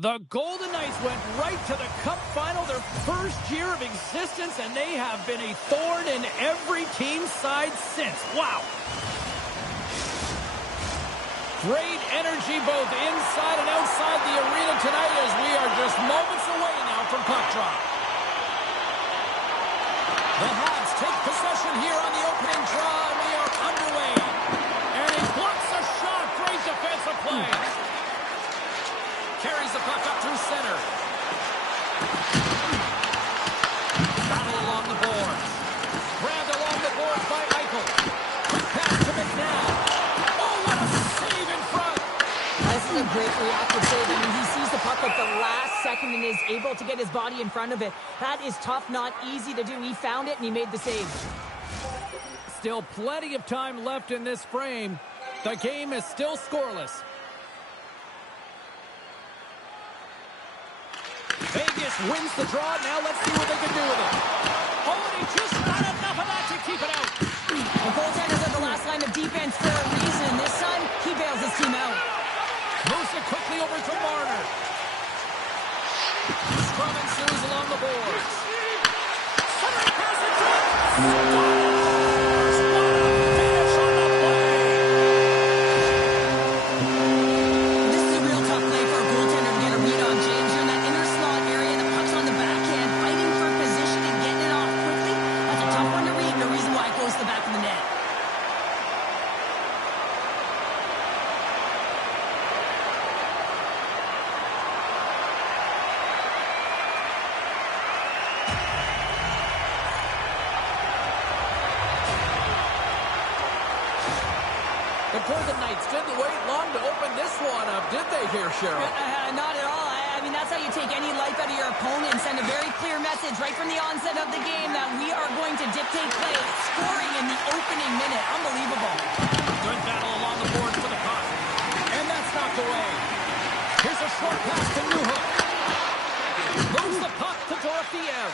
The Golden Knights went right to the Cup final, their first year of existence, and they have been a thorn in every team's side since. Wow. Great energy both inside and outside the arena tonight as we are just moments away now from puck drop. The Habs take possession here on the opening draw, and we are underway. And he blocks a shot. Great defensive play. Carries the puck up through center. Battle along the boards. Grabbed along the boards by Eichel. Quick pass to McNabb. Oh, what a save in front. This is a great reactive save. I mean, he sees the puck at the last second and is able to get his body in front of it. That is tough, not easy to do. He found it and he made the save. Still plenty of time left in this frame. The game is still scoreless. Vegas wins the draw. Now let's see what they can do with it. Oh, and he just got enough of that to keep it out. The goaltender's at the last line of defense for a reason. This time, he bails his team out. Moves it quickly over to Marner. Scrum ensues along the boards. Centering pass it to him. The Golden Knights didn't wait long to open this one up, did they here, Cheryl? Not at all. I mean, that's how you take any life out of your opponent. Send a very clear message right from the onset of the game that we are going to dictate play, scoring in the opening minute. Unbelievable. Good battle along the board for the puck. And that's knocked away. Here's a short pass to Newhook. Moves the puck to Dorofeev.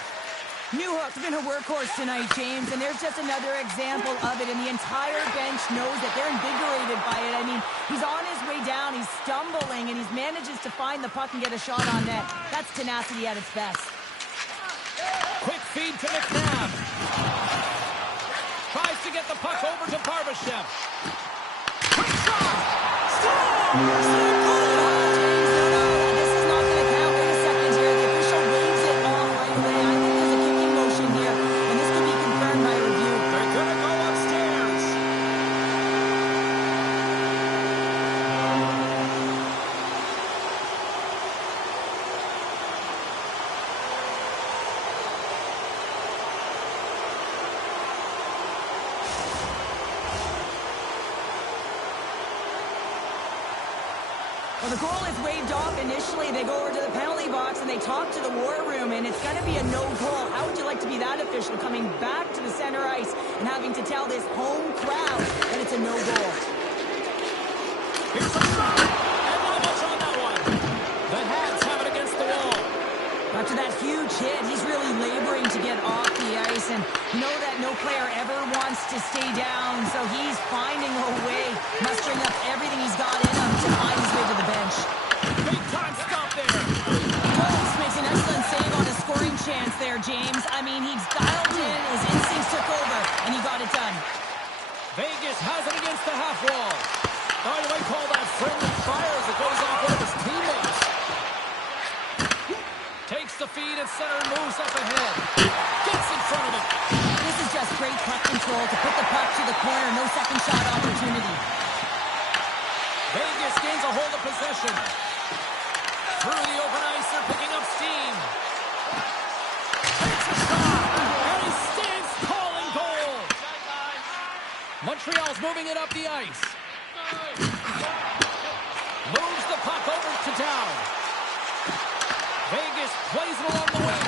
Newhook's been a workhorse tonight, James, and there's just another example of it, and the entire bench knows that they're invigorated by it. I mean, he's on his way down, he's stumbling, and he manages to find the puck and get a shot on net. That's tenacity at its best. Quick feed to McNabb. Tries to get the puck over to Barbashev. Quick shot! Score! Well, the goal is waved off initially. They go over to the penalty box and they talk to the war room, and it's going to be a no goal. How would you like to be that official, coming back to the center ice and having to tell this home crowd that it's a no goal? Here's a shot, and not much on that one. The Habs have it against the wall. After that huge hit, he's really laboring to get off the ice, and you know that no player ever wants to stay down, so he's finding a way, mustering up everything he's got in him to find his way to the bench. Big time stop there. Cole makes an excellent save on a scoring chance there, James. I mean, he's dialed in, his instincts took over, and he got it done. Vegas has it against the half wall. Oh, you might call that friendly fire as it goes off one of his teammates. Takes the feed at center and moves up ahead. Gets in front of it. This is just great puck control to put the puck to the corner. No second shot opportunity. Vegas gains a hold of possession. Through the open ice, they're picking up steam. Takes a shot, and he stands tall and goal. Montreal's moving it up the ice. Moves the puck over to down. Vegas plays it along the wing.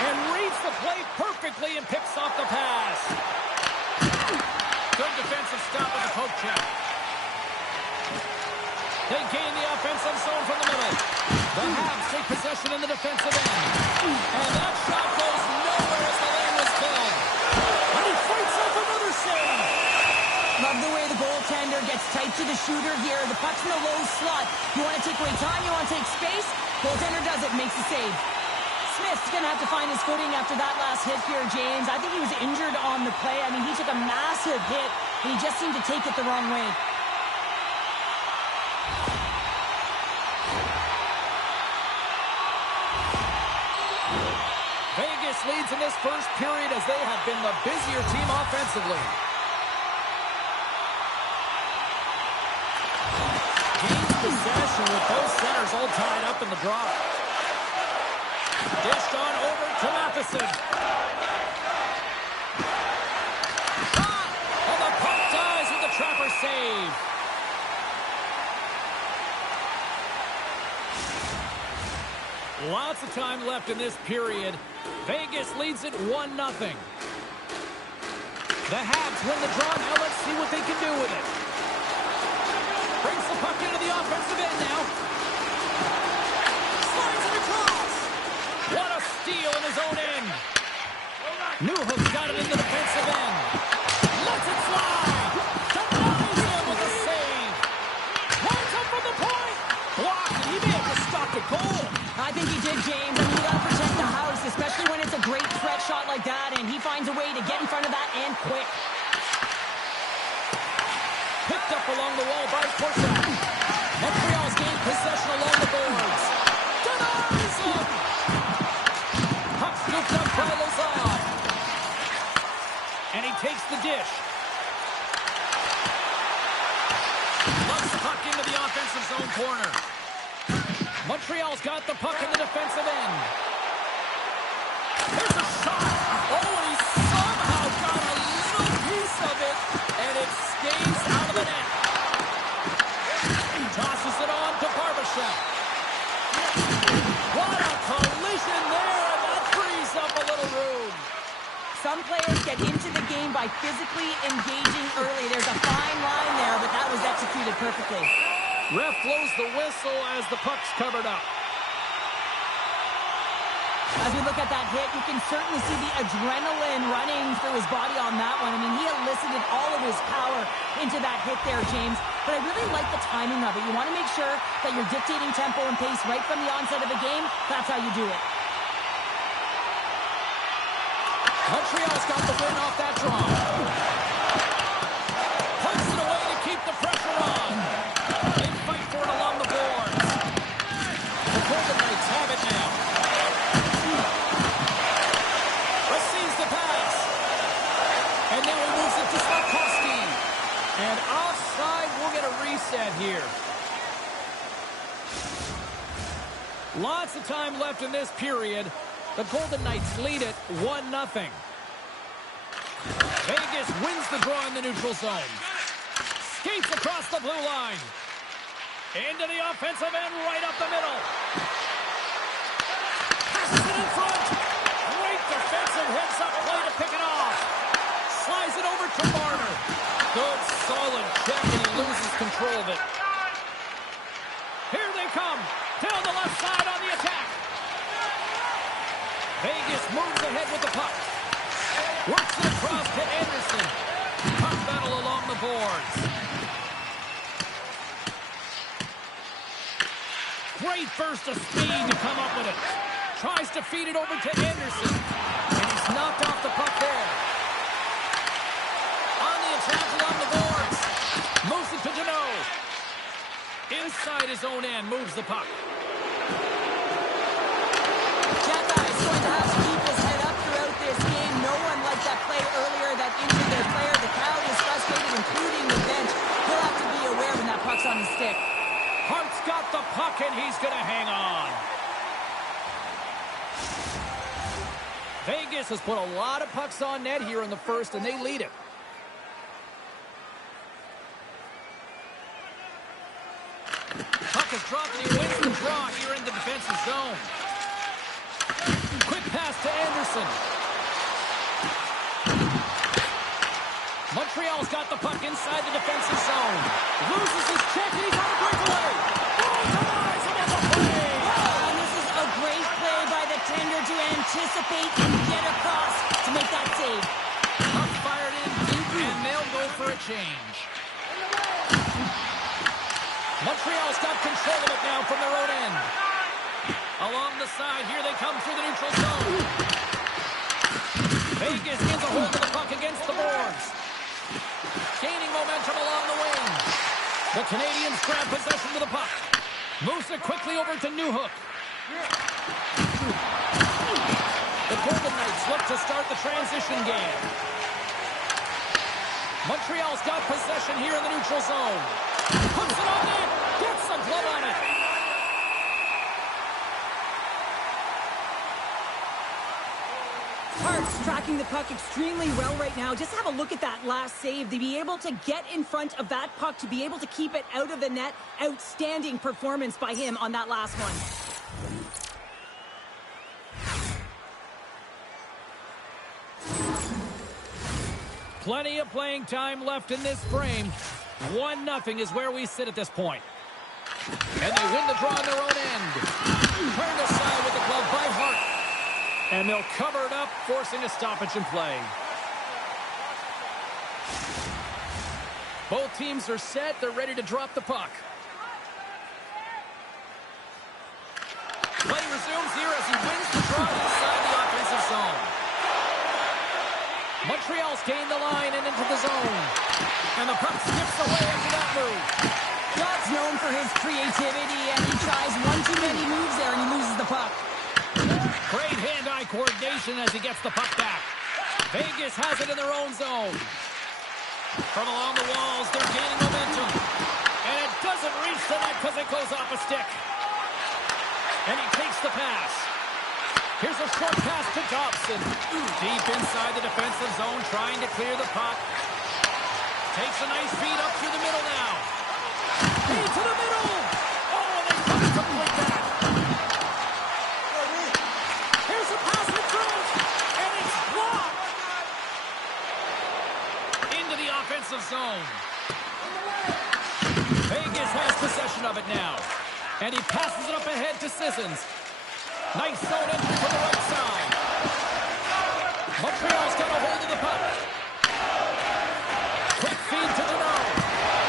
And reads the play perfectly and picks off the pass. Good defensive stop with the poke check. They gain the offensive zone from the middle. The Habs take possession in the defensive end. And that shot goes nowhere as the lane was filled. And he fights off another save. Love the way the goaltender gets It's tight to the shooter here. The puck's in the low slot. You want to take away time, you want to take space. Goaltender does it, makes the save. Smith's going to have to find his footing after that last hit here, James. I think he was injured on the play. I mean, he took a massive hit, and he just seemed to take it the wrong way. Vegas leads in this first period as they have been the busier team offensively. Gains possession with both centers all tied up in the draw. Dished on over to Matheson. Shot! And the puck dies with the Trapper save. Lots of time left in this period. Vegas leads it 1-0. The Habs win the draw. Now let's see what they can do with it. Brings the puck into the offensive end now. Slides it across. What a steal in his own end. Newhook's got it in the defensive end. Lets it slide. Denies him with a save. Lines up from the point. Blocked, and he may have just stopped a goal. I think he did, James. I mean, you got to protect the house, especially when it's a great threat shot like that, and he finds a way to get in front of that and quick. Picked up along the wall by Forshaw. Montreal's gained possession along the boards. Denies him! Puck scooped up by Lazard. And he takes the dish. Lumps the puck into the offensive zone corner. Montreal's got the puck in the defensive end. There's a shot. Oh, and he somehow got a little piece of it, and it stays out of the net. He tosses it on to Barbashev. What a collision there, and that frees up a little room. Some players get into the game by physically engaging early. There's a fine line there, but that was executed perfectly. Ref blows the whistle as the puck's covered up. As we look at that hit, you can certainly see the adrenaline running through his body on that one. I mean, he elicited all of his power into that hit there, James. But I really like the timing of it. You want to make sure that you're dictating tempo and pace right from the onset of the game. That's how you do it. Montreal's got the win off that draw. Pumps it away to keep the pressure on. They fight for it along the boards. The Golden Knights have it now. Receives the pass. And now he moves it to Slavkovsky. And offside, we'll get a reset here. Lots of time left in this period. The Golden Knights lead it 1-0. Vegas wins the draw in the neutral zone. Skates across the blue line. Into the offensive end, right up the middle. Passes it in front. Great defensive heads-up play to pick it off. Slides it over to Marner. Good, solid check, and he loses control of it. Here they come. Down the left side on the attack. Vegas moves ahead with the puck. Works it across to Anderson. Puck battle along the boards. Great burst of speed to come up with it. Tries to feed it over to Anderson. And he's knocked off the puck there. On the attack along the boards. Moves it to Deneau. Inside his own end, moves the puck. Going to have to keep his head up throughout this game. No one liked that play earlier that injured their player. The crowd is frustrated, including the bench. He'll have to be aware when that puck's on his stick. Hart's got the puck, and he's going to hang on. Vegas has put a lot of pucks on net here in the first, and they lead it. Puck is dropped, and he wins the draw here in the defensive zone. Quick pass to Anderson. Montreal's got the puck inside the defensive zone. Loses his check, and he's on a breakaway. Oh, denies him on the play. And this is a great play by the tender to anticipate and get across to make that save. Puck fired in deep, and they'll go for a change. Montreal's got control of it now from their own end. Along the side, here they come through the neutral zone. Vegas gets a hold of the puck against the boards. Gaining momentum along the wing. The Canadians grab possession of the puck. Moves it quickly over to Newhook. The Golden Knights look to start the transition game. Montreal's got possession here in the neutral zone. Puts it on net. Gets a glove on it. Hart's tracking the puck extremely well right now. Just have a look at that last save. To be able to get in front of that puck, to be able to keep it out of the net. Outstanding performance by him on that last one. Plenty of playing time left in this frame. 1-0 is where we sit at this point. And they win the draw on their own end. Turned aside with the glove by Hart. And they'll cover it up, forcing a stoppage in play. Both teams are set. They're ready to drop the puck. Play resumes here as he wins the draw inside the offensive zone. Montreal's gained the line and into the zone. And the puck skips away after that move. Scott's known for his creativity, and he tries one too many moves there, and he loses the puck. Great hand-eye coordination as he gets the puck back. Vegas has it in their own zone. From along the walls, they're gaining momentum. And it doesn't reach the net because it goes off a stick. And he takes the pass. Here's a short pass to Dobson. Deep inside the defensive zone, trying to clear the puck. Takes a nice feed up through the middle now. Feed to the middle. Oh, and they couldn't complete that. Here's a pass in front, and it's blocked. Into the offensive zone. Vegas has possession of it now. And he passes it up ahead to Sissons. Nice zone entry from the right side. Montreal's got a hold of the puck. Quick feed to Deneau.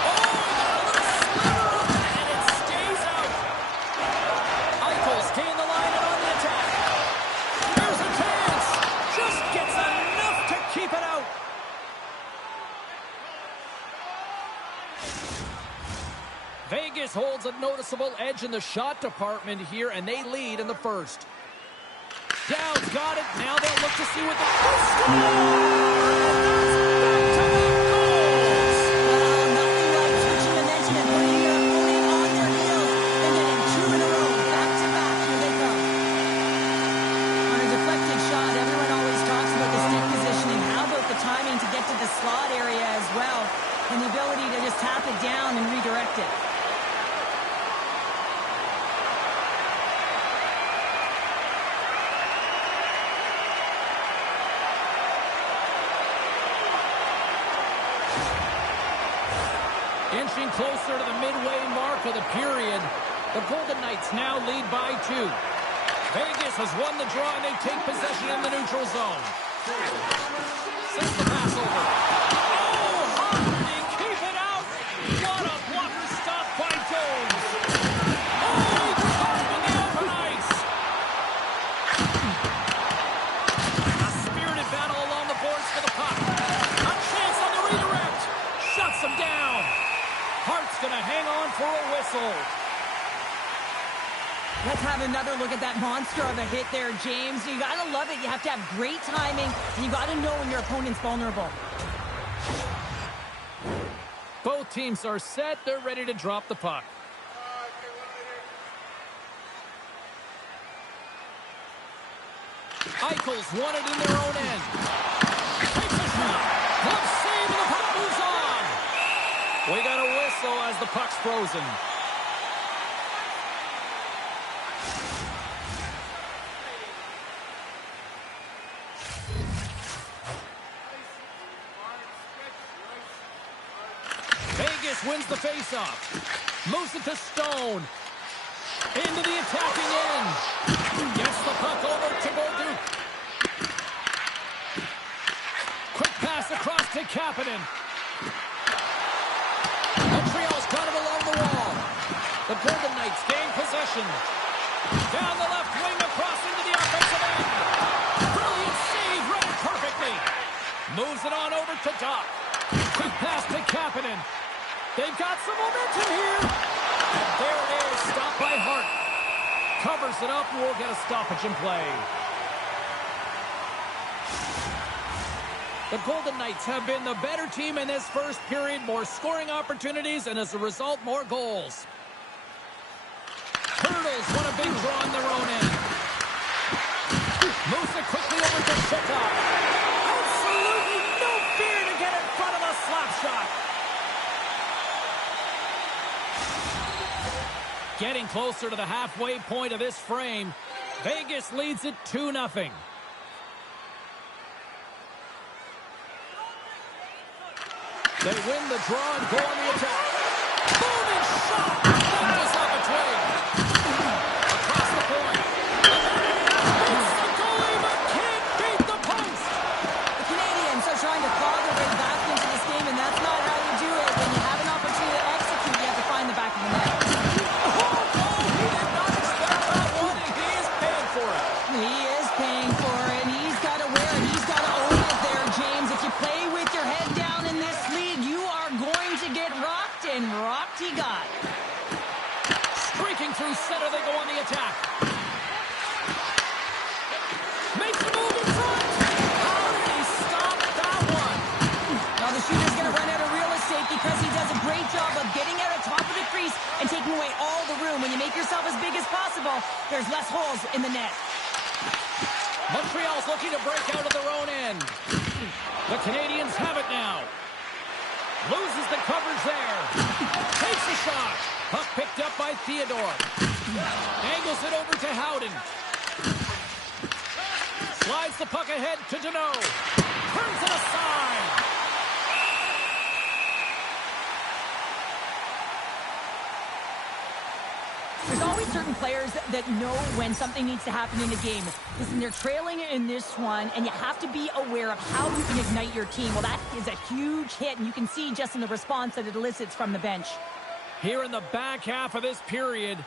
Oh, a little sliver, and it stays out. Eichel's gained the line and on the attack. There's a chance. Just gets enough to keep it out. Vegas holds a noticeable edge in the shot department here, and they lead in the first. Dowd's got it. Now they'll look to see what the... Nothing like switching momentum and putting your opponent on their heels and getting two in a row. Back to back. Here they come. On a deflected shot, everyone always talks about the stick positioning. How about the timing to get to the slot area as well, and the ability to just tap it down and redirect it. Inching closer to the midway mark of the period, the Golden Knights now lead by 2. Vegas has won the draw, and they take possession in the neutral zone. Sends the pass over. Oh, Hockey, keep it out! What a blocker stop by Jones! Oh, caught him in the open ice! A spirited battle along the boards for the puck. A chance on the redirect! Shuts him down! Hart's going to hang on for a whistle. Let's have another look at that monster of a hit there, James. You got to love it. You have to have great timing, and you got to know when your opponent's vulnerable. Both teams are set. They're ready to drop the puck. Eichel's won it in their own end. Takes a shot. Glove save, and the puck moves on. We got a whistle as the puck's frozen. Vegas wins the faceoff. Moves it to Stone. Into the attacking end. Gets the puck over to Bolduc. Quick pass across to Kapanen. Montreal's got it along the wall. possession. Down the left wing, across into the offensive end. Brilliant save, read it perfectly. Moves it on over to Doc. Quick pass to Kapanen. They've got some momentum here. And there it is, stopped by Hart. Covers it up, and we'll get a stoppage in play. The Golden Knights have been the better team in this first period. More scoring opportunities, and as a result, more goals. Turtles want a big draw on their own end. Moves it quickly over to Shekar. Absolutely no fear to get in front of a slap shot. Getting closer to the halfway point of this frame. Vegas leads it 2-0. They win the draw and go on the attack. Booming shot! That was off a twig. Across the point. Beats the goalie, but can't beat the post. The Canadians are trying to claw their way back into this game, and that's not how you do it. When you have an opportunity to execute, you have to find the back of the net. Oh, no! He did not expect that one, and he is paying for it. He is paying for it, and he's got to wear it. He's got to own it there, James. If you play with your head down in this league, you are going to get rocked, and rocked he got. Streaking through center, they go on the attack. Makes a move in front. How did he stop that one? Now the shooter's going to run out of real estate because he does a great job of getting out of top of the crease and taking away all the room. When you make yourself as big as possible, there's less holes in the net. Montreal's looking to break out of their own end. The Canadians have it now. Loses the coverage there. Takes a shot. Puck picked up by Theodore. Angles it over to Howden. Slides the puck ahead to Deneau. Turns it aside. There's always certain players that know when something needs to happen in a game. Listen, they're trailing in this one, and you have to be aware of how you can ignite your team. Well, that is a huge hit, and you can see just in the response that it elicits from the bench. Here in the back half of this period,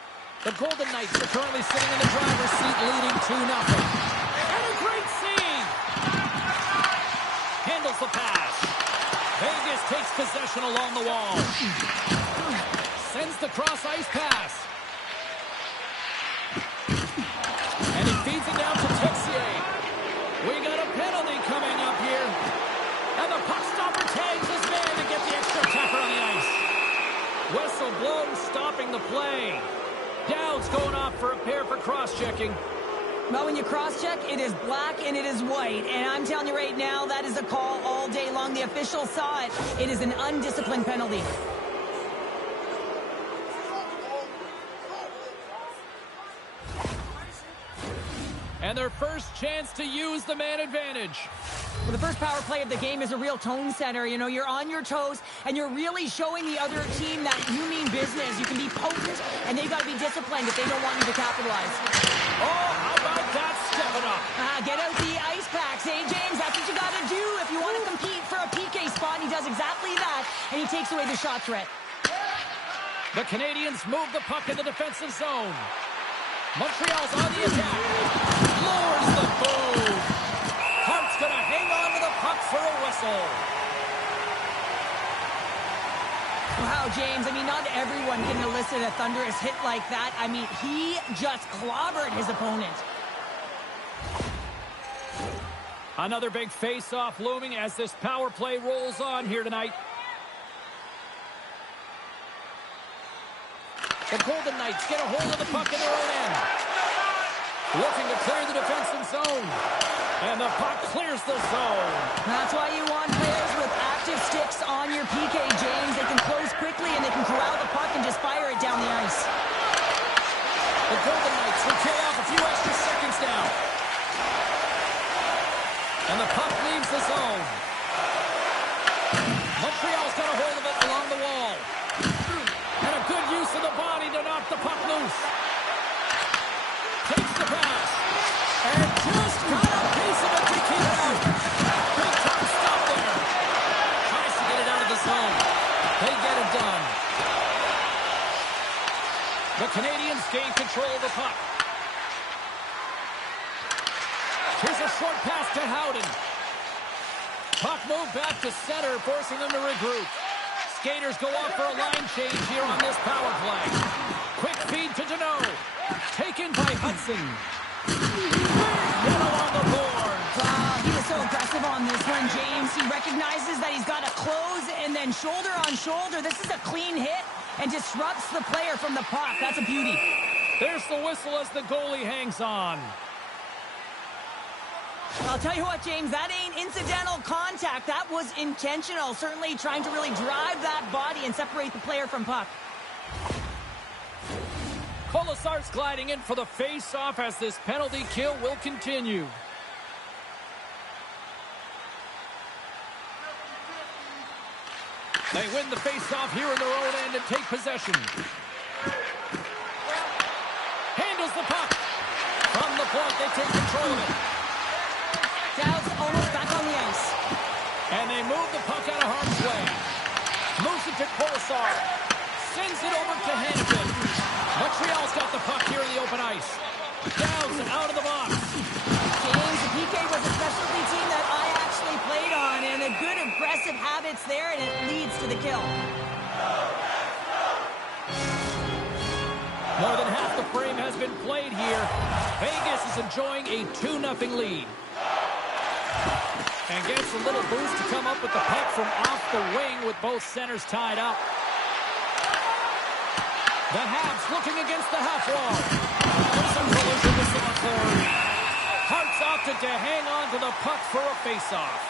the Golden Knights are currently sitting in the driver's seat, leading 2-0. And a great save! Handles the pass. Vegas takes possession along the wall. Sends the cross-ice pass. And he feeds it down to Texier. We got a penalty coming up here. And the puck stopper tags his man to get the extra tapper on the ice. Whistle blown, stopping the play. Dowd's going off for a pair for cross-checking. Well, when you cross-check, it is black and it is white. And I'm telling you right now, that is a call all day long. The official saw it. It is an undisciplined penalty. And their first chance to use the man advantage. Well, the first power play of the game is a real tone setter. You know, you're on your toes, and you're really showing the other team that you mean business. You can be potent, and they've got to be disciplined if they don't want you to capitalize. Oh, how about that stepping up? Get out the ice packs, eh, James? That's what you got to do if you want to compete for a PK spot. And he does exactly that, and he takes away the shot threat. The Canadians move the puck in the defensive zone. Montreal's on the attack. Lowers the boom. Hart's going to hang on to the puck for a whistle. Wow, James, I mean, not everyone can elicit a thunderous hit like that. I mean, he just clobbered his opponent. Another big face-off looming as this power play rolls on here tonight. The Golden Knights get a hold of the puck in their own end. Looking to clear the defensive zone. And the puck clears the zone. That's why you want players with active sticks on your PK, James. They can close quickly and they can corral the puck and just fire it down the ice. The Golden Knights will kill off a few extra seconds now. And the puck leaves the zone. Montreal's got a hold of it along the wall. And a good use of the body to knock the puck loose. Takes the pass. And just got a piece of it to keep it out. Big time stop there. Tries to get it out of the zone. They get it done. The Canadians gained control of the puck. Here's a short pass to Howden. Puck moved back to center, forcing them to regroup. Skaters go off for a line change here on this power play. Quick feed to Deneau. Taken by Hudson. Get along the board. Wow, he was so aggressive on this one, James. He recognizes that he's got to close and then shoulder on shoulder. This is a clean hit and disrupts the player from the puck. That's a beauty. There's the whistle as the goalie hangs on. I'll tell you what, James, that ain't incidental contact. That was intentional. Certainly trying to really drive that body and separate the player from puck. Colasar's gliding in for the face-off as this penalty kill will continue. They win the face-off here in their own end and take possession. Handles the puck. From the point, they take control of it. Dowd's almost back on the ice. And they move the puck out of harm's way. Moves it to Colasar. Sends it over to Hanifin. Montreal's got the puck here in the open ice. Dowd's out of the box. James, the PK was a specialty team that I actually played on, and a good aggressive habits there, and it leads to the kill. More than half the frame has been played here. Vegas is enjoying a 2-0 lead. And gets a little boost to come up with the puck from off the wing with both centers tied up. The Habs looking against the half wall. There's some collision with the forward. Hart's opted to hang on to the puck for a faceoff.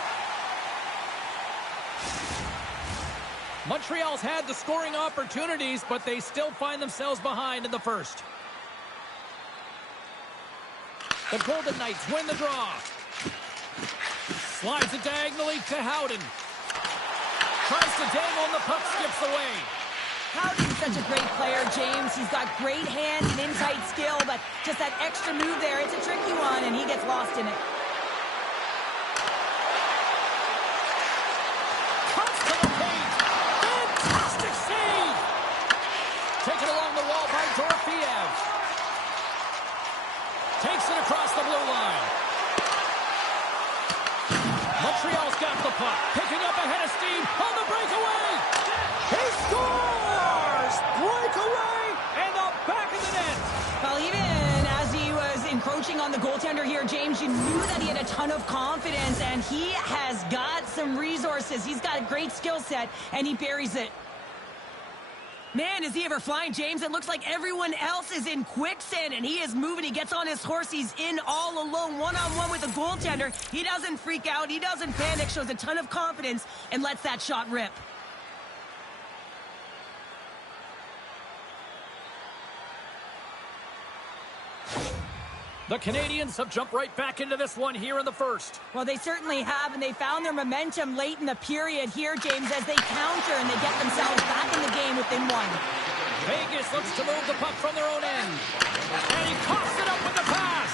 Montreal's had the scoring opportunities, but they still find themselves behind in the first. The Golden Knights win the draw. Slides it diagonally to Howden. Tries to dangle and the puck skips away. Howden's such a great player, James. He's got great hands and inside skill, but just that extra move there, it's a tricky one, and he gets lost in it. Comes to the paint. Fantastic save. Taken along the wall by Dorofiev. Takes it across the blue line. Montreal's got the puck. Picking up ahead of steam on the breakaway. He scores! Breakaway and the back of the net. Well, even as he was encroaching on the goaltender here, James, you knew that he had a ton of confidence, and he has got some resources. He's got a great skill set, and he buries it. Man, is he ever flying, James? It looks like everyone else is in quicksand, and he is moving. He gets on his horse. He's in all alone, one-on-one with the goaltender. He doesn't freak out. He doesn't panic, shows a ton of confidence, and lets that shot rip. The Canadiens have jumped right back into this one here in the first. Well, they certainly have, and they found their momentum late in the period here, James, as they counter and they get themselves back in the game within one. Vegas looks to move the puck from their own end. And he coughs it up with the pass.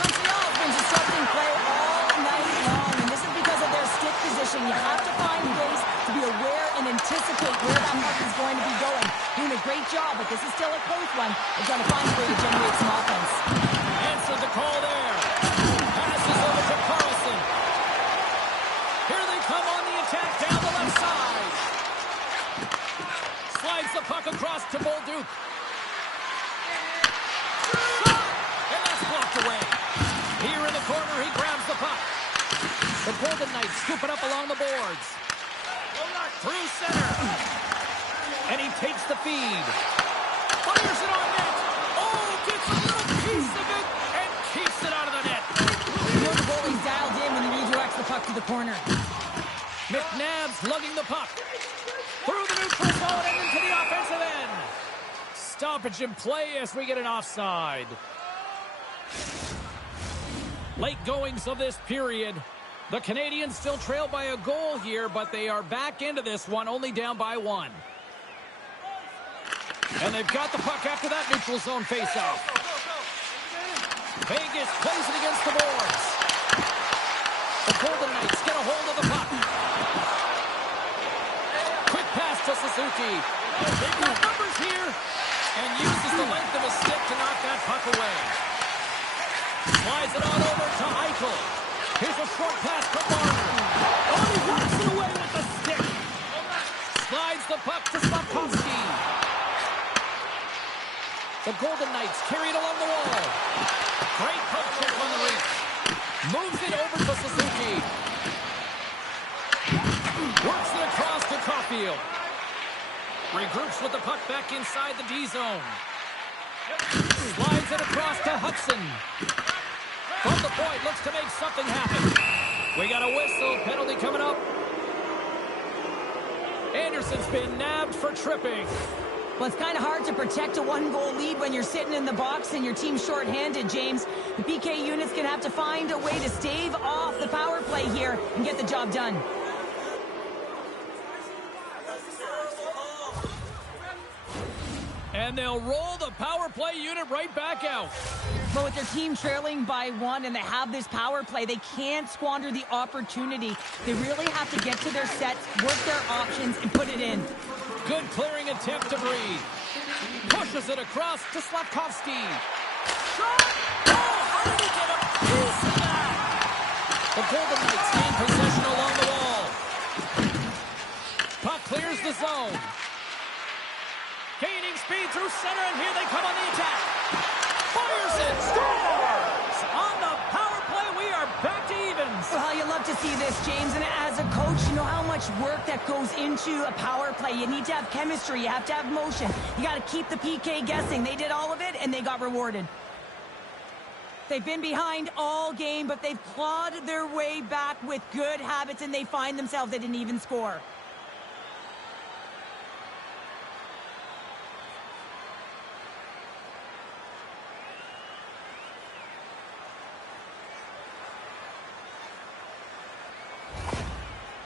Montreal's been disrupting play all night long, and this is because of their stick position. You have to find ways to be aware and anticipate where that puck is going to be going. Doing a great job, but this is still a close one. They're going to find a way to generate some offense. Answered the call there. Passes over to Carlson. Here they come on the attack down the left side. Slides the puck across to Bolduc. Shot! And that's blocked away. Here in the corner, he grabs the puck. The Golden Knights scoop it up along the boards. Through center. And he takes the feed. Fires it on net. Oh, gets a little piece of it and keeps it out of the net. You know the goalie's dialed in when he redirects the puck to the corner. McNabb's lugging the puck. Through the neutral zone and into the offensive end. Stoppage in play as we get an offside. Late goings of this period. The Canadiens still trail by a goal here, but they are back into this one, only down by one. And they've got the puck after that neutral zone faceoff. Vegas plays it against the boards. The Golden Knights get a hold of the puck. Quick pass to Suzuki. They've got numbers here. And uses the length of his stick to knock that puck away. Slides it on over to Eichel. Here's a short pass to Marner. Oh, he knocks it away with the stick. Slides the puck to Slavkovsky. The Golden Knights carry it along the wall. Great poke check on the reach. Moves it over to Suzuki. Works it across to Caulfield. Regroups with the puck back inside the D-zone. Slides it across to Hudson. From the point, looks to make something happen. We got a whistle. Penalty coming up. Anderson's been nabbed for tripping. Well, it's kind of hard to protect a one-goal lead when you're sitting in the box and your team's shorthanded, James. The PK unit's going to have to find a way to stave off the power play here and get the job done. And they'll roll the power play unit right back out. But with their team trailing by 1 and they have this power play, they can't squander the opportunity. They really have to get to their sets, work their options, and put it in. Good clearing attempt to breathe. Pushes it across to Slavkovsky. Shot! Oh, how did he get a piece of that? The Golden Knights gain possession along the wall. Puck clears the zone. Gaining speed through center, and here they come on the attack. Fires it, scores! On the power play, we are back to evens. Well, you love to see this, James, and as a coach, you know how much work that goes into a power play. You need to have chemistry, you have to have motion. You got to keep the PK guessing. They did all of it, and they got rewarded. They've been behind all game, but they've clawed their way back with good habits, and they find themselves at an even score.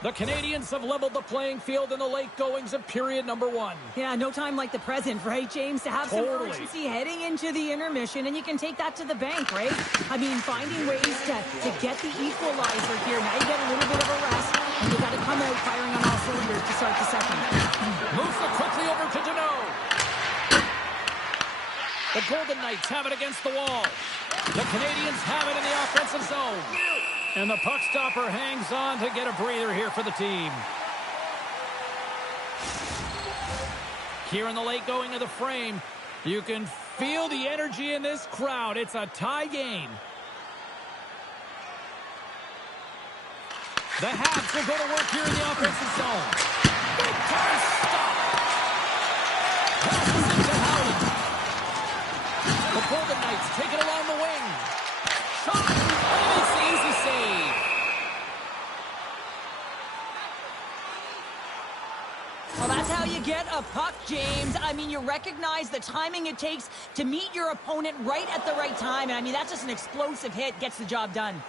The Canadians have leveled the playing field in the late goings of period number 1. Yeah, no time like the present, right, James? To have some urgency heading into the intermission, and you can take that to the bank, right? I mean, finding ways to get the equalizer here. Now you get a little bit of a rest, and you got to come out firing on all cylinders to start the second. Moves it quickly over to Deneau. The Golden Knights have it against the wall. The Canadians have it in the offensive zone. And the puck stopper hangs on to get a breather here for the team. Here in the late going of the frame, you can feel the energy in this crowd. It's a tie game. The Habs will go to work here in the offensive zone. Big time stop. Passes into Howland. The Golden Knights take it along the wing. Shot. Oh, it's the easy save. Well, that's how you get a puck, James. I mean, you recognize the timing it takes to meet your opponent right at the right time. And I mean, that's just an explosive hit. Gets the job done.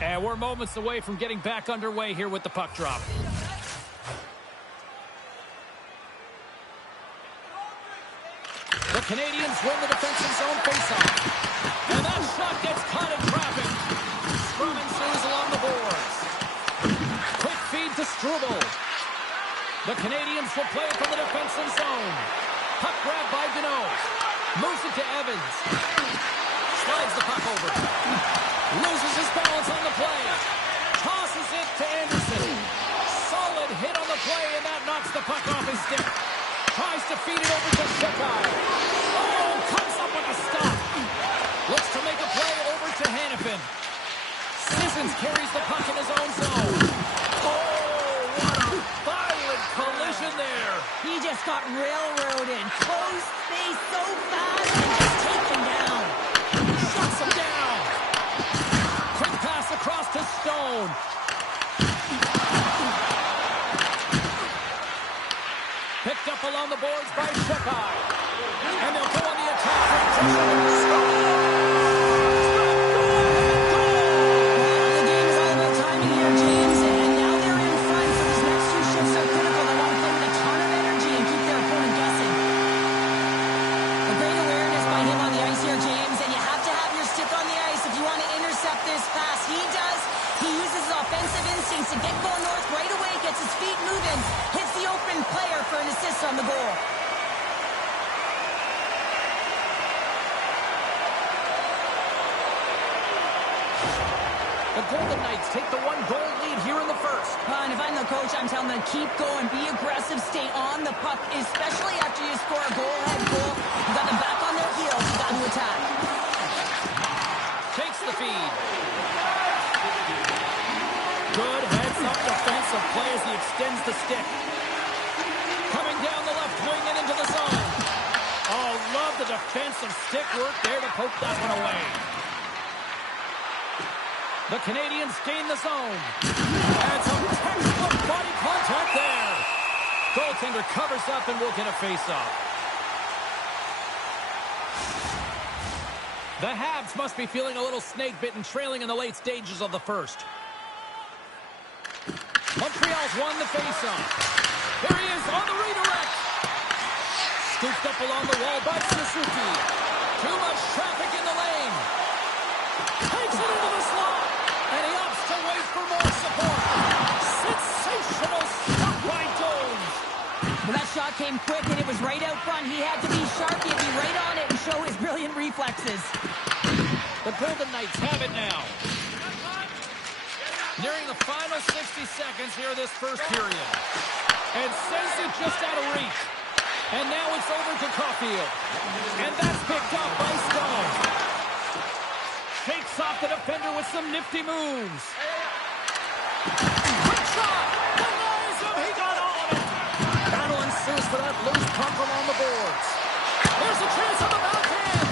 And we're moments away from getting back underway here with the puck drop. The Canadians win the defensive zone faceoff. And that shot gets caught in traffic. Scrum ensues along the boards. Quick feed to Struble. The Canadians will play it from the defensive zone. Puck grab by Deneau. Moves it to Evans. Slides the puck over. Loses his balance on the play. Tosses it to Anderson. Solid hit on the play, and that knocks the puck off his stick. Tries to feed it over to Shekai. Oh, comes up with a stop. Looks to make a play over to Hannafin. Sissons carries the puck in his own zone. Oh, what a violent collision there. He just got railroaded. Close space so fast and just taken down. Shuts him down. Quick pass across to Stone. Picked up along the boards by Shekai. And they'll go on the attack. The game is all about timing here, James. And now they're in front, so these next two shifts are critical. They want to play with a ton of energy and keep their opponent guessing. A great awareness by him on the ice here, James. And you have to have your stick on the ice if you want to intercept this pass. He does. He around the goal. The Golden Knights take the 1-goal lead here in the first. And if I'm the coach, I'm telling them, keep going, be aggressive, stay on the puck, especially after you score a goal-ahead goal. You got them back on their heels, you got to attack. Takes the feed. Good heads-up defensive play as he extends the stick. Coming down the left wing and into the zone. Oh, love the defensive stick work there to poke that one away. The Canadians gain the zone. And some textbook body contact there. Goaltender covers up and will get a face-off. The Habs must be feeling a little snake-bitten, trailing in the late stages of the first. Montreal's won the face-off. There he is on the redirect. Scooped up along the wall by Suzuki. Too much traffic in the lane. Takes it into the slot. And he opts to wait for more support. Sensational stop by Jones. Well, that shot came quick, and it was right out front. He had to be sharp. He had to be right on it and show his brilliant reflexes. The Golden Knights have it now. Nearing the final 60 seconds here of this first period. And sends it just out of reach. And now it's over to Caulfield. And that's picked up by Stone. Takes off the defender with some nifty moves. Quick shot! Denies him! He got all of it! Battle ensues for that loose puck along the boards. There's a chance on the backhand!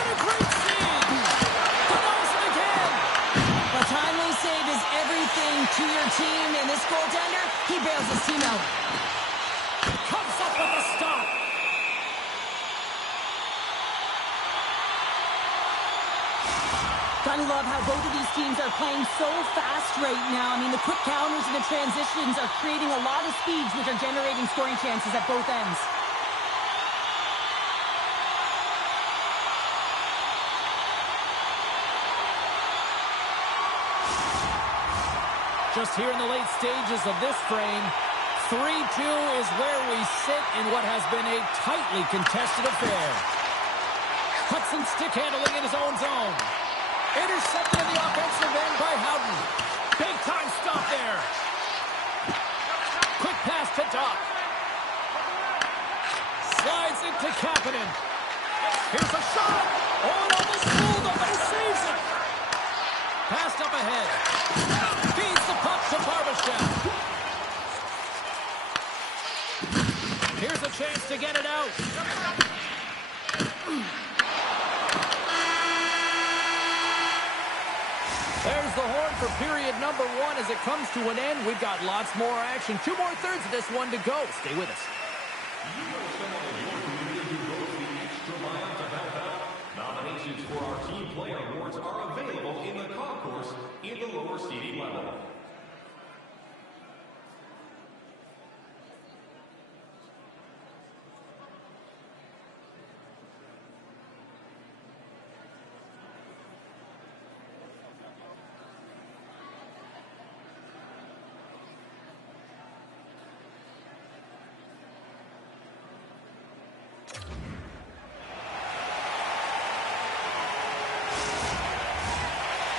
And a great save! Denies him again! A timely save is everything to your team, and this goaltender, he bails his team out. Comes up with a stop! Gotta love how both of these teams are playing so fast right now. I mean, the quick counters and the transitions are creating a lot of speeds, which are generating scoring chances at both ends. Just here in the late stages of this frame, 3-2 is where we sit in what has been a tightly contested affair. Hudson stick handling in his own zone. Intercepted in the offensive end by Houghton. Big time stop there. Quick pass to Doc. Slides into Kapanen. Here's a shot. Oh, it almost fooled him, but he saves it. Passed up ahead. Feeds the puck to Barbashev. Here's a chance to get it out. There's the horn for period number 1 as it comes to an end. We've got lots more action. 2 more thirds of this one to go. Stay with us. Nominations for our Team Player Awards are available in the concourse in the lower seating level.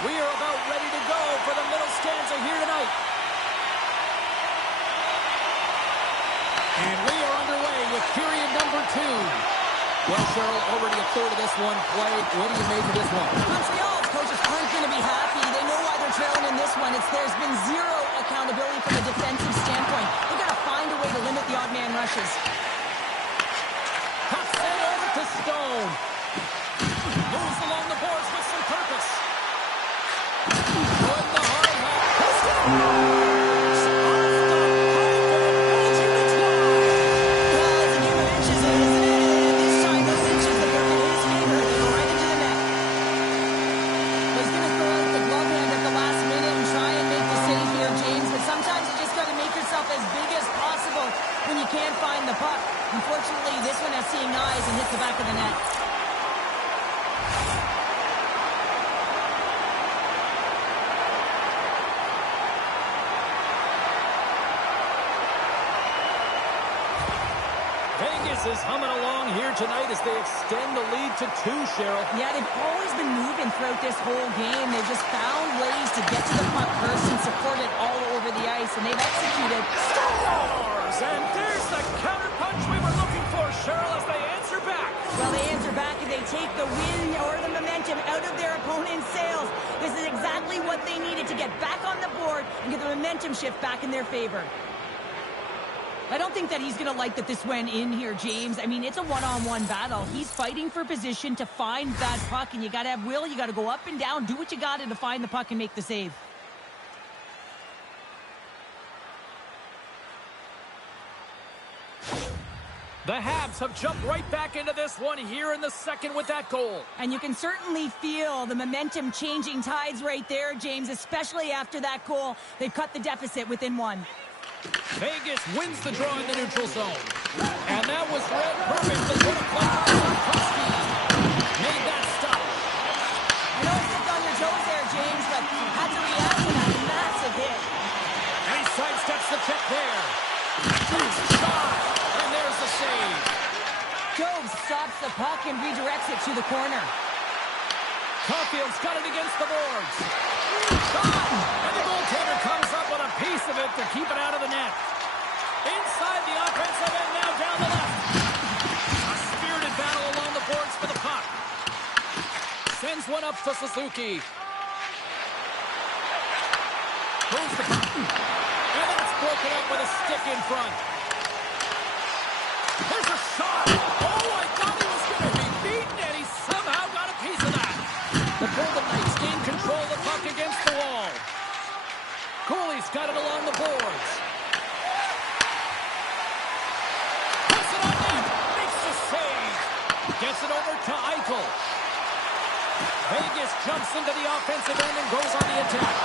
We are about ready to go for the middle stanza here tonight. And we are underway with period number 2. Well, Cheryl, already a third of this one played. What do you make of this one? Montreal's coaches aren't going to be happy. They know why they're trailing in this one. There's been zero accountability from a defensive standpoint. They've got to find a way to limit the odd man rushes. Puck sent over to Stone. Moves along the boards with some purpose. Good the hard hat. When you can't find the puck. Unfortunately, this one has seeing eyes and hits the back of the net. Vegas is humming along here tonight as they extend the lead to 2, Cheryl. Yeah, they've always been moving throughout this whole game. They've just found ways to get to the puck first and support it all over the ice, and they've executed. Scores! And there's the counterpunch we were looking for, Cheryl, as they answer back. Well, they answer back and they take the win or the momentum out of their opponent's sails. This is exactly what they needed to get back on the board and get the momentum shift back in their favor. I don't think that he's going to like that this went in here, James. I mean, it's a one-on-one battle. He's fighting for position to find that puck, and you got to have will. You got to go up and down, do what you got to find the puck and make the save. The Habs have jumped right back into this one here in the second with that goal. And you can certainly feel the momentum changing tides right there, James, especially after that goal. They've cut the deficit within 1. Vegas wins the draw in the neutral zone. And that was read perfectly. What a play by Slavkovsky. Made that stop. I know I stepped on your toes there, James, but had to react to that massive hit. And he sidesteps the check there. Takes a shot. And there's the save. Jones stops the puck and redirects it to the corner. Caulfield's got it against the boards. Shot! And the goaltender comes up with a piece of it to keep it out of the net. Inside the offensive end, now down the left. A spirited battle along the boards for the puck. Sends one up to Suzuki. Moves the puck. And then it's broken up with a stick in front. There's a shot! Oh, I thought he was going to be beaten, and he somehow got a piece of that. The Golden Knights gain control of the puck against the wall. Cooley's got it along the boards. Puts it on net. Makes the save. Gets it over to Eichel. Vegas jumps into the offensive end and goes on the attack.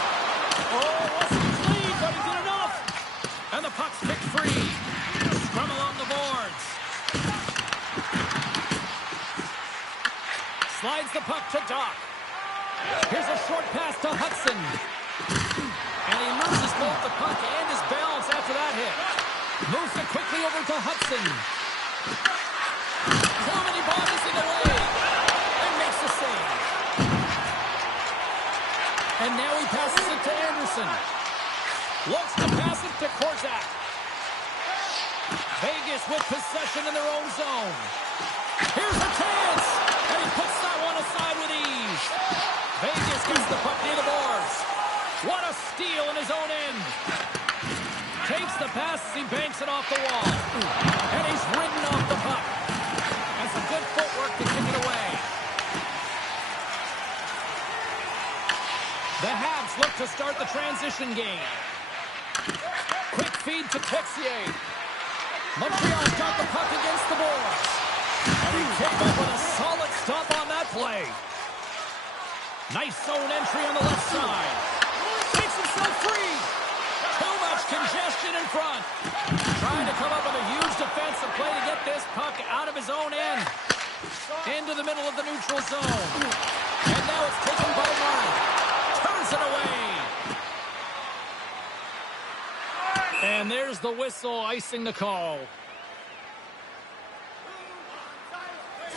Oh, wasn't clean, but he did enough. And the puck's kicked free. Scrum along the boards. Slides the puck to Doc. Here's a short pass to Hudson. And he loses both the puck and his balance after that hit. Moves it quickly over to Hudson. So many bodies in the way. And makes the save. And now he passes it to Anderson. Looks to pass it to Korczak. Vegas with possession in their own zone. Here's a chance. And he puts that one aside with ease. Vegas gets the puck near the boards. What a steal in his own end. Takes the pass as he banks it off the wall. And he's ridden off the puck. And some good footwork to kick it away. The Habs look to start the transition game. Quick feed to Texier. Montreal's got the puck against the boards. And he came up with a solid stop on that play. Nice zone entry on the left side. Takes himself free. Too much congestion in front. Trying to come up with a huge defensive play to get this puck out of his own end. Into the middle of the neutral zone. And now it's taken by Murray. Turns it away. And there's the whistle icing the call.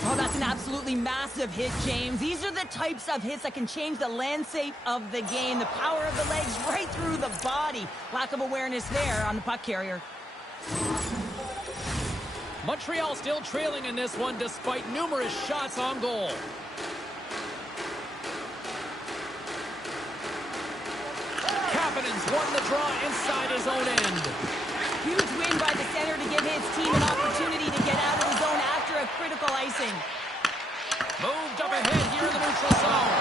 Oh, that's an absolutely massive hit, James. These are the types of hits that can change the landscape of the game. The power of the legs right through the body. Lack of awareness there on the puck carrier. Montreal still trailing in this one despite numerous shots on goal. Kapanen's won the draw inside his own end. Huge win by the center to give his team an opportunity to get out of the zone after a critical icing. Moved up ahead here in the neutral zone.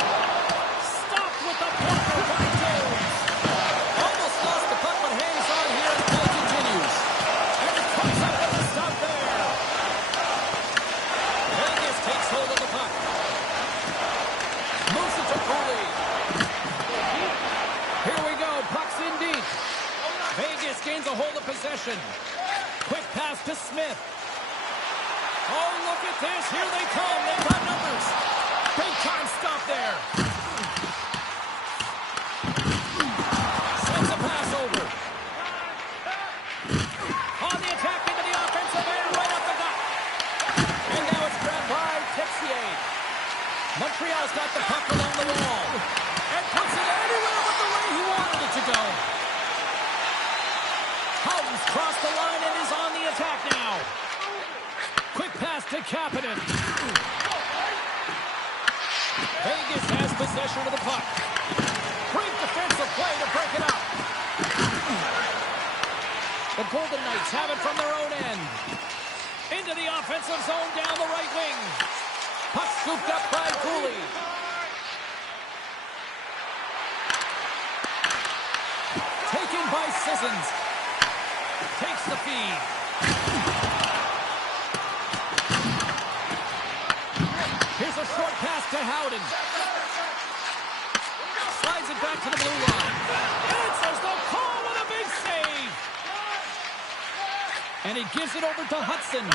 Stopped with the blocker by Jones. Almost lost the puck, but hangs on here and the play continues. And it comes up with the stop there. Vegas takes hold of the puck. Moves it to Cooley. Here we go. Puck's in deep. Vegas gains a hold of possession. Quick pass to Smith. Oh, look at this. Here they come. They've got numbers. Big time stop there. Sends a pass over. On the attack into the offensive end. Right up the gut. Kapanen. Vegas has possession of the puck. Great defensive play to break it up. The Golden Knights have it from their own end. Into the offensive zone down the right wing. Puck scooped up by Cooley. Taken by Sissons. Takes the feed. Here's a short pass to Howden. Slides it back to the blue line. Answers the call with a big save. And he gives it over to Hudson.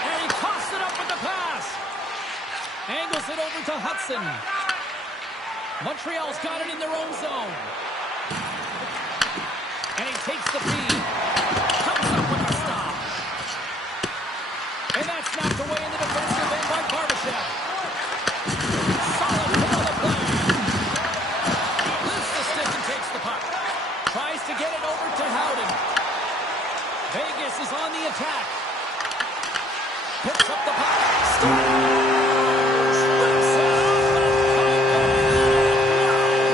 And he coughs it up with the pass. Angles it over to Hudson. Montreal's got it in their own zone. And he takes the feed. Comes up with a stop. And that's knocked away in the defensive end by Barbashev. Solid hit on the play. Lifts the stick and takes the puck. Tries to get it over to Howden. Vegas is on the attack. Picks up the puck. Rips it off and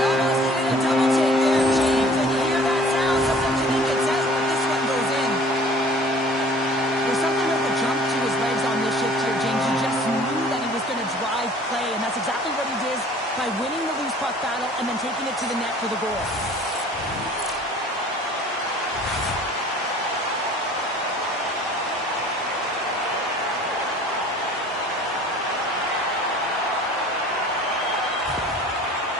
Almost hit a double take there, James, and you hear that sound. Sometimes you think it's out, but this one goes in. There's something of a jump to his legs on this shift here, James. You just knew that he was going to drive play, and that's exactly what he did by winning the loose puck battle and then taking it to the net for the goal.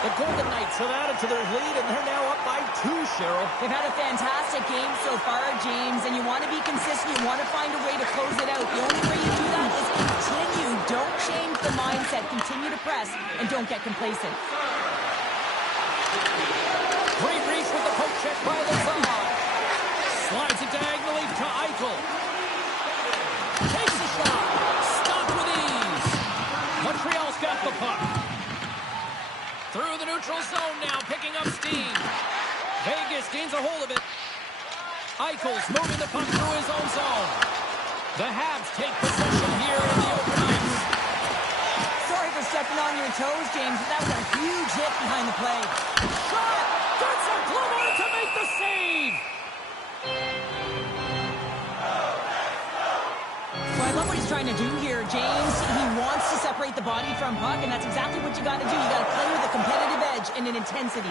The Golden Knights have added to their lead, and they're now up by 2, Cheryl. They've had a fantastic game so far, James, and you want to be consistent. You want to find a way to close it out. The only way you do that is continue. Don't change the mindset. Continue to press, and don't get complacent. Great reach with the poke check by Lazar. Slides it diagonally to Eichel. Takes the shot. Stopped with ease. Montreal's got the puck. Through the neutral zone now, picking up steam. Vegas gains a hold of it. Eichel's moving the puck through his own zone. The Habs take possession here in the open ice. Sorry for stepping on your toes, James, but that was a huge hit behind the play. Shot! Gets a glove on it to make the save! So I love what he's trying to do here, James. He wants to separate the body from puck, and that's exactly what you got to do. You got to play with a competitive edge and an intensity.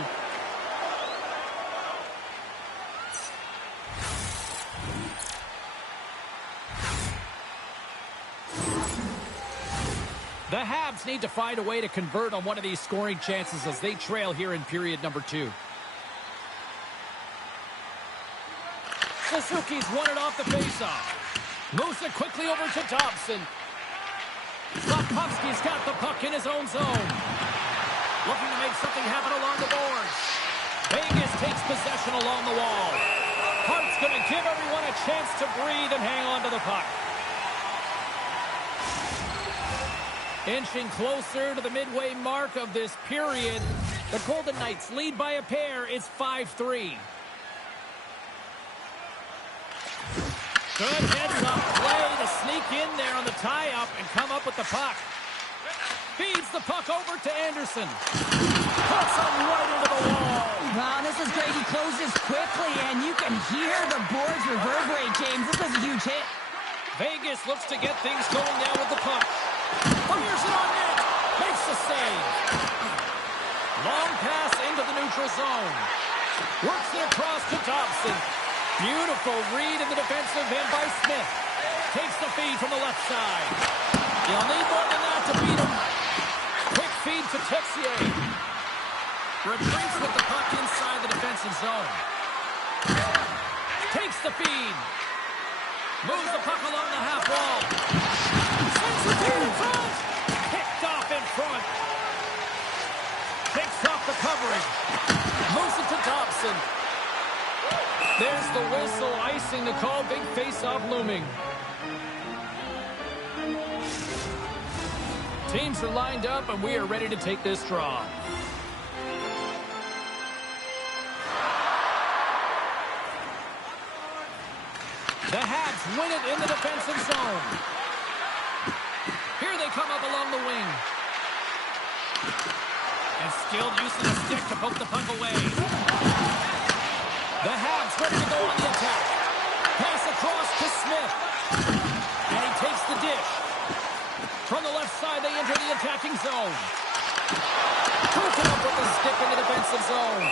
The Habs need to find a way to convert on one of these scoring chances as they trail here in period number 2. Suzuki's won it off the faceoff. Moves it quickly over to Dobson. Slafkovsky's got the puck in his own zone. Looking to make something happen along the boards. Vegas takes possession along the wall. Hart's going to give everyone a chance to breathe and hang on to the puck. Inching closer to the midway mark of this period. The Golden Knights lead by a pair. It's 5-3. Good heads-up play to sneak in there on the tie-up and come up with the puck. Feeds the puck over to Anderson. Puts him right into the wall. Wow, this is great. He closes quickly, and you can hear the boards reverberate, James. This was a huge hit. Vegas looks to get things going now with the puck. Fires it on net. Makes the save. Long pass into the neutral zone. Works it across to Dobson. Beautiful read in the defensive end by Smith. Takes the feed from the left side. You'll need more than that to beat him. Quick feed to Texier. Retreats with the puck inside the defensive zone. Takes the feed. Moves the puck along the half wall. Sends it in front. Picked off in front. Picks off the coverage. Moves it to Dobson. There's the whistle, icing the call. Big face-off looming. Teams are lined up, and we are ready to take this draw. The Habs win it in the defensive zone. Here they come up along the wing. And skilled use of the stick to poke the puck away. The Habs ready to go on the attack. Pass across to Smith. And he takes the dish. From the left side, they enter the attacking zone. Puts it up with the stick in the defensive zone.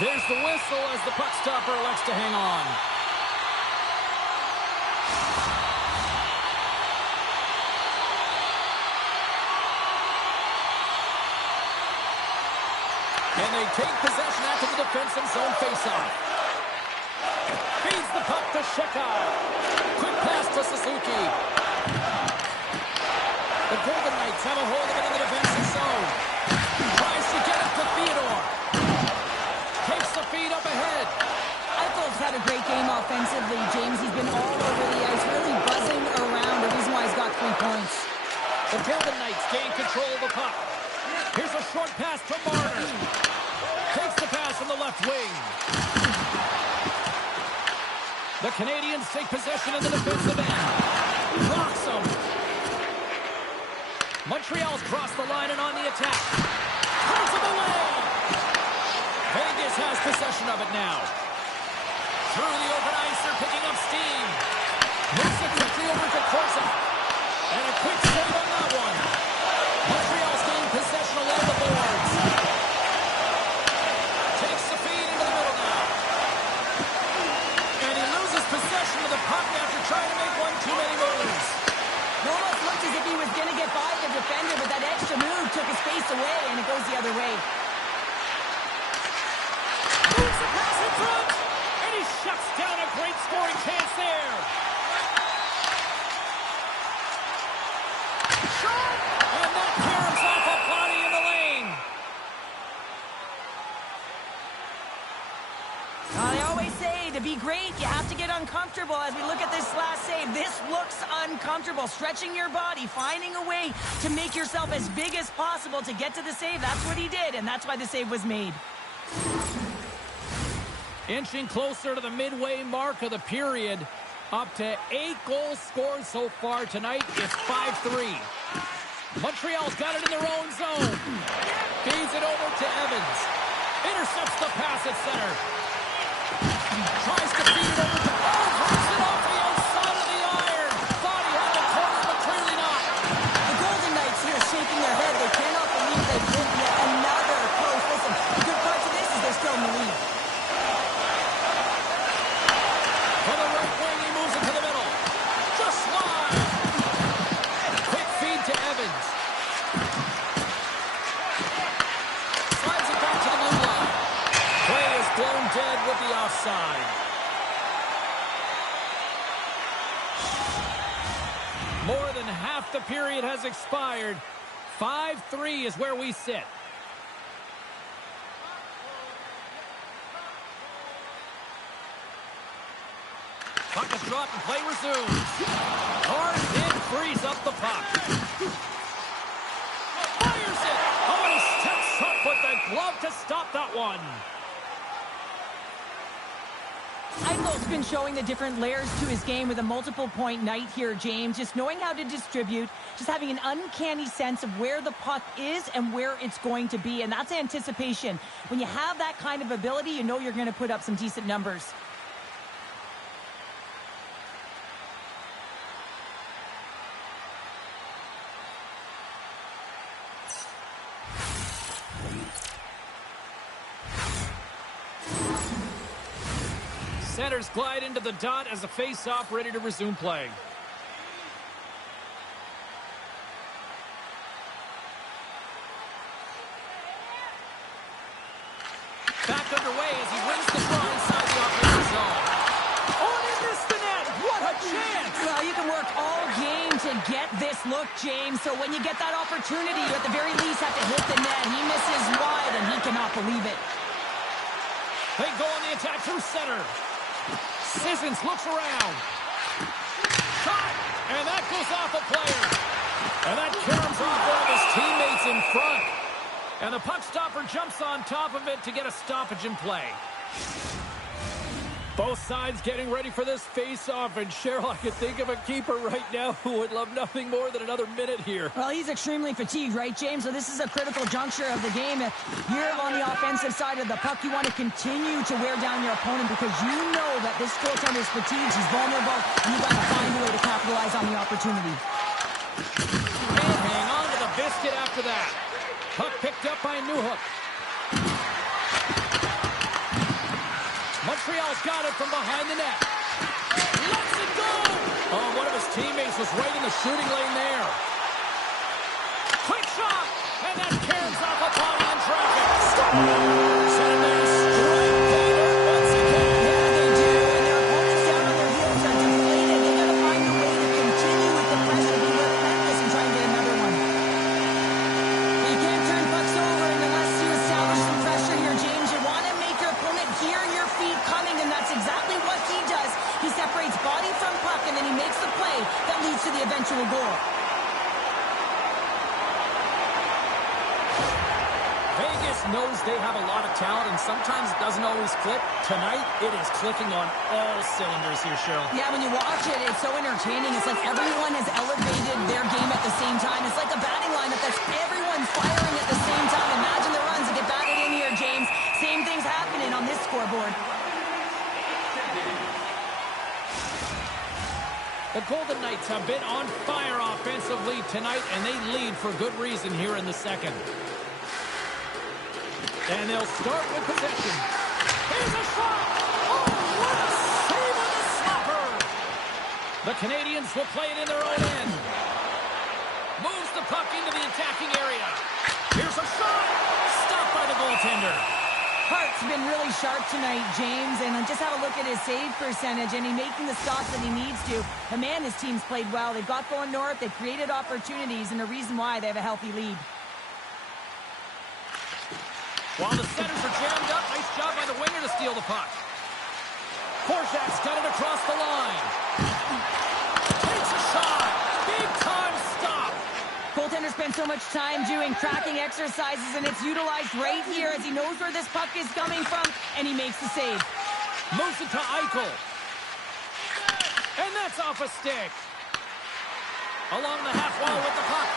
There's the whistle as the puck stopper elects to hang on. And they take possession after the defensive zone faceoff. Feeds the puck to Shekai. Quick pass to Suzuki. The Golden Knights have a hold of it in the defensive zone. Tries to get it to Theodore. Takes the feed up ahead. Eichel's had a great game offensively, James. He's been all over the ice, really buzzing around. The reason why he's got 3 points. The Golden Knights gain control of the puck. Here's a short pass to Marner. Takes the pass from the left wing. The Canadians take possession in the defensive end. Blocks them. Montreal's crossed the line and on the attack. Turns them away. Vegas has possession of it now. Through the open ice, they're picking up steam. Moves it quickly over to Corsa. And a quick save on that one. Montreal's gained possession along the boards. Takes the feed into the middle now. And he loses possession of the puck after trying to make one too many moves. It almost looked as if he was going to get by the defender, but that extra move took his face away, and it goes the other way. Moves the pass in front, and he shuts down a great scoring chance there. Shot! And that caroms off a body in the lane. They always say to be great, you have to get uncomfortable. As we look at this last save, this looks uncomfortable. Stretching your body, finding a way to make yourself as big as possible to get to the save. That's what he did, and that's why the save was made. Inching closer to the midway mark of the period. Up to 8 goals scored so far tonight. It's 5-3. Montreal's got it in their own zone. Feeds it over to Evans. Intercepts the pass at center. Tries to feed it over to... Oh, breaks it off the outside of the iron. Thought he had the corner, but clearly not. The Golden Knights here shaking their head. They cannot believe they've hit yet another close. Listen, the good part to this is they're still in the lead. From the right wing, he moves it to the middle. Just slide. Quick feed to Evans. Slides it back to the blue line. Play is blown dead with the offside. More than half the period has expired. 5-3 is where we sit. Puck is dropped and play resumes. Hard hit frees up the puck. Fires it. Oh, he steps up with the glove to stop that one. Eichel's been showing the different layers to his game with a multiple-point night here, James. Just knowing how to distribute, just having an uncanny sense of where the puck is and where it's going to be, and that's anticipation. When you have that kind of ability, you know you're going to put up some decent numbers. Centers glide into the dot as a face-off ready to resume play. Back underway as he wins the draw inside the offensive zone. Oh, and he missed the net. What a chance! Well, you can work all game to get this look, James. So when you get that opportunity, you at the very least have to hit the net. He misses wide, and he cannot believe it. They go on the attack through center. Sissons looks around. Shot! And that goes off a player. And that caroms off one of his teammates in front. And the puck stopper jumps on top of it to get a stoppage in play. Both sides getting ready for this face-off, and Cheryl, I could think of a keeper right now who would love nothing more than another minute here. Well, he's extremely fatigued, right, James? So this is a critical juncture of the game. If you're on the offensive side of the puck, you want to continue to wear down your opponent because you know that this goaltender is fatigued, he's vulnerable, and you've got to find a way to capitalize on the opportunity. And hang on to the biscuit after that. Puck picked up by Newhook. Montreal's got it from behind the net. Lets it go! Oh, one of his teammates was right in the shooting lane there. Quick shot! And that caroms off a body in traffic. Senators strike Vader once again. Yeah, they do. And their opponents down on their heels are deflated. They got to find a way to continue with the pressure, be relentless, and try and get another one. You can't turn pucks over unless you establish some pressure here, James. You want to make your opponent hear your feet coming, and that's exactly what he does. He separates body from puck, and then he makes the play that leads to the eventual goal. Vegas knows they have a lot of talent, and sometimes it doesn't always click. Tonight, it is clicking on all cylinders here, Cheryl. Yeah, when you watch it, it's so entertaining. It's like everyone has elevated their game at the same time. It's like a batting lineup that's everyone firing at the same time. Imagine the runs that get batted in here, James. Same thing's happening on this scoreboard. The Golden Knights have been on fire offensively tonight, and they lead for good reason here in the second. And they'll start with possession. Here's a shot! Oh, what a save on the stopper! The Canadians will play it in their own end. Moves the puck into the attacking area. Here's a shot! Stopped by the goaltender. Hart's been really sharp tonight, James, and just have a look at his save percentage, and he's making the stops that he needs to. But man, his team's played well. They've got going north, they've created opportunities, and the reason why they have a healthy lead. While the centers are jammed up, nice job by the winger to steal the puck. Korczak's got it across the line. Takes a shot. Big time stop. Goaltender spends so much time doing tracking exercises, and it's utilized right here as he knows where this puck is coming from, and he makes the save. Moves it to Eichel. And that's off a stick. Along the half wall with the puck.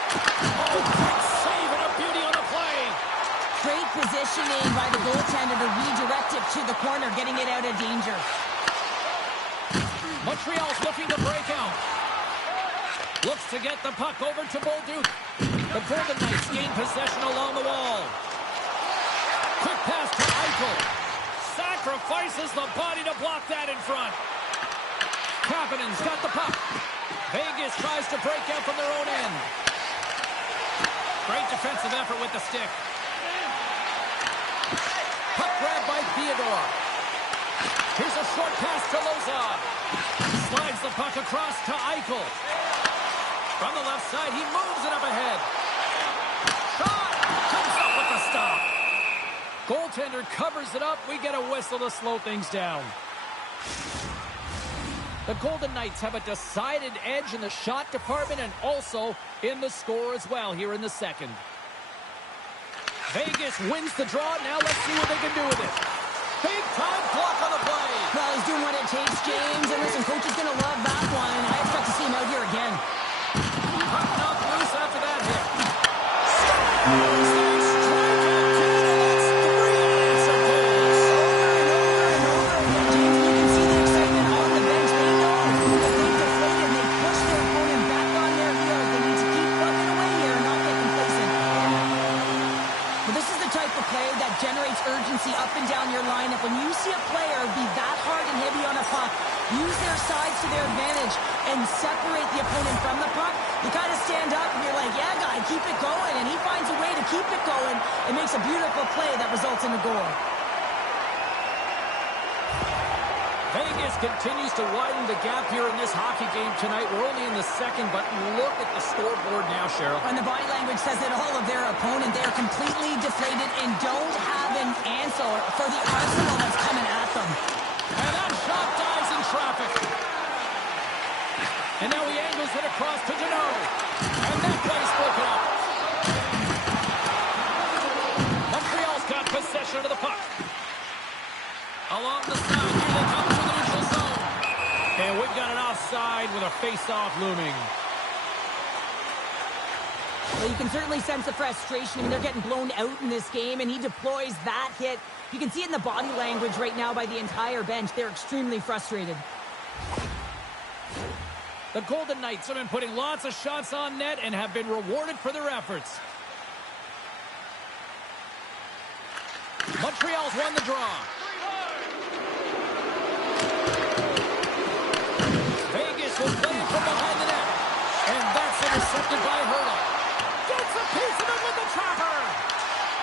Oh, quick save and a beauty on the play. Great positioning by the goaltender to redirect it to the corner, getting it out of danger. Montreal's looking to break out. Looks to get the puck over to Bolduc. The Golden Knights gain possession along the wall. Quick pass to Eichel. Sacrifices the body to block that in front. Kapanen's got the puck. Vegas tries to break out from their own end. Great defensive effort with the stick. Puck grab by Theodore. Here's a short pass to Lozon. Slides the puck across to Eichel. From the left side, he moves it up ahead. Shot! Comes up with the stop. Goaltender covers it up. We get a whistle to slow things down. The Golden Knights have a decided edge in the shot department and also in the score as well here in the second. Vegas wins the draw. Now let's see what they can do with it. Big time block on the play. Well, he's doing what it takes, James. And listen, coach is going to love that one. I expect to see him out here again. Puck knocked loose after that hit. Scores! They strike out two. That's 3 unanswered goals. Over and over again, James. You can see the excitement on the bench. They know that they've deflated. They push their opponent back on their heels. They need to keep plugging away here and not get complacent. But this is the type of play that generates urgency up and down your lineup. When you see a player be that hard and heavy on a puck, use their sides to their advantage, and separate the opponent from the puck, you kind of stand up and you're like, yeah, guy, keep it going. And he finds a way to keep it going. It makes a beautiful play that results in a goal. Vegas continues to widen the gap here in this hockey game tonight. We're only in the second, but look at the scoreboard now, Cheryl. And the body language says it all of their opponent. They are completely deflated and don't have an answer for the arsenal that's coming at them. And that shot dies in traffic. And now he angles it across to Deneau. And that play's broken up. Montreal's got possession of the puck. Along the side, here they come to the got an offside with a face-off looming. Well, you can certainly sense the frustration. I mean, they're getting blown out in this game, and he deploys that hit. You can see it in the body language right now by the entire bench. They're extremely frustrated. The Golden Knights have been putting lots of shots on net and have been rewarded for their efforts. Montreal's won the draw. Vegas will play it from behind the net. And that's intercepted by Hurley. Gets a piece of it with the trapper.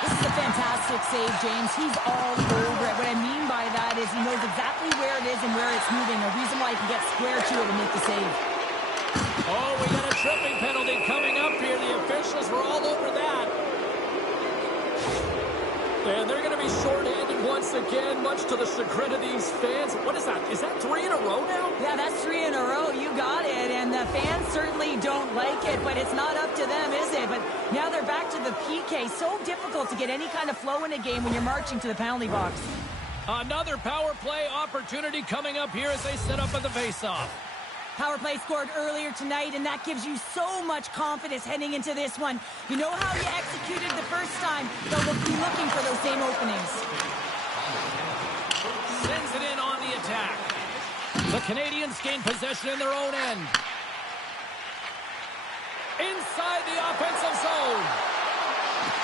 This is a fantastic save, James. He's all over it. What I mean by that is he knows exactly where it is and where it's moving. A reason why he can get square to it and make the save. Oh, we got a tripping penalty coming up here. The officials were all over that. And they're going to be shorthanded once again, much to the chagrin of these fans. What is that? Is that 3 in a row now? Yeah, that's 3 in a row. You got it. And the fans certainly don't like it, but it's not up to them, is it? But now they're back to the PK. So difficult to get any kind of flow in a game when you're marching to the penalty box. Another power play opportunity coming up here as they set up at the faceoff. Power play scored earlier tonight, and that gives you so much confidence heading into this one. You know how you executed the first time. They'll be looking for those same openings. Sends it in on the attack. The Canadians gain possession in their own end. Inside the offensive zone.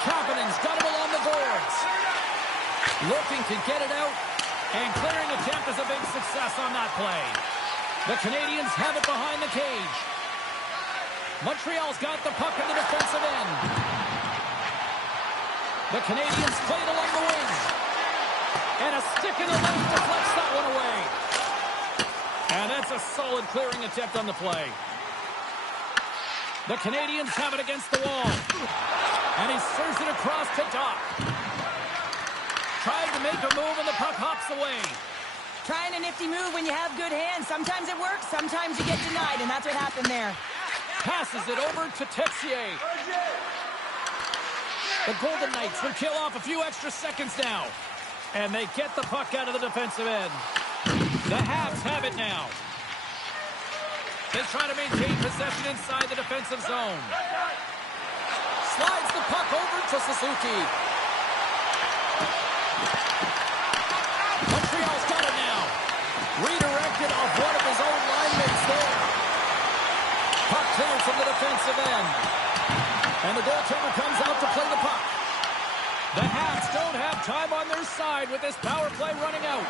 Kapanen's got it along the boards. Looking to get it out, and clearing attempt is a big success on that play. The Canadians have it behind the cage. Montreal's got the puck in the defensive end. The Canadians play it along the wing. And a stick in the left deflects that one away. And that's a solid clearing attempt on the play. The Canadians have it against the wall. And he serves it across to Doc. Tried to make a move and the puck hops away. Trying a nifty move when you have good hands. Sometimes it works, sometimes you get denied, and that's what happened there. Passes it over to Texier. The Golden Knights will kill off a few extra seconds now. And they get the puck out of the defensive end. The Habs have it now. They try to maintain possession inside the defensive zone. Slides the puck over to Suzuki. Montreal's got it now. Redirected off one of his own line mates there. Puck cleared from the defensive end. And the goaltender comes out to play the puck. The Habs don't have time on their side with this power play running out.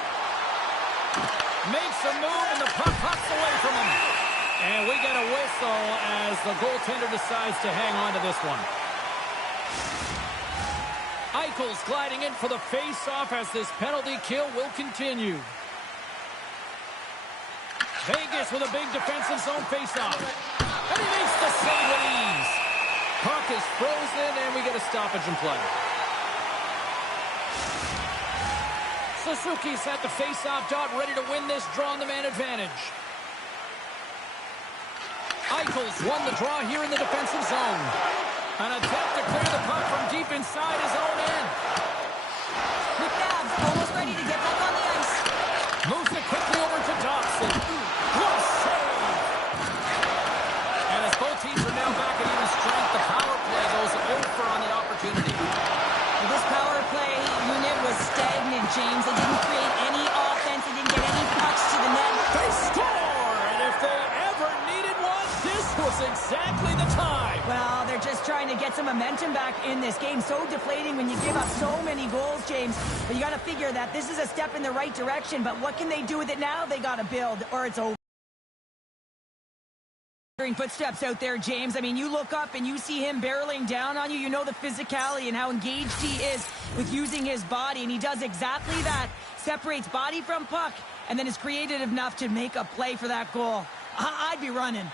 Makes a move and the puck hops away from him. And we get a whistle as the goaltender decides to hang on to this one. Eichel's gliding in for the face-off as this penalty kill will continue. Vegas with a big defensive zone face-off. And he makes the save with ease. Puck is frozen and we get a stoppage in play. Suzuki's at the face-off dot, ready to win this draw on the man advantage. Eichel's won the draw here in the defensive zone. An attempt to clear the puck from deep inside his own end. McNabb's almost ready to get back on the ice. Moves it quickly over to Dobson. What a save! And as both teams are now back at even strength, the power play goes over on the opportunity. This power play unit was stagnant, James. They didn't create any offense. They didn't get any pucks to the net. They score! And if they ever needed one, this was exactly the time. Well, they're just trying to get some momentum back in this game. So deflating when you give up so many goals, James. But you got to figure that this is a step in the right direction. But what can they do with it now? They got to build, or it's over. Footsteps out there, James. I mean, you look up and you see him barreling down on you. You know the physicality and how engaged he is with using his body, and he does exactly that. Separates body from puck, and then is creative enough to make a play for that goal. I'd be running.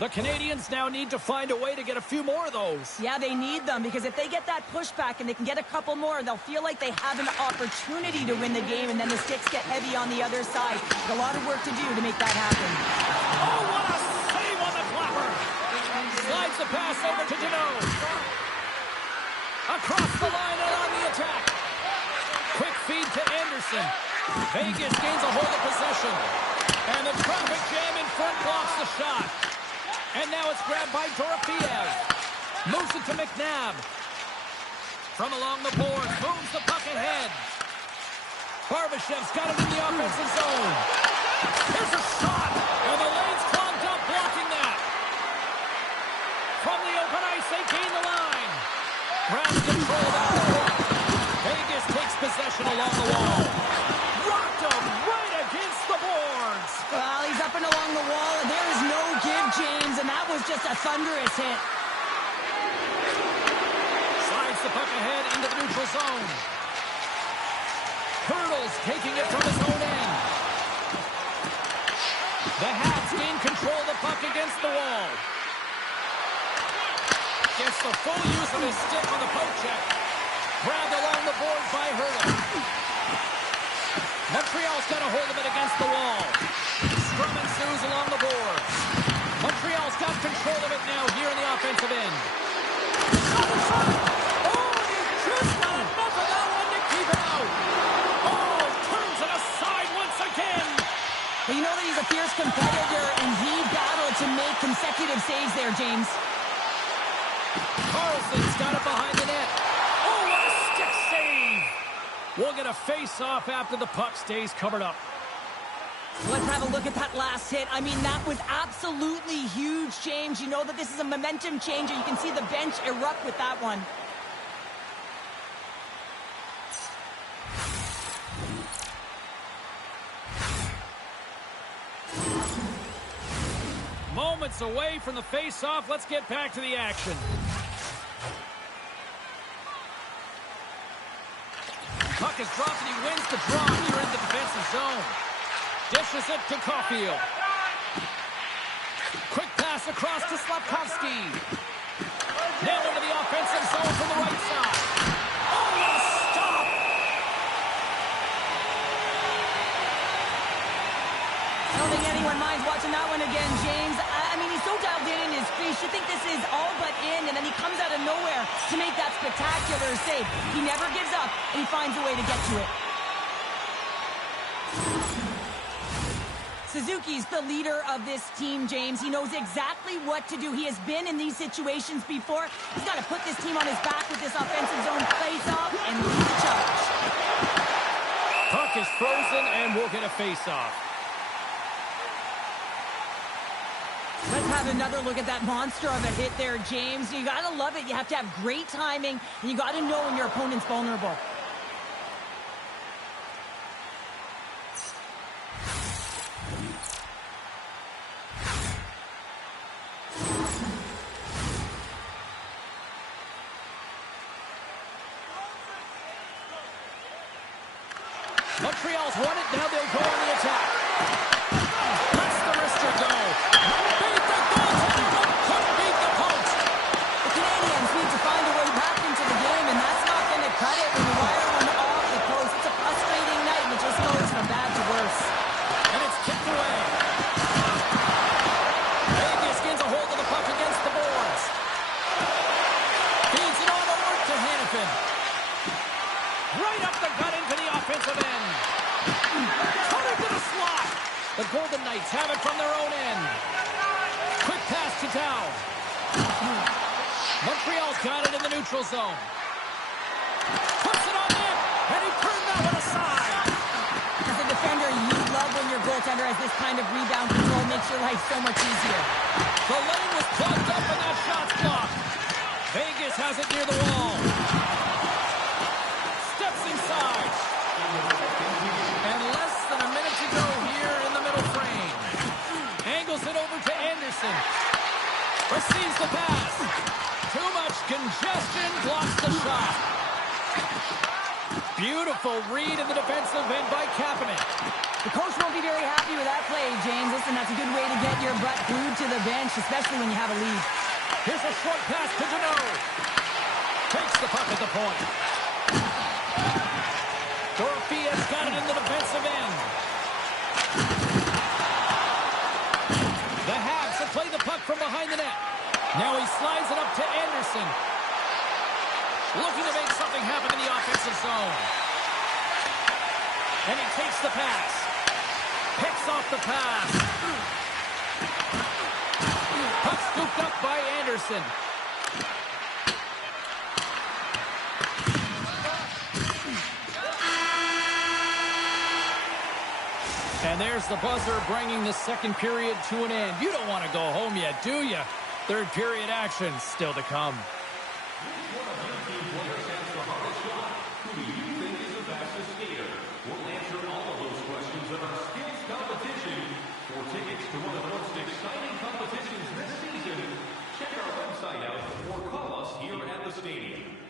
The Canadians now need to find a way to get a few more of those. Yeah, they need them, because if they get that pushback and they can get a couple more, they'll feel like they have an opportunity to win the game, and then the sticks get heavy on the other side. There's a lot of work to do to make that happen. Oh, what a save on the clapper! Slides the pass over to Deneau. Across the line and on the attack. Quick feed to Anderson. Vegas gains a hold of possession. And the traffic jam in front blocks the shot. And now it's grabbed by Dorofiev. Moves it to McNabb. From along the boards, moves the puck ahead. Barbashev's got him in the offensive zone. Here's a shot, and the lane's clogged up, blocking that. From the open ice, they gain the line. Grabs control of the puck. Vegas takes possession along the wall. Rocked him right against the boards. Well, he's up and along the wall, and there is no give, James, and that was just a thunderous hit. Slides the puck ahead into the neutral zone. Hurdles taking it from his own end. The Habs gain control of the puck against the wall. Gets the full use of his stick on the poke check. Grabbed along the boards by Hurdle. Montreal's got a hold of it against the wall. Scrum ensues along the boards. Montreal's got control of it now here in the offensive end. Oh, he just got enough of that one to keep it out. Oh, turns it aside once again. But you know that he's a fierce competitor, and he battled to make consecutive saves there, James. Carlson's got it behind the net. Oh, what a stick save. We'll get a face-off after the puck stays covered up. Let's have a look at that last hit. I mean, that was absolutely huge, James. You know that this is a momentum changer. You can see the bench erupt with that one. Moments away from the face-off. Let's get back to the action. Puck is dropped and he wins the draw here in the defensive zone. Dishes it to Caulfield. Quick pass across to Slafkovsky. Now into the offensive zone from the right side. Oh, what a stop! I don't think anyone minds watching that one again, James. I mean, he's so dialed in his crease. You think this is all but in, and then he comes out of nowhere to make that spectacular save. He never gives up, and he finds a way to get to it. Suzuki's the leader of this team, James. He knows exactly what to do. He has been in these situations before. He's got to put this team on his back with this offensive zone face-off and lead the charge. Puck is frozen, and we'll get a face-off. Let's have another look at that monster of a hit there, James. You got to love it. You have to have great timing, and you got to know when your opponent's vulnerable. Montreal's won it. Now they'll go on the attack. Lets the wrister go. Beat the goaltender. Couldn't beat the post. The Canadiens need to find a way back into the game, and that's not going to cut it when you wire one off the post. It's a frustrating night, and it just goes from bad to worse. And it's kicked away. Vegas gains a hold of the puck against the boards. Feeds it on over to Hannafin. Right up the gut into the offensive end. Turning to the slot. The Golden Knights have it from their own end. Quick pass to Dow. Montreal's got it in the neutral zone. Puts it on net, and he turned that one aside. As a defender, you love when your goaltender has this kind of rebound control. Makes your life so much easier. The lane was clogged up, and that shot's blocked. Vegas has it near the wall. Steps inside. And less than a minute to go here in the middle frame. Angles it over to Anderson. Receives the pass. Too much congestion, blocks the shot. Beautiful read in the defensive end by Kapanen. The coach won't be very happy with that play, James. Listen, that's a good way to get your butt glued to the bench, especially when you have a lead. Here's a short pass to Deneau. Takes the puck at the point. Dorofiev's got it in the defensive end. The Habs have played the puck from behind the net. Now he slides it up to Anderson. Looking to make something happen in the offensive zone. And he takes the pass. Picks off the pass. Puck scooped up by Anderson. And there's the buzzer bringing the second period to an end. You don't want to go home yet, do you? Third period action still to come. Which one of your team players has the hardest shot? Who do you think is the fastest skater? We'll answer all of those questions in our skills competition. For tickets to one of the most exciting competitions this season, check our website out or call us here at the stadium.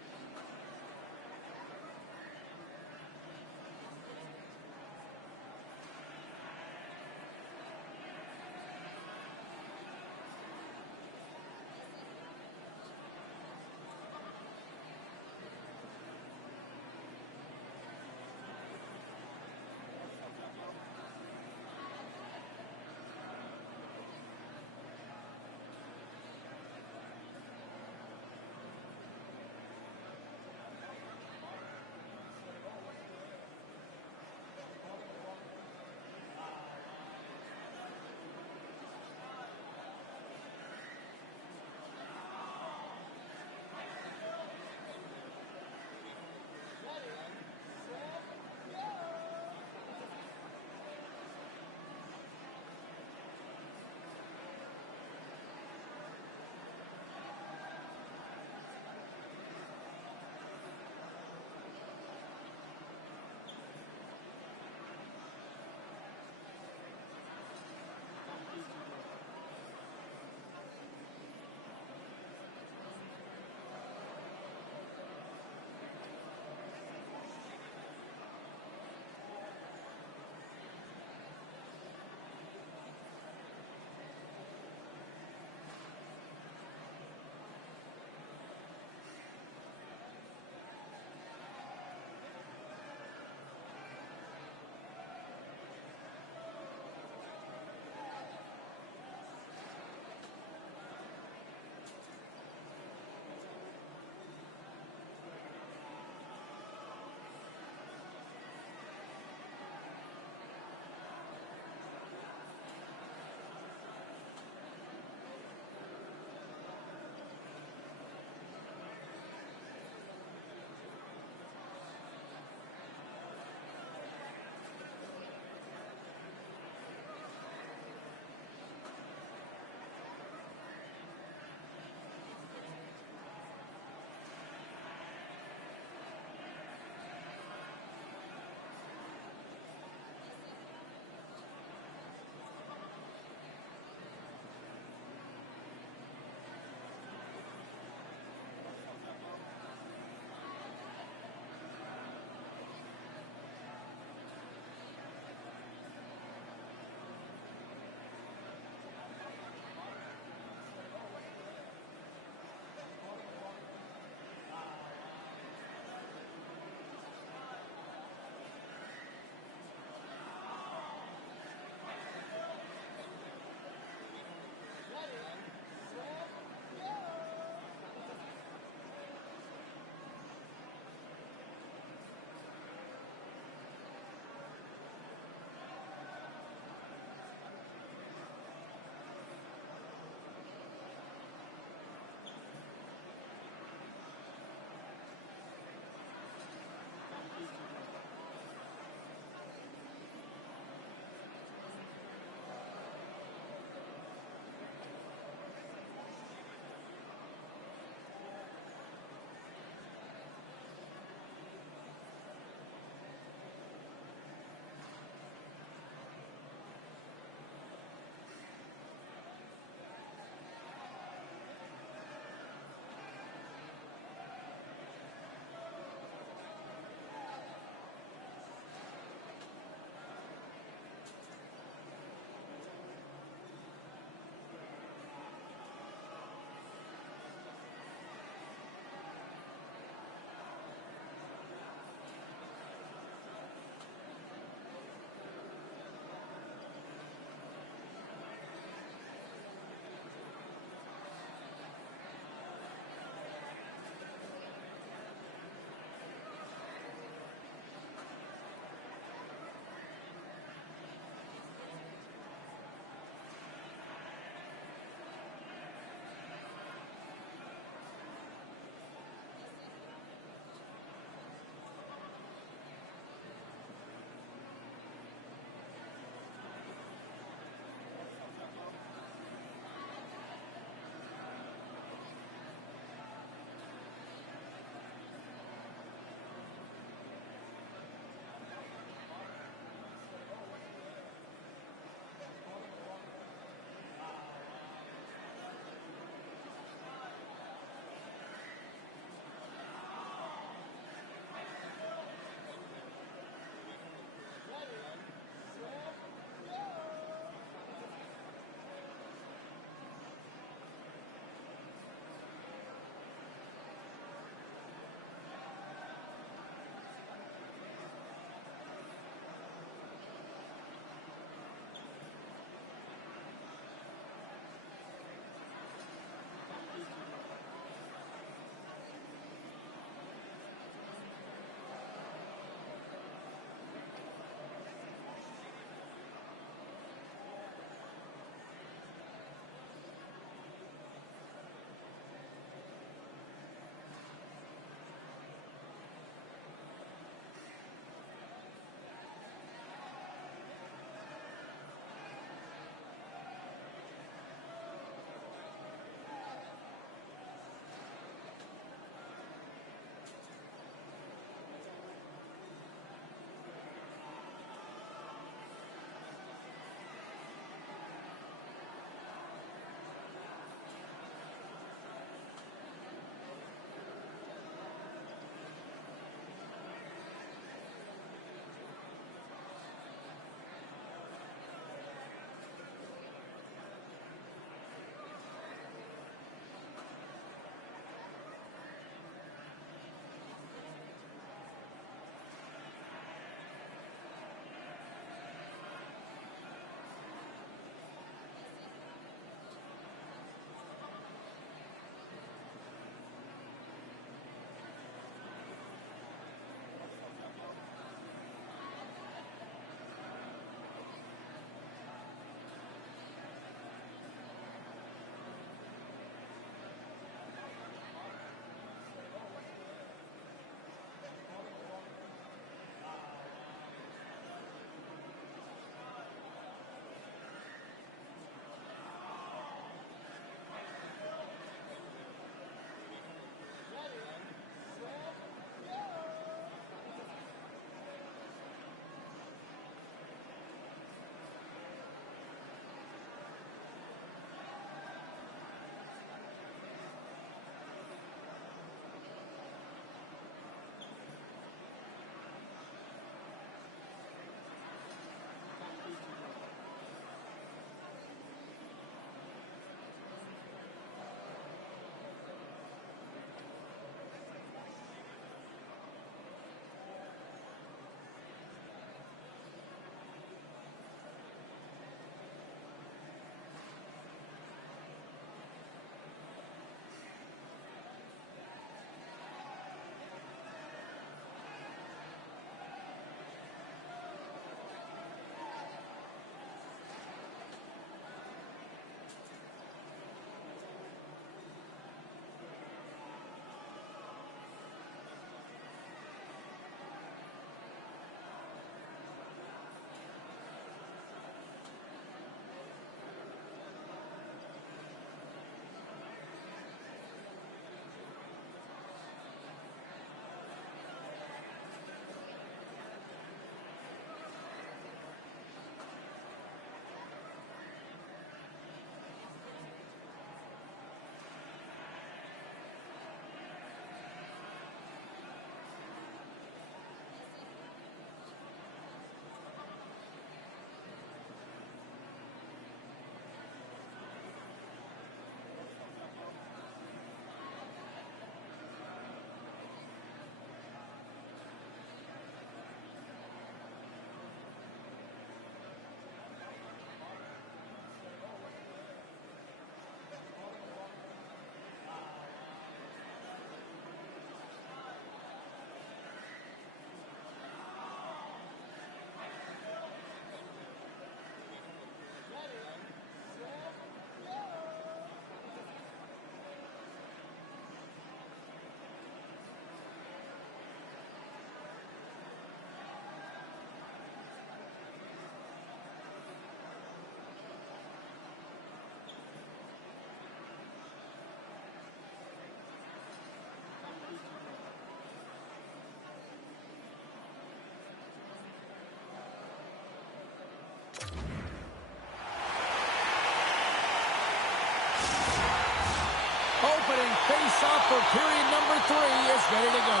face-off for period number 3 is ready to go.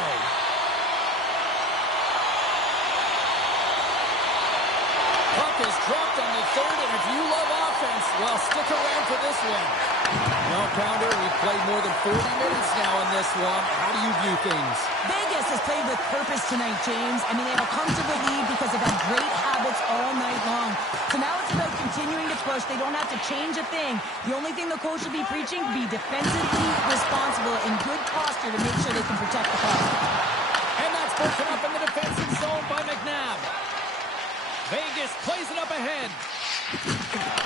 Puck is dropped on the third, and if you love offense, well, stick around for this one. No, Pounder, we've played more than 40 minutes now in this one. How do you view things? Vegas has played with purpose tonight, James. I mean, they have a comfortable lead because they've had great habits all night long. So now it's about continuing to push. They don't have to change a thing. The only thing the coach will be preaching, be defensively responsible in good posture to make sure they can protect the puck. And that's broken up in the defensive zone by McNabb. Vegas plays it up ahead.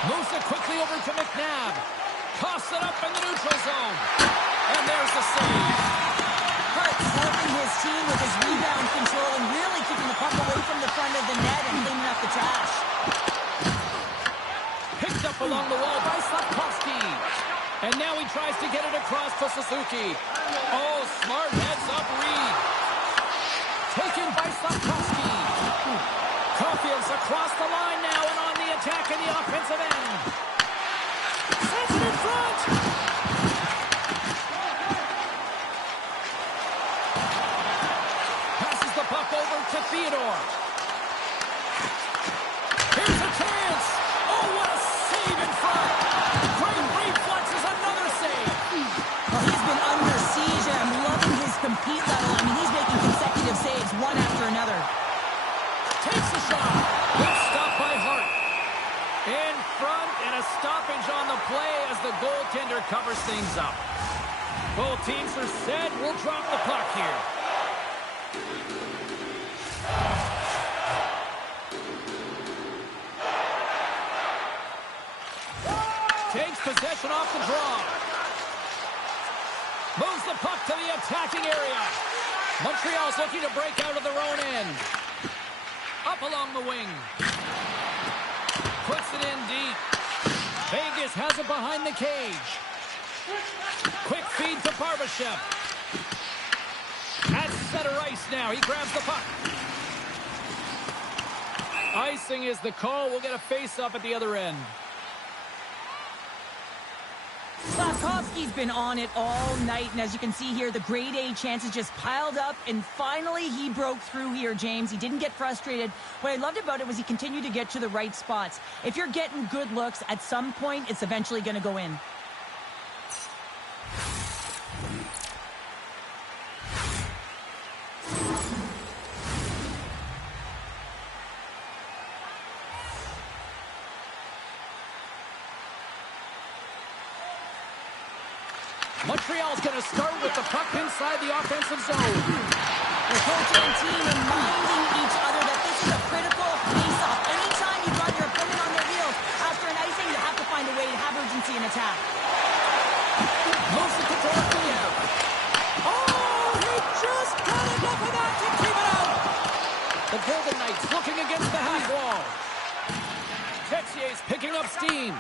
Moves it quickly over to McNabb. Toss it up in the neutral zone. And there's the save. Hart's helping his team with his rebound control and really keeping the puck away from the front of the net and cleaning up the trash. Picked up along the wall by Slavkovsky. And now he tries to get it across to Suzuki. Oh, smart heads-up read. Taken by Slavkovsky. Caulfield's across the line now and on the attack in the offensive end. Sets it in front. Passes the puck over to Theodore. Here's a chance. Oh, what a save in front. Great reflexes, another save. Well, he's been under siege, and I'm loving his compete level. I mean, he's making consecutive saves, one after another. Takes the shot. Good stop by Hart. In front, and a stoppage on the play as the goaltender covers things up. Both teams are set. We'll drop the puck here. Takes possession off the draw. Moves the puck to the attacking area. Montreal's looking to break out of their own end. Up along the wing. Puts it in deep. Vegas has it behind the cage. Quick feed to Barbashev. At center ice now. He grabs the puck. Icing is the call. We'll get a face-up at the other end. Slavkovsky's been on it all night, and as you can see here, the grade A chances just piled up, and finally he broke through here, James. He didn't get frustrated. What I loved about it was he continued to get to the right spots. If you're getting good looks, at some point, it's eventually going to go in. Montreal's going to start with the puck inside the offensive zone. The coach and team reminding each other that this is a critical face-off. Anytime you've got your opponent on their heels, after an icing, you have to find a way to have urgency in attack. Moves it to Dorofeev. Oh, he just got enough of that to keep it out. The Golden Knights looking against the half wall. Texier's picking up steam.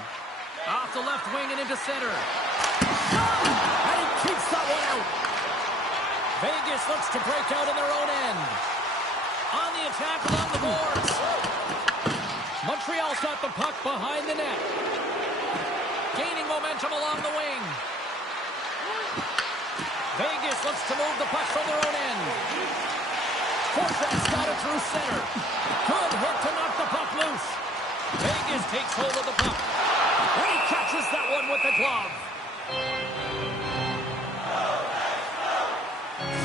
Off the left wing and into center. And he keeps that one out. Vegas looks to break out in their own end. On the attack along the boards. Montreal's got the puck behind the net. Gaining momentum along the wing. Vegas looks to move the puck from their own end. Fortrat's got it through center. Good hit to knock the puck loose. Vegas takes hold of the puck. And he catches that one with the glove.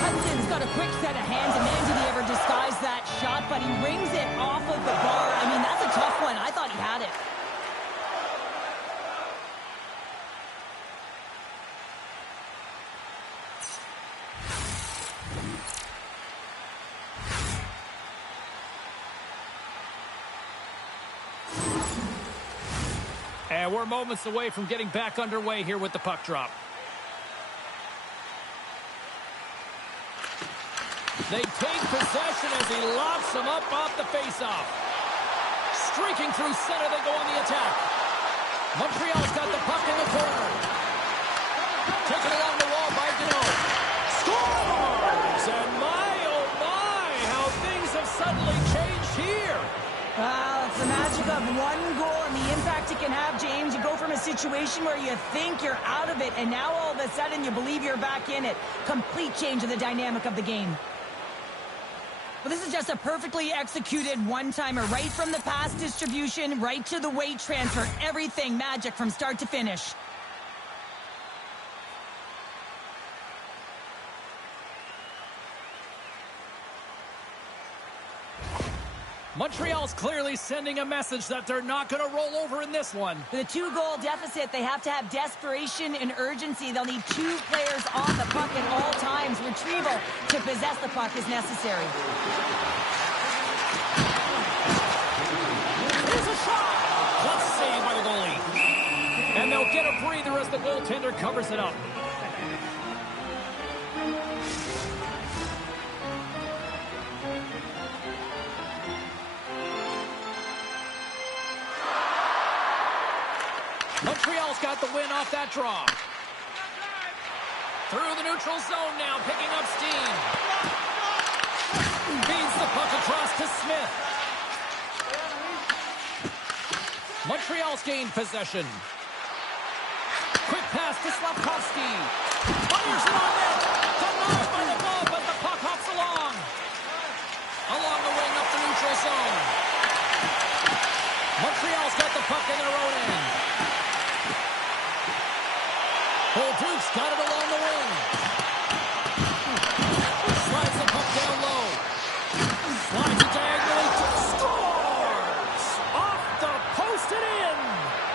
Hudson's got a quick set of hands, and man, did he ever disguise that shot, but he rings it off of the bar. I mean, that's a tough one. I thought he had it. And we're moments away from getting back underway here with the puck drop. They take possession as he locks them up off the faceoff. Streaking through center, they go on the attack. Montreal's got the puck in the corner. Taken along the wall by Deneau. Scores! And my, oh my, how things have suddenly changed here. Well, It's the magic of one goal and the impact it can have, James. You go from a situation where you think you're out of it, and now all of a sudden you believe you're back in it. Complete change of the dynamic of the game. Well, this is just a perfectly executed one-timer. Right from the pass distribution, right to the weight transfer. Everything magic from start to finish. Montreal's clearly sending a message that they're not going to roll over in this one. With a 2-goal deficit, they have to have desperation and urgency. They'll need 2 players on the puck at all times. Retrieval to possess the puck is necessary. Here's a shot! Let's save by the goalie. And they'll get a breather as the goaltender covers it up. Montreal's got the win off that draw. Through the neutral zone now, picking up steam. Feeds the puck across to Smith. Montreal's gained possession. Quick pass to Slafkovsky. Fires it on net. Denied by the ball, but the puck hops along. Along the wing up the neutral zone. Montreal's got the puck in their own end. Duke's got it along the wing. Slides the puck down low. Slides it diagonally. Scores! Off the post and in!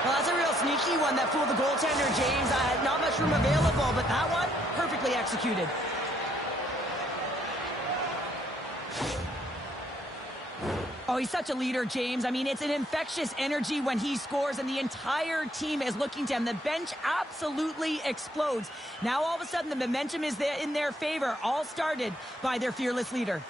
Well, that's a real sneaky one that fooled the goaltender, James. Not much room available, but that one, perfectly executed. Oh, he's such a leader, James. I mean, it's an infectious energy when he scores, and the entire team is looking to him. The bench absolutely explodes. Now, all of a sudden, the momentum is there in their favor, all started by their fearless leader.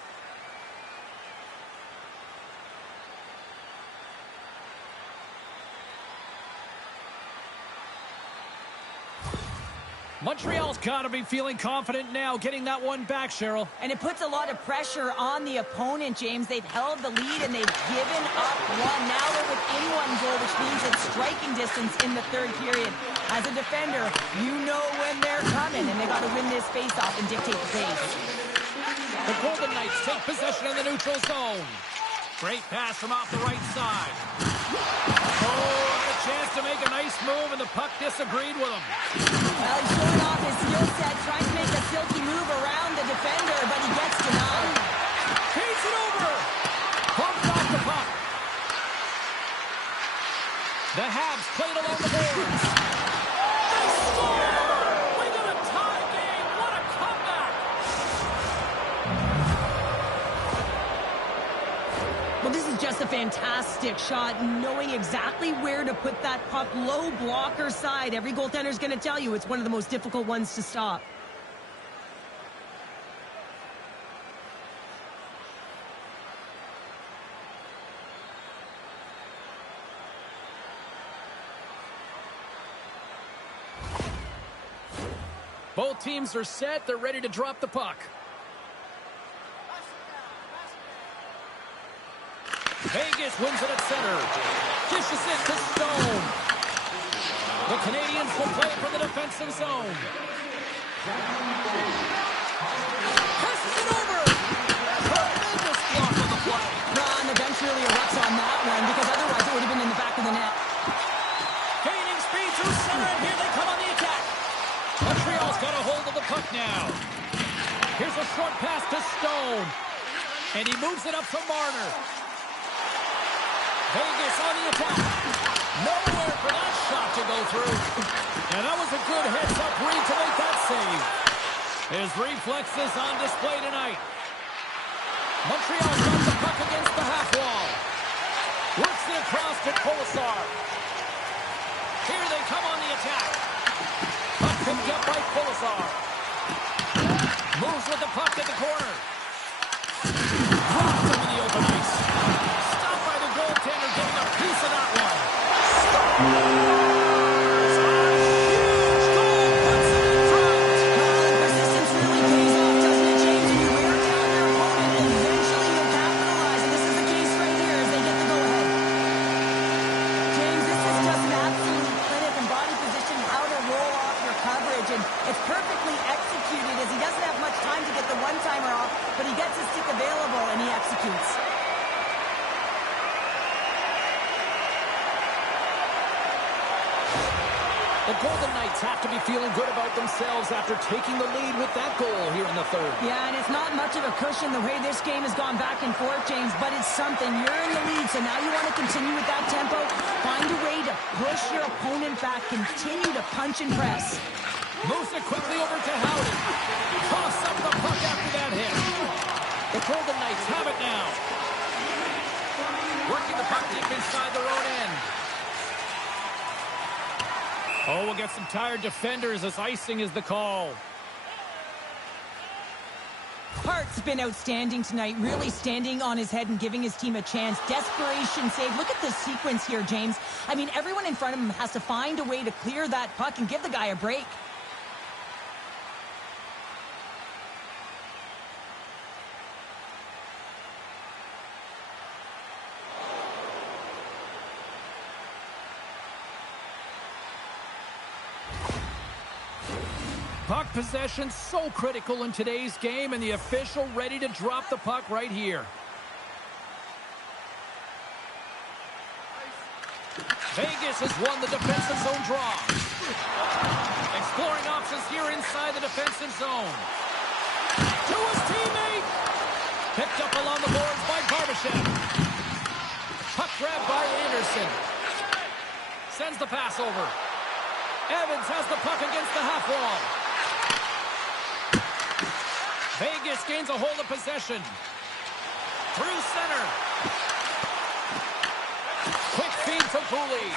Montreal's got to be feeling confident now, getting that one back, Cheryl. And it puts a lot of pressure on the opponent, James. They've held the lead, and they've given up one. Now they're within 1 goal, which means it's striking distance in the 3rd period. As a defender, you know when they're coming, and they got to win this face-off and dictate the pace. The Golden Knights take possession in the neutral zone. Great pass from off the right side. Oh, a chance to make a nice move, and the puck disagreed with him. Well, he's showing off his skill set, trying to make a silky move around the defender, but he gets denied. Feeds it over. Bumped off the puck. The Habs played along the boards. They score! We got a tie game. What a comeback! Well, this is just a fantastic shot, knowing exactly where to put that puck. Low blocker side. Every goaltender's going to tell you it's one of the most difficult ones to stop. Both teams are set. They're ready to drop the puck. Vegas wins it at center. Dishes it to Stone. The Canadians will play from the defensive zone. Passes it over. Tremendous block on the play. And the bench really erupts on that one, because otherwise it would have been in the back of the net. Gaining speed through center, and here they come on the attack. Montreal's got a hold of the puck now. Here's a short pass to Stone. And he moves it up to Marner. Vegas on the attack. Nowhere for that shot to go through. And that was a good heads-up read to make that save. His reflexes on display tonight. Montreal's got the puck against the half wall. Works it across to Colasar. Here they come on the attack. Puck picked up by Colasar. Moves with the puck at the corner. Dropped him in the open ice. Stopped by the goaltender, getting a piece of that one. Scores! A huge goal puts them in front. Persistence really pays off, doesn't it, James? If you wear down your opponent, eventually you'll capitalize. And this is the case right here as they get the go-ahead. The Golden Knights have to be feeling good about themselves after taking the lead with that goal here in the third. Yeah, and it's not much of a cushion the way this game has gone back and forth, James, but it's something. You're in the lead, so now you want to continue with that tempo. Find a way to push your opponent back. Continue to punch and press. Moves it quickly over to Howden. Toss up the puck after that hit. The Golden Knights have it now. Working the puck deep inside their own end. Oh, we'll get some tired defenders as icing is the call. Hart's been outstanding tonight, really standing on his head and giving his team a chance. Desperation save. Look at the sequence here, James. I mean, everyone in front of him has to find a way to clear that puck and give the guy a break. Puck possession so critical in today's game, and the official ready to drop the puck right here. Vegas has won the defensive zone draw. Exploring options here inside the defensive zone. To his teammate. Picked up along the boards by Barbashev. Puck grabbed by Anderson. Sends the pass over. Evans has the puck against the half wall. Vegas gains a hold of possession. Through center. Quick feed to Cooley.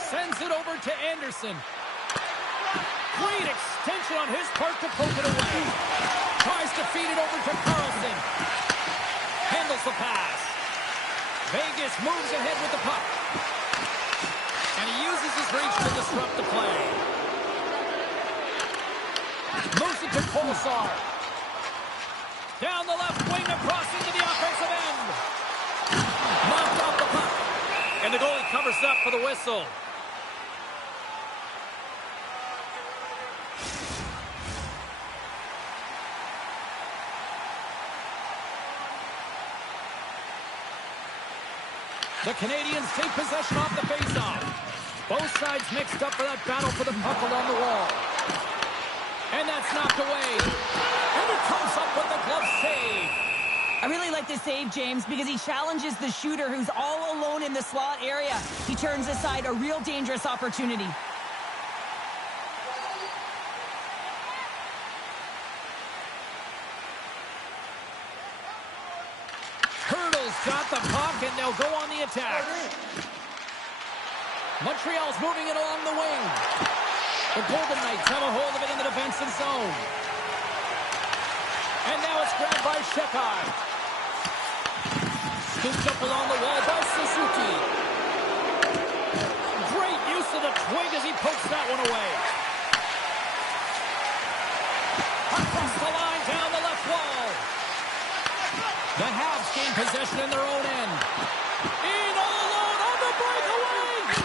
Sends it over to Anderson. Great extension on his part to poke it away. Tries to feed it over to Carlson. Handles the pass. Vegas moves ahead with the puck. And he uses his reach to disrupt the play. Moves it to Kolesar. Down the left wing across into the offensive end. Knocked off the puck. And the goalie covers up for the whistle. The Canadians take possession off the faceoff. Both sides mixed up for that battle for the puck along the wall. And that's knocked away. And he comes up with the glove save. I really like this save, James, because he challenges the shooter who's all alone in the slot area. He turns aside a real dangerous opportunity. Hurdle's got the puck, and they'll go on the attack. Montreal's moving it along the wing. The Golden Knights have a hold of it in the defensive zone. And now it's grabbed by Shekai. Scooped up along the wall by Suzuki. Great use of the twig as he pokes that one away. Across the line, down the left wall. The Habs gain possession in their own end. In all alone on the breakaway.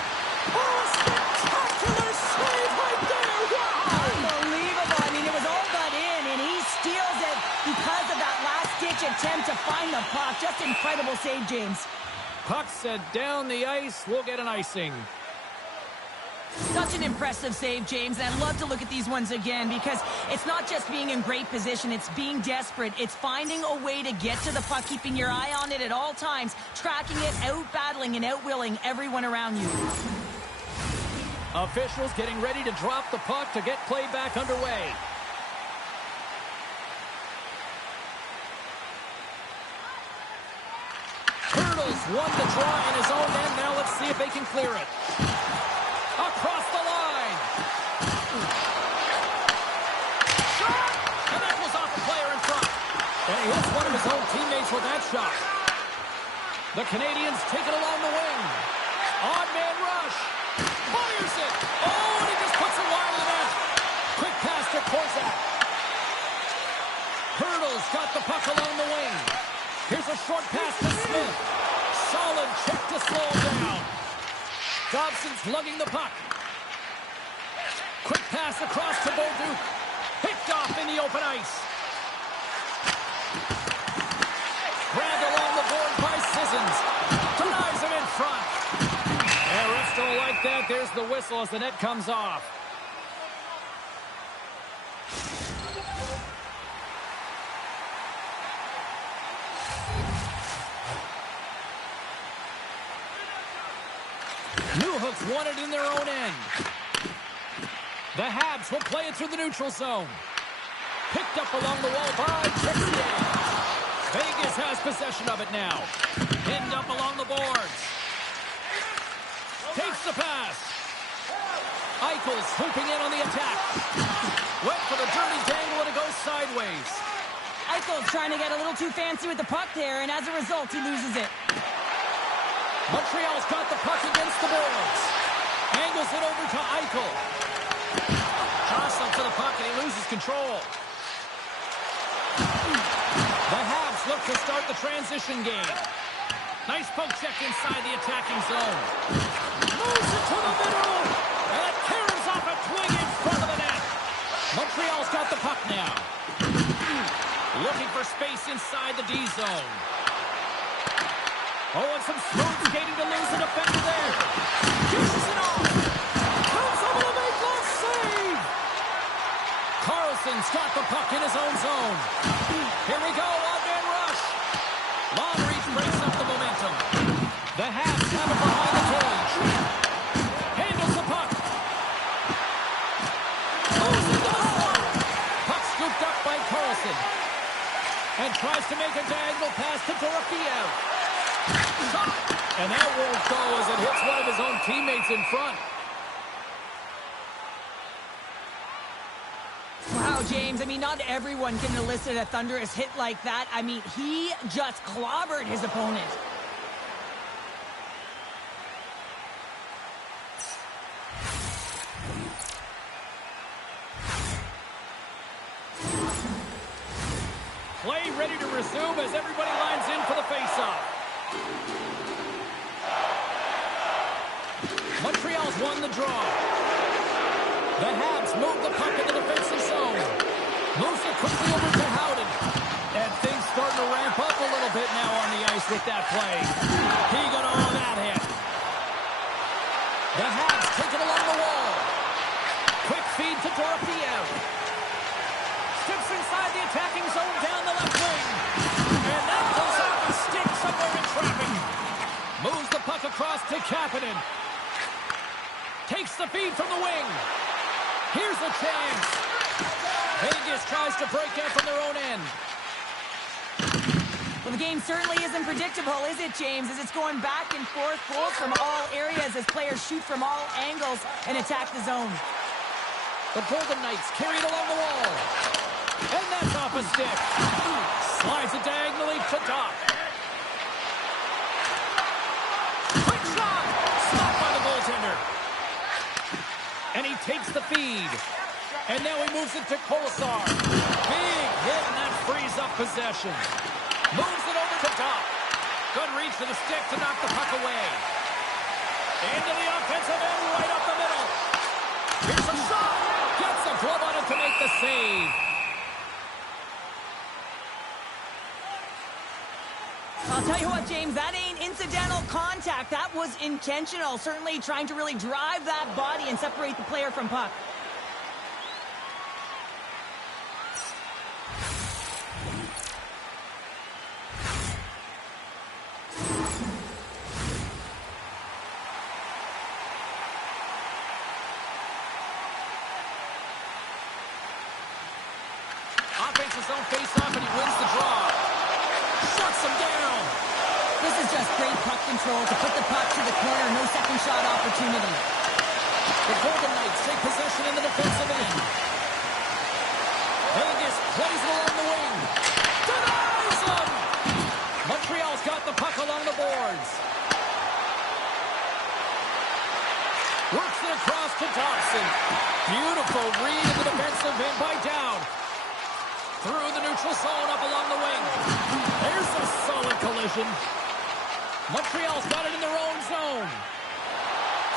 Oh, spectacular save right there. Wow. Unbelievable. I mean, it was all got in, and he steals it because of that last-ditch attempt to find the puck. Just incredible save, James. Puck set down the ice. We'll get an icing. Such an impressive save, James, and I'd love to look at these ones again because it's not just being in great position, it's being desperate. It's finding a way to get to the puck, keeping your eye on it at all times, tracking it, out-battling and out-willing everyone around you. Officials getting ready to drop the puck to get play back underway. Hurdles won the draw in his own end. Now let's see if they can clear it. Across the line. Shot! And that was off the player in front. And he hits one of his own teammates with that shot. The Canadians take it along the wing. Odd man rush. Fires it. Oh, and he just puts it wide of the net. Quick pass to Korzak. Hurdles got the puck along the wing. Here's a short pass to Smith. Solid check to slow him down. Dobson's lugging the puck. Quick pass across to Bolduc. Picked off in the open ice. Grabbed along the board by Sissons. Denies him in front. And refs don't like like that, there's the whistle as the net comes off. Newhook's won it in their own end. The Habs will play it through the neutral zone. Picked up along the wall by Trixie. Vegas has possession of it now. Pinned up along the boards. Takes the pass. Eichel's swooping in on the attack. Went for the dirty dangle and it goes sideways. Eichel's trying to get a little too fancy with the puck there, and as a result, he loses it. Montreal's got the puck against the boards. Angles it over to Eichel. Jostling for the puck and he loses control. The Habs look to start the transition game. Nice poke check inside the attacking zone. Moves it to the middle. And it tears off a twig in front of the net. Montreal's got the puck now. Looking for space inside the D zone. Oh, and some smooth skating to lose a defender there. Dishes it off. Comes over to make that save. Carlson's got the puck in his own zone. Here we go, one-man rush. Long reach breaks up the momentum. The Habs have it behind the cage. Handles the puck. Moves into the slot. Puck scooped up by Carlson. And tries to make a diagonal pass to Dorofeyev. Shot. And that won't go as it hits one of his own teammates in front. Wow, James, I mean, not everyone can elicit a thunderous hit like that. I mean, he just clobbered his opponent. Play ready to resume as everybody lines in for the faceoff. Montreal's won the draw. The Habs move the puck in the defensive zone. Moves it quickly over to Howden. And things starting to ramp up a little bit now on the ice with that play. He got all of that hit. The Habs take it along the wall. Quick feed to Dorofeyev. Steps inside the attacking zone down the left wing. And that goes off a stick somewhere in traffic. Moves the puck across to Kapanen. Takes the feed from the wing. Here's a chance. Vegas tries to break out from their own end. Well, the game certainly isn't predictable, is it, James? As it's going back and forth, goals from all areas as players shoot from all angles and attack the zone. The Golden Knights carry it along the wall. And that's off a stick. Slides it diagonally to top. Quick shot. Stopped by the goaltender. And he takes the feed. And now he moves it to Kolesar. Big hit, and that frees up possession. Moves it over to top. Good reach to the stick to knock the puck away. Into the offensive end, right up the middle. Here's a shot. Gets a glove on it to make the save. I'll tell you what, James, that ain't incidental contact. That was intentional, certainly trying to really drive that body and separate the player from puck. Offensive zone face-off, and he wins the draw. Shuts him down. This is just great puck control to put the puck to the corner. No second shot opportunity. The Golden Knights take possession in the defensive end. Vegas plays it along the wing. Denies him! Montreal's got the puck along the boards. Works it across to Thompson. Beautiful read in the defensive end by Dowd. Through the neutral zone, up along the wing. There's a solid collision. Montreal's got it in their own zone.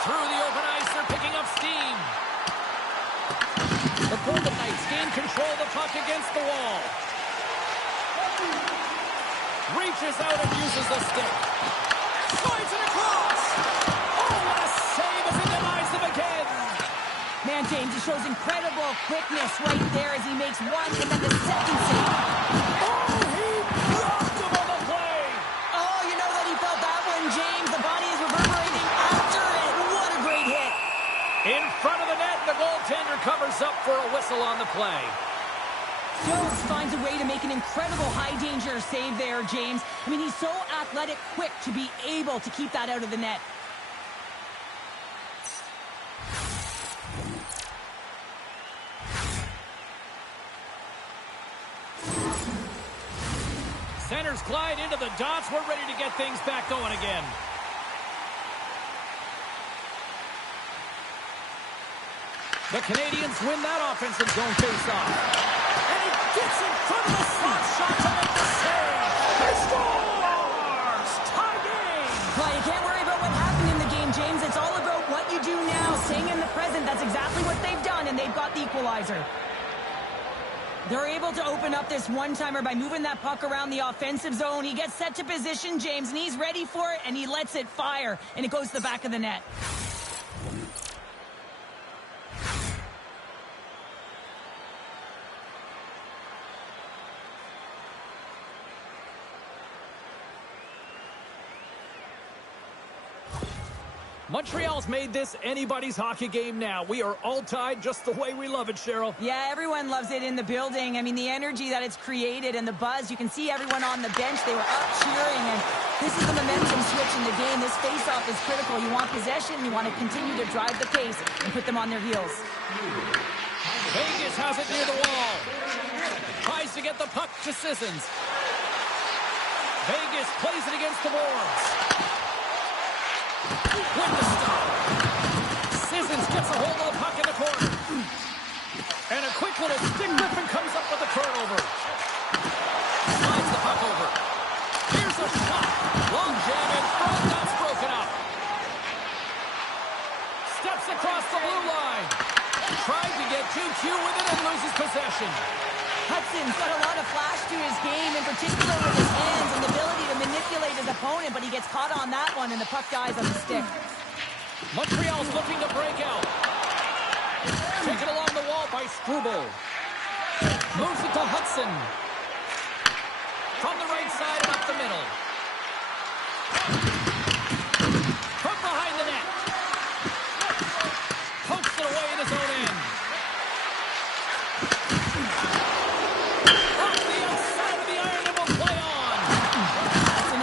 Through the open ice, they're picking up steam. The Golden Knights gain control of the puck against the wall. Reaches out and uses the stick. Slides it across. Oh, what a save as he gets can't, James. He shows incredible quickness right there as he makes one and then the second save. Oh, he blocked him on the play. Oh, you know that he felt that one, James. The body is reverberating after it. What a great hit. In front of the net, the goaltender covers up for a whistle on the play. Jones finds a way to make an incredible high-danger save there, James. I mean, he's so athletic, quick to be able to keep that out of the net. Centers glide into the dots. We're ready to get things back going again. The Canadians win that offensive zone faceoff. And he gets in front of the slot shot to make the save. He scores! Tie game! Well, you can't worry about what happened in the game, James. It's all about what you do now, staying in the present. That's exactly what they've done, and they've got the equalizer. They're able to open up this one-timer by moving that puck around the offensive zone. He gets set to position, James, and he's ready for it, and he lets it fire, and it goes to the back of the net. Montreal's made this anybody's hockey game now. We are all tied just the way we love it, Cheryl. Yeah, everyone loves it in the building. I mean, the energy that it's created and the buzz. You can see everyone on the bench. They were up cheering, and this is the momentum switch in the game. This face-off is critical. You want possession. You want to continue to drive the pace and put them on their heels. Vegas has it near the wall. Tries to get the puck to Sissons. Vegas plays it against the boards. With the stop. Sissons gets a hold of the puck in the corner. And a quick little stick Griffin comes up with the turnover. Slides the puck over. Here's a shot. Long jab in front. That's broken up. Steps across the blue line. Tried to get 2Q with it and loses possession. Hudson's got a lot of flash to his game, in particular with his hands and the ability to manipulate his opponent, but he gets caught on that one, and the puck dies on the stick. Montreal's looking to break out. Taken along the wall by Struble. Moves it to Hudson. From the right side and up the middle. From behind the net. Pokes it away in his own end. Off the outside of the iron and will play on. That's an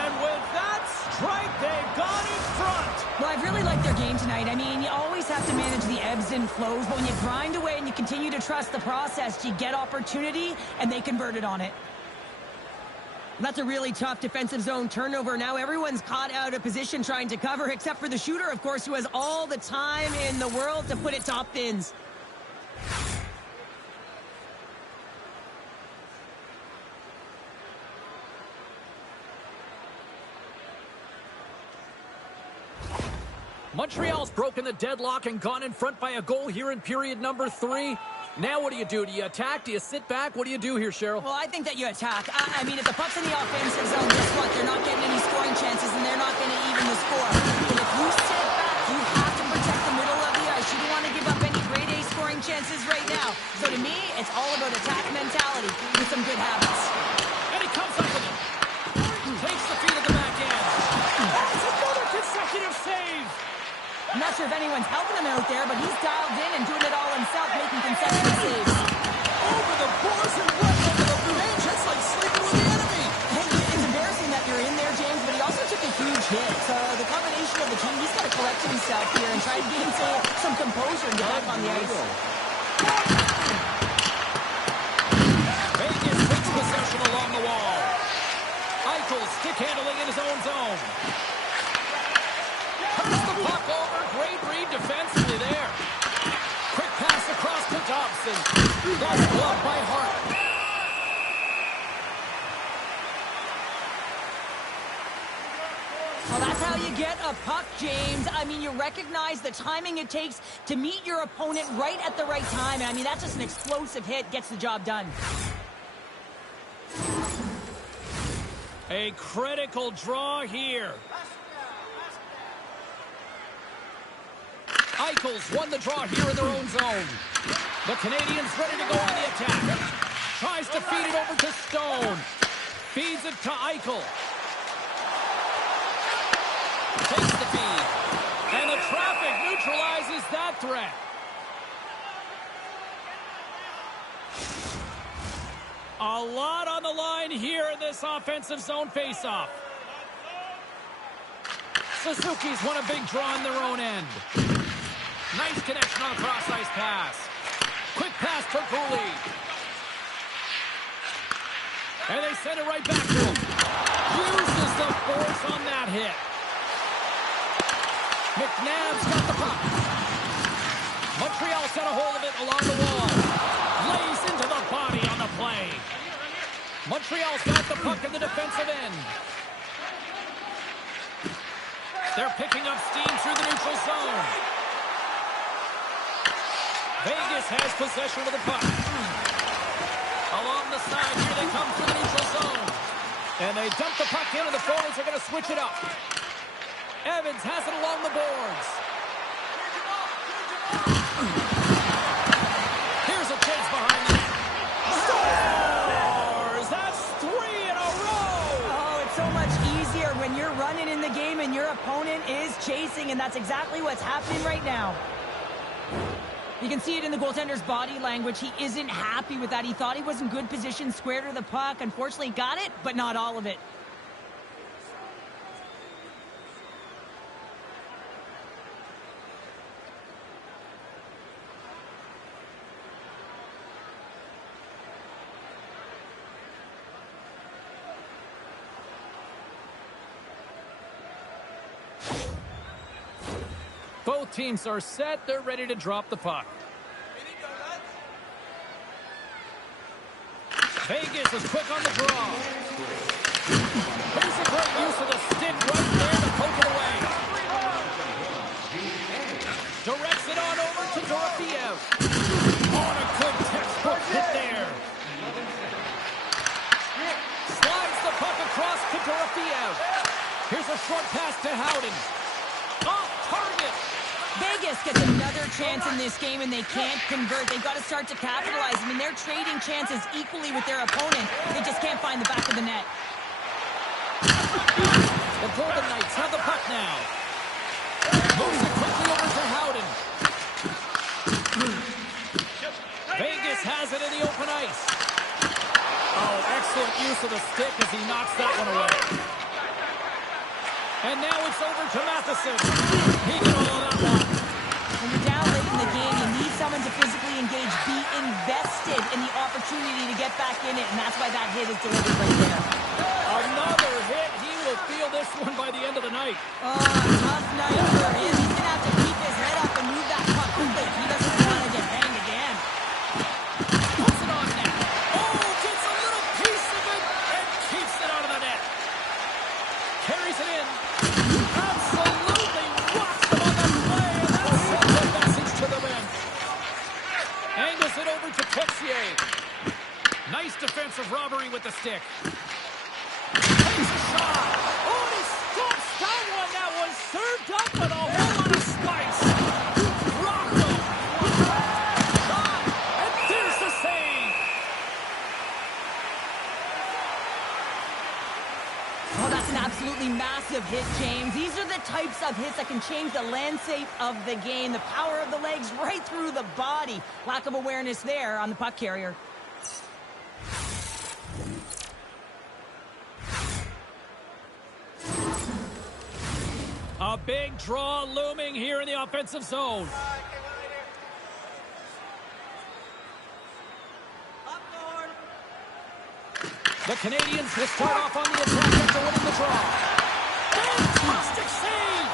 And with that strike, they've gone in front. Well, I really like their game tonight. I mean, you always have to manage the ebbs and flows, but when you grind away and you continue to trust the process, you get opportunity, and they converted on it. That's a really tough defensive zone turnover. Now everyone's caught out of position trying to cover, except for the shooter, of course, who has all the time in the world to put it top bins. Montreal's broken the deadlock and gone in front by a goal here in period number 3. Now what do you do? Do you attack? Do you sit back? What do you do here, Cheryl? Well, I think that you attack. I mean, if the puck's in the offensive zone, guess what? They're not getting any scoring chances, and they're not going to even the score. But if you sit back, you have to protect the middle of the ice. You don't want to give up any grade A scoring chances right now. So to me, it's all about attack mentality with some good habits. And he comes up with it. Takes the feet at the back end. That's another consecutive save. I'm not sure if anyone's helping him out there, but he's dialed in and doing it all himself, making consecutive saves. Over the boards and right over the bench. That's like sleeping with the enemy. Hey, it's embarrassing that you're in there, James, but he also took a huge hit. So the combination of the team, he's got to collect himself here and try to gain some composure and get back on the ice. Vegas takes possession along the wall. Eichel stick handling in his own zone. Puts the puck over. Great read defensively there. Quick pass across to Dobson. That's blocked by Hart. Well, that's how you get a puck, James. I mean, you recognize the timing it takes to meet your opponent right at the right time. And I mean, that's just an explosive hit. Gets the job done. A critical draw here. Eichel's won the draw here in their own zone. The Canadians ready to go on the attack. Tries to feed it over to Stone. Feeds it to Eichel. Takes the feed. And the traffic neutralizes that threat. A lot on the line here in this offensive zone faceoff. Suzuki's won a big draw in their own end. Nice connection on the cross-ice pass. Quick pass for Cooley. And they send it right back to him. Uses the force on that hit. McNabb's got the puck. Montreal's got a hold of it along the wall. Lays into the body on the play. Montreal's got the puck in the defensive end. They're picking up steam through the neutral zone. Vegas has possession of the puck. Along the side, here they come through the neutral zone. And they dump the puck in, and the forwards are going to switch it up. Evans has it along the boards. Here's a chance behind the net. Scores! That's 3 in a row! Oh, it's so much easier when you're running in the game and your opponent is chasing, and that's exactly what's happening right now. You can see it in the goaltender's body language. He isn't happy with that. He thought he was in good position, square to the puck. Unfortunately, got it, but not all of it. Both teams are set. They're ready to drop the puck. Vegas is quick on the draw. Here's a great use of the stick right there to poke it away. Directs it on over to Dorofeev. On a good textbook hit there. Slides the puck across to Dorofeev. Here's a short pass to Howden. Off target. Vegas gets another chance in this game, and they can't convert. They've got to start to capitalize. I mean, they're trading chances equally with their opponent. They just can't find the back of the net. The Golden Knights have the puck now. Moves it quickly over to Howden. Vegas has it in the open ice. Oh, excellent use of the stick as he knocks that one away. And now it's over to Matheson. He got all of that one. When you're down late in the game, you need someone to physically engage, be invested in the opportunity to get back in it, and that's why that hit is delivered right there. Another hit. He will feel this one by the end of the night. Oh, tough night for him. He's going to have to keep his head up and move that puck quickly. He doesn't want to get banged again. Puts it on net. Oh, gets a little piece of it and keeps it out of the net. Carries it in. Absolutely rocks him on that play, and that sends a message to the bench. Angles it over to Texier. Nice defensive robbery with the stick. Takes a shot. Oh, and he stops that one. That was served up with a whole lot of spice. Rocked him. Shot. And there's the save. Oh, that's an absolutely massive hit, James. These are the types of hits that can change the landscape of the game. The power of the legs right through the body. Lack of awareness there on the puck carrier. A big draw looming here in the offensive zone. The Canadians will start off on the attack after winning the draw. Fantastic save!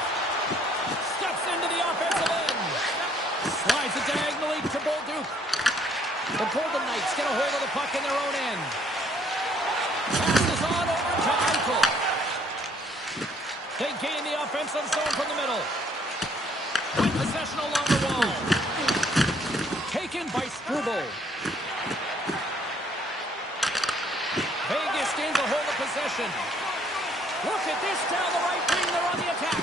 Steps into the offensive end. Slides it diagonally to Bolduc. The Golden Knights get a hold of the puck in their own end. Passes on over to Eichel. They gain the offensive zone from the middle. With possession along the wall. Taken by Struble. Vegas gains a hold of possession. Look at this down the right wing. They're on the attack.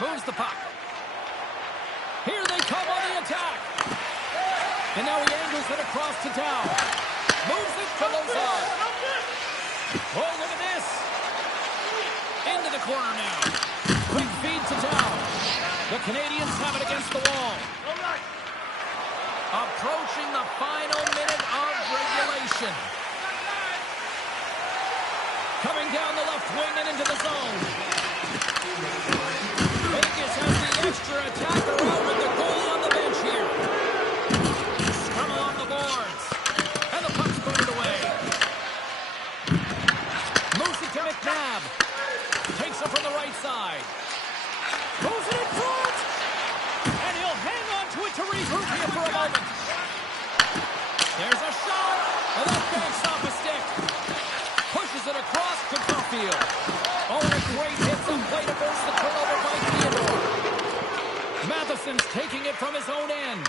Moves the puck. Here they come on the attack. And now he angles it across to Dow. Moves it to Lozar. Oh, look at this. Into the corner now. Quick feed to Dow. The Canadians have it against the wall. Approaching the final minute of regulation. Coming down the left wing and into the zone. Vegas has the extra attacker out with the goalie on the bench here. Scrum along the boards. And the puck's put it away. Moves it to McNabb. Takes it from the right side. Moves it in front. And he'll hang on to it to regroup here for a moment. There's a shot. And that banks off a stick. Pushes it across to Caulfield. Oh, and a great hit some play to force the turnover by Theodore. Matheson's taking it from his own end.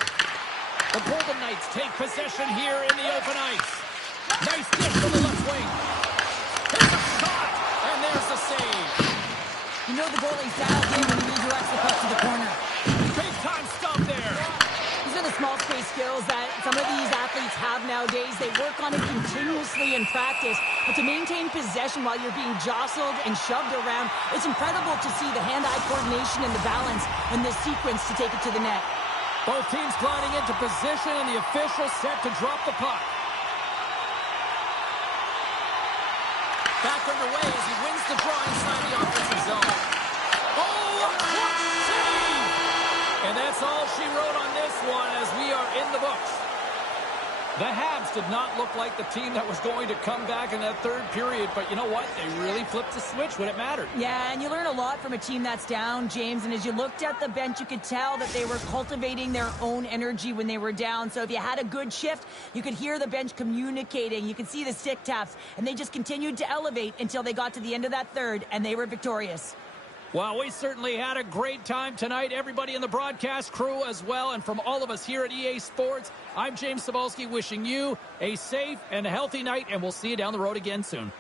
The Golden Knights take possession here in the open ice. Nice dish from the left wing. Here's a shot, and there's the save. You know the goalie's dialed in when he redirects the puck to the corner. Big time stop there. These are the small space skills that some of these athletes have nowadays. They work on it continuously in practice, but to maintain possession while you're being jostled and shoved around, it's incredible to see the hand-eye coordination and the balance in this sequence to take it to the net. Both teams gliding into position, and the official set to drop the puck. Back underway as he wins the draw inside the offensive zone. Oh, what save! And that's all she wrote on this one as we are in the books. The Habs did not look like the team that was going to come back in that third period, but you know what? They really flipped the switch when it mattered. Yeah, and you learn a lot from a team that's down, James, and as you looked at the bench, you could tell that they were cultivating their own energy when they were down. So if you had a good shift, you could hear the bench communicating. You could see the stick taps, and they just continued to elevate until they got to the end of that third, and they were victorious. Well, we certainly had a great time tonight. Everybody in the broadcast crew as well. And from all of us here at EA Sports, I'm James Cebulski wishing you a safe and healthy night. And we'll see you down the road again soon.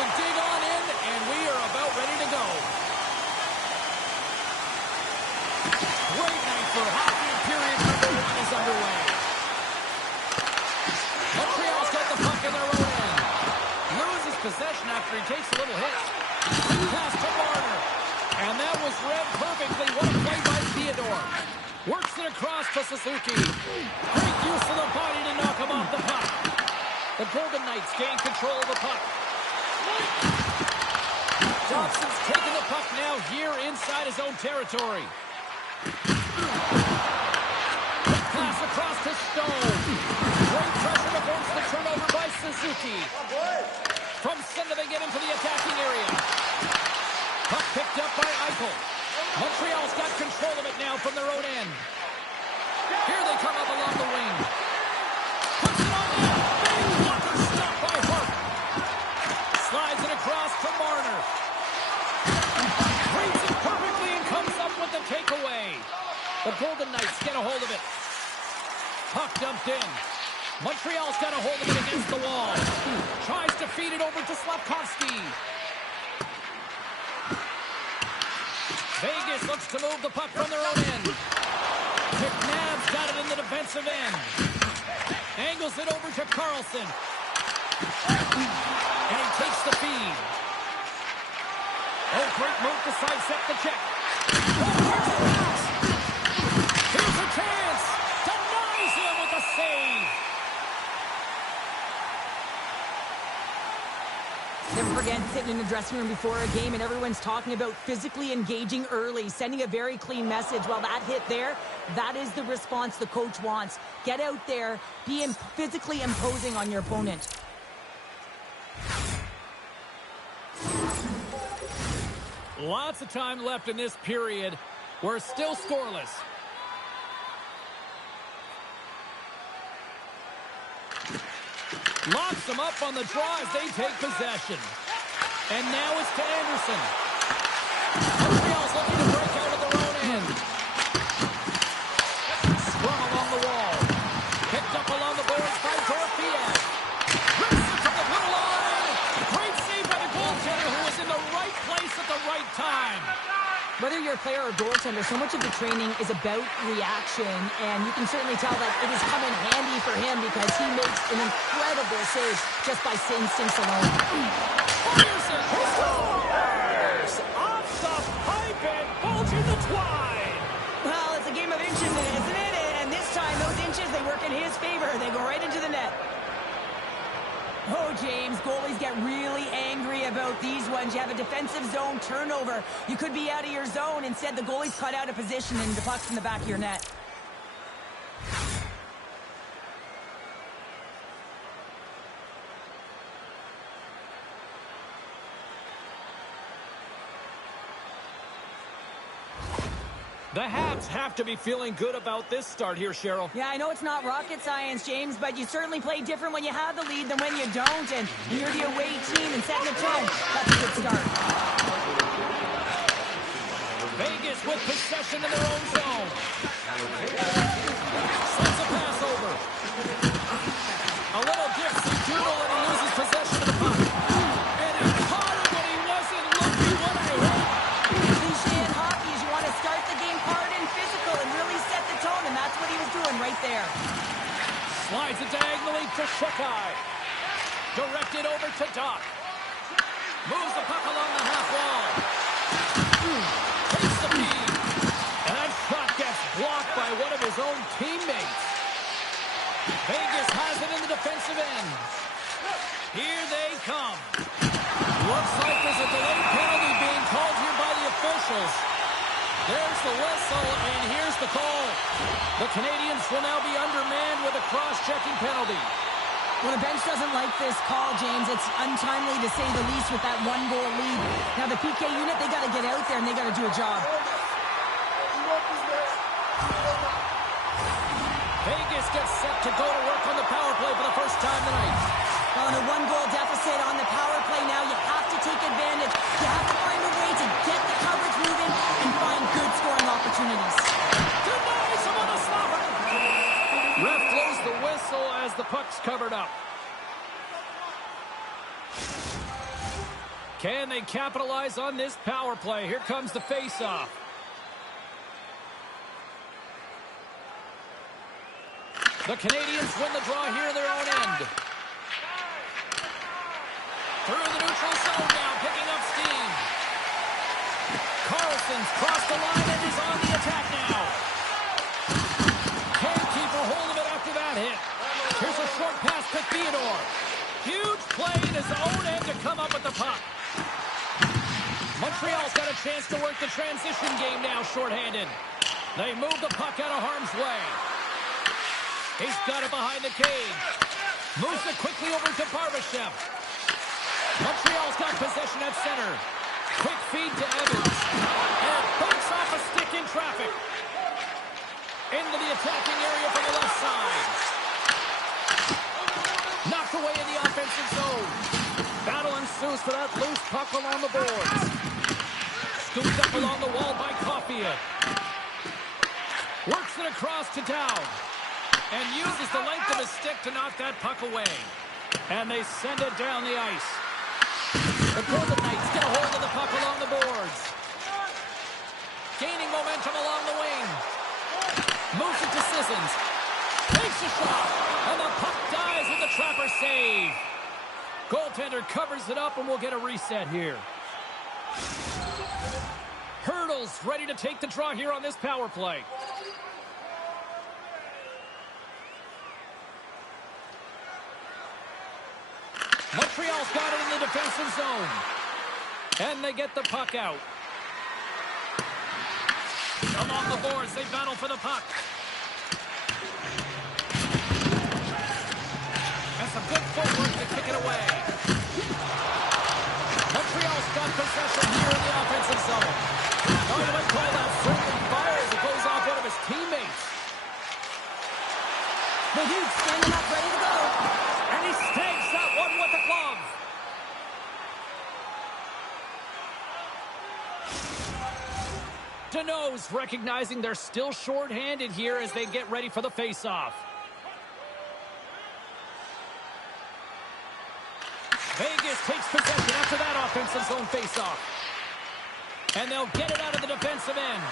to dig on in, and we are about ready to go. Great night for hockey. Period number 1 is underway. Montreal's got the puck in their own end. Loses possession after he takes a little hit. Pass to Marner. And that was read perfectly. What a play by Theodore. Works it across to Suzuki. Great use of the body to knock him off the puck. The Golden Knights gain control of the puck. Dobson's taking the puck now here inside his own territory. Pass across to Stone. Great pressure to force the turnover by Suzuki. From center they get into the attacking area. Puck picked up by Eichel. Montreal's got control of it now from their own end. Here they come up along the wing. Puts it on net. Big blocker stopped by Hart. Slides it across to Marner. Reads it perfectly and comes up with the takeaway. The Golden Knights get a hold of it. Puck dumped in. Montreal's got a hold of it against the wall. Tries to feed it over to Slafkovsky. Vegas looks to move the puck from their own end. McNabb's got it in the defensive end. Angles it over to Carlson. And he takes the feed. Oh, great move to sidestep the check. Here's a chance. Denies him with a save. Never forget sitting in the dressing room before a game and everyone's talking about physically engaging early, sending a very clean message. Well, that hit there, that is the response the coach wants. Get out there, be physically imposing on your opponent. Lots of time left in this period. We're still scoreless. Locks them up on the draw as they take possession. And now it's to Anderson. Montreal's looking to break out of their own end. Scrum along the wall. Picked up along the boards by Torfield. Rips it from the blue line. Great save by the goaltender who was in the right place at the right time. Whether you're a player or goaltender, so much of the training is about reaction, and you can certainly tell that it has come in handy for him because he makes an incredible save just by instincts alone. Fires it! Scores! Off the pipe and bulges the twine! Well, it's a game of inches, isn't it? And this time, those inches, they work in his favor. They go right into the net. Oh, James, goalies get really angry about these ones. You have a defensive zone turnover. You could be out of your zone. Instead, the goalie's cut out of position and the puck's in the back of your net. The Habs have to be feeling good about this start here, Cheryl. Yeah, I know it's not rocket science, James, but you certainly play different when you have the lead than when you don't. And you're the away team and setting the tone. That's a good start. Vegas with possession in their own zone. Sends a pass over. A little dipsy doodle and he loses possession of the puck. And he caught it when he wasn't looking. What a hit. Cliche in hockey is you want to start the game hard and physical and really set the tone, and that's what he was doing right there. Slides it diagonally to Shekai. Directed over to Doc. Moves the puck along the half wall. Takes the feed. And that shot gets blocked by one of his own teammates. Vegas has it in the defensive end. Here they come. Looks like there's a delayed penalty being called here by the officials. There's the whistle, and here's the call. The Canadians will now be undermanned with a cross-checking penalty. Well, the bench doesn't like this call, James. It's untimely to say the least with that one-goal lead. Now, the PK unit, they got to get out there, and they got to do a job. Vegas gets set to go to work on the power play for the first time tonight. Well, in a one-goal deficit on the power play now, you have to take advantage. You have to find a way to get the coverage moving and find good scoring opportunities. Denies him on a slapper. Ref blows the whistle as the puck's covered up. Can they capitalize on this power play? Here comes the face-off. The Canadians win the draw here in their own end. Through the neutral zone now, picking up steam. Carlson's crossed the line and is on the attack now. Can't keep a hold of it after that hit. Here's a short pass to Theodore. Huge play in his own end to come up with the puck. Montreal's got a chance to work the transition game now, shorthanded. They move the puck out of harm's way. He's got it behind the cage. Moves it quickly over to Barbashev. Montreal's got possession at center. Quick feed to Evans. And bumps off a stick in traffic. Into the attacking area from the left side. Knocked away in the offensive zone. Battle ensues for that loose puck along the boards. Scooped up along the wall by Caulfield. Works it across to Dowd. And uses the length of his stick to knock that puck away. And they send it down the ice. The Golden Knights get a hold of the puck along the boards. Gaining momentum along the wing. Moves it to Sissons. Takes a shot. And the puck dies with the Trapper save. Goaltender covers it up and we'll get a reset here. Hurdles ready to take the draw here on this power play. Montreal's got it in the defensive zone. And they get the puck out. Along the boards, they battle for the puck. And some good footwork to kick it away. Montreal's got possession here in the offensive zone. Oh, you might call that friendly fire as it goes off one of his teammates. The Duke's standing up, ready to go. And he snags that one with the glove. Deneau's recognizing they're still short-handed here as they get ready for the face-off. Vegas takes possession after that offensive zone face-off. And they'll get it out of the defensive end.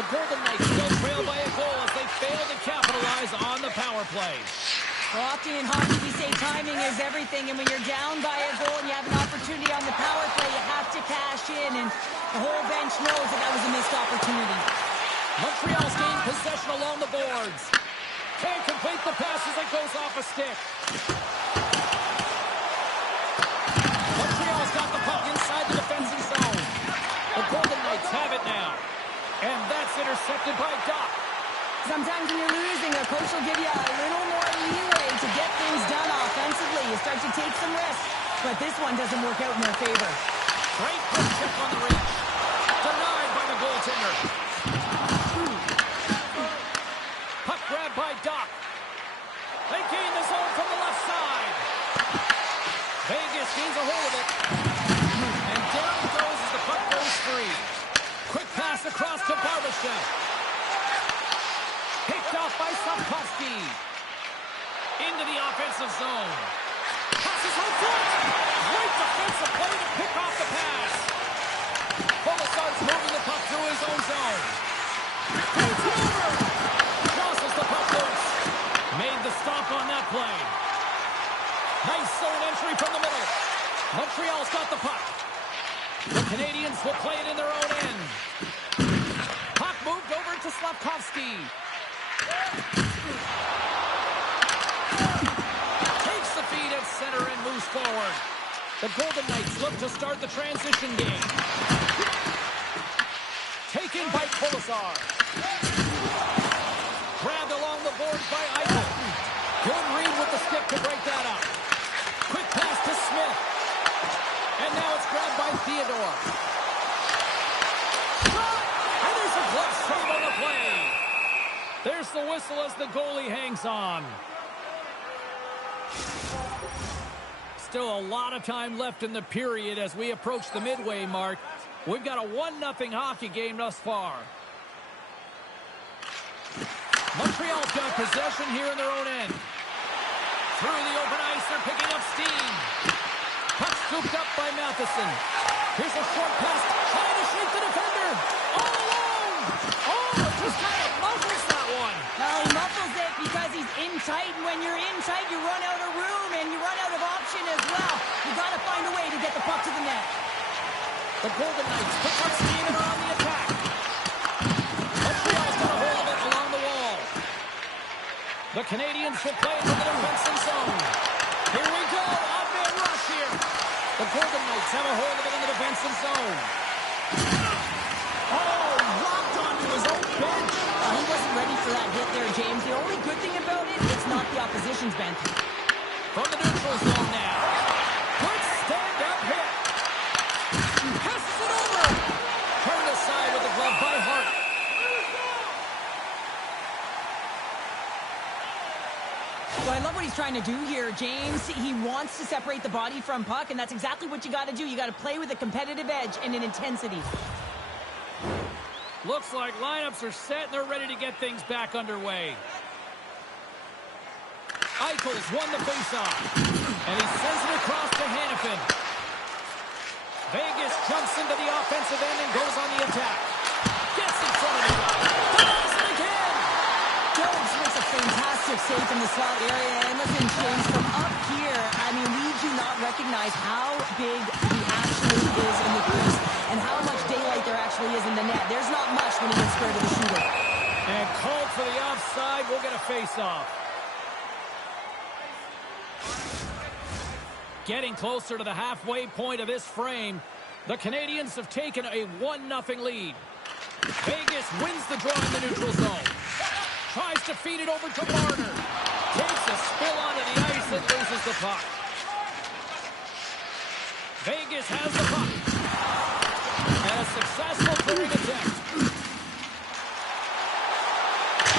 The Golden Knights still trail by a goal as they fail to capitalize on the power play. Well, often in hockey, we say timing is everything, and when you're down by a goal and you have an opportunity on the power play, you have to cash in, and the whole bench knows that that was a missed opportunity. Montreal's gained possession along the boards. Can't complete the pass as it goes off a stick. Montreal's got the puck inside the defensive zone. The Golden Knights have it now. And that's intercepted by Doc. Sometimes when you're losing, a coach will give you a little more leeway to get things done offensively. You start to take some risks, but this one doesn't work out in their favor. Great puck check on the reach. Denied by the goaltender. Puck grab by Doc. They gain the zone from the left side. Vegas gains a hold of it. And down it goes as the puck goes free. Quick pass across to Barbashev. Picked off by Sapkowski. Into the offensive zone. Passes on front. Great defensive play to pick off the pass. Colasar's moving the puck through his own zone. Takes it over. Crosses the puck loose. Made the stop on that play. Nice zone entry from the middle. Montreal's got the puck. The Canadians will play it in their own end. Puck moved over to Slavkovsky. Takes the feed at center and moves forward. The Golden Knights look to start the transition game. Taken by Colasar. Grabbed along the boards by Eichel. Good read with the stick to break that up. Quick pass to Smith. And now it's grabbed by Theodore. And there's a glove save on the play. There's the whistle as the goalie hangs on. Still a lot of time left in the period as we approach the midway mark. We've got a 1-0 hockey game thus far. Montreal's got possession here in their own end. Through the open ice, they're picking up steam. Puck scooped up by Matheson. Here's a short pass, trying to shape the defender. All alone! Oh, just kind of muffles that one. Well, he muffles it because he's in tight, and when you're in tight, you run out of room, and you run out of option as well. You got to find a way to get the puck to the net. The Golden Knights pick up steam and are on the attack. Montreal's got a hold of it along the wall. The Canadians will play into the defensive zone. Here we go, a big rush here. The Golden Knights have a hold of it in the defensive zone. Oh, rocked onto his own bench. He wasn't ready for that hit there, James. The only good thing about it, it's not the opposition's bench. From the neutral zone now. Good stand-up hit. Passes it over. Turned aside with the glove by Hart. Well, I love what he's trying to do here, James. He wants to separate the body from puck, and that's exactly what you got to do. You got to play with a competitive edge and an intensity. Looks like lineups are set and they're ready to get things back underway. Eichel's won the faceoff, and he sends it across to Hannafin. Vegas jumps into the offensive end and goes on the attack. Gets in front of it. Denies it again. Jones makes a fantastic save from the slot area. And listen, James, from up here, I mean, we do not recognize how big he actually is in the crease and how much daylight there actually is in the net. There's not much when he gets square to the shooter. And called for the offside. We'll get a face-off. Getting closer to the halfway point of this frame, the Canadians have taken a 1-0 lead. Vegas wins the draw in the neutral zone. Tries to feed it over to Marner. Takes a spill onto the ice and loses the puck. Vegas has the puck. And a successful clearing attempt.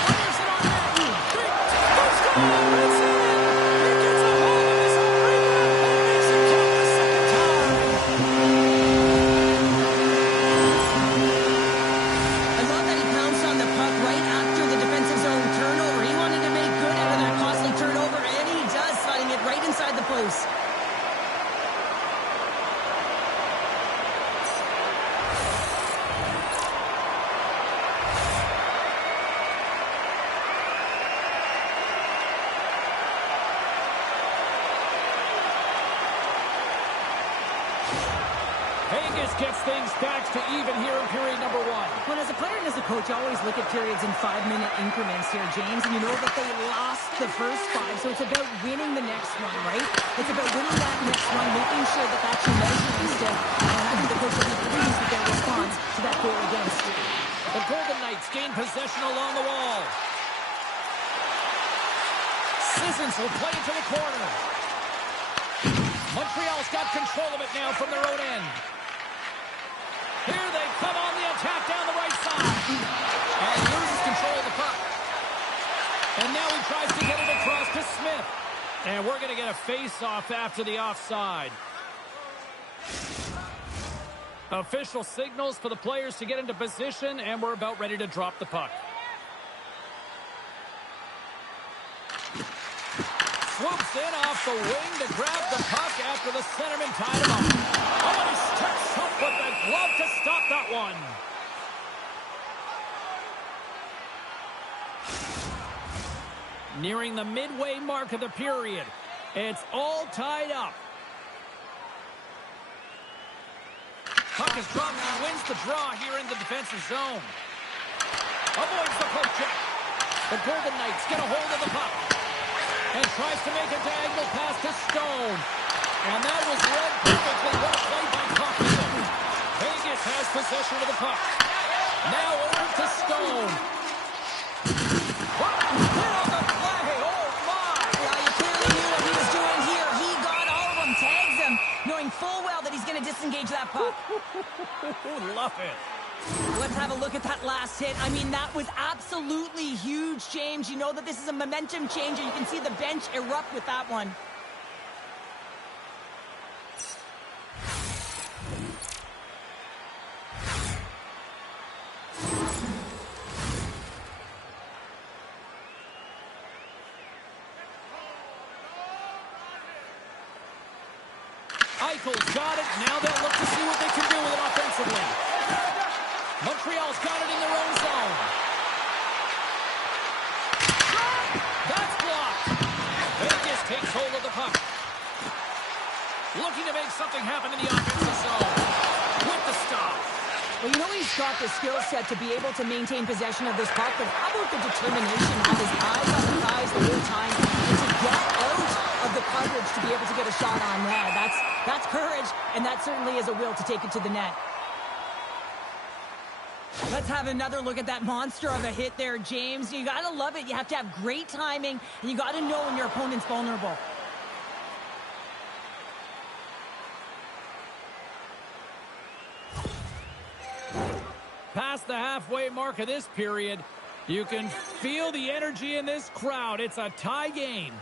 Fires it on net. Let's go! It's in! He gets a hold of his own rebound and makes it count the second time. I love that he pounced on the puck right after the defensive zone turnover. He wanted to make good out of that costly turnover, and he does, sliding it right inside the post. Vegas gets things back to even here in period number 1. Well, as a player and as a coach, you always look at periods in 5-minute increments here, James, and you know that they lost the first 5, so it's about winning the next one, right? It's about winning that next one, making sure that that's your measuring stick, and having the coach be pleased with their response to that goal against you. The Golden Knights gain possession along the wall. Sissons will play it to the corner. Montreal's got control of it now from their own end. Here they come on the attack down the right side. And he loses control of the puck. And now he tries to get it across to Smith. And we're going to get a face-off after the offside. Official signals for the players to get into position, and we're about ready to drop the puck. Swoops in off the wing to grab the puck after the centerman tied him up. Oh, and he steps up with the glove to stop that one. Nearing the midway mark of the period. It's all tied up. Puck is dropped and wins the draw here in the defensive zone. Avoids the poke check. The Golden Knights get a hold of the puck. And tries to make a diagonal pass to Stone. And that was read perfectly. Well played by Coffey. Vegas has possession of the puck. Now over to Stone. What? Hit on the play. Oh, my. Well, you clearly knew what he was doing here. He got all of them, tags them, knowing full well that he's going to disengage that puck. Love it. Let's have a look at that last hit. I mean, that was absolutely huge, James. You know that this is a momentum changer. You can see the bench erupt with that one. Eichel's got it. Now they'll look to see what they can do with it offensively. Montreal's got it in their own zone. That's blocked. Vegas takes hold of the puck. Looking to make something happen in the offensive zone. With the stop. Well, you know he's got the skill set to be able to maintain possession of this puck, but how about the determination, have his eyes on the guys the whole time, and to get out of the coverage to be able to get a shot on net. That's courage, and that certainly is a will to take it to the net. Let's have another look at that monster of a hit there, James. You got to love it. You have to have great timing, and you got to know when your opponent's vulnerable. Past the halfway mark of this period, you can feel the energy in this crowd. It's a tie game.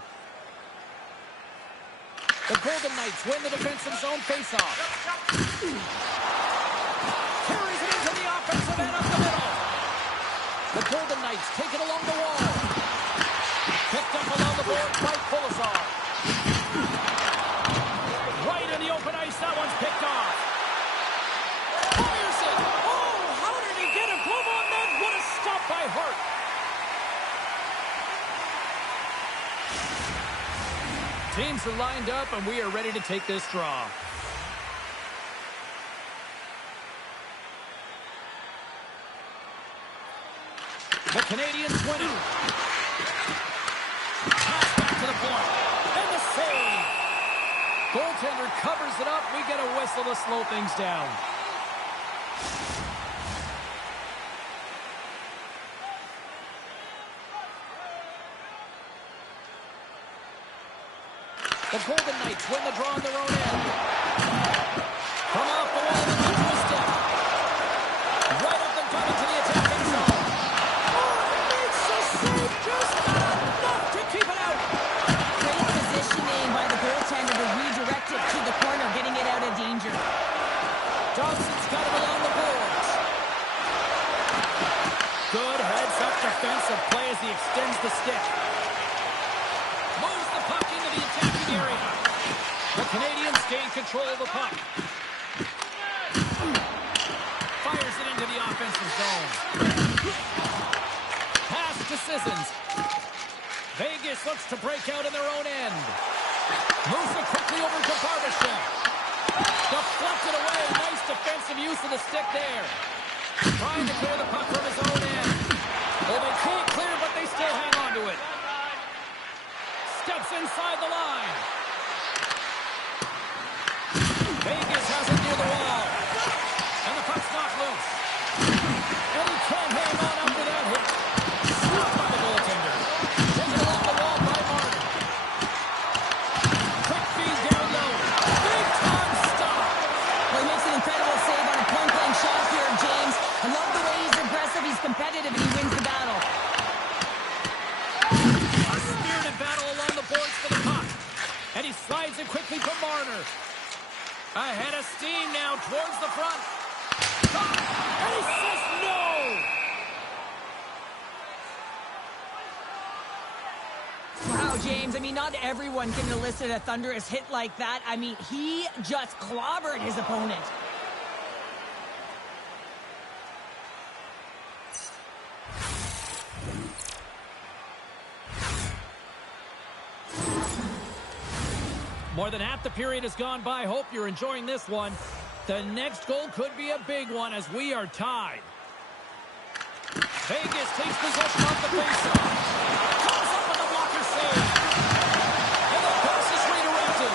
The Golden Knights win the defensive zone faceoff. Carries it into the offensive end up the middle. The Golden Knights take it along the wall. Picked up along the board by Kulisov. Right in the open ice, that one's picked off. Fires it. Oh, how did he get a glove on that? What a stop by Hart. Teams are lined up, and we are ready to take this draw. The Canadians win it. Pass back to the point. And the save. Goaltender covers it up. We get a whistle to slow things down. The Golden Knights win the draw on their own end. From off the wall and into a step. Right up the gut into the attacking zone. Oh, it makes the save just not enough to keep it out. Great positioning by the goaltender to redirect it to the corner, getting it out of danger. Johnson's got it along the boards. Good heads-up defensive play as he extends the stick. Moves the puck into the attacking area. The Canadians gain control of the puck. Fires it into the offensive zone. Pass to Sissons. Vegas looks to break out in their own end. Moves it quickly over to Barbashev. Deflected away. Nice defensive use of the stick there. Trying to clear the puck from his own end. Well, they can't clear, but they still hang on to it. Steps inside the line. Vegas has it near the wall. And the puck's knocked loose. And he can't hang on after that hit. Stopped by the goaltender. Taken along the wall by Martin. Quick feed down low. Big time stop. Well, he makes an incredible save on a point-blank shot here, James. I love the way he's aggressive, he's competitive, and he wins the battle. A spirited battle along the boards for the puck. And he slides it quickly from Marner. Ahead of steam now towards the front. And he says no! Wow, James, I mean, not everyone can elicit a thunderous hit like that. I mean, he just clobbered his opponent. More than half the period has gone by. Hope you're enjoying this one. The next goal could be a big one as we are tied. Vegas takes possession off the faceoff. Comes up with a blocker save. And the pass is redirected.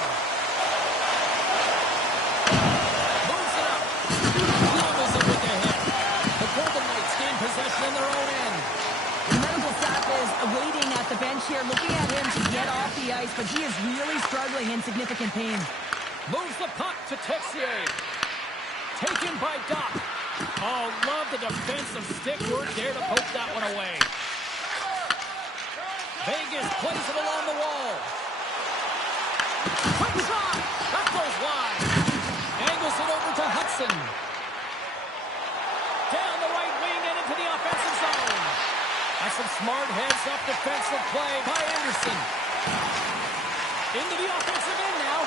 Moves it up. Levels it with the hit. The Golden Knights gain possession in their own end. The medical staff is waiting at the bench here, looking at him to get off the ice, but he is really struggling in significant pain. Moves the puck to Texier. Taken by Doc. Oh, love the defensive stick work there to poke that one away. Vegas plays it along the wall. Quick shot. That goes wide. Angles it over to Hudson. Down the right wing and into the offensive zone. That's some smart heads-up defensive play by Anderson. Into the offensive end now.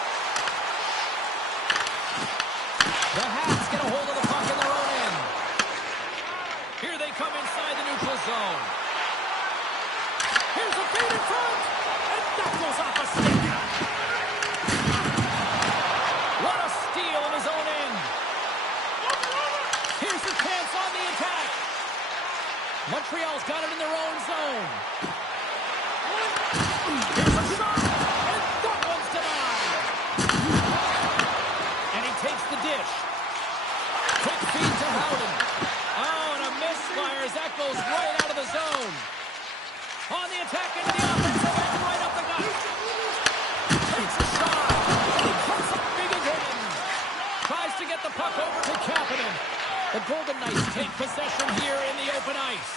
zone. Here's a feed in front, and that goes off a stick. What a steal in his own end. Here's the chance on the attack. Montreal's got it in their own zone. Here's a shot, and that one's denied. And he takes the dish. Quick feed to Howden. Oh, and a misfire as that goes right out of the zone. On the attack into the offensive end, right up the gut. Takes a shot. And he cuts it big again. Tries to get the puck over to Kapanen. The Golden Knights take possession here in the open ice.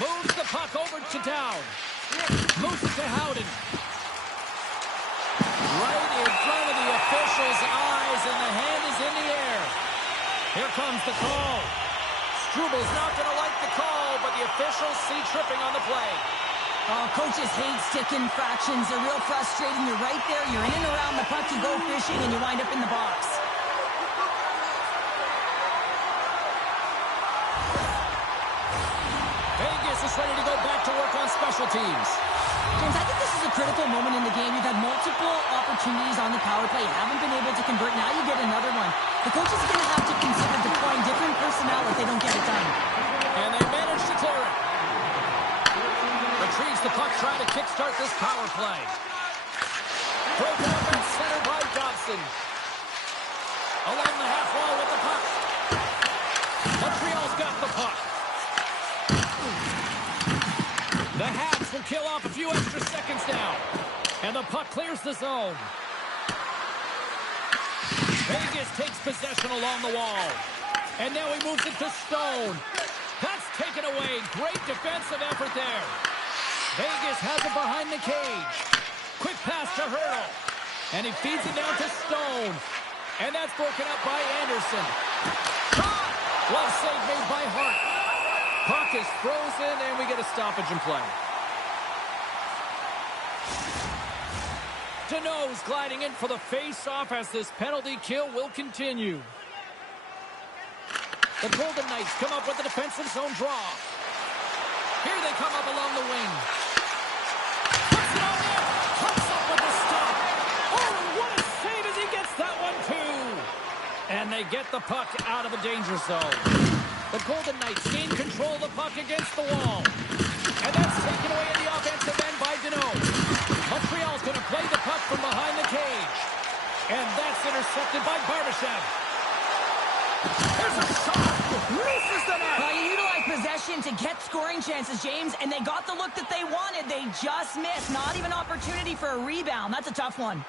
Moves the puck over to Dowd. Moves it to Howden. Right in front of the official's eyes, and the hand is in the air. Here comes the call. Strubal's not going to like the call, but the officials see tripping on the play. Oh, coaches hate stick infractions. They're real frustrating. You're right there. You're in and around the puck. You go fishing, and you wind up in the box. Vegas is ready to go back to work on special teams. James, I think this is a critical moment in the game. You've had multiple opportunities on the power play. You haven't been able to convert. Now you get another one. The coach is going to have to consider deploying different personnel if they don't get it done. And they manage to clear it. Retrieves the puck, trying to kickstart this power play. Broken up in center by Dobson. Along the half wall with the puck. Montreal's got the puck. The Habs will kill off a few extra seconds now. And the puck clears the zone. Vegas takes possession along the wall. And now he moves it to Stone. That's taken away. Great defensive effort there. Vegas has it behind the cage. Quick pass to Hurdle. And he feeds it down to Stone. And that's broken up by Anderson. Shot! Glove save made by Hart. Puck is frozen, and we get a stoppage in play. Deneau's gliding in for the face-off as this penalty kill will continue. The Golden Knights come up with the defensive zone draw. Here they come up along the wing. Puts it on in. Comes up with the stop. Oh, what a save as he gets that one, too. And they get the puck out of the danger zone. The Golden Knights gain control of the puck against the wall. And that's taken away in the offensive end by Deneau. Montreal's going to play the puck from behind the cage. And that's intercepted by Barbashev. There's a shot. Misses the net. You utilize possession to get scoring chances, James, and they got the look that they wanted. They just missed. Not even opportunity for a rebound. That's a tough one.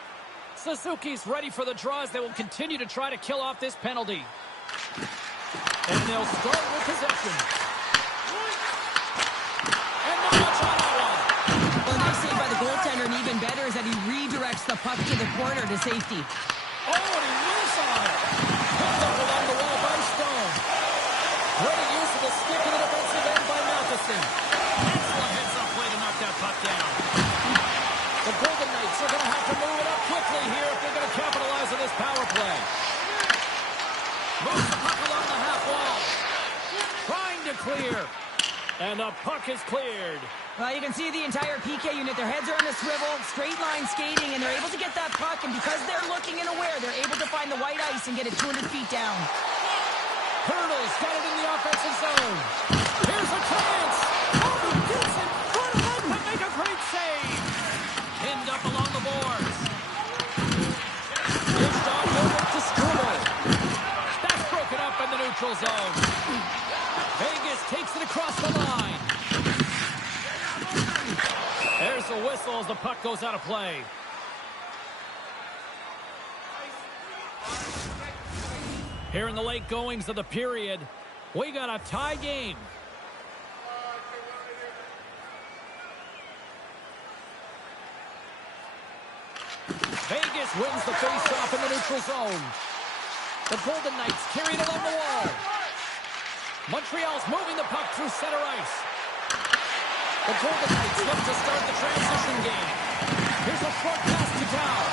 Suzuki's ready for the draws. They will continue to try to kill off this penalty. And they'll start with possession. And not much on that one. Well, nice save by the goaltender, and even better is that he redirects the puck to the corner to safety. Oh, and he whiffs on it. Picked up along the wall by Stone. Great use of the stick in the defensive end by Matheson. Excellent heads-up play to knock that puck down. The Golden Knights are going to have to move it up quickly here if they're going to capitalize on this power play. Moves the puck along the half wall. Trying to clear. And the puck is cleared. Well, you can see the entire PK unit. Their heads are on a swivel, straight line skating, and they're able to get that puck. And because they're looking and aware, they're able to find the white ice and get it 200 feet down. Hurdle's got it in the offensive zone. Here's a chance. Oh, gets in front of it, but make a great save. Pinned up along the boards. Dished off over to Struble. That's broken up in the neutral zone. Vegas takes it across the line. There's the whistle as the puck goes out of play. Here in the late goings of the period, we got a tie game. Vegas wins the face-off in the neutral zone. The Golden Knights carry it along the wall. Montreal's moving the puck through center ice. The Golden Knights look to start the transition game. Here's a short pass to Dowd.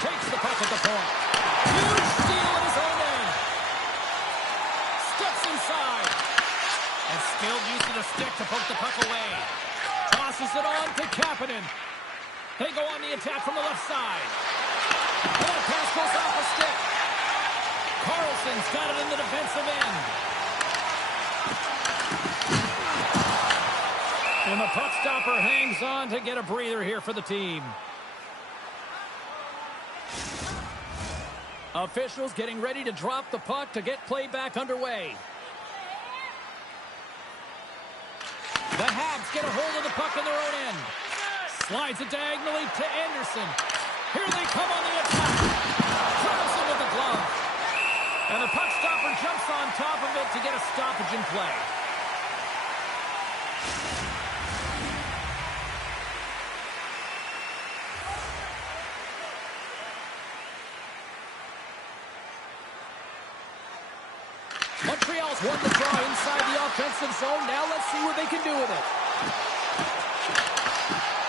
Takes the puck at the point. Huge steal in his own end. Steps inside. And skilled use the stick to poke the puck away. Tosses it on to Kapanen. They go on the attack from the left side. And that pass goes off a stick. Carlson's got it in the defensive end. And the puck stopper hangs on to get a breather here for the team. Officials getting ready to drop the puck to get play back underway. The Habs get a hold of the puck in their own end. Slides it diagonally to Anderson. Here they come on the attack. Carlson with the glove. And the puck stopper jumps on top of it to get a stoppage in play. Montreal's won the draw inside the offensive zone. Now let's see what they can do with it.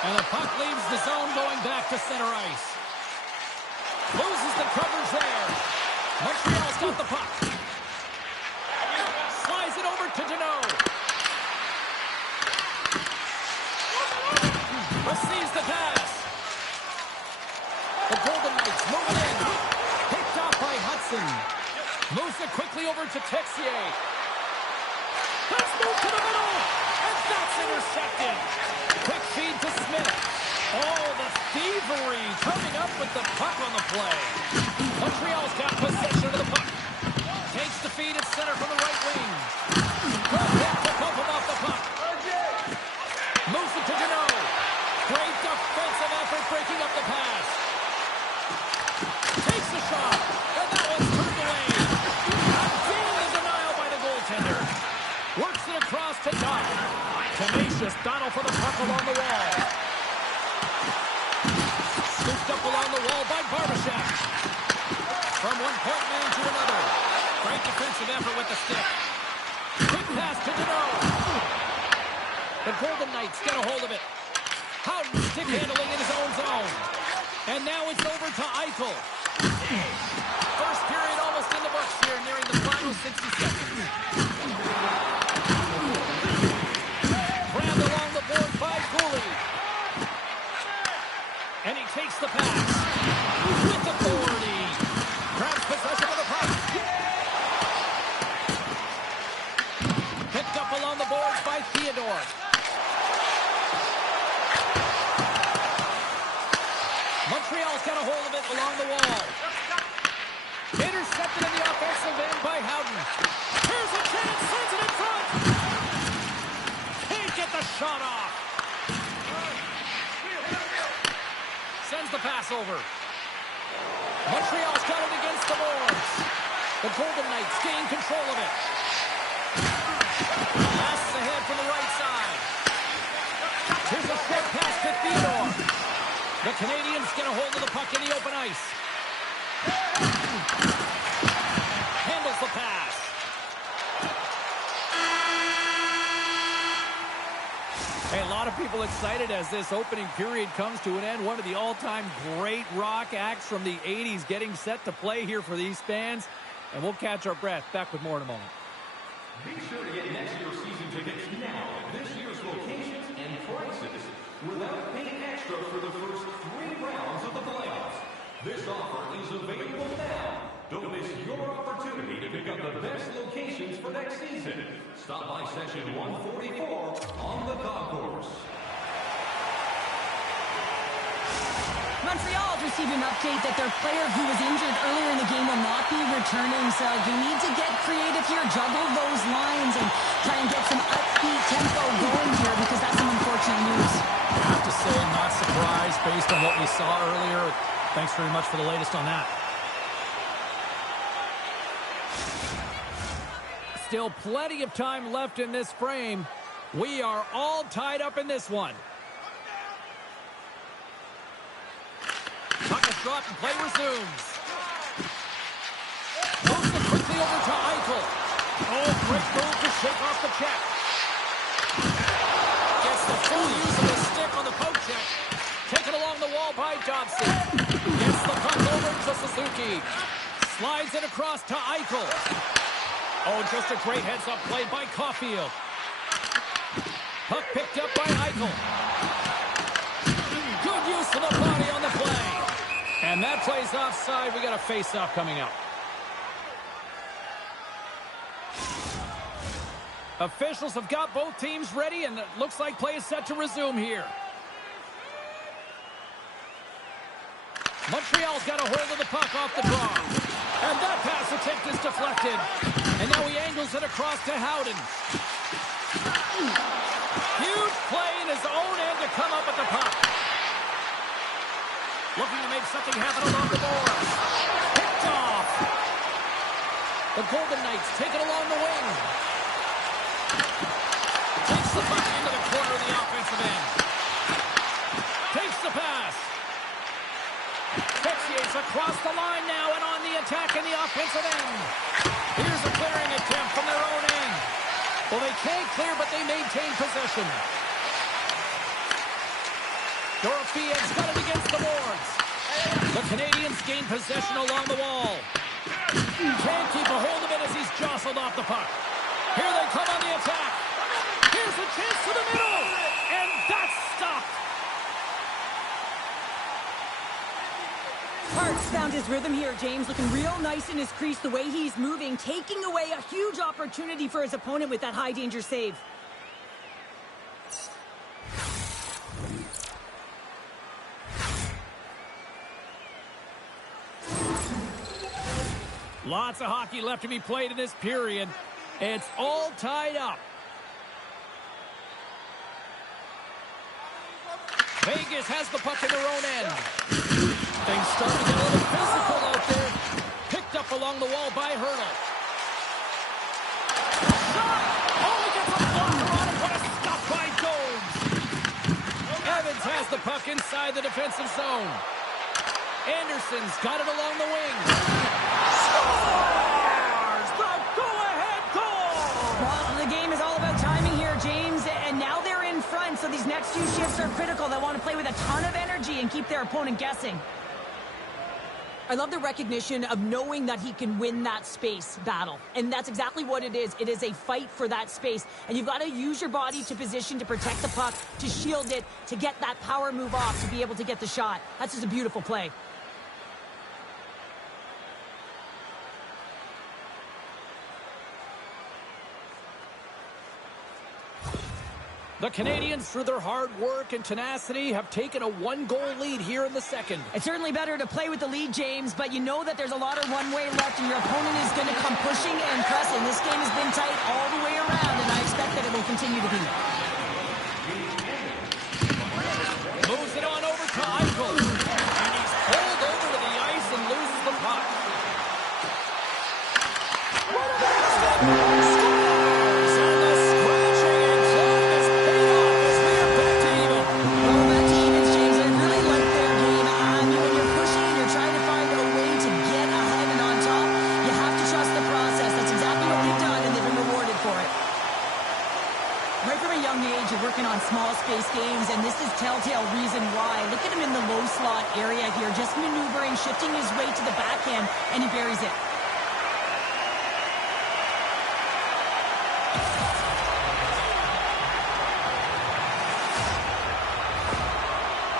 And the puck leaves the zone going back to center ice. Loses the coverage there. Montreal's got the puck. Slides it over to Deneau. Receives the pass. The Golden Knights moving in. Picked off by Hudson. Moves it quickly over to Texier. Let's move to the middle. And that's intercepted. Quick feed to Smith. Oh, the thievery coming up with the puck on the play. Montreal's got possession of the puck. Takes the feed at center from the right wing. Good hit to bump him off the puck. Moves it to Deneau. Great defensive effort breaking up the pass. Takes the shot. And that one's turned away. Works it across to Donald. Tenacious Donald for the puck along the wall. Scooped up along the wall by Barbashev. From one point man to another. Great defensive effort with the stick. Quick pass to Deneau. The Golden Knights get a hold of it. Howden stick handling in his own zone. And now it's over to Eichel. First period almost in the books here, nearing the final 60 seconds. Grabbed along the board by Cooley. And he takes the pass. With authority. Grabs possession of the puck. Picked up along the boards by Theodore. Montreal's got a hold of it along the wall. Intercepted in the offensive end by Howden. Here's a chance, sends it in front. Can't get the shot off. Sends the pass over. Montreal's got it against the boards. The Golden Knights gain control of it. Passes ahead from the right side. Here's a short pass to Theodore. The Canadians get a hold of the puck in the open ice. Handles the pass. Hey, a lot of people excited as this opening period comes to an end. One of the all-time great rock acts from the 80s getting set to play here for these fans. And we'll catch our breath. Back with more in a moment. Be sure to get next year's season tickets now at this year's locations and prices without paying extra for the first 3 rounds of the playoffs. This offer is available now. Don't miss your opportunity to pick up the best locations for next season. Stop by section 144 on the concourse. Montreal has received an update that their player who was injured earlier in the game will not be returning, so they need to get creative here, juggle those lines, and try and get some upbeat tempo going here, because that's some unfortunate news. I have to say, not surprised based on what we saw earlier. Thanks very much for the latest on that. Still plenty of time left in this frame. We are all tied up in this one. Puck is dropped and play resumes. Moves it quickly over to Eichel. Oh, great move to shake off the check. Gets the full use of his stick on the poke check. Taken along the wall by Dobson. Gets the puck over to Suzuki. Slides it across to Eichel. Oh, just a great heads-up play by Caulfield. Puck picked up by Eichel. Good use of the body on the play. And that play's offside. We got a face-off coming up. Officials have got both teams ready, and it looks like play is set to resume here. Montreal's got a hold of the puck off the draw. And that pass attempt is deflected. And now he angles it across to Howden. Huge play in his own end to come up with the puck. Looking to make something happen along the boards. Picked off. The Golden Knights take it along the wing. Takes the puck into the corner of the offensive end. Takes the pass. Fixates across the line now and on the attack in the offensive end. Here's a clearing attempt from their own end. Well, they can't clear, but they maintain possession. Dorofeev's got it against the boards. The Canadians gain possession along the wall. Can't keep a hold of it as he's jostled off the puck. Here they come on the attack. Here's a chance to the middle. And that's stopped. Hart's found his rhythm here, James. Looking real nice in his crease, the way he's moving, taking away a huge opportunity for his opponent with that high-danger save. Lots of hockey left to be played in this period. It's all tied up. Vegas has the puck in their own end. Things start to get a little physical out there. Picked up along the wall by Hurdle. Shot! Oh, he gets a blocker on it. What a stop by Jones. Evans has the puck inside the defensive zone. Anderson's got it along the wing. Scores! The go-ahead goal! Well, the game is all about timing here, James, and now they're in front, so these next few shifts are critical. They want to play with a ton of energy and keep their opponent guessing. I love the recognition of knowing that he can win that space battle. And that's exactly what it is. It is a fight for that space. And you've got to use your body to position to protect the puck, to shield it, to get that power move off, to be able to get the shot. That's just a beautiful play. The Canadians, through their hard work and tenacity, have taken a one-goal lead here in the second. It's certainly better to play with the lead, James, but you know that there's a lot of runway left, and your opponent is going to come pushing and pressing. This game has been tight all the way around, and I expect that it will continue to be. Moves it on over to Eichel. And he's pulled over to the ice and loses the puck. On small space games, and this is telltale reason why. Look at him in the low slot area here, just maneuvering, shifting his way to the backhand, and he buries it.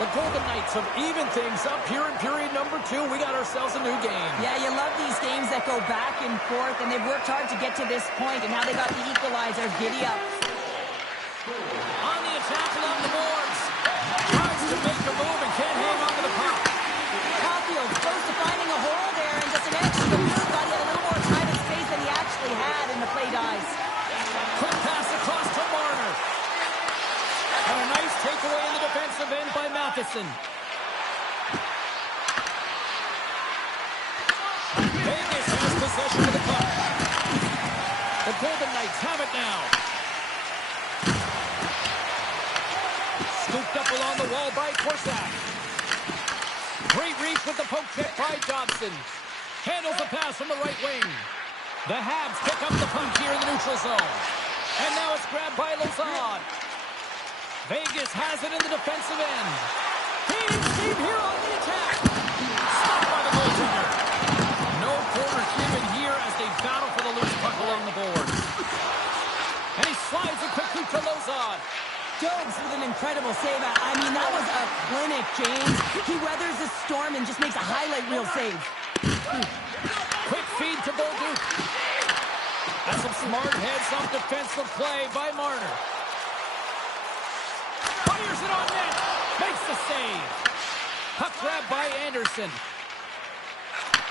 The Golden Knights have evened things up here in period number 2. We got ourselves a new game. Yeah, you love these games that go back and forth, and they've worked hard to get to this point, and now they got the equalizer. Giddy up. On the attack along the boards. Tries to make a move and can't hang on to the puck. Caulfield close to finding a hole there, and just an extra move. Thought he had a little more time and space than he actually had, and the play dies. Quick pass across to Marner. And a nice takeaway in the defensive end by Matheson. Vegas has possession of the puck. The Golden Knights have it now. Scooped up along the wall by Korsak. Great reach with the poke check by Dobson. Handles the pass from the right wing. The Habs pick up the puck here in the neutral zone. And now it's grabbed by Lazard. Vegas has it in the defensive end. Team here on the attack. Stopped by the goaltender. No corner given here as they battle for the loose puck along the boards. And he slides it quickly to Lazard. James. He weathers the storm and just makes a highlight reel save. Quick feed to Bolduc. That's some smart heads-up defensive play by Marner. Fires it on net. Makes the save. Puck grab by Anderson.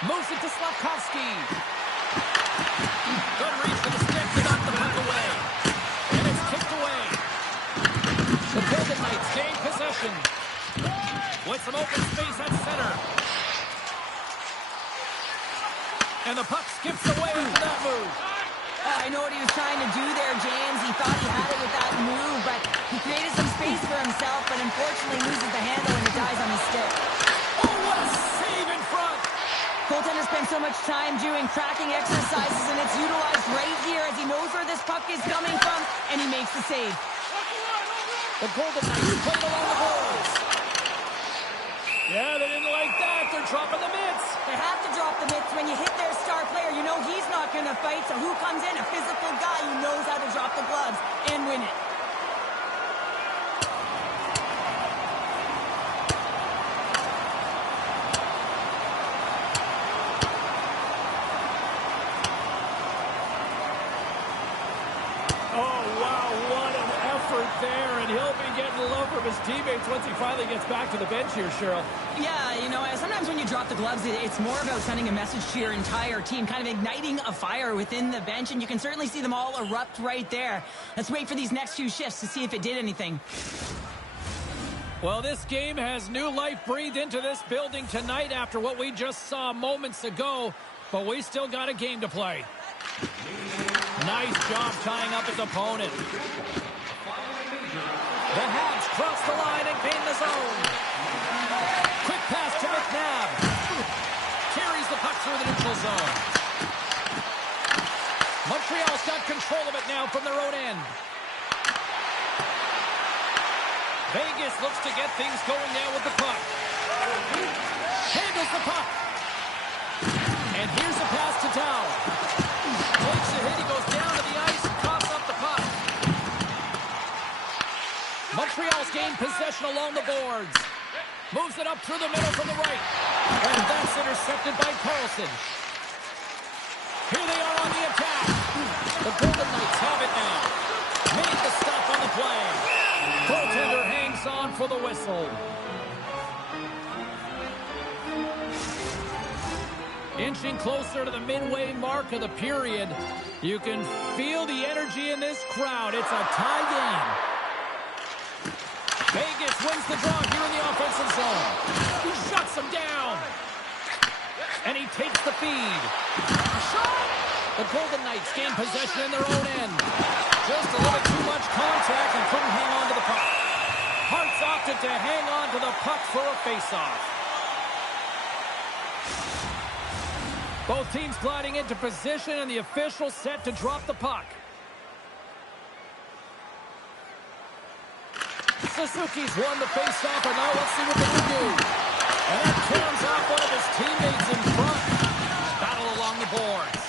Moves it to Slafkovsky. Good reach for the stick to knock the puck away. And it's kicked away. The Golden Knights gain possession. With some open space at center. And the puck skips away after that move. I know what he was trying to do there, James. He thought he had it with that move, but he created some space for himself, but unfortunately loses the handle and it dies on his stick. Oh, what a save in front! Goaltender spends so much time doing tracking exercises, and it's utilized right here as he knows where this puck is coming from, and he makes the save. The Golden Knights played along the boards. Yeah, they didn't like that. They're dropping the mitts. They have to drop the mitts when you hit their star player. You know he's not going to fight, so who comes in? A physical guy who knows how to drop the gloves and win it. Oh, wow, what an effort there, and he'll be getting love from his teammates once he finally gets back to the bench here, Cheryl. Yeah, you know, sometimes when you drop the gloves, it's more about sending a message to your entire team, kind of igniting a fire within the bench, and you can certainly see them all erupt right there. Let's wait for these next few shifts to see if it did anything. Well, this game has new life breathed into this building tonight after what we just saw moments ago, but we still got a game to play. Nice job tying up his opponent. The Habs cross the line and gain the zone. Quick pass to McNabb. Carries the puck through the neutral zone. Montreal's got control of it now from their own end. Vegas looks to get things going now with the puck. Handles the puck. And here's a pass to Dow. Takes a hit, he goes down to the ice and coughs up the puck. Montreal's gained possession along the boards. Moves it up through the middle from the right. And that's intercepted by Carlson. Here they are on the attack. The Golden Knights have it now. Made the stop on the play. Goaltender hangs on for the whistle. Inching closer to the midway mark of the period. You can feel the energy in this crowd. It's a tie game. Vegas wins the draw here in the offensive zone. He shuts him down. And he takes the feed. Shot! The Golden Knights gain possession in their own end. Just a little too much contact and couldn't hang on to the puck. Hart's opted to hang on to the puck for a faceoff. Both teams gliding into position, and the official set to drop the puck. Suzuki's won the faceoff, and now let's see what they can do. And that turns off one of his teammates in front. Battle along the boards.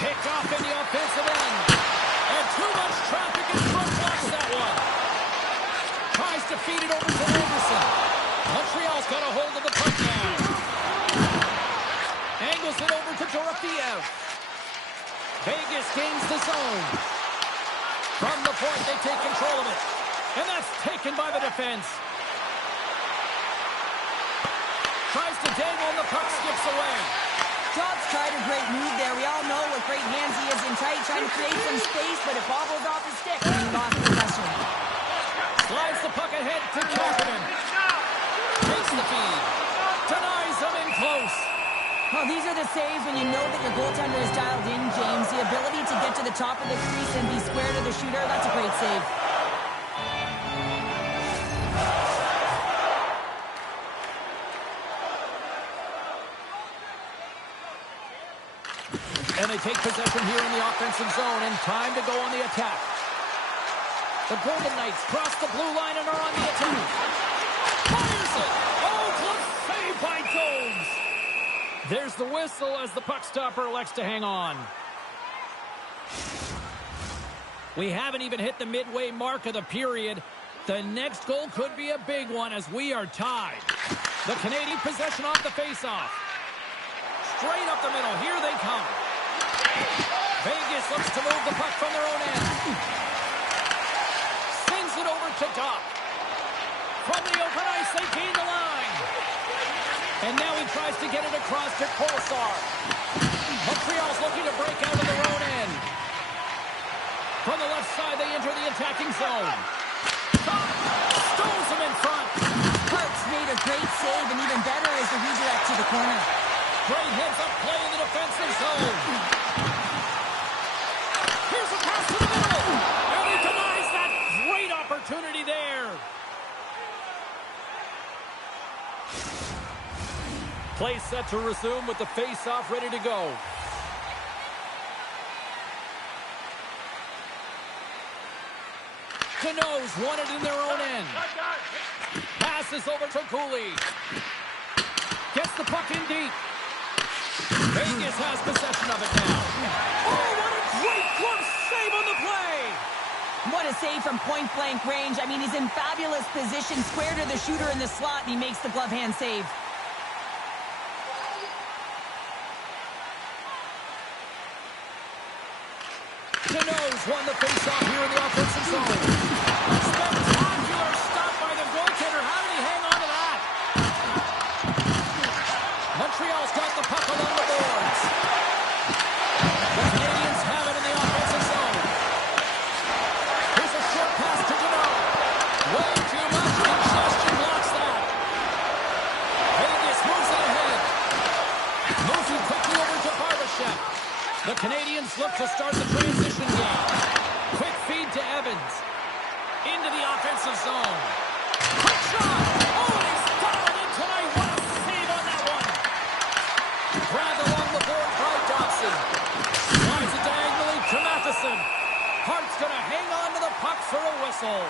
Picked off in the offensive end. And too much traffic in front blocks that one. Tries to feed it over to Anderson. Montreal's got a hold of the puck now. Angles it over to Dorofeev. Vegas gains the zone. From the point, they take control of it. And that's taken by the defense. Tries to dangle, and the puck skips away. Jobs tried a great move there. We all know what great hands he is in tight, trying to create some space, but it bobbles off his stick, and he lost possession. Slides the puck ahead to Kapanen. Takes the feed. Denies him in close. Well, these are the saves when you know that your goaltender is dialed in, James. The ability to get to the top of the crease and be square to the shooter, that's a great save. And they take possession here in the offensive zone, and time to go on the attack. The Golden Knights cross the blue line and are on the attack. Fires it! Oh, close save by Gomes! There's the whistle as the puck stopper elects to hang on. We haven't even hit the midway mark of the period. The next goal could be a big one as we are tied. The Canadian possession off the faceoff. Straight up the middle. Here they come. Vegas looks to move the puck from their own end. Sends it over to Doc. From the open ice, they gain the line. And now he tries to get it across to Kolesar. Montreal's looking to break out of their own end. From the left side, they enter the attacking zone. Stones him in front. Hart's made a great save, and even better is the redirect to the corner. Great heads-up play in the defensive zone. Here's a pass to the middle. And he denies that. Great opportunity there. Play set to resume with the face-off ready to go. Canoes won it in their own end. Passes over to Cooley. Gets the puck in deep. Vegas has possession of it now. Oh, what a great glove save on the play! What a save from point-blank range. I mean, he's in fabulous position, square to the shooter in the slot, and he makes the glove hand save. Canoes won the face-off here in the offensive zone. Spectacular stop by the goaltender. How did he hang on to that? Montreal's got the puck along the boards. The Canadians have it in the offensive zone. Here's a short pass to Canoe. Way too much congestion blocks that. Vegas moves it ahead. Moves it quickly over to Barbashev. The Canadians look to start the transition game. Quick feed to Evans. Into the offensive zone. Quick shot! Oh, and he's dialed in tonight. What a save on that one! Grabbed along the board by Dobson. Slides it diagonally to Matheson. Hart's going to hang on to the puck for a whistle.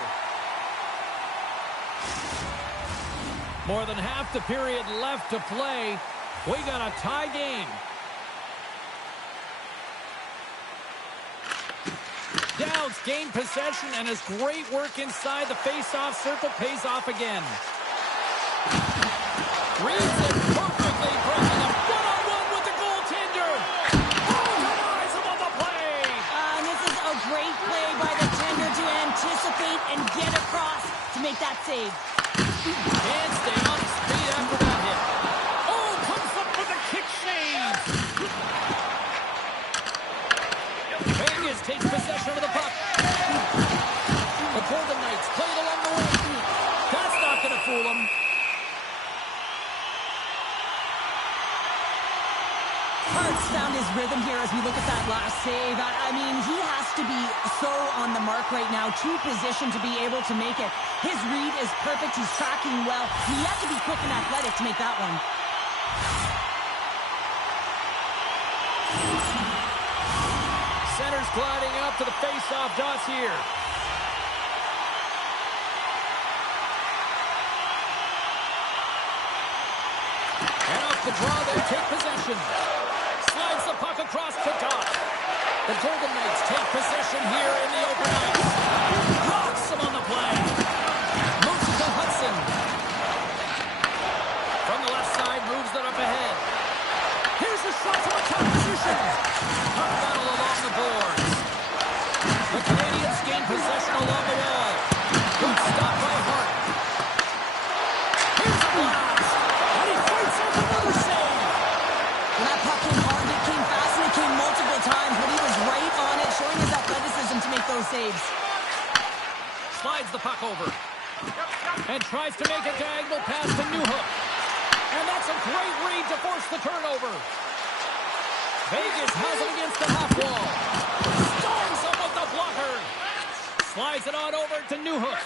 More than half the period left to play. We got a tie game. Dowds gained possession, and his great work inside the face-off circle pays off again. Reads it perfectly, breaking a one-on-one with the goaltender. Oh, denies him on the play. And this is a great play by the tender to anticipate and get across to make that save. Can't stay on his feet after that hit. Oh, comes up with a kick save. Vegas takes possession of the puck. The Golden Knights played along the wing. That's not going to fool them. Hart's found his rhythm here as we look at that last save. I mean, he has to be so on the mark right now, true position to be able to make it. His read is perfect. He's tracking well. He has to be quick and athletic to make that one. Center's gliding up to the face-off dots here. And off the draw, they take possession. Slides the puck across to Dot. The Golden Knights take possession here in the open ice. Blocks him on the play. Moves it to Hudson. From the left side, moves it up ahead. Here's a shot from a top position. Puck battle along the boards. The Canadians gain possession along the wall. Good stop by Hart. Here's a blast. And he fights off another save. When that puck came hard, it came fast, and it came multiple times, but he was right on it, showing his athleticism to make those saves. Slides the puck over. And tries to make a diagonal pass to Newhook. And that's a great read to force the turnover. Vegas has it against the half wall. Storms him with the blocker. Slides it on over to Newhook.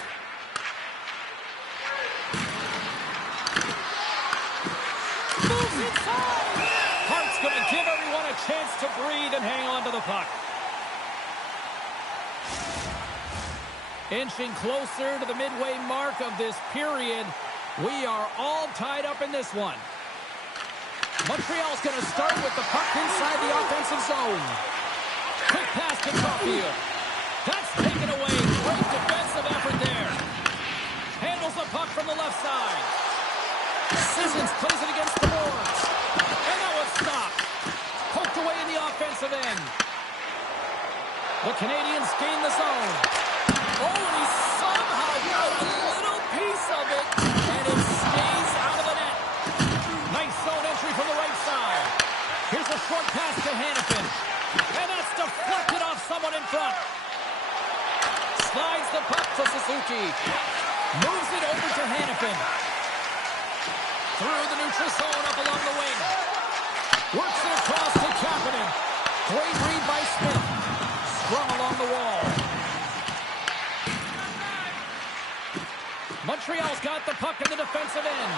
Moves inside. Hart's going to give everyone a chance to breathe and hang on to the puck. Inching closer to the midway mark of this period. We are all tied up in this one. Montreal's going to start with the puck inside the offensive zone. Quick pass to Caulfield. That's taken away. Great defensive effort there. dribbles the puck from the left side. Sissons plays it against the boards. And that was stopped. Poked away in the offensive end. The Canadians gain the zone. Oh, and he somehow got a little piece of it, and it stays out of the net. Nice zone entry from the right side. Here's a short pass to Hannafin. And that's deflected off someone in front. Slides the puck to Suzuki. Moves it over to Hannafin. Through the neutral zone up along the wing. Works it across to Kapanen. Great read by Smith. Sprung along the wall. Montreal's got the puck in the defensive end.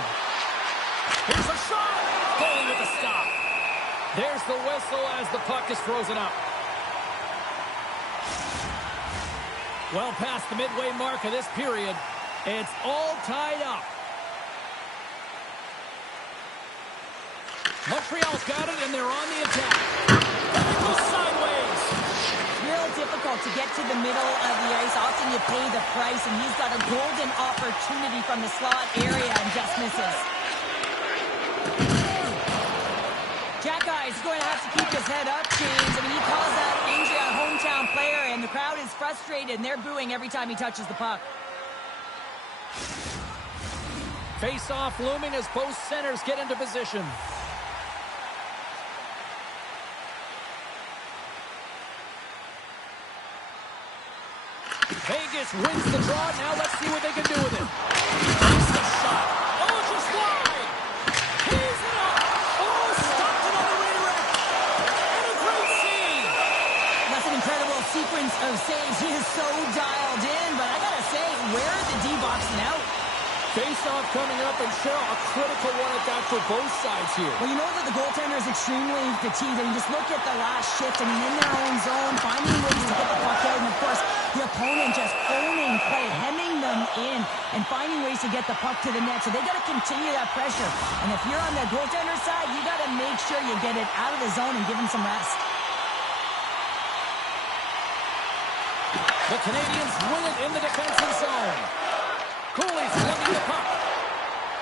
Here's a shot. Goalie with a stop. There's the whistle as the puck is frozen up. Well past the midway mark of this period, it's all tied up. Montreal's got it, and they're on the attack. And it goes sideways. Real difficult to get to the middle of the ice. Often you pay the price, and he's got a golden opportunity from the slot area and just misses. Jack Guy's going to have to keep his head up, James. I mean, he calls that injury a hometown player, and the crowd is frustrated, and they're booing every time he touches the puck. Face-off looming as both centers get into position. Vegas wins the draw. Now let's see what they can do with it. Takes the shot. Oh, just wide. He's it up. Oh, stopped it on the redirect. And a great save. That's an incredible sequence of saves. He is so dialed in, but I gotta say, where are the D-boxing out? Face-off coming up, and Cheryl, a critical one at that for both sides here. Well, you know that the goaltender is extremely fatigued. I mean, just look at the last shift. I mean, in their own zone, finding ways to get the puck out. And, of course, the opponent just owning play, hemming them in, and finding ways to get the puck to the net. So they got to continue that pressure. And if you're on the goaltender side, you got to make sure you get it out of the zone and give him some rest. The Canadians win it in the defensive zone. Cooley's looking the puck.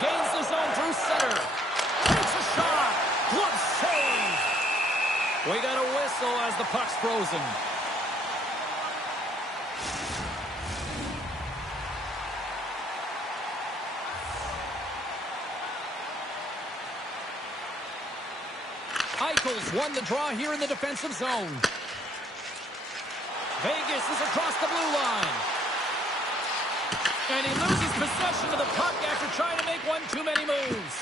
Gains the zone through center. Takes a shot. Good save. We got a whistle as the puck's frozen. Eichel's won the draw here in the defensive zone. Vegas is across the blue line. And he loses possession of the puck after trying to make one too many moves.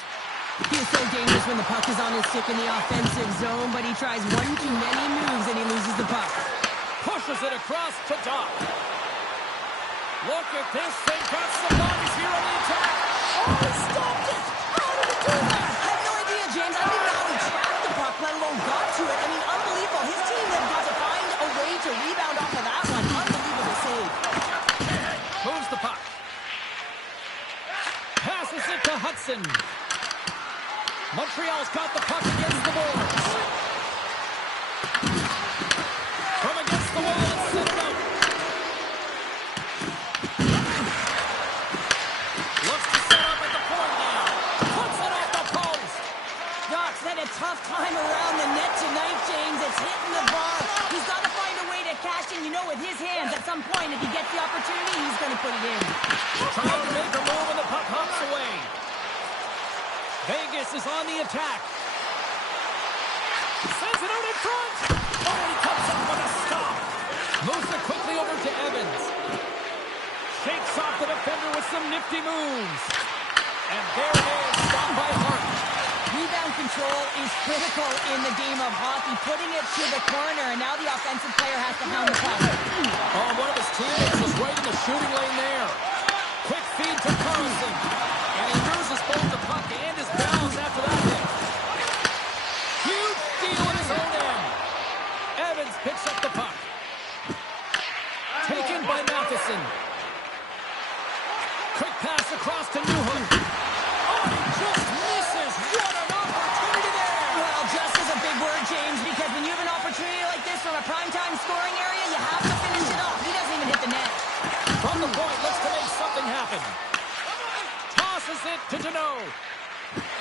He is so dangerous when the puck is on his stick in the offensive zone, but he tries one too many moves and he loses the puck. Pushes it across to Doc. Look at this. They've got some bodies here on the attack. Oh, he stopped it. How did he do that? I have no idea, James. I don't even know how he tracked the puck, let alone got to it. I mean, unbelievable. His team has got to find a way to rebound off of that one. Unbelievable save. Moves the puck. Passes it to Hudson. Montreal's got the puck against the boards. From against the wall, it's centered out. Looks to set up at the point now. Puts it off the post. Doc's had a tough time around the net tonight, James. It's hitting the bar. He's got to find a way to cash in. You know, with his hands, at some point, if he gets the opportunity, he's going to put it in. Trying to make a move, and the puck hops away. Vegas is on the attack. Sends it out in front. Oh, and he comes up with a stop. Moves it quickly over to Evans. Shakes off the defender with some nifty moves. And there it is, stopped by Hart. Rebound control is critical in the game of hockey. Putting it to the corner, and now the offensive player has to hound the puck. Oh, one of his teammates was right in the shooting lane there. Quick feed to Carlson. And he loses both the puck and his balance after that hit. Huge steal in his own end. Evans picks up the puck. Taken by Matheson. Quick pass across to Newhook. Oh, he just misses. What an opportunity there. Well, just is a big word, James, because when you have an opportunity like this from a primetime scoring area, you have to finish it off. He doesn't even hit the net. From the point, looks to make something happen.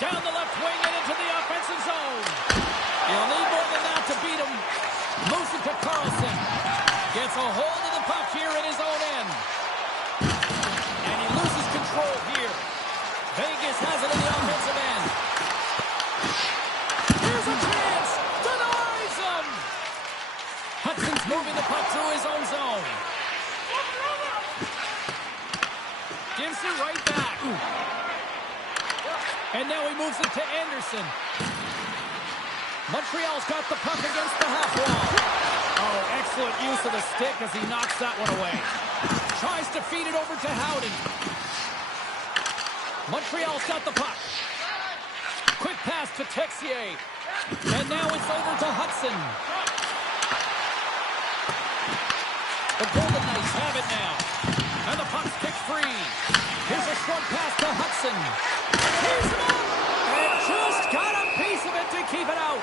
Down the left wing and into the offensive zone. He'll need more than that to beat him. Moves it to Carlson. Gets a hold of the puck here in his own end. And he loses control here. Vegas has it in the offensive end. Here's a chance. Denies him. Hudson's moving the puck through his own zone. Gives it right back. And now he moves it to Anderson. Montreal's got the puck against the half wall. Oh, excellent use of the stick as he knocks that one away. Tries to feed it over to Howden. Montreal's got the puck. Quick pass to Texier. And now it's over to Hudson. The Golden Knights have it now. And the puck's kicked free. Here's a short pass to Hudson. Here's it up. And just got a piece of it to keep it out.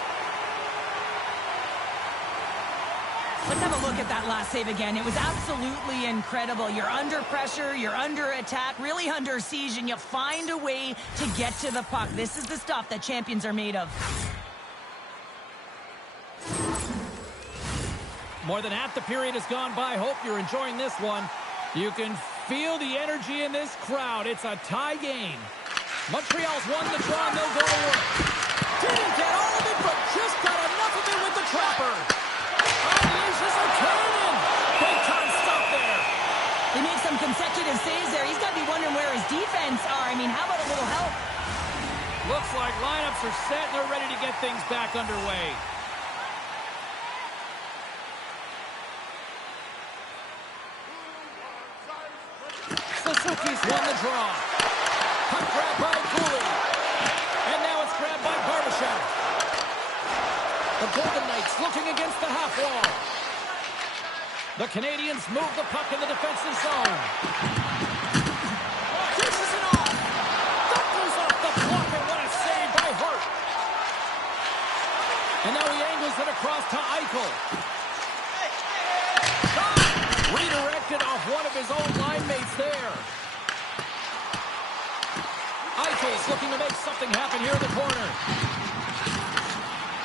Let's have a look at that last save again. It was absolutely incredible. You're under pressure, you're under attack, really under siege, and you find a way to get to the puck. This is the stuff that champions are made of. More than half the period has gone by. Hope you're enjoying this one. You can feel the energy in this crowd. It's a tie game. Montreal's won the draw, and they'll go to work. Didn't get all of it, but just got enough of it with the trapper. Unleashes a cannon. Big time stop there. He makes some consecutive saves there. He's got to be wondering where his defense are. I mean, how about a little help? Looks like lineups are set and they're ready to get things back underway. Suzuki's won the draw. Puck grab by Cooley. And now it's grabbed by Barbashev. The Golden Knights looking against the half wall. The Canadians move the puck in the defensive zone. Dishes it off. That goes off the block, and what a save by Hart. And now he angles it across to Eichel. Redirected off one of his own line mates there. Eichel's looking to make something happen here in the corner.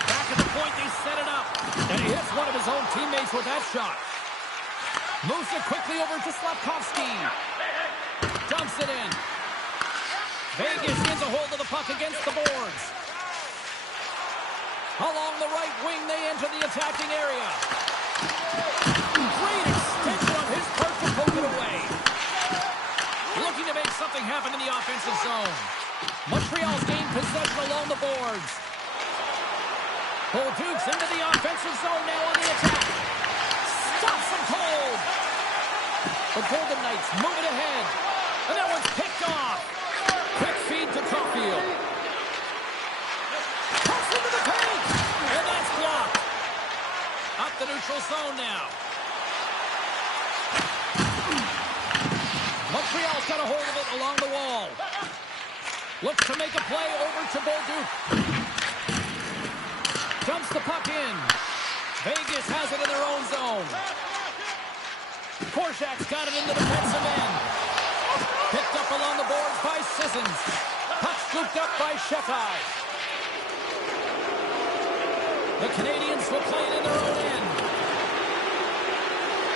Back at the point, they set it up. And he hits one of his own teammates with that shot. Moves it quickly over to Slafkovsky. Dumps it in. Vegas gets a hold of the puck against the boards. Along the right wing, they enter the attacking area. Great extension on his part to poke it away. Looking to make something happen in the offensive zone. Montreal's gained possession along the boards. Bolduc's into the offensive zone now on the attack. Stops him cold. The Golden Knights move it ahead. And that one's picked off. Quick feed to Caulfield. Toss into the paint. And that's blocked. Up the neutral zone now. Montreal's got a hold of it along the wall. Looks to make a play over to Bolduc. Dumps the puck in. Vegas has it in their own zone. Korshak's got it in the defensive end. Picked up along the boards by Sissons. Puck scooped up by Shetai. The Canadians will play it in their own end.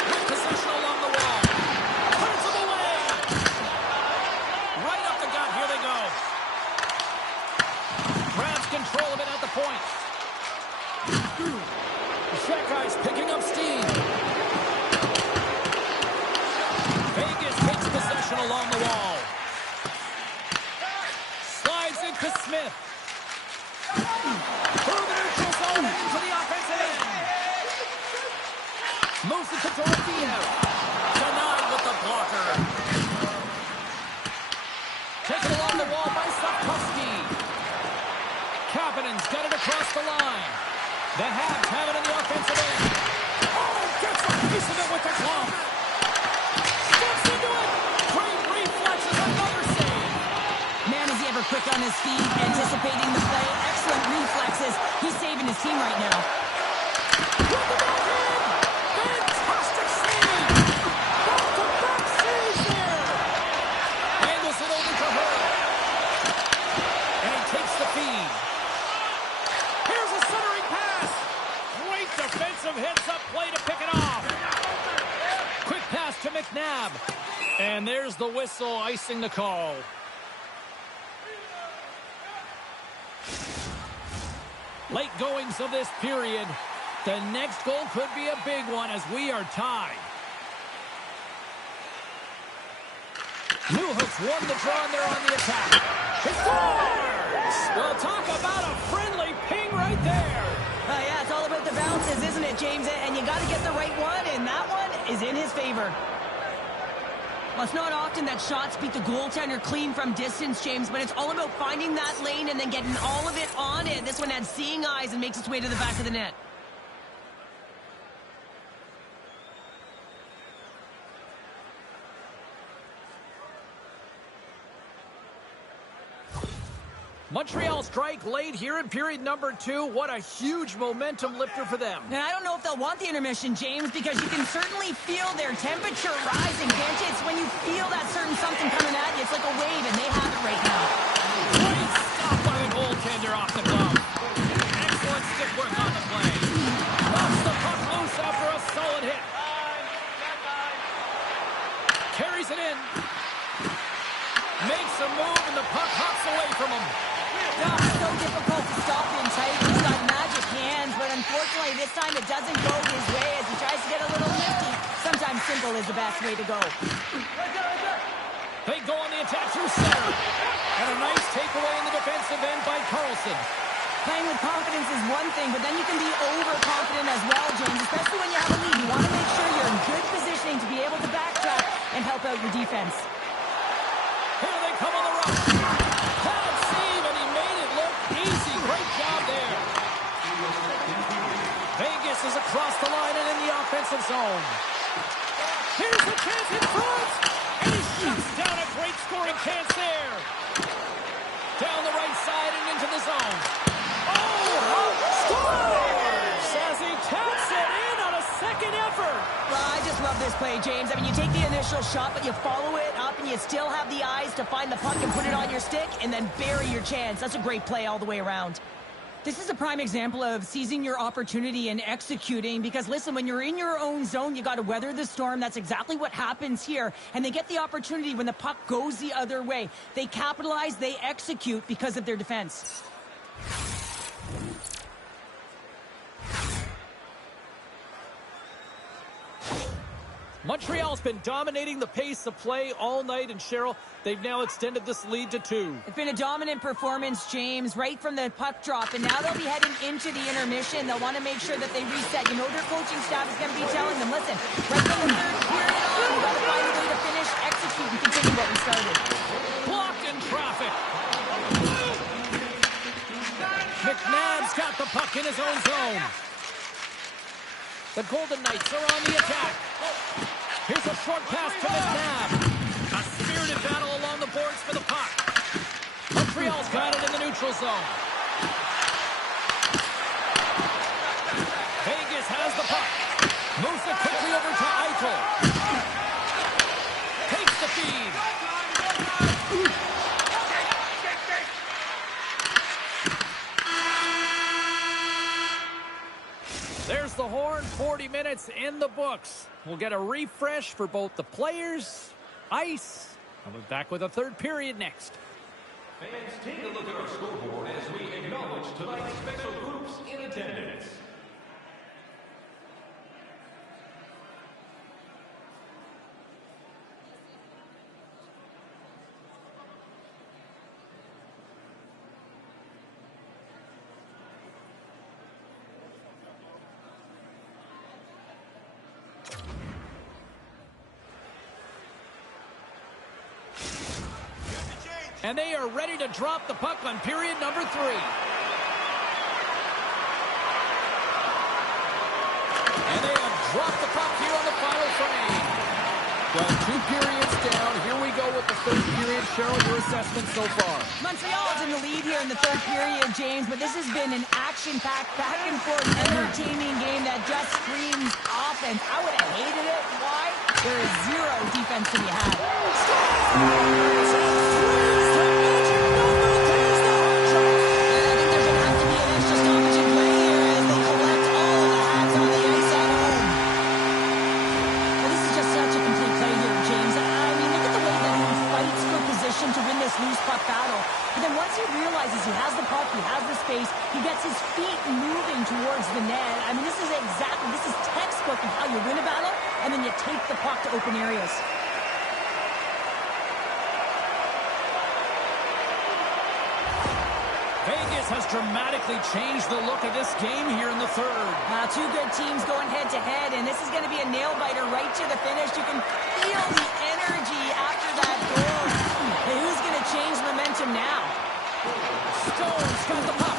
With possession along the wall. Turns them away. Right up the gut. Here they go. Grabs control of it at the point. Shekai's picking up steam. Vegas takes possession along the wall. Slides into Smith. Through the neutral zone into the offensive end. Moves it to Dorofiev. Denied with the blocker. Taken along the wall by Sapkowski. Kapanen's got it across the line. The Habs have it in the offensive end. Oh, gets a piece of it with the glove. Steps into it. Great reflexes, another save. Man, is he ever quick on his feet, anticipating the play. Excellent reflexes. He's saving his team right now. With the backhand. Fantastic save. Back-to-back saves there. Angles it over to her. And he takes heads-up play to pick it off. Quick pass to McNabb. And there's the whistle, icing the call. Late goings of this period. The next goal could be a big one as we are tied. Newhook's won the draw and they're on the attack. He scores! Well, talk about a friendly ping right there. Yeah, it's all about the bounces, isn't it, James? And you got to get the right one, and that one is in his favor. Well, it's not often that shots beat the goaltender clean from distance, James, but it's all about finding that lane and then getting all of it on it. This one had seeing eyes and makes its way to the back of the net. Montreal strike late here in period number 2. What a huge momentum lifter for them. And I don't know if they'll want the intermission, James, because you can certainly feel their temperature rising, can't you? It's when you feel that certain something coming at you. It's like a wave, and they have it right now. Great stop by the goaltender off the glove. Excellent stick work on the play. Knocks the puck loose after a solid hit. Carries it in. Makes a move, and the puck hops away from him. God, it's so difficult to stop him tight. He's got magic hands, but unfortunately this time it doesn't go his way as he tries to get a little nifty. Sometimes simple is the best way to go. They go on the attack through center. And a nice takeaway in the defensive end by Carlson. Playing with confidence is one thing, but then you can be overconfident as well, James, especially when you have a lead. You want to make sure you're in good positioning to be able to backtrack and help out your defense. Here they come on the run. Bad save, and he made it look easy. Great job there. Vegas is across the line and in the offensive zone. Here's the chance in front. And he shuts down a great scoring chance there. Down the right side and into the zone. Oh, scores! As he taps it in on a second effort. Well, I just love this play, James. I mean, you take the initial shot, but you follow it up, and you still have the eyes to find the puck and put it on your stick, and then bury your chance. That's a great play all the way around. This is a prime example of seizing your opportunity and executing, because listen, when you're in your own zone, you got to weather the storm. That's exactly what happens here, and they get the opportunity when the puck goes the other way. They capitalize, they execute because of their defense. Montreal's been dominating the pace of play all night, and Cheryl, they've now extended this lead to 2. It's been a dominant performance, James, right from the puck drop, and now they'll be heading into the intermission. They'll want to make sure that they reset. You know their coaching staff is going to be telling them, listen, right from the third period on, you got to find a way to finish, execute, and continue what we started. Blocked in traffic. McNabb's got the puck in his own zone. The Golden Knights are on the attack. Here's a short pass to McNabb. A spirited battle along the boards for the puck. Montreal's got it in the neutral zone. Vegas has the puck. Moves it quickly over to Eichel. Takes the feed. There's the horn. 40 minutes in the books. We'll get a refresh for both the players, ice, and we're back with a third period next. Fans, take a look at our scoreboard as we acknowledge tonight's special groups in attendance. And they are ready to drop the puck on period number 3. And they have dropped the puck here on the final frame. Well, 2 periods down. Here we go with the third period. Cheryl, your assessment so far. Montreal's in the lead here in the third period, James, but this has been an action-packed, back-and-forth, entertaining game that just screams offense. I would have hated it. Why? There is zero defense to be had. I think there's going to have to be an extra stoppage in play here as they collect all of the hats on the ice space. He gets his feet moving towards the net. I mean, this is textbook of how you win a battle, and then you take the puck to open areas. Vegas has dramatically changed the look of this game here in the third. Two good teams going head-to-head, and this is going to be a nail-biter right to the finish. You can feel the energy after that goal. And who's going to change momentum now? Stone's got the puck.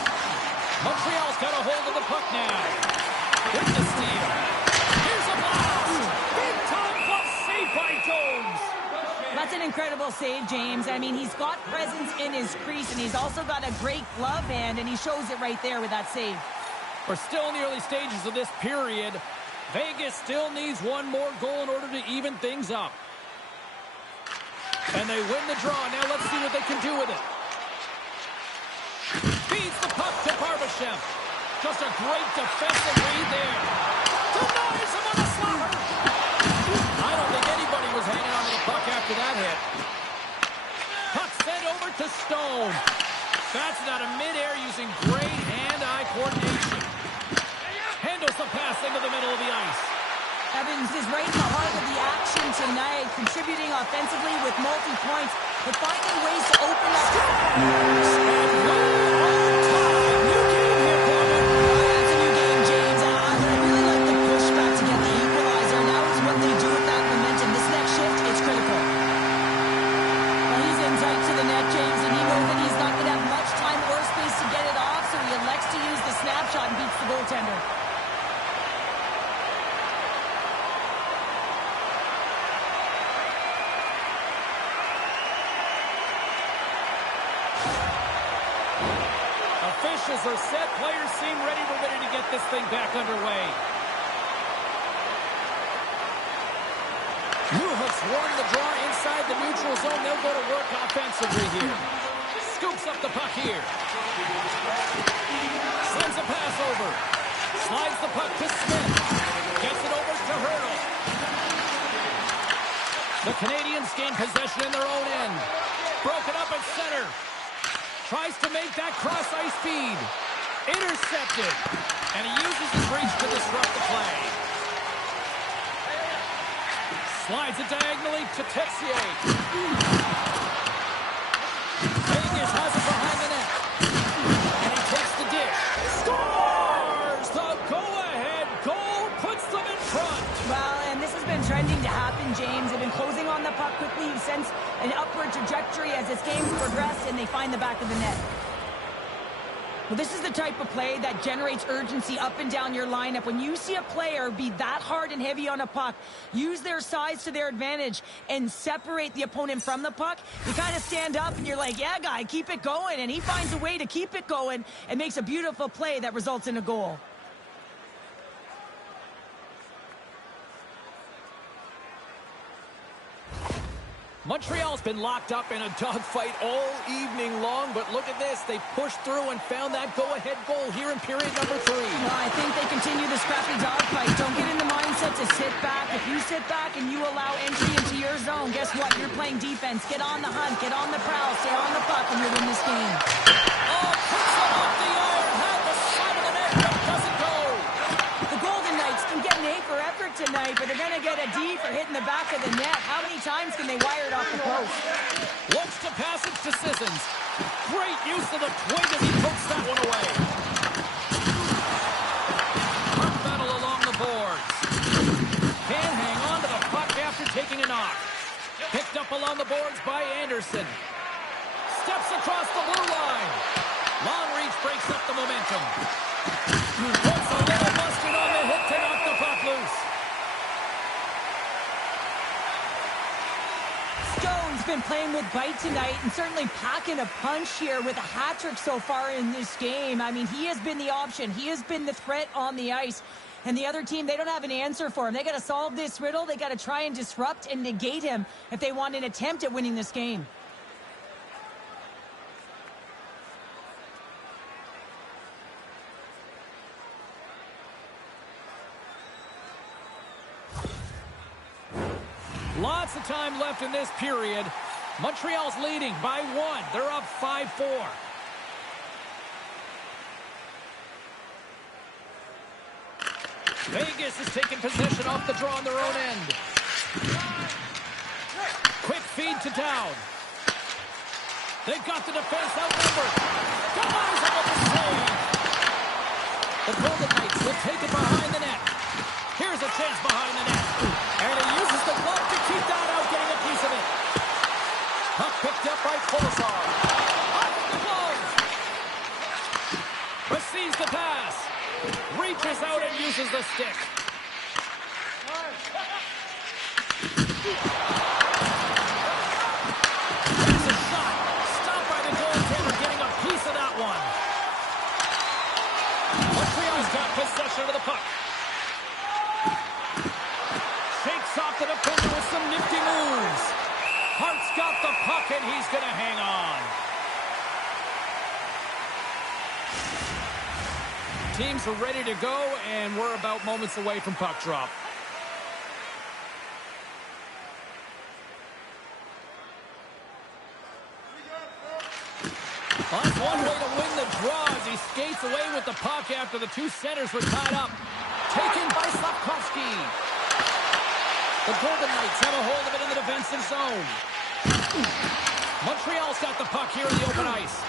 Montreal's got a hold of the puck now. With the steal. Here's a blast. Big-time glove save by Jones. That's an incredible save, James. I mean, he's got presence in his crease, and he's also got a great glove hand, and he shows it right there with that save. We're still in the early stages of this period. Vegas still needs one more goal in order to even things up. And they win the draw. Now let's see what they can do with it. Feeds the puck to Barbashev. Just a great defensive read there. Denies him on a slaughter. I don't think anybody was hanging on to the puck after that hit. Puck sent over to Stone. Bats it out of midair using great hand-eye coordination. Handles the pass into the middle of the ice. Evans is right in the heart of the action tonight, contributing offensively with multi-points, but finding ways to open up. New game here, Corbin. It's a new game, James. I really like the pushback to get the equalizer. Now is what they do with that momentum. This next shift, it's critical. Well, he's in tight to the net, James, and he knows that he's not going to have much time or space to get it off, so he elects to use the snapshot and beats the goaltender. Officials are set. Players seem ready to get this thing back underway. Newhook's won the draw inside the neutral zone. They'll go to work offensively here. Scoops up the puck here. Sends a pass over. Slides the puck to Smith. Gets it over to Hurdle. The Canadians gain possession in their own end. Broken up at center. Tries to make that cross-ice feed. Intercepted. And he uses his reach to disrupt the play. Slides it diagonally to Texier. Vegas has it behind the net. And he takes the dish. Scores! The go-ahead goal puts them in front. Well, and this has been trending to happen, James. They've been closing on the puck quickly. You've sensed an upward trajectory as this game's progressed, and they find the back of the net. Well, this is the type of play that generates urgency up and down your lineup. When you see a player be that hard and heavy on a puck, use their size to their advantage, and separate the opponent from the puck, you kind of stand up and you're like, yeah, guy, keep it going. And he finds a way to keep it going and makes a beautiful play that results in a goal. Montreal's been locked up in a dogfight all evening long, but look at this. They pushed through and found that go-ahead goal here in period number 3. Well, I think they continue the scrappy dogfight. Don't get in the mindset to sit back. If you sit back and you allow entry into your zone, guess what? You're playing defense. Get on the hunt. Get on the prowl. Stay on the puck, and you'll win this game. Oh, puts it off the iron. Had the side of the net, but doesn't go. The Golden Knights can get an A for effort tonight, but they're going to get a D for hitting the back of the net. How many times can they wire it off the post? Looks to passage to Sissons. Great use of the twig as he pokes that one away. Puck battle along the boards. Can't hang on to the puck after taking a knock. Picked up along the boards by Anderson. Steps across the blue line. Long reach breaks up the momentum. Puts a little mustard on the hit to knock the puck loose. Stone's been playing with bite tonight and certainly packing a punch here with a hat trick so far in this game. I mean, he has been the option. He has been the threat on the ice. And the other team, they don't have an answer for him. They got to solve this riddle. They got to try and disrupt and negate him if they want an attempt at winning this game. Lots of time left in this period. Montreal's leading by 1. They're up 5-4. Vegas is taking possession off the draw on their own end. Quick feed to down. They've got the defense outnumbered. Denies him with the save. The Golden Knights will take it behind the net. Here's a chance behind the net. And he uses the glove to keep that out, getting a piece of it. Puck picked up by Colasar. Off the glove. Receives the pass. Reaches out and uses the stick. There's a shot. Stopped by the goaltender, getting a piece of that one. Montreal's got possession of the puck. Shakes off the defender with some nifty moves. Hart's got the puck and he's going to hang on. Teams are ready to go, and we're about moments away from puck drop. That's one way to win the draw as he skates away with the puck after the two centers were tied up. Taken by Slafkovsky. The Golden Knights have a hold of it in the defensive zone. Montreal's got the puck here in the open ice.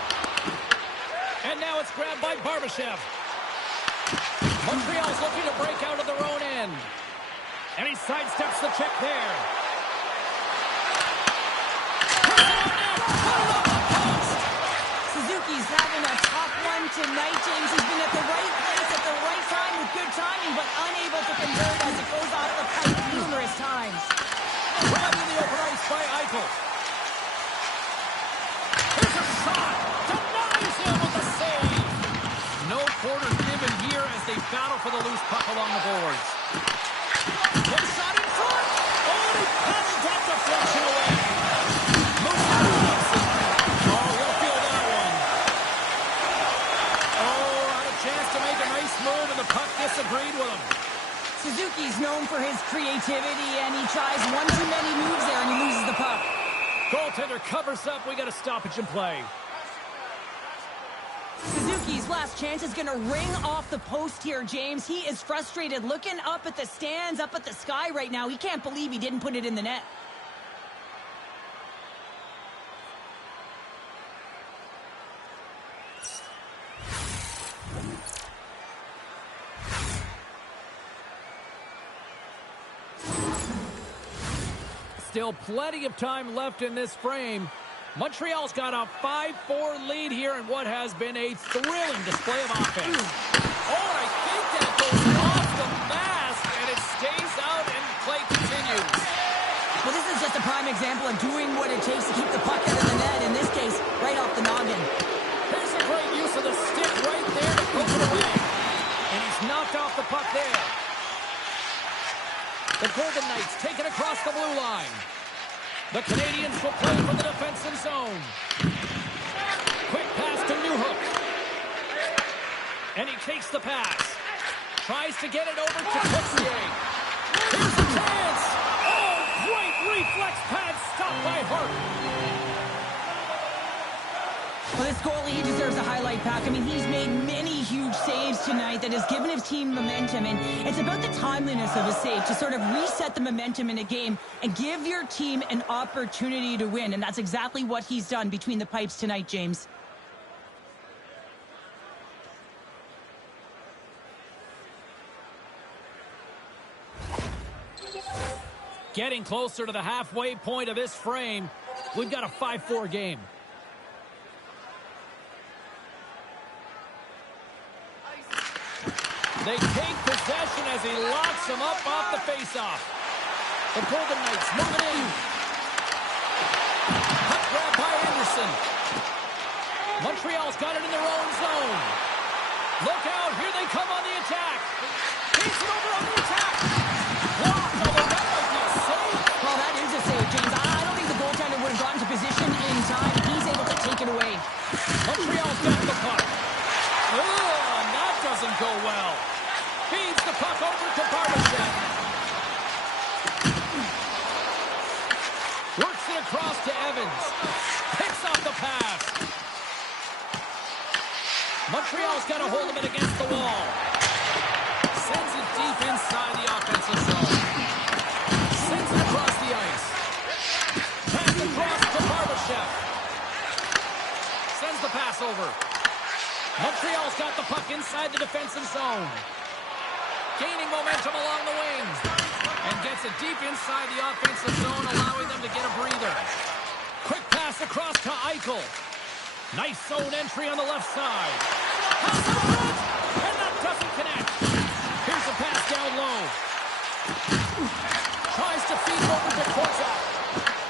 And now it's grabbed by Barbashev. Montreal's looking to break out of their own end. And he sidesteps the check there. Suzuki's having a tough one tonight, James. He's been at the right place at the right time with good timing, but unable to convert as it goes out of the pipe numerous times. Grabbing the open ice by Eichel. Here's a shot. Denies him with the save. No quarters given here as they battle for the loose puck along the boards. One shot in front. Oh, he paddled that deflection away. Moves out of Gibson. Oh, he'll feel that one. Oh, had a chance to make a nice move, and the puck disagreed with him. Suzuki's known for his creativity, and he tries one too many moves there, and he loses the puck. Goaltender covers up. We got a stoppage in play. Suzuki's last chance is going to ring off the post here, James. He is frustrated, looking up at the stands, up at the sky right now. He can't believe he didn't put it in the net. Still plenty of time left in this frame. Montreal's got a 5-4 lead here in what has been a thrilling display of offense. Oh, and I think that goes off the mask, and it stays out, and play continues. Well, this is just a prime example of doing what it takes to keep the puck out of the net. In this case, right off the noggin. Here's a great use of the stick right there to poke it away. And he's knocked off the puck there. The Golden Knights take it across the blue line. The Canadians will play from the defensive zone. Quick pass to Newhook. And he takes the pass. Tries to get it over to Coutier. Here's a chance. Oh, great reflex pass stopped by Hart. Well, this goalie, he deserves a highlight pack. I mean, he's made many huge saves tonight that has given his team momentum. And it's about the timeliness of a save to sort of reset the momentum in a game and give your team an opportunity to win. And that's exactly what he's done between the pipes tonight, James. Getting closer to the halfway point of this frame. We've got a 5-4 game. They take possession as he locks him up off the faceoff. The Golden Knights moving in. Puck grab by Anderson. Montreal's got it in their own zone. Look out, here they come on the attack. Takes it over on the attack. Blocked, although that might be a save. Well, that is a save, James. I don't think the goaltender would have gotten to position in time. He's able to take it away. Montreal's got the puck. Oh, and that doesn't go well. Feeds the puck over to Barbashev. Works it across to Evans. Picks off the pass. Montreal's got a hold of it against the wall. Sends it deep inside the offensive zone. Sends it across the ice. Pass across to Barbashev. Sends the pass over. Montreal's got the puck inside the defensive zone. Gaining momentum along the wings. And gets it deep inside the offensive zone, allowing them to get a breather. Quick pass across to Eichel. Nice zone entry on the left side. Pass in front, and that doesn't connect. Here's a pass down low. Tries to feed it over to Kozak.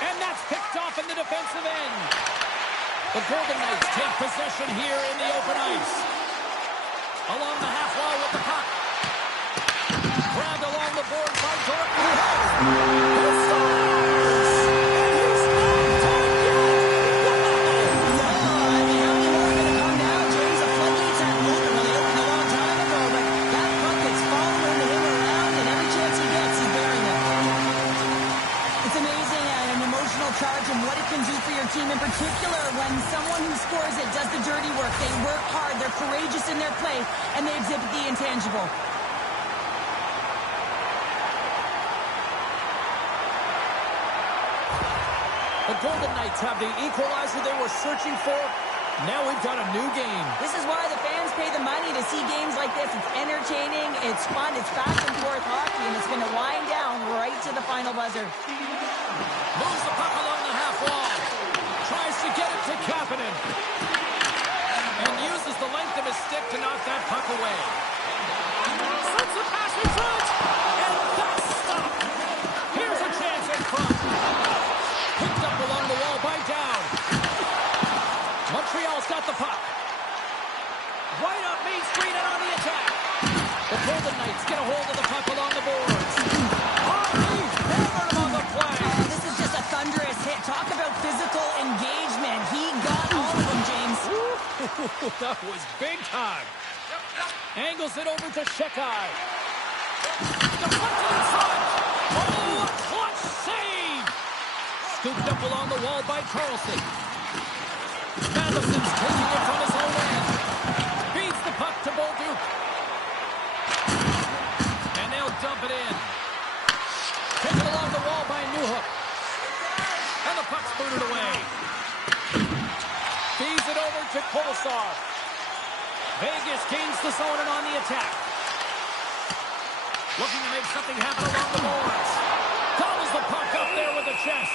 And that's picked off in the defensive end. The Golden Knights take possession here in the open ice. Along the half wall with the puck. Grabbed along the board by Dork. He scores! And he's not done yet! No, I mean, how many more are going to come now? James, the floodgates aren't open. Well, they opened a long time ago, but that puck is following him around, and every chance he gets, he's burying it. It's amazing an emotional charge and what it can do for your team, in particular when someone who scores it does the dirty work. They work hard, they're courageous in their play, and they exhibit the intangible. The Golden Knights have the equalizer they were searching for. Now we've got a new game. This is why the fans pay the money to see games like this. It's entertaining, it's fun, it's back and forth hockey, and it's going to wind down right to the final buzzer. Moves the puck along the half wall. Tries to get it to Kapanen. And uses the length of his stick to knock that puck away. Sends the pass in front. And that's stopped. Here's a chance in front. Picked up along the wall by Down. Montreal's got the puck. Right up Main Street and on the attack. The Golden Knights get a hold of the puck along the boards. He's hammered him on the play. This is just a thunderous hit. Talk about physical engagement. He got all of them, James. That was big time. Angles it over to Shekai. Deflected in front. Oh, a clutch save. Scooped up along the wall by Carlson. Madison's taking it from his own end. Feeds the puck to Bolduc. And they'll dump it in. Taken along the wall by Newhook. And the puck's booted away. Feeds it over to Kolosar. Vegas gains the zone and on the attack. Looking to make something happen along the boards. Gobbles the puck up there with the chest.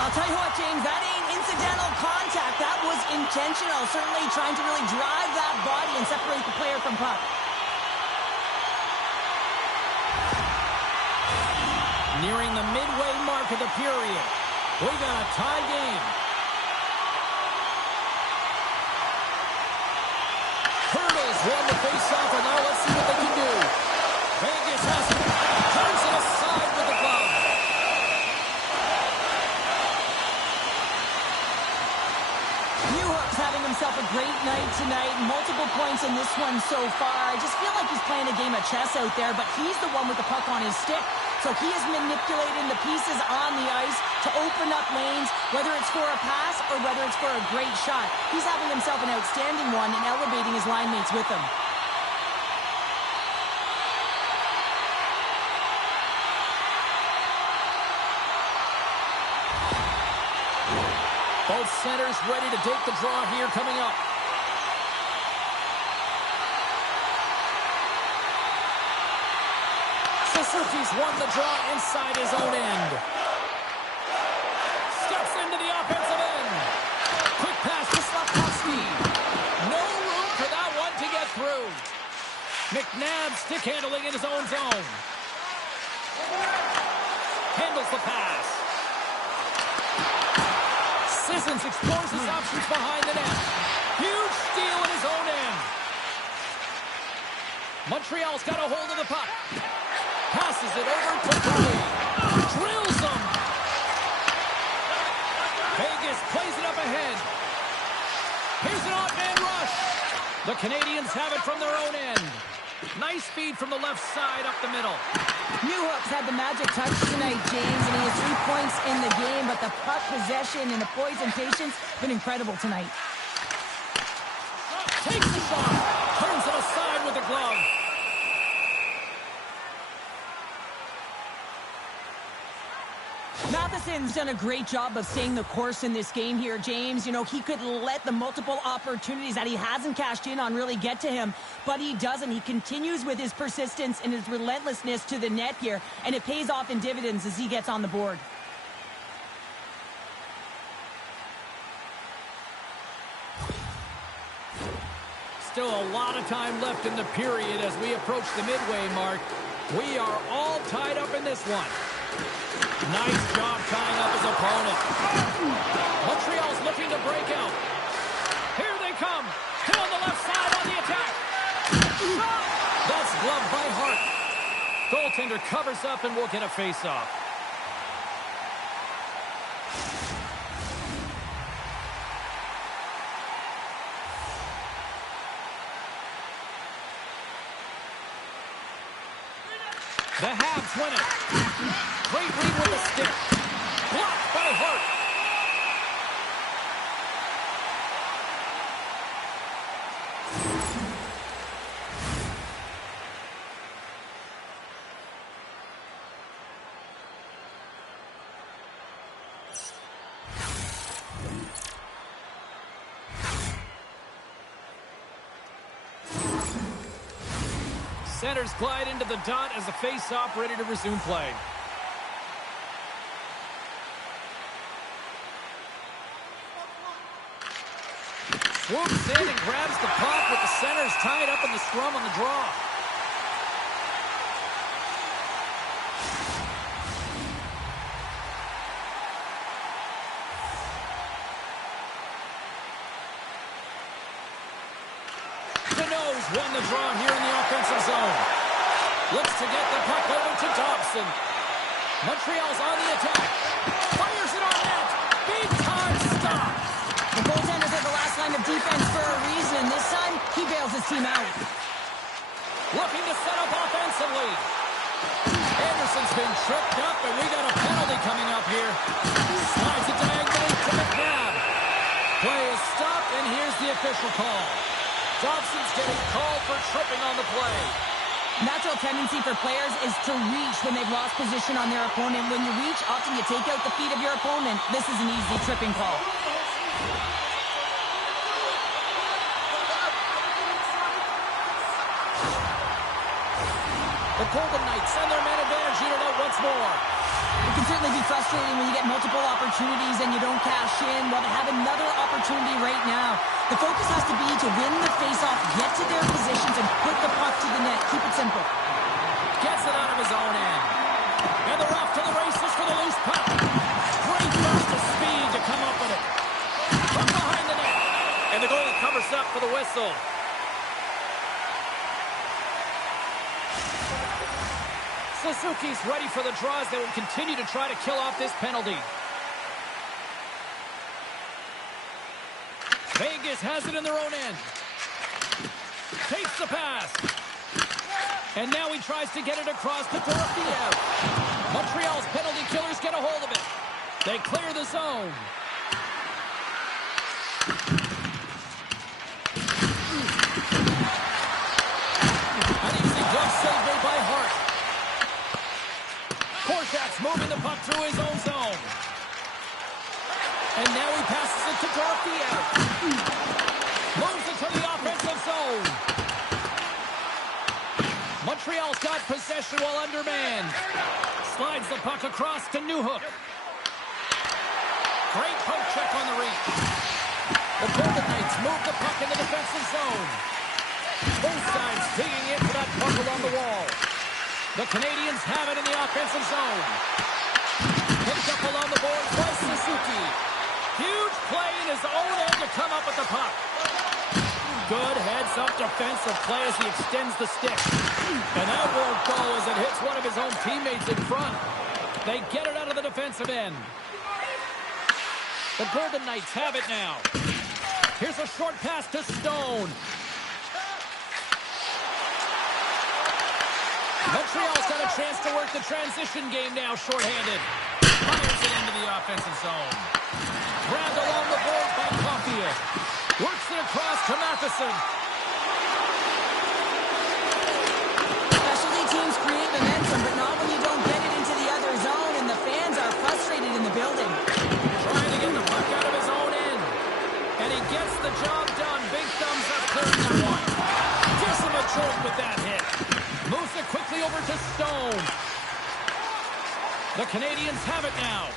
I'll tell you what, James, that ain't incidental contact. That was intentional. Certainly trying to really drive that body and separate the player from puck. Nearing the midway mark of the period. We got a tie game. Hurdles won the face-off, and now let's see what they can do. Vegas has it. Turns it aside with the glove. Newhook's having himself a great night tonight. Multiple points in this one so far. I just feel like he's playing a game of chess out there, but he's the one with the puck on his stick. So he is manipulating the pieces on the ice to open up lanes, whether it's for a pass or whether it's for a great shot. He's having himself an outstanding one and elevating his line mates with him. Both centers ready to take the draw here coming up. Suzuki's won the draw inside his own end. Steps into the offensive end. Quick pass to Slafkovsky. No room for that one to get through. McNabb stick handling in his own zone. Handles the pass. Sissons explores his options behind the net. Huge steal in his own end. Montreal's got a hold of the puck. Passes it over to Curry. Drills him. Vegas plays it up ahead. Here's an odd-man rush. The Canadians have it from their own end. Nice feed from the left side up the middle. Newhook's had the magic touch tonight, James, and he has 3 points in the game, but the puck possession and the poise and patience have been incredible tonight. Takes the shot. Turns it aside with the glove. Matheson's done a great job of staying the course in this game here, James. You know, he could let the multiple opportunities that he hasn't cashed in on really get to him, but he doesn't. He continues with his persistence and his relentlessness to the net here, and it pays off in dividends as he gets on the board. Still a lot of time left in the period as we approach the midway mark. We are all tied up in this one. Nice job tying up his opponent. Montreal's looking to break out. Here they come. Down the left side on the attack. That's gloved by Hart. Goaltender covers up and will get a face-off. The Habs win it. Great read with the stick. Blocked by Hart. Centers glide into the dot as the face-off ready to resume play. Swoops in and grabs the puck with the centers tied up in the scrum on the draw. Deneau's won the draw here in the offensive zone. Looks to get the puck over to Dobson. Montreal's on the attack. Fires it on net. Big time stop. The goaltender's at the last line of defense for a reason. This time, he bails his team out. Looking to set up offensively. Anderson's been tripped up, and we got a penalty coming up here. Slides it diagonally to McNabb. Play is stopped, and here's the official call. Dobson's getting called for tripping on the play. Natural tendency for players is to reach when they've lost position on their opponent. When you reach, often you take out the feet of your opponent. This is an easy tripping call. The Golden Knights send their man advantage unit out once more. It can certainly be frustrating when you get multiple opportunities and you don't cash in. Well, they have another opportunity right now. The focus has to be to win the faceoff, get to their positions, and put the puck to the net. Keep it simple. Gets it out of his own end. And they're off to the races for the loose puck. Great burst of speed to come up with it. From behind the net. And the goalie covers up for the whistle. Suzuki's ready for the draws. They will continue to try to kill off this penalty. Vegas has it in their own end. Takes the pass. And now he tries to get it across to Dorofiev. Montreal's penalty killers get a hold of it. They clear the zone. An easy glove save made by Hart. Korshak's moving the puck through his own zone. And now he passes it to Dorofiev. Moves it to the offensive zone. Montreal's got possession while undermanned. Slides the puck across to Newhook. Great poke check on the reach. The Golden Knights move the puck in the defensive zone. Both sides digging in for that puck along the wall. The Canadians have it in the offensive zone. Picked up along the boards by Suzuki. Huge play in his own end to come up with the puck. Good heads-up defensive play as he extends the stick. And that won't go as it hits one of his own teammates in front. They get it out of the defensive end. The Golden Knights have it now. Here's a short pass to Stone. Montreal's got a chance to work the transition game now, shorthanded. Fires it into the offensive zone. Grabbed along the boards by Caulfield. Works it across to Matheson. Specialty teams create momentum, but not when you don't get it into the other zone, and the fans are frustrated in the building. Trying to get the puck out of his own end. And he gets the job done. Big thumbs up clearing that one. Gives him a jolt with that hit. Moves it quickly over to Stone. The Canadians have it now.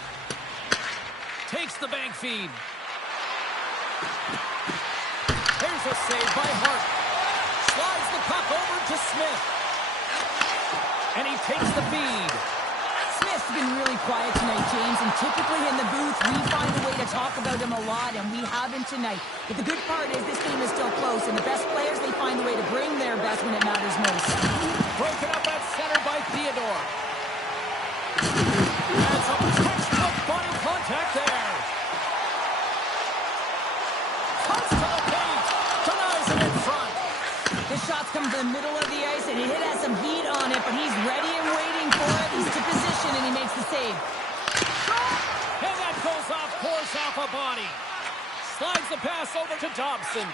Takes the bank feed. Here's a save by Hart. Slides the puck over to Smith. And he takes the feed. Smith's been really quiet tonight, James, and typically in the booth, we find a way to talk about him a lot, and we haven't tonight. But the good part is this game is still close, and the best players, they find a way to bring their best when it matters most. Broken up at center by Theodore. And some textbook body contact there. Cuts to the paint. Denies him in front. The shots come from the middle of the ice, and he has some heat on it, but he's ready and waiting for it. He's to position, and he makes the save. And that goes off, pours off a body. Slides the pass over to Dobson.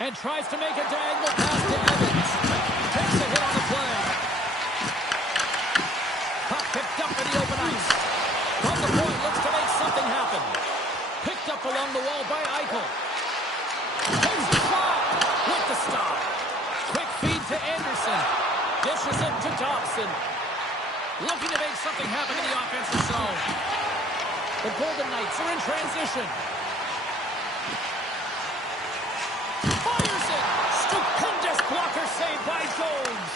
And tries to make a diagonal pass to Evans. Takes a hit on the play. Puck picked up in the open ice. From the point, looks to make something happen. Picked up along the wall by Eichel. Takes the shot with the stop. Quick feed to Anderson. Dishes it to Dobson. Looking to make something happen in the offensive zone. The Golden Knights are in transition. Fires it. Stupendous blocker save by Jones.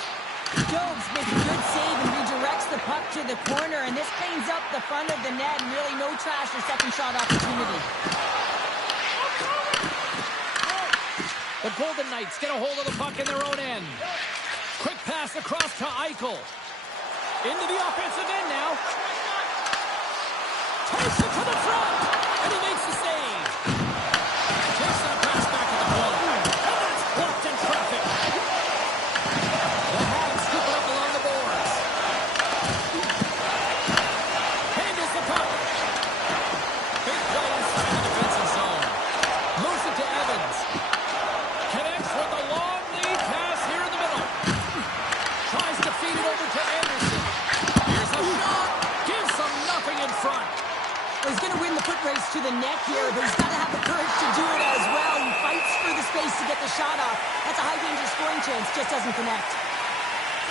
Jones makes a good save and redirects the puck to the corner, and this cleans up the front of the net, and really no trash or second shot opportunity. The Golden Knights get a hold of the puck in their own end. Quick pass across to Eichel. Into the offensive end now. Takes it to the front. And he makes the save. Takes the pass back at the point. And that's blocked in traffic. The Hawks scoop it up along the boards. Handles the puck. Big play inside the defensive zone. Moves it to Evans. Connects with a long lead pass here in the middle. Tries to feed it over to Anderson. Here's a shot. Gives them nothing in front. Well, he's going to win the foot race to the net here, but he's got to have the courage to do it as well. He fights for the space to get the shot off. That's a high-danger scoring chance. Just doesn't connect.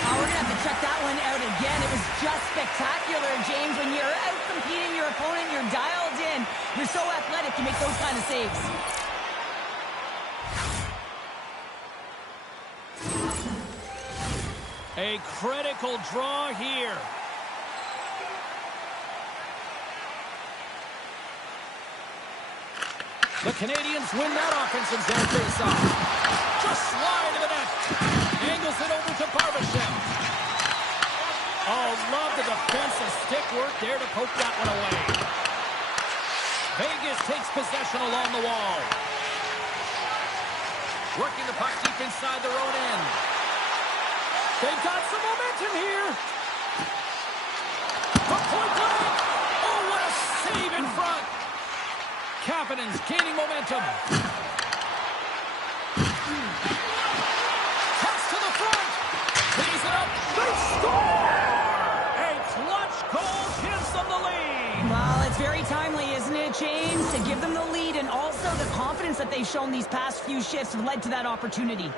We're going to have to check that one out again. It was just spectacular, James. When you're out competing your opponent, you're dialed in. You're so athletic, you make those kind of saves. A critical draw here. The Canadians win that offensive zone faceoff. Just slide to the net. Angles it over to Barbashev. Oh, love the defensive stick work there to poke that one away. Vegas takes possession along the wall. Working the puck deep inside their own end. They've got some momentum here. From point blank. Oh, what a save in front. Kapanen's gaining momentum. Cuts to the front. Cleans it up. They score! A clutch goal gives them the lead. Well, it's very timely, isn't it, James? To give them the lead, and also the confidence that they've shown these past few shifts have led to that opportunity.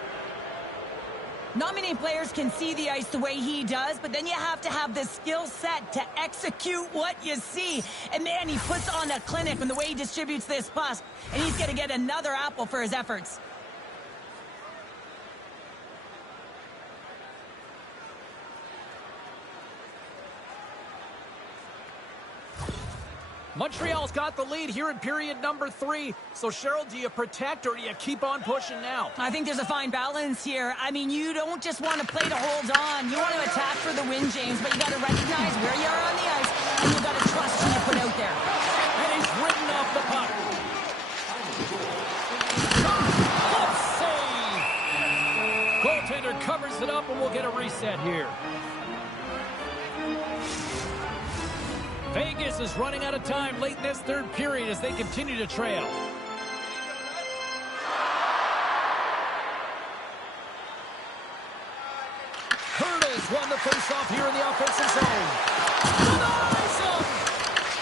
Not many players can see the ice the way he does, but then you have to have the skill set to execute what you see. And man, he puts on a clinic in the way he distributes this puck, and he's going to get another apple for his efforts. Montreal's got the lead here in period number 3. So, Cheryl, do you protect or do you keep on pushing now? I think there's a fine balance here. I mean, you don't just want to play to hold on. You want to attack for the win, James, but you got to recognize where you are on the ice, and you got to trust who you put out there. And he's ridden off the puck. Glove save. Goaltender covers it up, and we'll get a reset here. Vegas is running out of time late in this third period as they continue to trail. won the face-off here in the offensive zone. Denies him!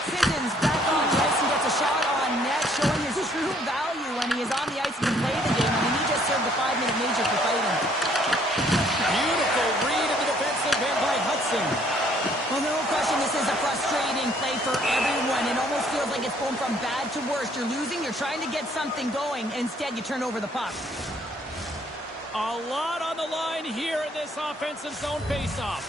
Sissons back on the ice and gets a shot on net, showing his true value when he is on the ice and can play the game. I mean, he just served the 5-minute major for fighting. Beautiful read in the defensive end by Hudson. Well, no question, this is a frustrating play for everyone. It almost feels like it's going from bad to worse. You're losing, you're trying to get something going. Instead, you turn over the puck. A lot on the line here in this offensive zone face-off.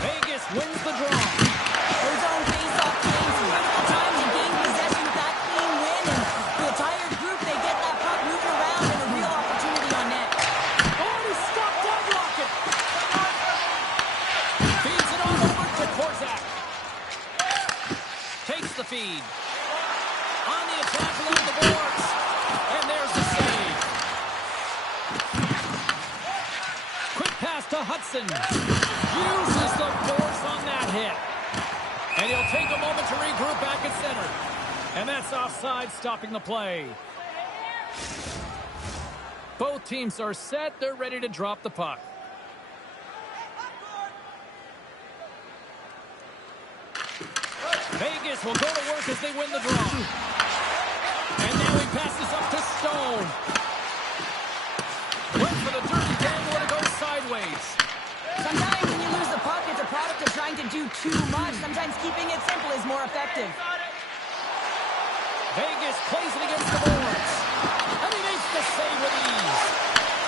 Vegas wins the draw. Those zone face-off games, critical time to gain possession with that clean win. And the entire group, they get that puck moving around and a real opportunity on net. Oh, he stopped that rocket. Feeds it on over to Korzak. Takes the feed. On the attack along the boards. And there's the save. Quick pass to Hudson. Uses the force on that hit. And he'll take a moment to regroup back at center. And that's offside, stopping the play. Both teams are set. They're ready to drop the puck. Vegas will go to work as they win the draw. And now he passes up to Stone. Went for the dirty dangle and it goes sideways. Sometimes when you lose the puck, it's a product of trying to do too much. Sometimes keeping it simple is more effective. Vegas plays it against the boards. And he makes the save with ease.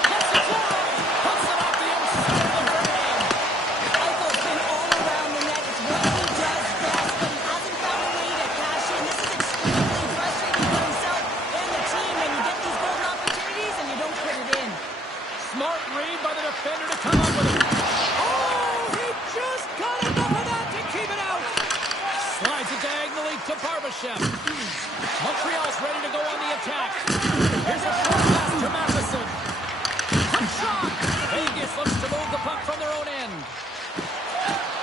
Gets it down. Puts it off the inside of the frame. Eichel's been all around the net. It's what he does best, but he hasn't found a way to cash in. This is extremely frustrating for himself and the team when you get these golden opportunities and you don't put it in. Smart read by the defender to come up with it. Oh, he just got enough of that to keep it out. Slides it diagonally to Barbashev. Montreal's ready to go on the attack. Here's a short pass to Matheson. Quick shot. Vegas looks to move the puck from their own end.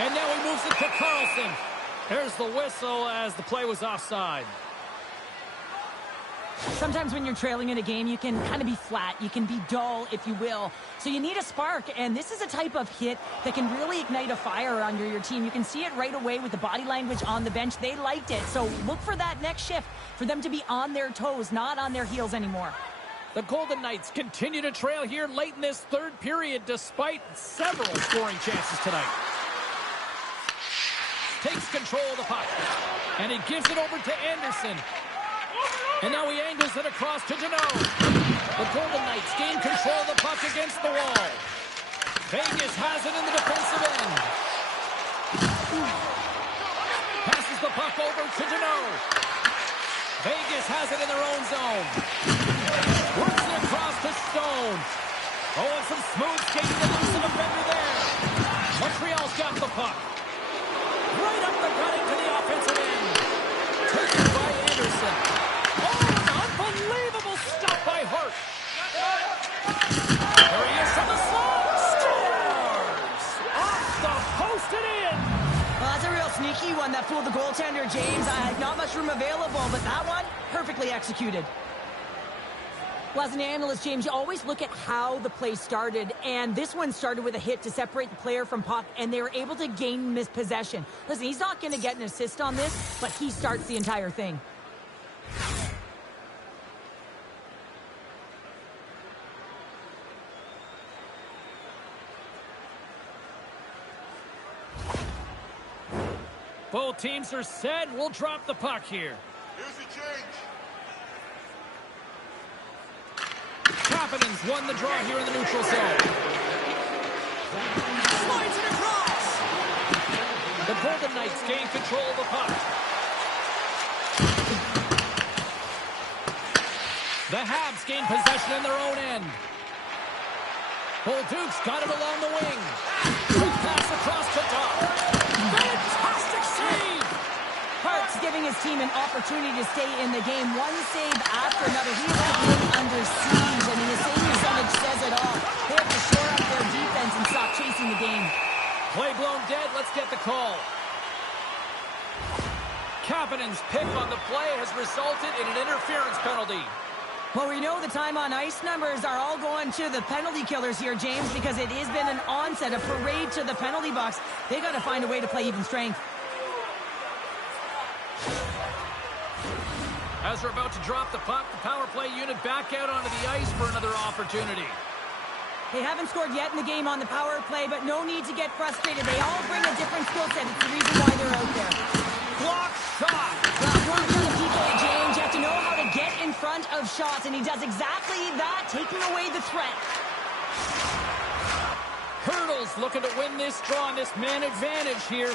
And now he moves it to Carlson. There's the whistle as the play was offside. Sometimes when you're trailing in a game, you can kind of be flat. You can be dull, if you will. So you need a spark, and this is a type of hit that can really ignite a fire under your team. You can see it right away with the body language on the bench. They liked it. So look for that next shift, for them to be on their toes, not on their heels anymore. The Golden Knights continue to trail here late in this third period, despite several scoring chances tonight. Takes control of the puck, and he gives it over to Anderson. And now he angles it across to Janot. The Golden Knights gain control of the puck against the wall. Vegas has it in the defensive end. Passes the puck over to Janot. Vegas has it in their own zone. Works it across to Stone. Oh, and some smooth skating to lose the defender there. Montreal's got the puck. Right up the gut into the offensive end. Taken by Anderson. Unbelievable stop by Hart. There he is from the slot. Scores! Off the post and in. Well, that's a real sneaky one that fooled the goaltender, James. Not much room available, but that one, perfectly executed. Well, as an analyst, James, you always look at how the play started, and this one started with a hit to separate the player from puck, and they were able to gain possession. Listen, he's not going to get an assist on this, but he starts the entire thing. Both teams are set. We'll drop the puck here. Here's the change. Kapanen's won the draw here in the neutral zone. Slides it across. The Golden Knights gain control of the puck. The Habs gain possession in their own end. Bolduc's got it along the wing. Quick pass across to Dock. Fantastic save! Hart's giving his team an opportunity to stay in the game. One save after another. He is really under siege. I mean, the save percentage says it all. They have to shore up their defense and stop chasing the game. Play blown dead. Let's get the call. Kapanen's pick on the play has resulted in an interference penalty. Well, we know the time on ice numbers are all going to the penalty killers here, James, because it has been an onset, a parade to the penalty box. They got to find a way to play even strength. As they're about to drop the puck, the power play unit back out onto the ice for another opportunity. They haven't scored yet in the game on the power play, but no need to get frustrated. They all bring a different skill set. It's the reason why they're out there. Block shot. Well, you're the PK, James. You have to know how to get in front of shots, and he does exactly that, taking away the threat. Hurdles looking to win this draw, this man advantage here.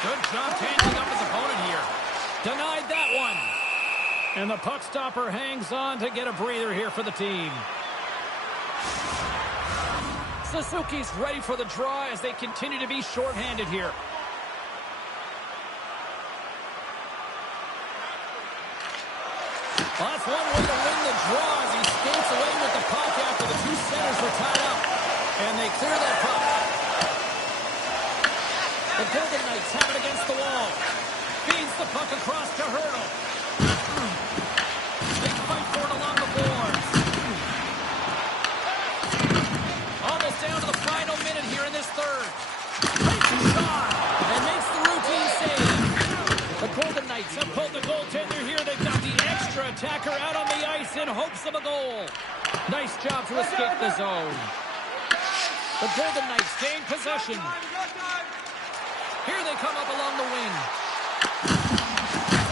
Good job handling up his opponent here. Denied that one. And the puck stopper hangs on to get a breather here for the team. Suzuki's ready for the draw as they continue to be shorthanded here. Well, that's one way to win the draw as he skates away with the puck after the two centers were tied up. And they clear that puck. The Golden Knights have it against the wall. Feeds the puck across to Hurdle. Big fight for it along the boards. Almost down to the final minute here in this third. Takes a shot and makes the routine save. The Golden Knights have pulled the goaltender here. They've got the extra attacker out on the ice in hopes of a goal. Nice job to escape the zone. The Golden Knights gain possession. Here they come up along the wing.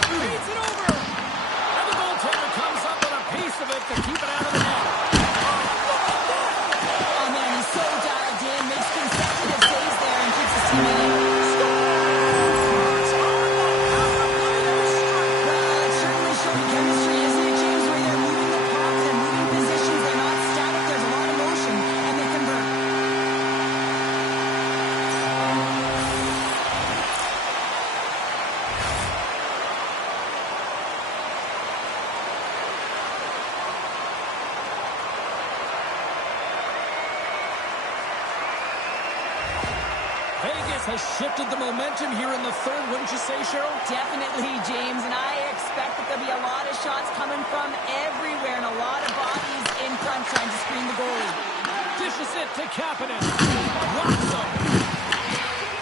Feeds it over. And the goaltender comes up with a piece of it to keep it out of the net. Oh, man, he's so dialed in, makes consecutive saves there and keeps his team in it. Well, it's certainly showing chemistry, isn't it, James? Where they're moving the puck, they're moving positions, they're not static, there's a lot of motion, and they convert. Vegas has shifted the momentum here in the third, wouldn't you say, Cheryl? Definitely, James, and I expect that there'll be a lot of shots coming from everywhere and a lot of bodies in front trying to screen the goalie. Dishes it to Kapanen. Rocks him.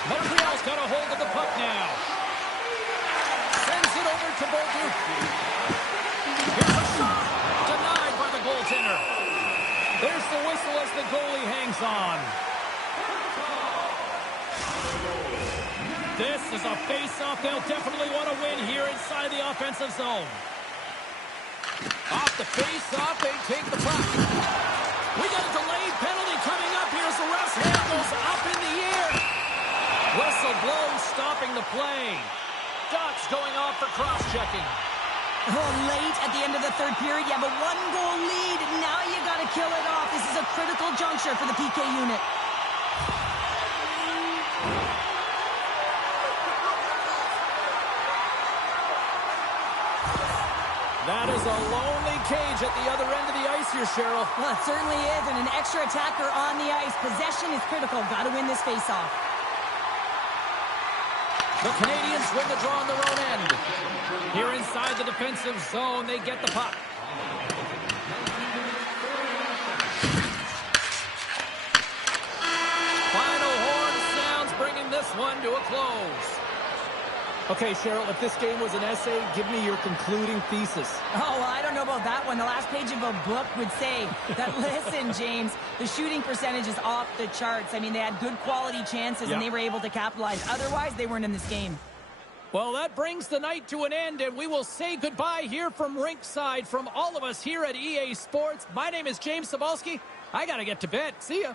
Montreal's got a hold of the puck now. Sends it over to Bolter. Here's a shot. Denied by the goaltender. There's the whistle as the goalie hangs on. This is a face-off they'll definitely want to win here inside the offensive zone. Off the face-off, they take the puck. We got a delayed penalty coming up here as the ref's hand goes up in the air. Whistle blows, stopping the play. Dots going off for cross-checking. Oh, late at the end of the third period, you have a one-goal lead. Now you got to kill it off. This is a critical juncture for the PK unit. That is a lonely cage at the other end of the ice here, Cheryl. Well, it certainly is, and an extra attacker on the ice. Possession is critical. Got to win this face-off. The Canadians win the draw on their own end. Here inside the defensive zone, they get the puck. Final horn sounds, bringing this one to a close. Okay, Cheryl, if this game was an essay, give me your concluding thesis. Oh, well, I don't know about that one. The last page of a book would say that, listen, James, the shooting percentage is off the charts. I mean, they had good quality chances, and they were able to capitalize. Otherwise, they weren't in this game. Well, that brings the night to an end, and we will say goodbye here from Rinkside. From all of us here at EA Sports, my name is James Cybulski. I got to get to bed. See ya.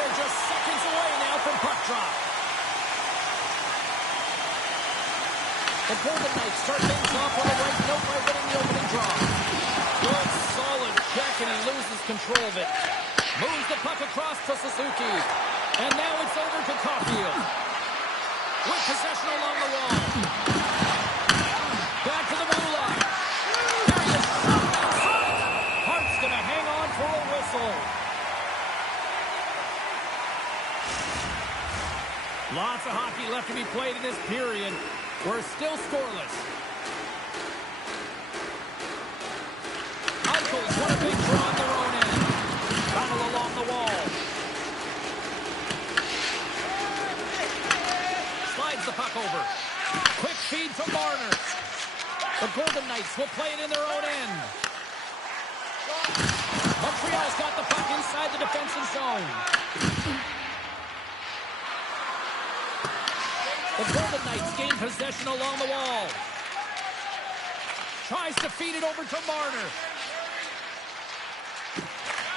are just seconds away now from puck drop. The Golden Knights start things off on the right note by winning the opening draw. Good, solid check, and he loses control of it. Moves the puck across to Suzuki. And now it's over to Caulfield. With possession along the wall. Back to the blue line. There he is, shot outside. Hart's going to hang on for a whistle. Lots of hockey left to be played in this period. We're still scoreless. Eichels won a big draw on their own end. Battle along the wall. Slides the puck over. Quick feed to Marner. The Golden Knights will play it in their own end. Montreal's got the puck inside the defensive zone. The Golden Knights gain possession along the wall. Tries to feed it over to Marner.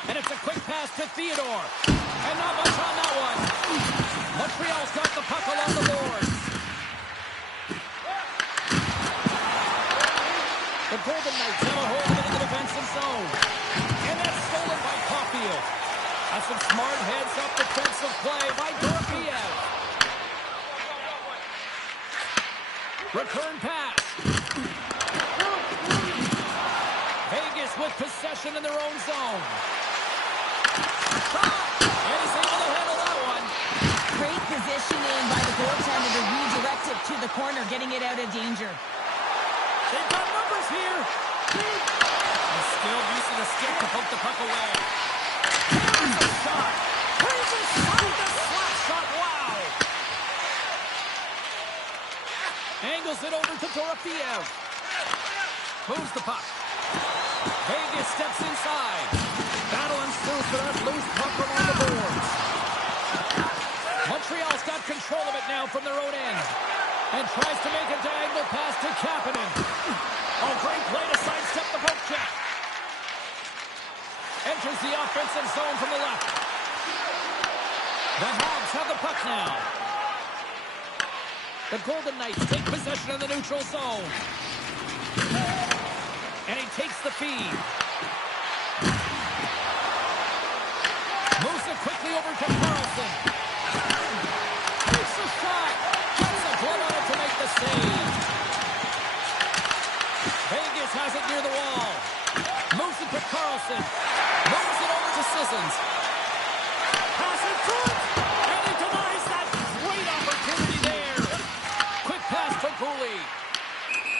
And it's a quick pass to Theodore. And not much on that one. Montreal's got the puck along the boards. The Golden Knights have a hold of it in the defensive zone. And that's stolen by Caulfield. That's some smart heads-up defensive play by Dorofeyev. Return pass. Vegas with possession in their own zone. Shot! And he's able to handle that one. Great positioning by the goaltender to redirect it to the corner, getting it out of danger. They've got numbers here. And still using a stick to poke the puck away. Here's a shot. Here's a shot. The slap shot. Wow. Angles it over to Dorofeyev. Moves the puck. Vegas steps inside. Battle ensues for that loose puck along the boards. Montreal's got control of it now from their own end. And tries to make a diagonal pass to Kapanen. Oh, great play to sidestep the poke check. Enters the offensive zone from the left. The Habs have the puck now. The Golden Knights take possession of the neutral zone. And he takes the feed. Moves it quickly over to Carlson. Takes the shot. Gets a glove on it to make the save. Vegas has it near the wall. Moves it to Carlson. Moves it over to Sissons. Pass it through. And he denies that great opportunity there. Quick pass to Cooley.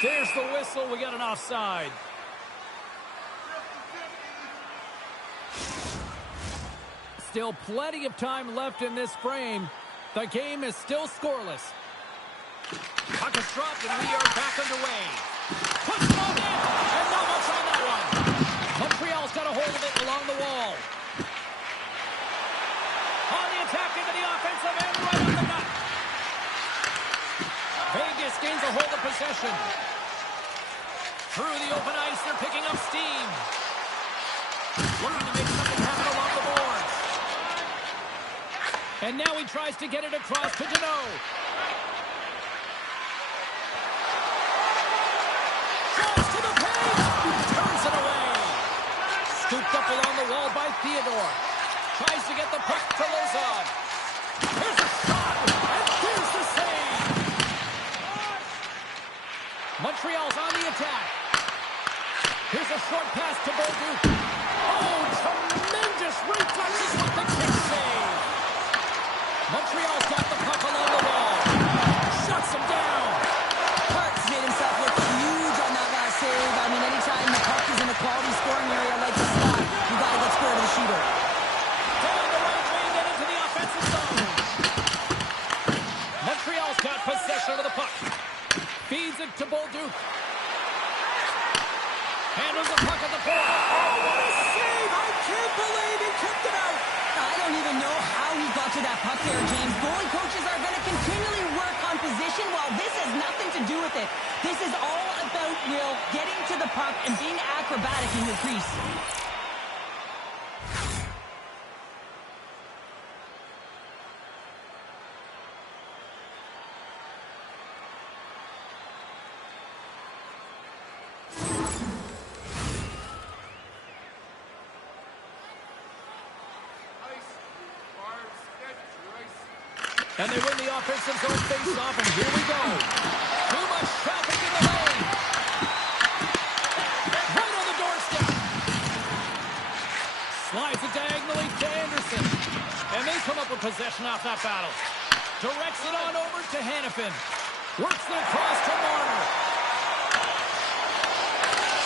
There's the whistle. We got an offside. Still plenty of time left in this frame. The game is still scoreless. Puck is dropped and we are back underway. Puts it on in, and not much on that one. Montreal's got a hold of it along the wall. On the attack into the offensive end, right on the nut. Vegas gains a hold of possession. Through the open ice, they're picking up steam. Looking to make something happen along the boards. And now he tries to get it across to Deneau. Goes to the paint. Turns it away. Scooped up along the wall by Theodore. Tries to get the puck to Lozon. Here's a shot. And here's the save. Montreal's on the attack. Here's a short pass to Bolduc. Oh, tremendous reflexes with the kick save. Montreal's got the puck along the wall. Shuts him down. Hart's made himself look huge on that last save. I mean, anytime the puck is in a quality scoring area like the slot, you got to get square to the shooter. Down the right wing and into the offensive zone. Montreal's got possession of the puck. Feeds it to Bolduc. Handles the puck at the point. Oh, what a save! I can't believe he kicked it out. I don't even know how he got to that puck there, James. Goalie coaches are going to continually work on position while this has nothing to do with it. This is all about Will getting to the puck and being acrobatic in the crease. And they win the offensive zone face-off, and here we go. Too much traffic in the lane. Right on the doorstep. Slides it diagonally to Anderson. And they come up with possession off that battle. Directs it on over to Hannafin. Works it across to Marner.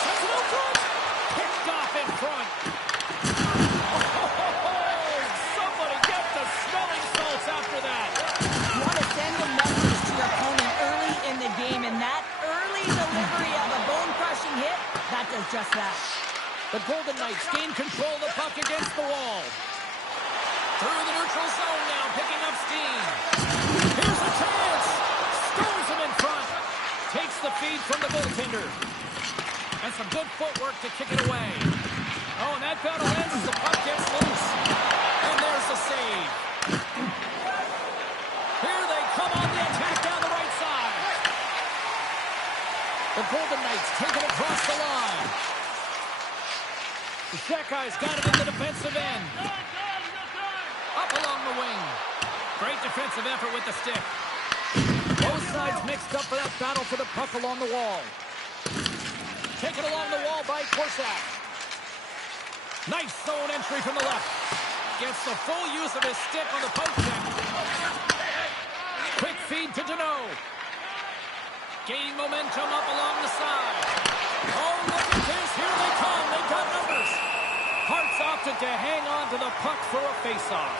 Sends it out front. Picked off in front. Somebody get the smelling salts after that. You want to send a message to your opponent early in the game, and that early delivery of a bone-crushing hit, that does just that. The Golden Knights gain control of the puck against the wall. Through the neutral zone now, picking up steam. Here's a chance. Stores him in front. Takes the feed from the goaltender. And some good footwork to kick it away. Oh, and that battle ends as the puck gets loose. And there's the save. Here they come on the attack down the right side. The Golden Knights take it across the line. Shekai's got it in the defensive end. Up along the wing. Great defensive effort with the stick. Both sides mixed up for that battle for the puck along the wall. Taken along the wall by Korsak. Nice zone entry from the left. Gets the full use of his stick on the post check. Quick feed to Deneau. Gaining momentum up along the side. Oh, look at this. Here they come. They've got numbers. Hart's opted to hang on to the puck for a face-off.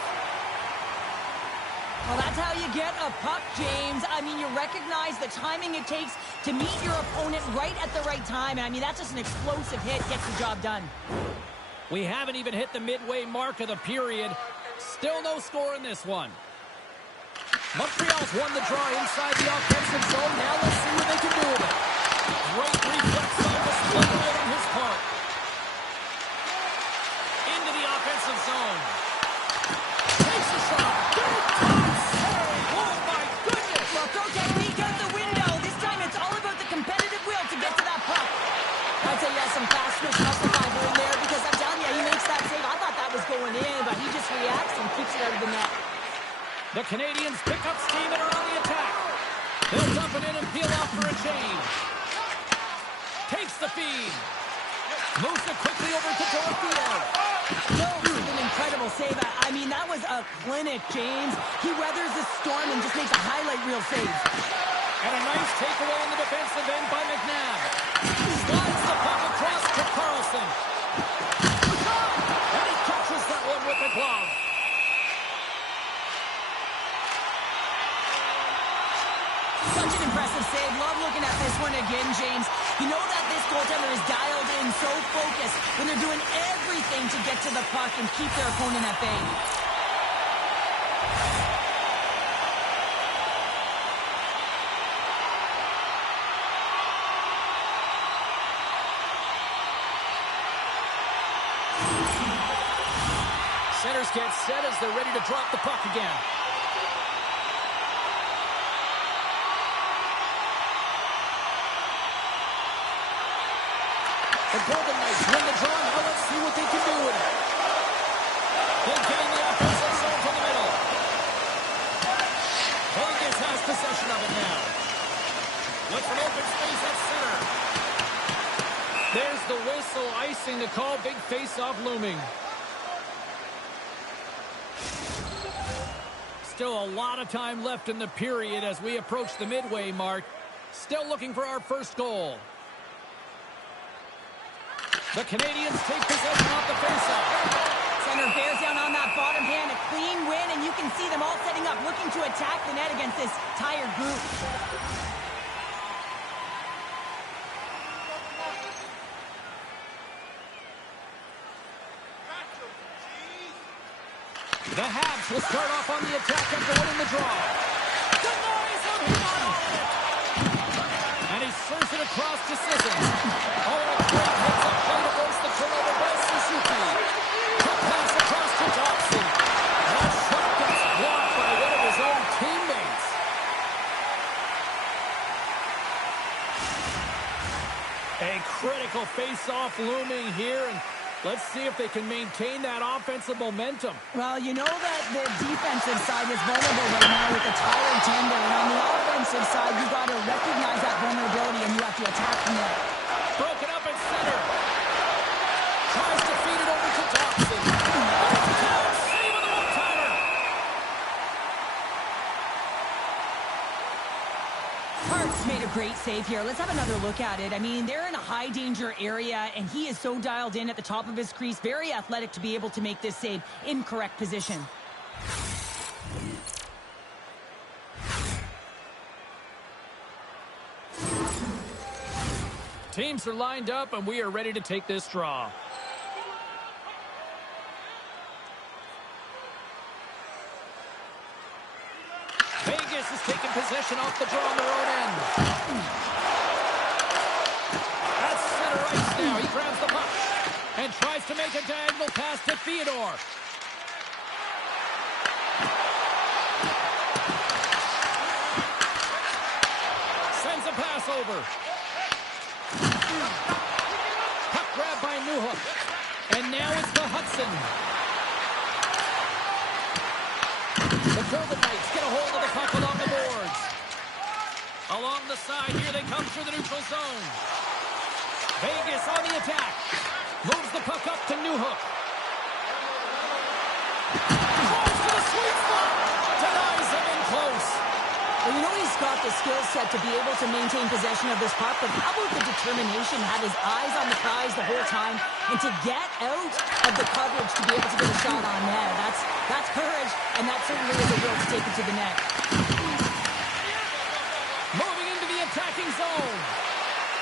Well, that's how you get a puck, James. I mean, you recognize the timing it takes to meet your opponent right at the right time. And I mean, that's just an explosive hit. Gets the job done. We haven't even hit the midway mark of the period. Still no score in this one. Montreal's won the draw inside the offensive zone. Now let's see what they can do with it. Great reflex on display on his part. Into the offensive zone. Takes a shot. Big time save. Oh, my goodness. Well, throw technique out the window. This time it's all about the competitive will to get to that puck. I'd say he has some fast twitch muscle fiber in there because I'm telling you, he makes that save. I thought that was going in, but he just reacts and keeps it out of the net. The Canadians pick up steam and are on the attack. They'll dump it in and peel off for a change. Takes the feed. Moves it quickly over to Dorothea. Jones with an incredible save. I mean, that was a clinic, James. He weathers the storm and just makes a highlight reel save. And a nice takeaway in the defensive end by McNabb. Slides the puck across to Carlson. And he catches that one with the glove. Such an impressive save. Love looking at this one again, James. You know that this goaltender is dialed in, so focused when they're doing everything to get to the puck and keep their opponent at bay. Centers get set as they're ready to drop the puck again. The Golden Knights win the draw. Now let's see what they can do with it. They're getting the offensive zone from the middle. Vegas has possession of it now. With an open space at center. There's the whistle, icing the call. Big face-off looming. Still a lot of time left in the period as we approach the midway mark. Still looking for our first goal. The Canadians take possession off the faceoff. Center bears down on that bottom hand. A clean win, and you can see them all setting up, looking to attack the net against this tired group. The Habs will start off on the attack after winning the draw. Denies him, he got all of it. And he serves it across to Sissons. Oh, a great hits up play to force the turnover by Suzuki. Quick pass across to Dobson. That shot gets blocked by one of his own teammates. A critical face-off looming here, and Let's see if they can maintain that offensive momentum. Well, you know that the defensive side is vulnerable right now with the tired tender. And on the offensive side, you got to recognize that vulnerability and you have to attack from there. Broken up at center. Tries to feed it over to Thompson. Save with a one-timer. Hart's made a great save here. Let's have another look at it. I mean, they're in a high-danger area, and he is so dialed in at the top of his crease. Very athletic to be able to make this save in correct position. Teams are lined up, and we are ready to take this draw. Vegas is taking possession off the draw on their own end. That's center ice now. He grabs the puck and tries to make a diagonal pass to Theodore. Sends a pass over. Puck grab by Newhook. And now it's the Hudson. The Golden Knights get a hold of the puck along the boards. Along the side, here they come through the neutral zone. Vegas on the attack. Moves the puck up to Newhook. Goes to the sweet spot. Denies him in close. Well, you know he's got the skill set to be able to maintain possession of this puck, but how about the determination, have his eyes on the prize the whole time, and to get out of the coverage to be able to get a shot on net. That's courage, and that certainly is a will to take it to the net. Moving into the attacking zone.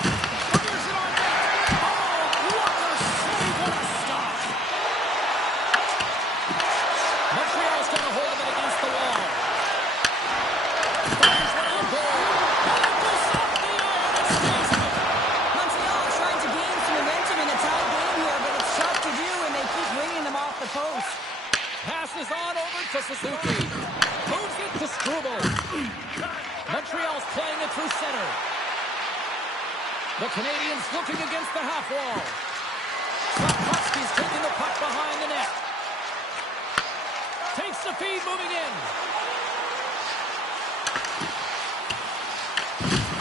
Fires it on net. Oh, what a save, what a stop. Montreal's got a hold of it against the wall. Fires one on goal. And it goes off the iron and stays out. Montreal is trying to gain some momentum in a tight game here, but it's tough to do, and they keep bringing them off the post. Passes on over to Suzuki. Moves it to Struble. Montreal's playing it through center. The Canadians looking against the half wall. Slavkovsky's taking the puck behind the net. Takes the feed, moving in.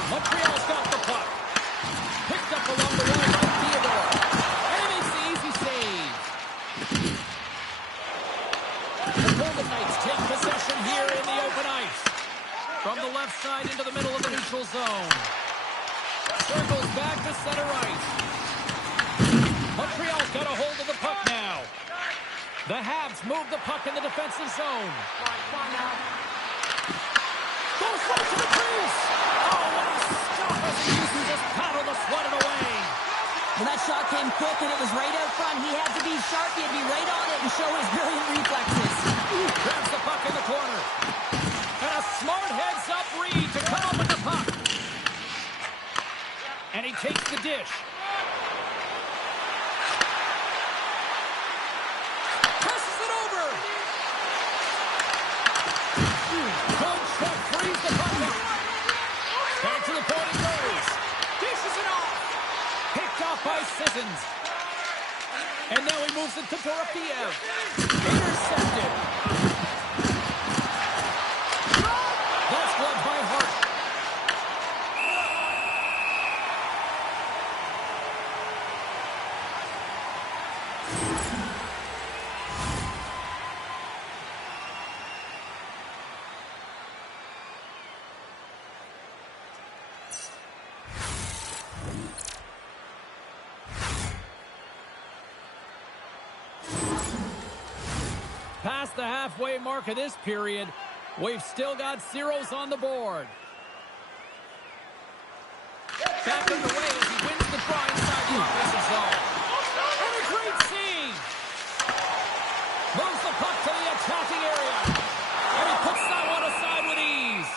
Montreal's got the puck. Picked up along the wall by Theodore. And he makes the easy save. The Golden Knights take possession here in the open ice. From the left side into the middle of the neutral zone. Circles back to center ice. Montreal's got a hold of the puck now. The Habs move the puck in the defensive zone. Goes right to the crease. Oh, what a stop as he uses his paddle to swat it away. Well, that shot came quick, and it was right out front. He had to be sharp. He had to be right on it and show his brilliant reflexes. Grabs the puck in the corner. And a smart heads-up read to come up with the puck. And he takes the dish. Passes it over. Good check, frees the puck up. Back to the point it goes. Dishes it off. Picked off by Sissons. And now he moves it to Dorofeev. Intercepted. That's blocked by Hart. Past the halfway mark of this period, we've still got zeros on the board. Back underway as he wins the draw inside the offensive zone. And a great save! Moves the puck to the attacking area. And he puts that one aside with ease.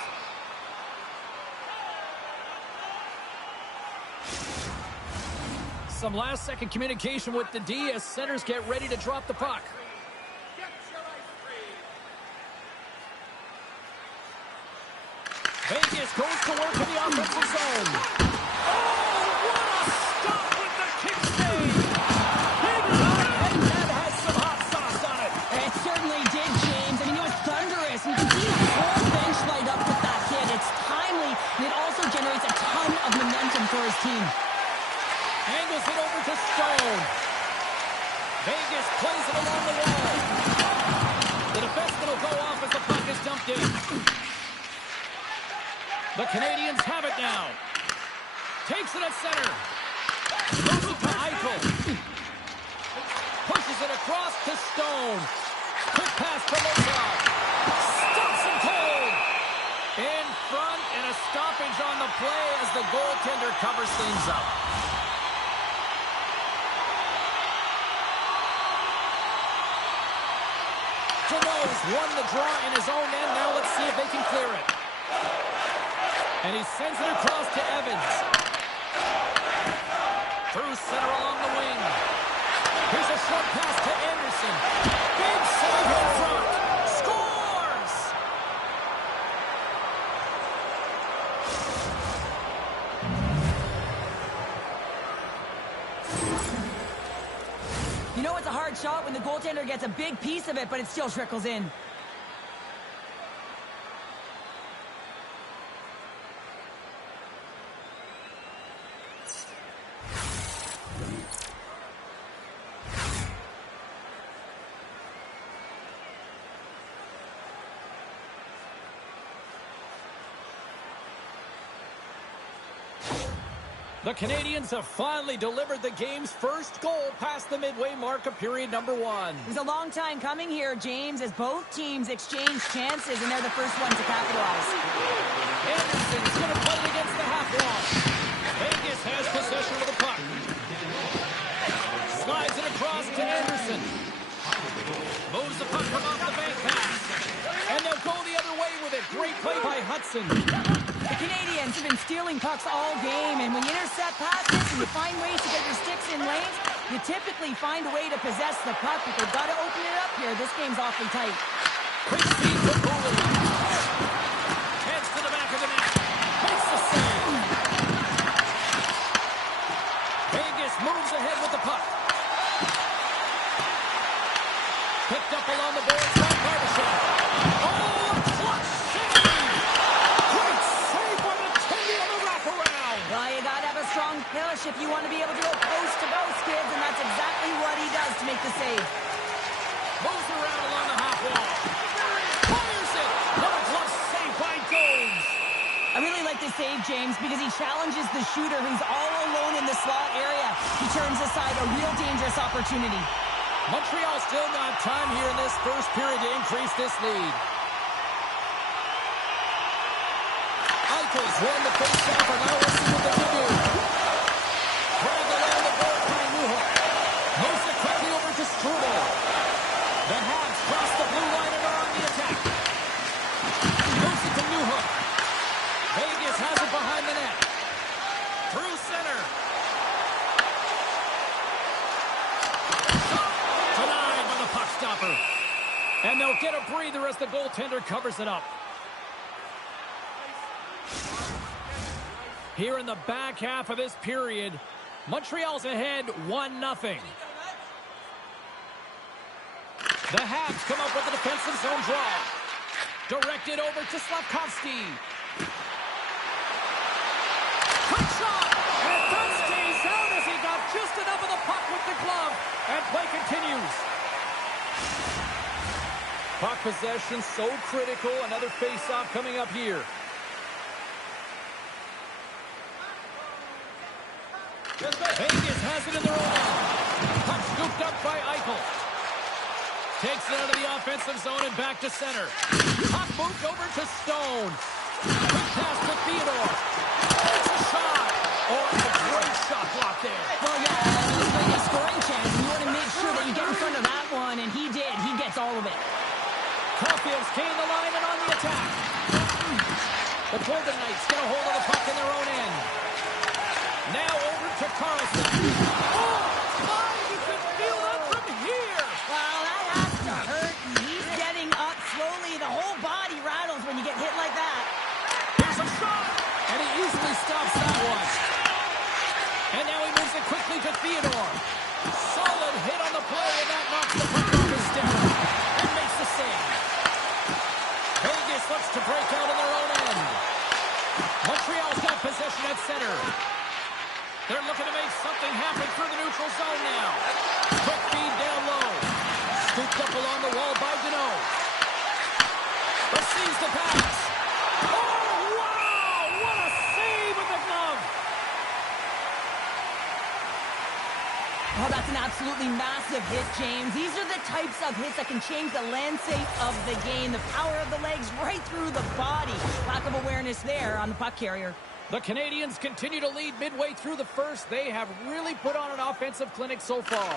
Some last-second communication with the D as centers get ready to drop the puck. Vegas goes to work in the offensive zone. Oh, what a stop with the kick save! Big Plays it along the wall. The defenseman will go off as the puck is dumped in. The Canadians have it now. Takes it at center. Moves it to Eichel. Pushes it across to Stone. Quick pass to Lozov. Stops him cold. In front, and a stoppage on the play as the goaltender covers things up. Jeannot's won the draw in his own end. Now let's see if they can clear it. And he sends it across to Evans. Through center along the wing. Here's a short pass to Anderson. Big save in front. Scores! You know it's a hard shot when the goaltender gets a big piece of it, but it still trickles in. The Canadians have finally delivered the game's first goal past the midway mark of period number 1. It was a long time coming here, James, as both teams exchange chances, and they're the first one to capitalize. Anderson's going to play it against the half wall. Vegas has possession of the puck. Slides it across to Anderson. Moves the puck from off the bank pass. And they'll go the other way with it. Great play by Hudson. The Canadians have been stealing pucks all game, and when you intercept passes and you find ways to get your sticks in lanes, you typically find a way to possess the puck, but they've got to open it up here. This game's awfully tight. Quick feed to Bully. Heads to the back of the net. Makes the save. Vegas moves ahead with the puck. Picked up along the boards by Barbashev. Oh, a clutch save! Great save by the Tendy on the wraparound. Well, you got to have a strong push if you want to be able to go post-to-post, kids, and that's exactly what he does to make the save. Moves around along the half wall. Fires it! What a glove save by Jones! I really like this save, James, because he challenges the shooter who's all alone in the slot area. He turns aside a real dangerous opportunity. Montreal still got time here in this first period to increase this lead. Eichel's won the face-off, and now we'll see what they can do. Dragged around the board by Newhook. Moves it quickly over to Strudel. The Habs cross the blue line and are on the attack. Moves it to Newhook. Vegas has it behind the net. Through center. Denied by the puck stopper. And they'll get a breather as the goaltender covers it up. Here in the back half of this period, Montreal's ahead 1-0. The Habs come up with a defensive zone draw. Directed over to Slavkovsky. Quick shot! And it does stays out as he got just enough of the puck with the glove. And play continues. Puck possession so critical. Another face-off coming up here. Vegas has it in their own end. Puck scooped up by Eichel. Takes it out of the offensive zone and back to center. Puck moved over to Stone. Quick pass to Theodore. It's a shot. Oh, it's a great shot block there. Well, yeah, it's like a scoring chance, and you want to make sure that you get in front of that one, and he did. He gets all of it. Caulfield's gained the line and on the attack. The Golden Knights get a hold of the puck in their own end. Now over to Carlson. Oh, my, you can feel that from here. Well, that has to hurt. He's getting up slowly. The whole body rattles when you get hit like that. Here's a shot, and he easily stops that one. And now he moves it quickly to Theodore. Solid hit on the play, and that knocks the puck off his stick and makes the save. Vegas looks to break out in their own end. Montreal's got possession at center. They're looking to make something happen through the neutral zone now. Quick feed down low. Scooped up along the wall by Deneau. Receives the pass. Oh, wow! What a save with the glove! Oh, that's an absolutely massive hit, James. These are the types of hits that can change the landscape of the game. The power of the legs right through the body. Lack of awareness there on the puck carrier. The Canadians continue to lead midway through the first. They have really put on an offensive clinic so far.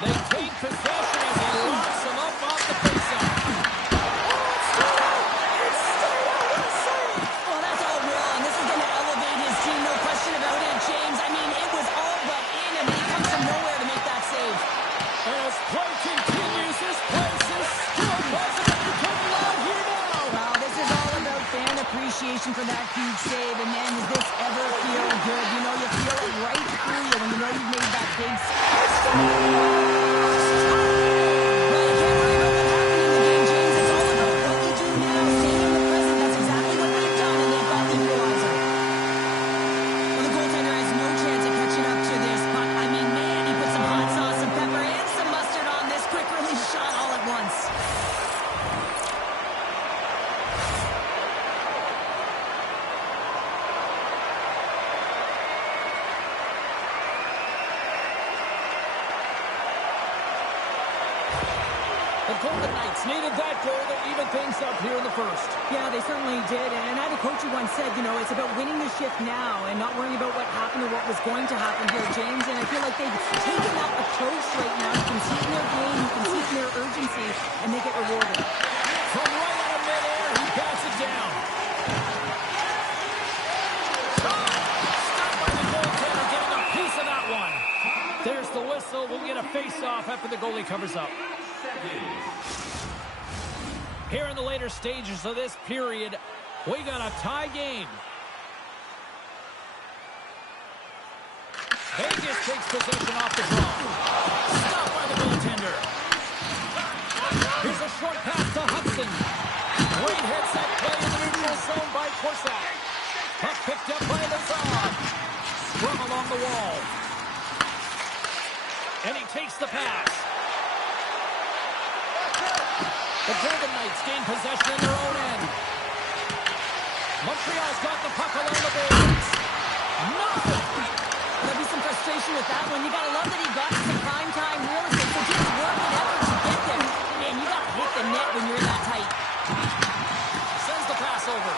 They take possession as he locks them up off the faceoff. Oh, that's all wrong. This is going to elevate his team, no question about it, James. I mean, it was all but in him, and he comes from nowhere to make that save. And as play continues, this place is still buzzing up the total out here now. Wow, this is all about fan appreciation for that huge save, and man, does this ever feel good. You know, you feel it right through you when you know you've made that big save. The Golden Knights needed that goal to even things up here in the first. Yeah, they certainly did. And I had a coach who once said, you know, it's about winning the shift now and not worrying about what happened or what was going to happen here, James. And I feel like they've taken that approach right now. You can see it in their game, you can see it in their urgency, and they get rewarded. From right out of midair, he bats it down. Stopped by the goaltender, getting a piece of that one. There's the whistle. We'll get a face-off after the goalie covers up. Here in the later stages of this period, we got a tie game. Vegas takes possession off the draw. Stopped by the goaltender. Here's a short pass to Hudson. Great hits that play in the neutral zone by Corsac. Puck picked up by Lazard. Scrum along the wall. And he takes the pass. The Golden Knights gain possession in their own end. Montreal's got the puck along the boards. Nothing! There'll be some frustration with that one. You gotta love that he got some primetime real estate. So just work and effort to get there. Man, you gotta hit the net when you're that tight. Sends the pass over.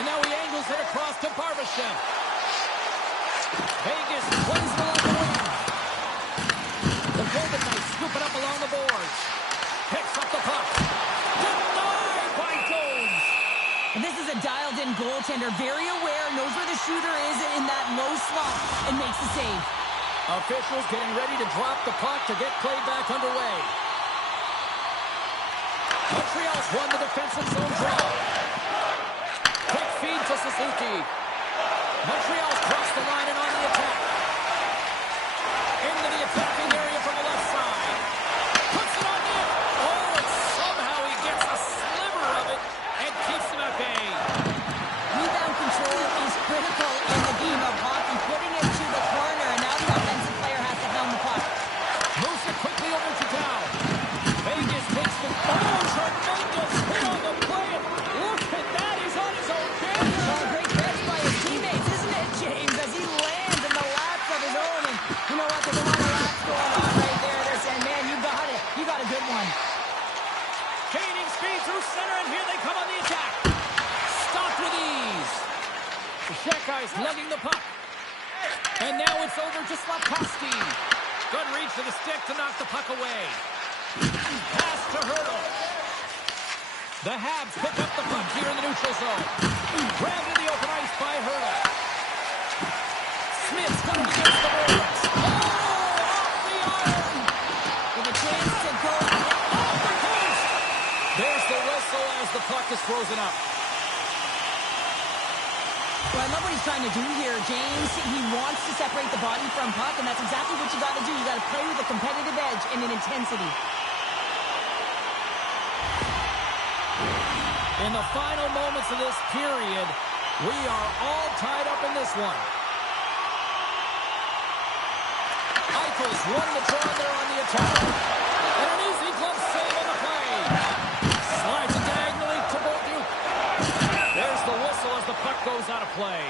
And now he angles it across to Barbashev. Vegas plays it along the wing. The Golden Knights scoop it up along the boards. Picks up the puck. Denied by Jones. And this is a dialed-in goaltender. Very aware, knows where the shooter is in that low slot, and makes the save. Officials getting ready to drop the puck to get play back underway. Montreal's won the defensive zone draw. Quick feed to Suzuki. Montreal's crossed the line and on the attack. Into the attacking area from the left side. Puts it on in. Oh, and somehow he gets a sliver of it and keeps him at bay. Rebound control is critical in the game of hockey. Putting it to the corner, and now the offensive player has to hound the puck. Moves it quickly over to Dow. Vegas takes the... Oh, tremendous hit on the play. Look at that. He's on his own bench. Great catch by his teammates, isn't it, James? As he lands in the laps of his own. And you know what? There's a lot of laps going on right there. They're saying, man, you got it. You got a good one. Gaining speed through center, and here they come on the attack. Stopped with ease. The Shekai's lugging the puck. And now it's over to Slafkovsky. Good reach to the stick to knock the puck away. Pass to Hurdle. The Habs pick up the puck here in the neutral zone. Grabbed in the open ice by Hurdle. Smith's got him against the boards. Oh, off the iron. With a chance to go Off the coast. There's the whistle as the puck is frozen up. Well, I love what he's trying to do here, James. He wants to separate the body from puck, and that's exactly what you got to do. You got to play with a competitive edge and an intensity. In the final moments of this period, we are all tied up in this one. I Eichel's run the draw there on the attack. And an easy glove save on the play. Slides it diagonally to Bolduc. There's the whistle as the puck goes out of play.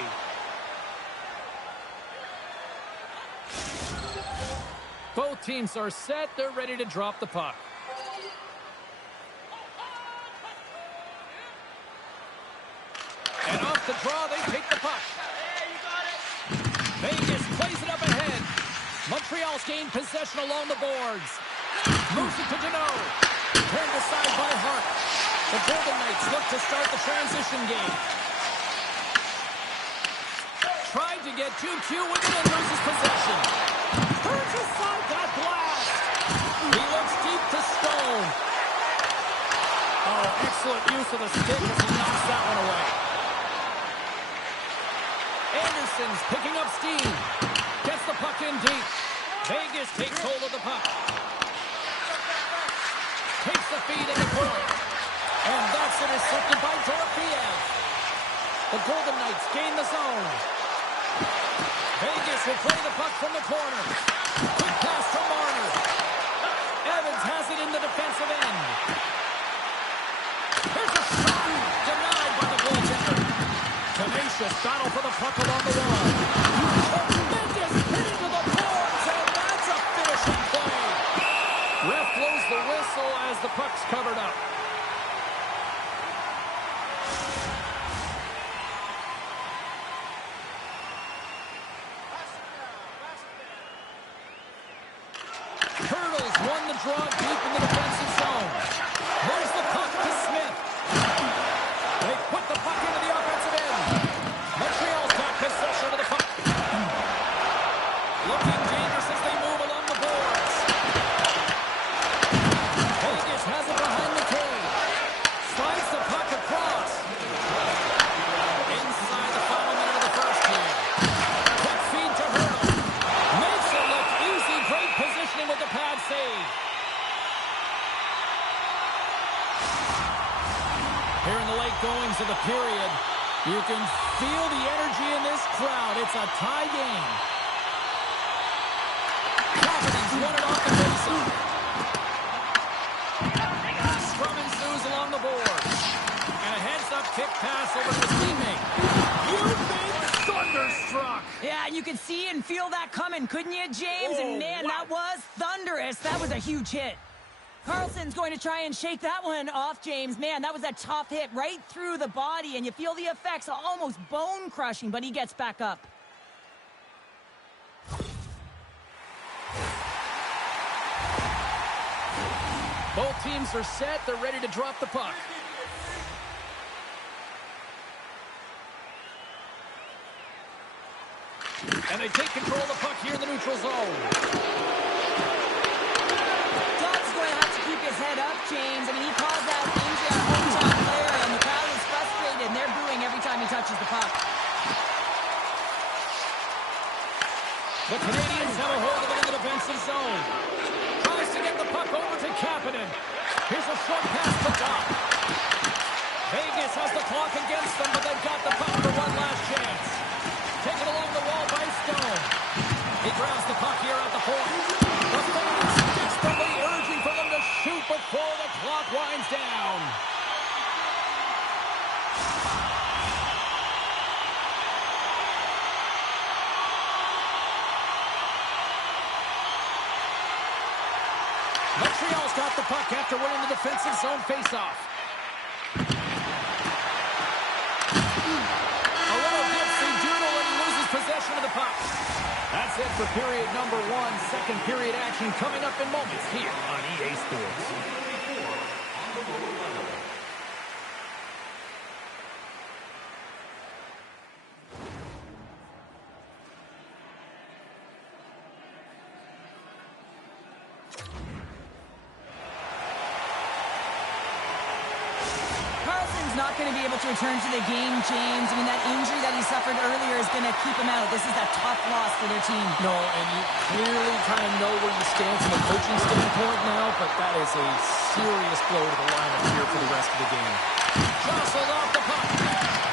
Both teams are set. They're ready to drop the puck. And off the draw, they take the puck. Vegas plays it up ahead. Montreal's gained possession along the boards. Moves it to Deneau. Turned aside by Hart. The Golden Knights look to start the transition game. Tried to get too cute with it and loses possession. Turns aside that blast. He looks deep to Stone. Oh, excellent use of the stick as he knocks that one away. Anderson's picking up steam. Gets the puck in deep. Vegas takes hold of the puck. Takes the feed in the corner. And that's intercepted by Dorofiev. The Golden Knights gain the zone. Vegas will play the puck from the corner. Quick pass to Marner. Evans has it in the defensive end. Here's a shot. Denied by the goaltender. Tenacious battle for the puck along the wall. Tremendous hit into the boards, and that's a finishing play. Ref blows the whistle as the puck's covered up. Turtles won the draw deep in the defensive zone. There's the puck to Smith. They put the puck into the offensive end. Montreal's got possession of the puck. Looking dangerous as they move along the boards. Vegas has it behind the cage. Slides the puck across. Inside the final minute of the first game. Quick feed to Hurdle. Makes it look easy. Great positioning with the pad save. Here in the late goings of the period, you can feel the energy in this crowd. It's a tie game. Providence won it off the faceoff. Scrum ensues along the boards. And a heads-up kick pass over to his teammate. You've been thunderstruck. Yeah, you could see and feel that coming, couldn't you, James? Oh, and man, wow. that was thunderous. That was a huge hit. Carlson's going to try and shake that one off, James. Man, that was a tough hit right through the body, and you feel the effects, almost bone-crushing, but he gets back up. Both teams are set. They're ready to drop the puck. And they take control of the puck here in the neutral zone. Doug's going to have to keep his head up, James. I mean, he caused that injury on a hometown player, and the crowd is frustrated, and they're booing every time he touches the puck. The Canadians have a hold of it in the defensive zone. Tries to get the puck over to Kapanen. Here's a short pass to Doug. Vegas has the clock against them, but they've got the puck for one last chance. Taken along the wall by Stone. He grabs the puck here at the point. The fans desperately urging for them to shoot before the clock winds down. Montreal's got the puck after winning the defensive zone faceoff. A little dipsy doodle and he loses possession of the puck. That's it for period number one. Second period action coming up in moments here on EA Sports. Not going to be able to return to the game, James. I mean, that injury that he suffered earlier is going to keep him out. This is a tough loss for their team. No, and you clearly kind of know where you stand from a coaching standpoint now, but that is a serious blow to the lineup here for the rest of the game. Jostled off the puck.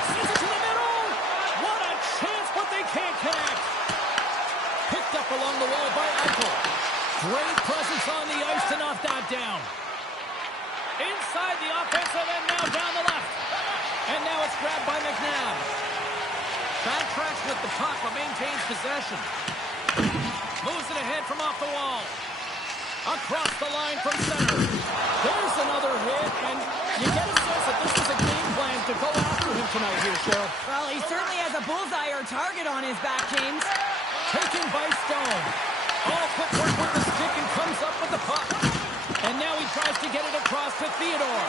Sends it to the middle. What a chance, but they can't connect. Picked up along the wall by Eichel. down. Inside the offensive end, now down the left. And now it's grabbed by McNabb. Backtracks with the puck, but maintains possession. Moves it ahead from off the wall. Across the line from center. There's another hit, and you get a sense that this was a game plan to go after him tonight here, Cheryl. Well, he certainly has a bullseye or target on his back, James. Taken by Stone. All footwork with the stick and comes up with the puck. And now he tries to get it across to Theodore.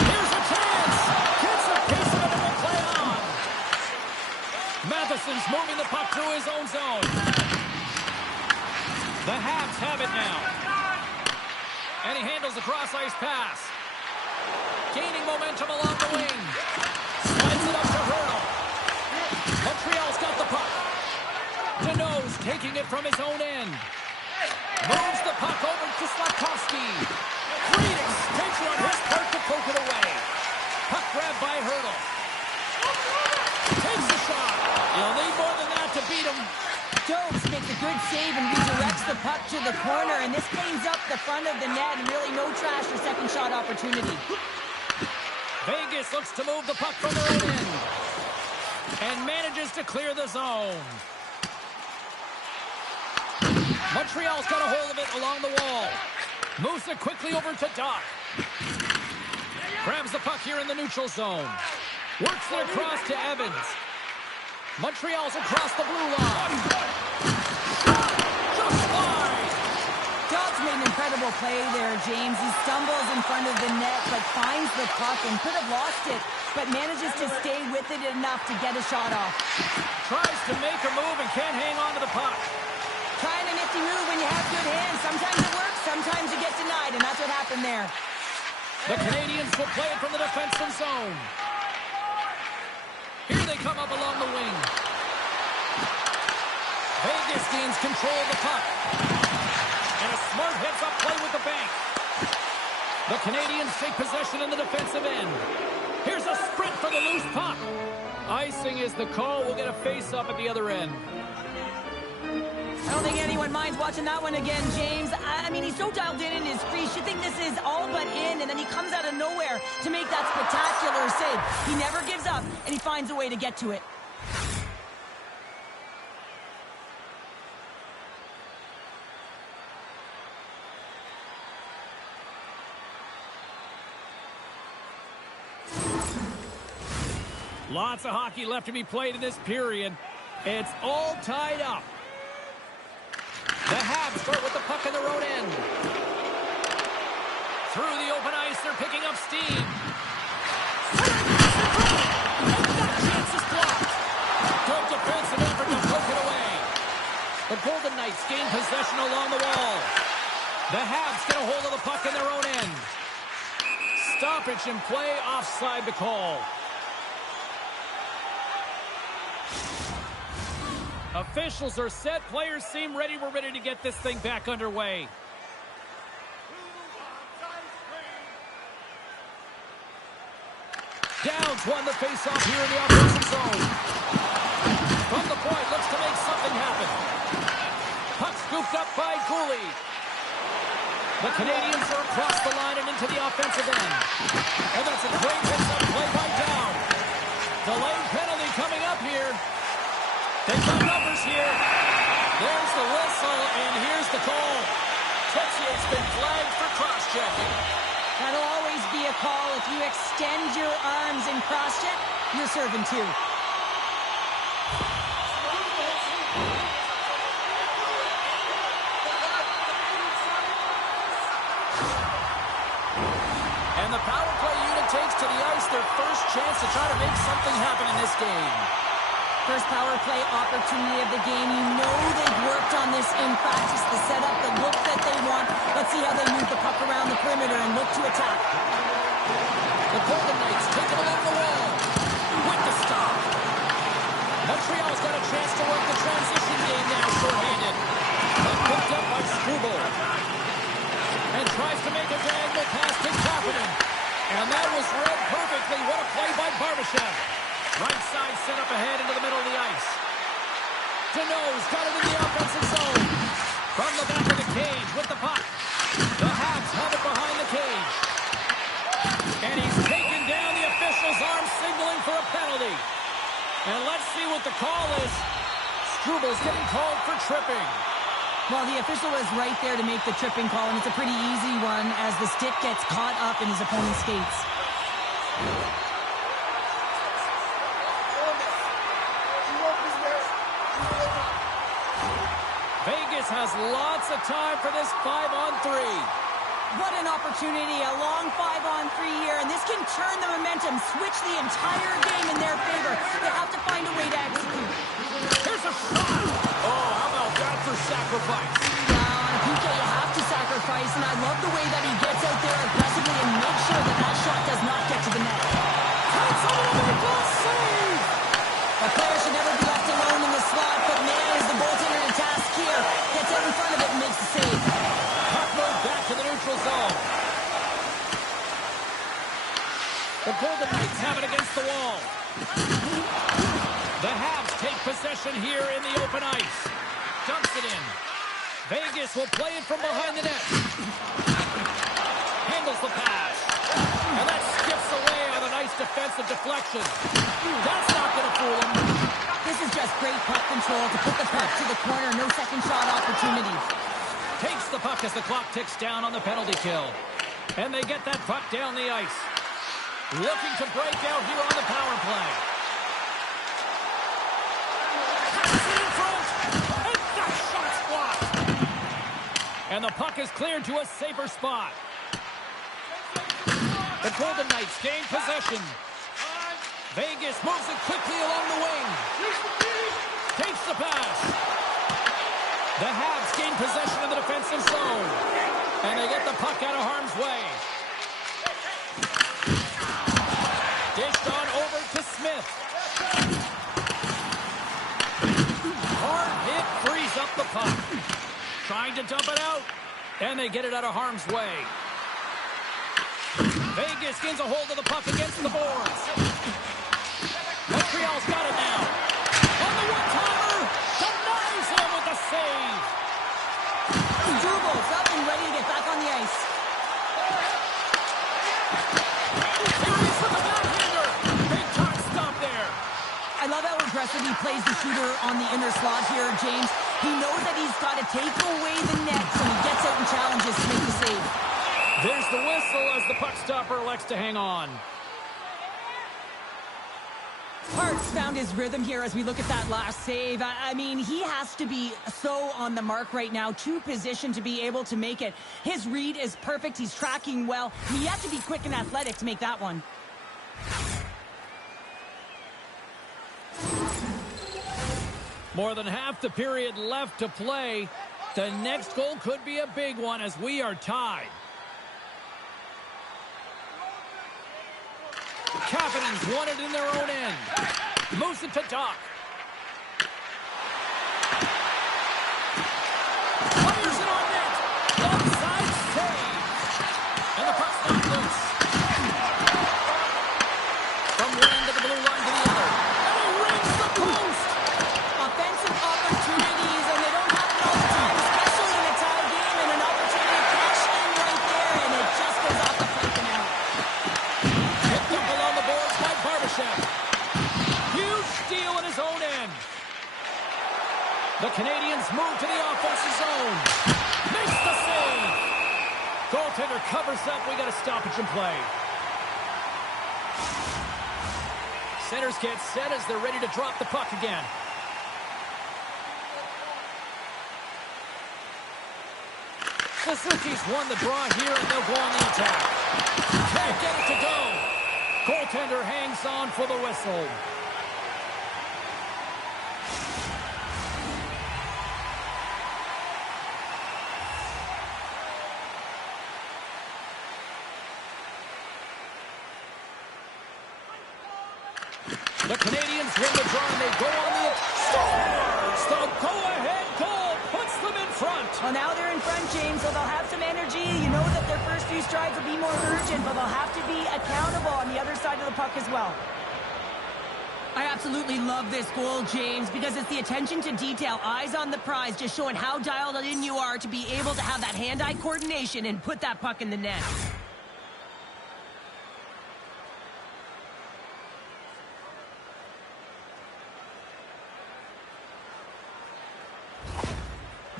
Here's a chance. Gets a piece of it and will play on. Matheson's moving the puck through his own zone. The Habs have it now. And he handles the cross-ice pass. Gaining momentum along the wing. Slides it up to Hurdle. Montreal's got the puck. Deneau's taking it from his own end. Moves the puck over to Slafkovsky. Great extension on his part to poke it away. Puck grabbed by Hurdle. Takes the shot. You'll need more than that to beat him. Dokes makes a good save and redirects the puck to the corner, and this cleans up the front of the net and really no trash for second shot opportunity. Vegas looks to move the puck from their own end and manages to clear the zone. Montreal's got a hold of it along the wall. Moves it quickly over to Doc. Grabs the puck here in the neutral zone. Works it across to Evans. Montreal's across the blue line. Just wide. Doc's made an incredible play there, James. He stumbles in front of the net, but finds the puck and could have lost it, but manages to stay with it enough to get a shot off. Tries to make a move and can't hang on to the puck. Trying a nifty move when you have good hands. Sometimes it works, sometimes you get denied, and that's what happened there. The Canadians will play it from the defensive zone. Here they come up along the wing. Vegas gains control of the puck. And a smart heads-up play with the bank. The Canadians take possession in the defensive end. Here's a sprint for the loose puck. Icing is the call. We'll get a face-up at the other end. I don't think anyone minds watching that one again, James. I mean, he's so dialed in his crease. You think this is all but in, and then he comes out of nowhere to make that spectacular save. He never gives up, and he finds a way to get to it. Lots of hockey left to be played in this period. It's all tied up. The Habs start with the puck in their own end. Through the open ice, they're picking up steam. That chance is blocked. Good defensive effort to poke it away. The Golden Knights gain possession along the wall. The Habs get a hold of the puck in their own end. Stoppage in play, offside the call. Officials are set. Players seem ready. We're ready to get this thing back underway. Downs won the faceoff here in the offensive zone. From the point, looks to make something happen. Puck scooped up by Cooley. The Canadians are across the line and into the offensive end. And that's a great hits-up play by Down. Delayed penalty coming up here. They've got numbers here. There's the whistle, and here's the call. Tetsier's been flagged for cross-checking. That'll always be a call. If you extend your arms and cross-check, you're serving too. And the power play unit takes to the ice their first chance to try to make something happen in this game. First power play opportunity of the game. You know they've worked on this in practice, the setup, the look that they want. Let's see how they move the puck around the perimeter and look to attack. The Golden Knights take it along the wall. With the stop. Montreal's got a chance to work the transition game now, shorthanded. But picked up by Struble. And tries to make a diagonal pass to Kapanen. And that was read perfectly. What a play by Barbashev. Right side set up ahead into the middle of the ice. Deneau's got it in the offensive zone. From the back of the cage with the puck. The Habs have it behind the cage. And he's taken down. The official's arm signaling for a penalty. And let's see what the call is. Strubal's getting called for tripping. Well, the official was right there to make the tripping call, and it's a pretty easy one as the stick gets caught up in his opponent's skates. Vegas has lots of time for this 5-on-3. What an opportunity, a long 5-on-3 here, and this can turn the momentum, switch the entire game in their favor. They have to find a way to execute. Here's a shot. Oh, how about that for sacrifice? On PK, you have to sacrifice, and I love the way that he gets out there aggressively and makes sure that that shot does not get to the net. Takes another goal save. A player should never be left alone in the slot, but man, is the goaltender to task here. Gets out in front of it and makes the save. Puck moved back to the neutral zone. The Golden Knights have it against the wall. The Habs take possession here in the open ice. Dumps it in. Vegas will play it from behind the net. Handles the pass. And that skips away on a nice defensive deflection. That's not going to fool him. This is just great puck control to put the puck to the corner. No second shot opportunity. Takes the puck as the clock ticks down on the penalty kill. And they get that puck down the ice. Looking to break out here on the power play. And the puck is cleared to a safer spot. The Golden Knights gain possession. Vegas moves it quickly along the wing. Takes the pass. The Habs gain possession of the defensive zone. And they get the puck out of harm's way. Dished on over to Smith. Hard hit frees up the puck. Trying to dump it out, and they get it out of harm's way. Vegas gains a hold of the puck against the boards. Montreal's got it now. On the one-timer, denies him with the save. Strubal's up and ready to get back on the ice. Here he is with the backhander. Big time stop there. I love how aggressive he plays the shooter on the inner slot here, James. He knows that he's got to take away the net, so he gets out and challenges to make the save. There's the whistle as the puck stopper elects to hang on. Hart's found his rhythm here as we look at that last save. I mean, he has to be so on the mark right now, too positioned to be able to make it. His read is perfect. He's tracking well. He has to be quick and athletic to make that one. More than half the period left to play. The next goal could be a big one as we are tied. Kapanen's won it in their own end. Moves it to Doc. Fires it on net. Onside save. And the puck's not loose. From one end of the blue line to the other. And he rings the post. Offensive opportunities, and they don't happen all the time, especially in a tie game, and an opportunity to cash in right there, and it just goes off the pipe and out. Picked up along the boards by Barbashev. Huge steal in his own end. The Canadians move to the offensive zone. Makes the save. Goaltender covers up. We got a stoppage in play. Centers get set as they're ready to drop the puck again. Suzuki's won the draw here, and they'll go on the attack. Can't get it to go. Goaltender hangs on for the whistle. The Canadians win the draw, and they go on the scores. The go-ahead goal puts them in front. Well, now they're in front, James, so they'll have some energy. You know that their first few strides will be more urgent, but they'll have to be accountable on the other side of the puck as well. I absolutely love this goal, James, because it's the attention to detail, eyes on the prize, just showing how dialed in you are to be able to have that hand-eye coordination and put that puck in the net.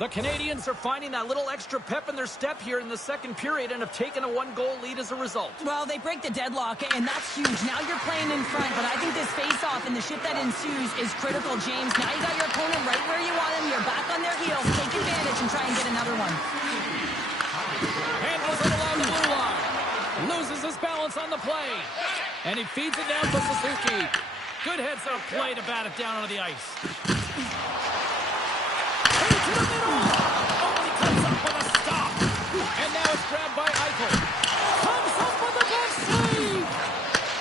The Canadians are finding that little extra pep in their step here in the second period and have taken a one-goal lead as a result. Well, they break the deadlock, and that's huge. Now you're playing in front, but I think this face-off and the shift that ensues is critical, James. Now you got your opponent right where you want him. You're back on their heels. Take advantage and try and get another one. Handles it along the blue line. Loses his balance on the play. And he feeds it down to Suzuki. Good heads-up play to bat it down onto the ice. To the middle. Oh, he comes up with a stop. And now it's grabbed by Eichel. Comes up with a good save.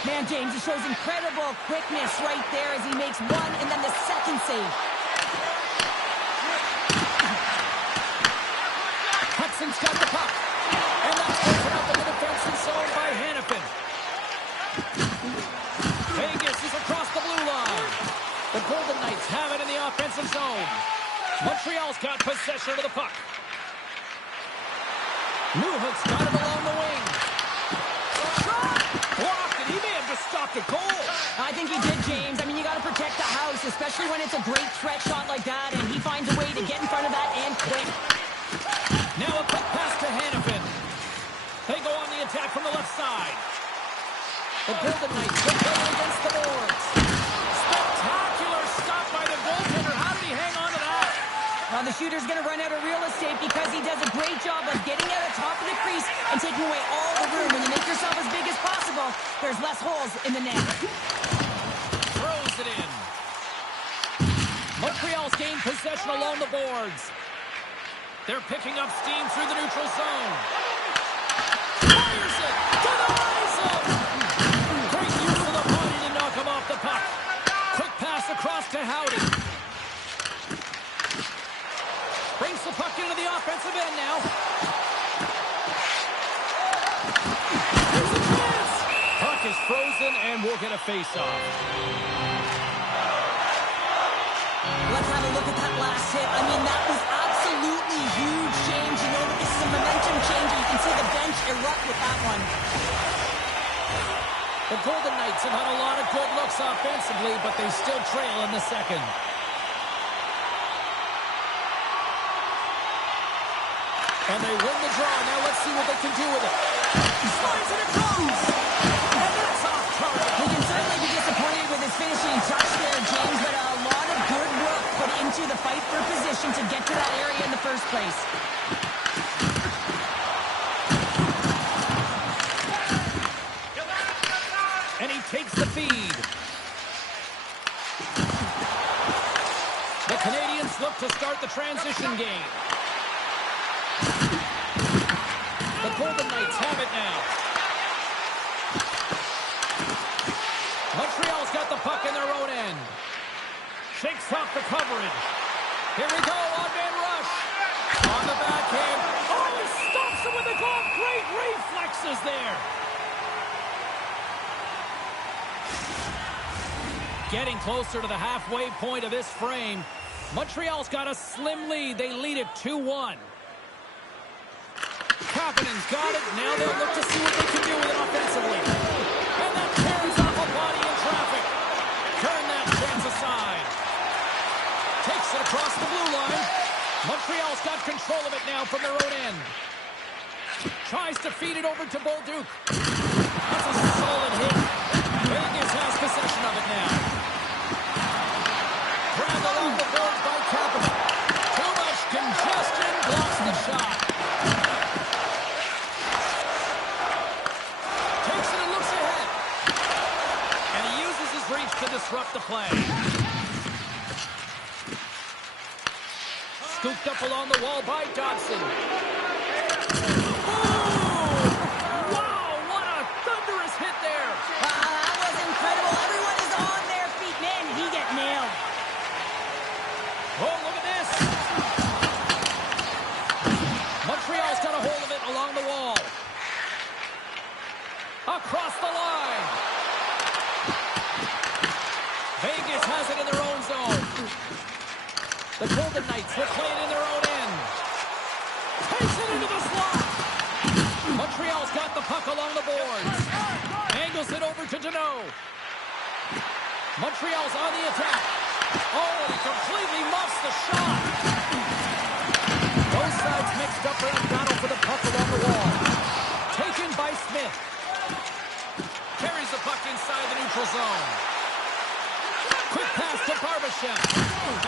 Man, James, he shows incredible quickness right there as he makes one and then the second save. Hudson's got the puck. And that's taken out in the defensive zone by Hannafin. Vegas is across the blue line. The Golden Knights have it in the offensive zone. Montreal's got possession of the puck. Newhook's got it along the wing. Shot! Blocked, and he may have just stopped a goal. I think he did, James. I mean, you got to protect the house, especially when it's a great threat shot like that, and he finds a way to get in front of that and quick. Now a quick pass to Hannafin. They go on the attack from the left side. The Golden Knights get going against the boards. Spectacular stop by the goaltender. How did he hang on to that? Well, the shooter's going to run out of real estate because he does a great job of getting out of top of the crease and taking away all the room. When you make yourself as big as possible, there's less holes in the net. Throws it in. Montreal's gained possession along the boards. They're picking up steam through the neutral zone. Fires it! Denies him! Great use of the body to knock him off the puck. Quick pass across to Howdy. Brings the puck into the offensive end now. Here's a chance! Puck is frozen and we'll get a face-off. Let's have a look at that last hit. I mean, that was absolutely huge, James. You know, this is a momentum changer. You can see the bench erupt with that one. The Golden Knights have had a lot of good looks offensively, but they still trail in the second. And they win the draw. Now let's see what they can do with it. Slides it across. And that's off target. He can certainly be disappointed with his finishing touch there, James, but a lot of good work put into the fight for position to get to that area in the first place. And he takes the feed. The Canadians look to start the transition game. The Golden Knights have it now. Montreal's got the puck in their own end. Shakes off the coverage. Here we go, on-man rush. On the backhand. Oh, he stops him with the glove. Great reflexes there. Getting closer to the halfway point of this frame. Montreal's got a slim lead. They lead it 2-1. Kapanen's got it. Now they'll look to see what they can do with it offensively. And that tears off a body in traffic. Turn that chance aside. Takes it across the blue line. Montreal's got control of it now from their own end. Tries to feed it over to Bolduc. That's a solid hit. Vegas has possession of it now. Grabbed along the boards by Kapanen. Too much congestion. Blocks the shot. Takes it and looks ahead. And he uses his reach to disrupt the play. Scooped up along the wall by Dodson. Wow, what a thunderous hit there. That was incredible. Everyone is on their feet. Man, he get nailed. Oh, look at this. Montreal's got a hold of it along the wall. Across the line. Vegas has it in their own zone. The Golden Knights will play it in their own end. Takes it into the slot. Montreal's got the puck along the boards. Angles it over to Deneau. Montreal's on the attack. Oh, he completely muffs the shot. Both sides mixed up in a battle for the puck along the wall. Taken by Smith. Carries the puck inside the neutral zone. Quick pass to Barbashev.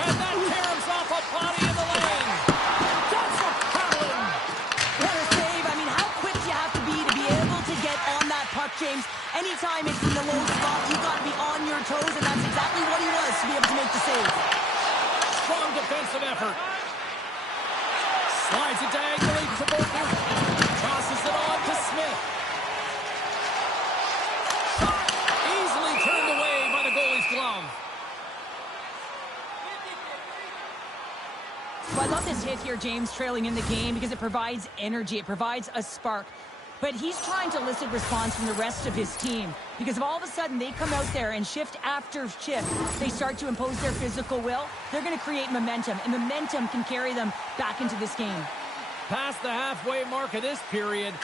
And that caroms off a body in the lane. That's a paddling. What a save. I mean, how quick you have to be able to get on that puck, James. Anytime it's in the low spot, you've got to be on your toes, and that's exactly what he was to be able to make the save. Strong defensive effort. Slides it diagonally to Bolton. Tosses it on to Smith. Shot easily turned away by the goalie's glove. So I love this hit here, James, trailing in the game, because it provides energy. It provides a spark. But he's trying to elicit response from the rest of his team, because if all of a sudden they come out there and shift after shift, they start to impose their physical will, they're going to create momentum, and momentum can carry them back into this game. Past the halfway mark of this period,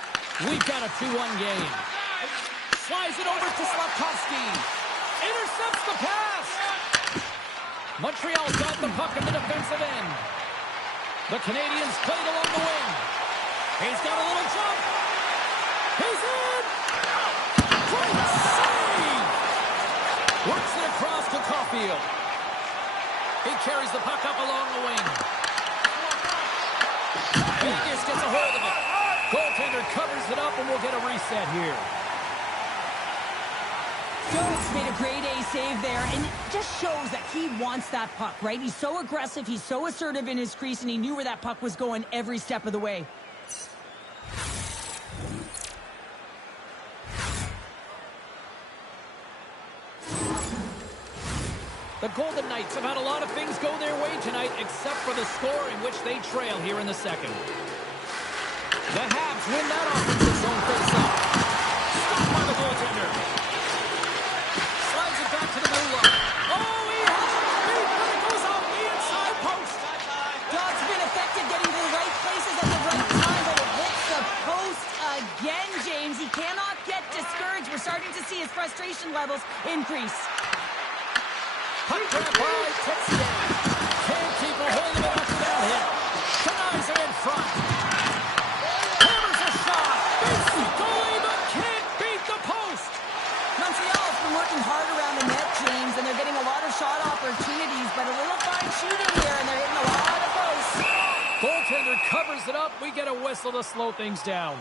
we've got a 2-1 game. Slides it over to Slavkovsky. Intercepts the pass. Montreal's got the puck in the defensive end. The Canadians played along the wing. He's got a little jump. He's in! Great save! Works it across to Caulfield. He carries the puck up along the wing. Vegas gets a hold of it. Goaltender covers it up, and we'll get a reset here. Jones made a grade A save there, and it just shows that he wants that puck, right? He's so aggressive, he's so assertive in his crease, and he knew where that puck was going every step of the way. The Golden Knights have had a lot of things go their way tonight, except for the score in which they trail here in the second. The Habs win that offensive zone face-off. Stopped by the goaltender. Slides it back to the middle line. Oh, he has a beat, but it goes off the inside post. Doug's been effective getting to the right places at the right time, but it hits the post again, James. He cannot get discouraged. We're starting to see his frustration levels increase. Puck grab by Texier. Can't keep a hold of it after that hit. Denies it in front. Hammers a shot. Beats the goalie, but can't beat the post. Montreal has been working hard around the net, James, and they're getting a lot of shot opportunities, but a little fine shooting here, and they're hitting a lot of posts. Goaltender covers it up. We get a whistle to slow things down.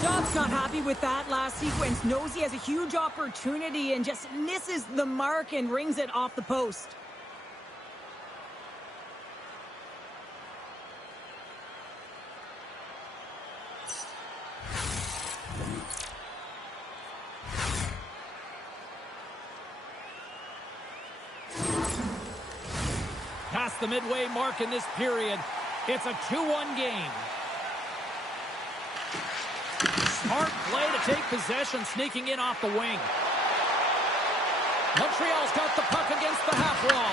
Dobbs not happy with that last sequence. Knows he has a huge opportunity and just misses the mark and rings it off the post. Past the midway mark in this period, it's a 2-1 game. Smart play to take possession, sneaking in off the wing. Montreal's got the puck against the half wall.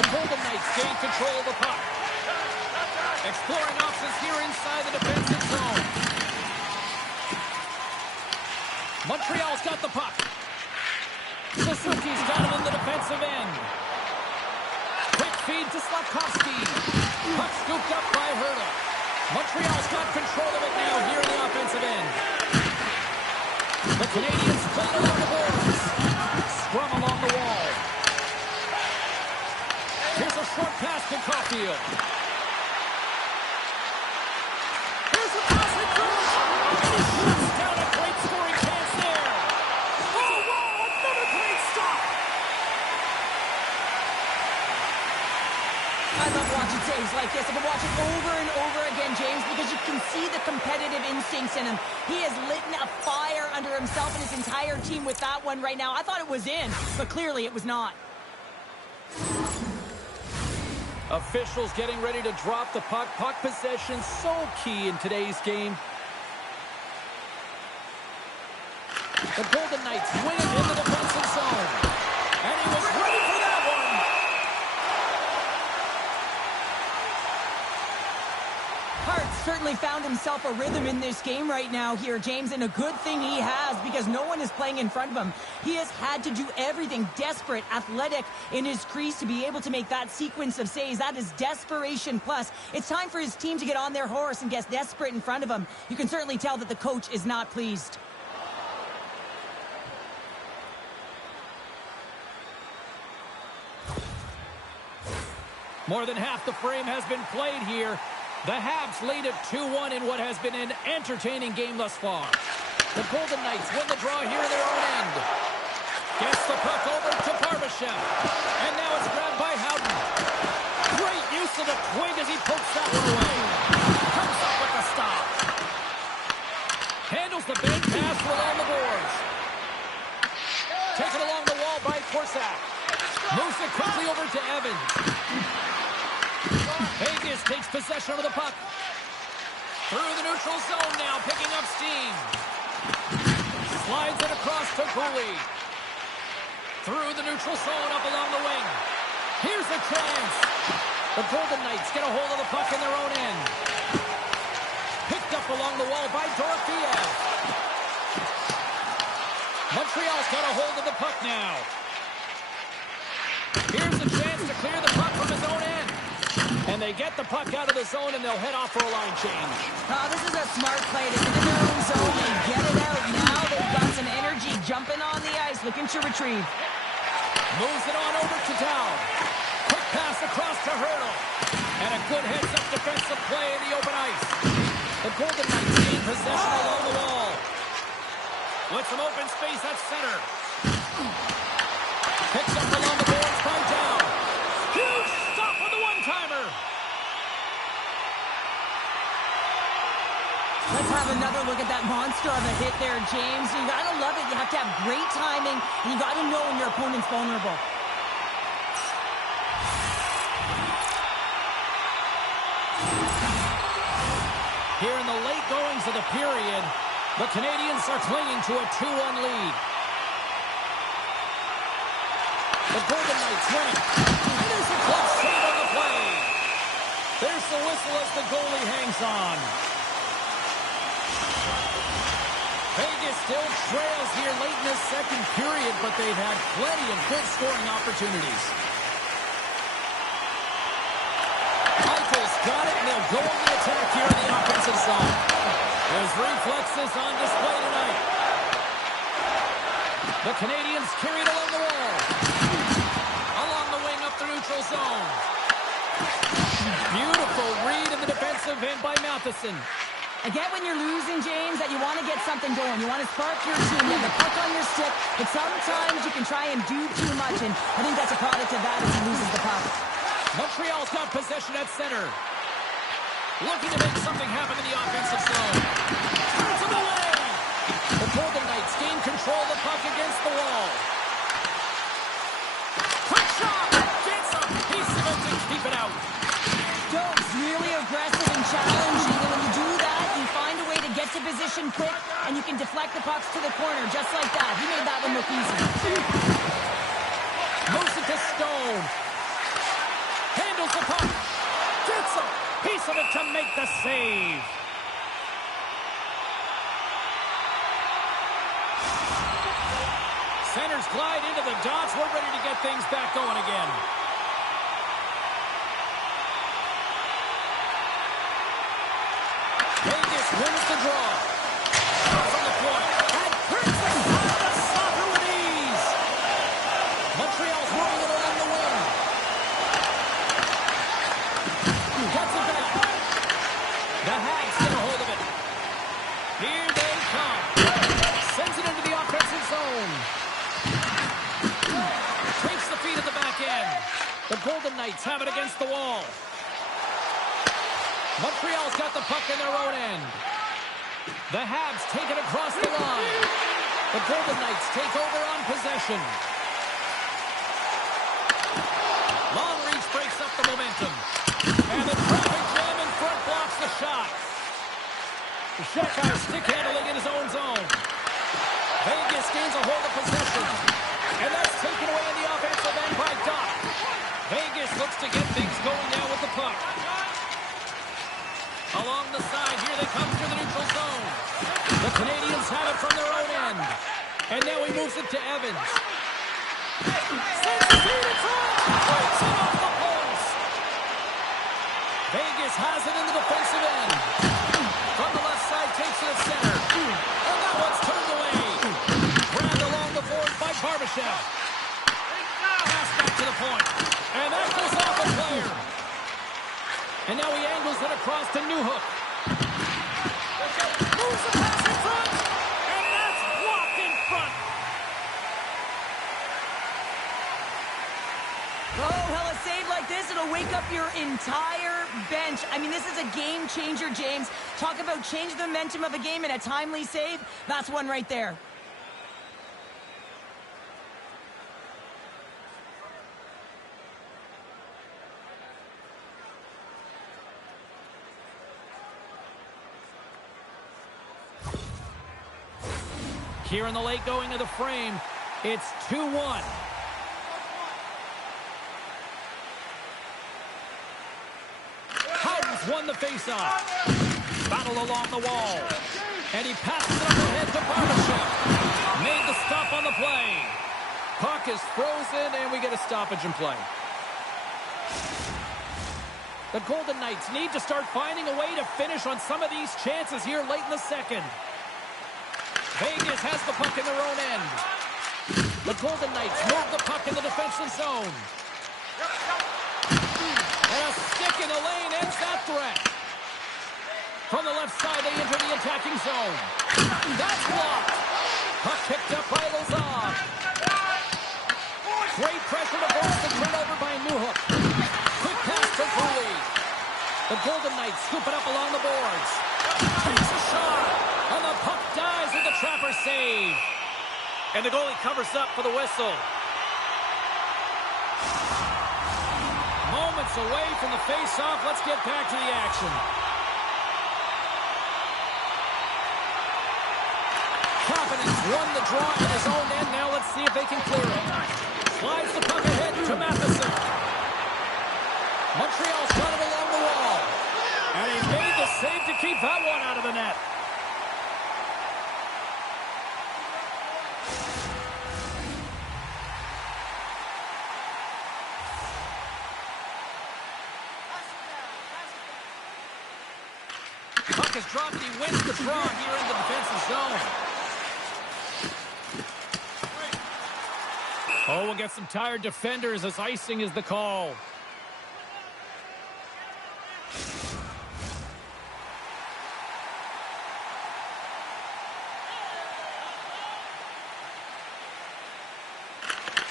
The Golden Knights gain control of the puck. Exploring options here inside the defensive zone. Montreal's got the puck. Suzuki's got him in the defensive end. Quick feed to Slavkovsky. Puck scooped up by Herta. Montreal's got control of it now here in the offensive end. The Canadians play it along the boards. Scrum along the wall. Here's a short pass to Caulfield. Here's a pass to Cruz. And he shoots down a great scoring chance there. Oh, wow, another great stop. I love watching saves like this. I can watch it over and over again, James, because you can see the competitive instincts in him. He has lit a fire under himself and his entire team with that one right now. I thought it was in, but clearly it was not. Officials getting ready to drop the puck. Puck possession so key in today's game. The Golden Knights win it in the defensive zone. himself a rhythm in this game right now here, James, and a good thing he has because no one is playing in front of him. He has had to do everything desperate, athletic in his crease to be able to make that sequence of saves. That is desperation plus. It's time for his team to get on their horse and get desperate in front of him. You can certainly tell that the coach is not pleased. More than half the frame has been played here. The Habs lead at 2-1 in what has been an entertaining game thus far. The Golden Knights win the draw here in their own end. Gets the puck over to Barbashev. And now it's grabbed by Howden. Great use of the twig as he pokes that one away. Comes up with the stop. Handles the bank pass along the boards. Taken along the wall by Korsak. Moves it quickly over to Evans. Vegas takes possession of the puck. Through the neutral zone now, picking up steam. Slides it across to Cooley. Through the neutral zone, up along the wing. Here's a chance. The Golden Knights get a hold of the puck in their own end. Picked up along the wall by Dorofeev. Montreal's got a hold of the puck now. Here's a chance to clear the puck from his own end. And they get the puck out of the zone, and they'll head off for a line change. Oh, this is a smart play. They get in their own zone. They get it out. Now they've got some energy jumping on the ice, looking to retrieve. Moves it on over to Dowd. Quick pass across to Hurdle. And a good heads-up defensive play in the open ice. The Golden Knights gain possession along the wall. With some open space at center. Picks up along the boards by Dowd. Huge stop with the one-timer. Let's have another look at that monster of a hit there, James. You gotta love it. You have to have great timing, and you gotta know when your opponent's vulnerable. Here in the late goings of the period, the Canadiens are clinging to a 2-1 lead. The Golden Knights winning. And there's a club save on the play. There's the whistle as the goalie hangs on. Vegas still trails here late in this second period, but they've had plenty of good scoring opportunities. Eichel's got it, and they'll go on the attack here in the offensive zone. His reflexes on display tonight. The Canadiens carried along the wall. Along the wing up the neutral zone. Beautiful read in the defensive end by Matheson. I get when you're losing, James, that you want to get something going. You want to spark your team. You have the puck on your stick, but sometimes you can try and do too much, and I think that's a product of that as he loses the puck. Montreal's got possession at center. Looking to make something happen in the offensive zone. Turns him away. The Golden Knights gain control of the puck against the wall. Quick shot. Gets him. He's able to keep it out. Stokes really aggressive and challenging, and when you do that, you find a way to get to position quick, and you can deflect the pucks to the corner just like that. He made that one look easy. Moves it to Stone. Handles the puck. Gets a piece of it to make the save. Centers glide into the dots. We're ready to get things back going again. Vegas wins the draw. From the point. And Princeton has the soccer with ease. Montreal's moving it along the wing. Gets it back. The Habs get a hold of it. Here they come. Sends it into the offensive zone. Takes the feed at the back end. The Golden Knights have it against the wall. Montreal's got the puck in their own end. The Habs take it across the line. The Golden Knights take over on possession. Long reach breaks up the momentum. And the traffic jam in front blocks the shot. Shekar stick handling in his own zone. Vegas gains a hold of possession. And that's taken away in the offensive end by Doc. Vegas looks to get things going now with the puck. Along the side, here they come. And now he moves it to Evans. Sends his feet in front. Breaks it off the post. Vegas has it in the defensive end. From the left side, takes it to center. And that one's turned away. Grabbed along the board by Barbashev. Pass back to the point. And that goes off a player. And now he angles it across to Newhook. Moves the pass in front. And that's blocked in front. Oh, hell, a save like this, it'll wake up your entire bench. I mean, this is a game changer, James. Talk about change the momentum of a game and a timely save. That's one right there. Here in the late going to the frame, it's 2-1. Howden's won the faceoff. Battle along the wall. And he passes it up ahead to Barbashev. Made the stop on the play. Puck is frozen, and we get a stoppage in play. The Golden Knights need to start finding a way to finish on some of these chances here late in the second. Vegas has the puck in their own end. The Golden Knights move the puck in the defensive zone. And a stick in the lane ends that threat. From the left side, they enter the attacking zone. That's blocked. Puck picked up by Lazar. Great pressure to force the turnover by Newhook. Quick pass to Cooley. The Golden Knights scoop it up along the boards. Takes a shot. And the puck dies with the trapper save. And the goalie covers up for the whistle. Moments away from the face-off. Let's get back to the action. Providence won the draw in his own end. Now let's see if they can clear it. Slides the puck ahead to Matheson. Montreal's got it along the wall. And he made the save to keep that one out of the net. Puck is dropped. He wins the draw here in the defensive zone. Oh, we'll get some tired defenders as icing is the call.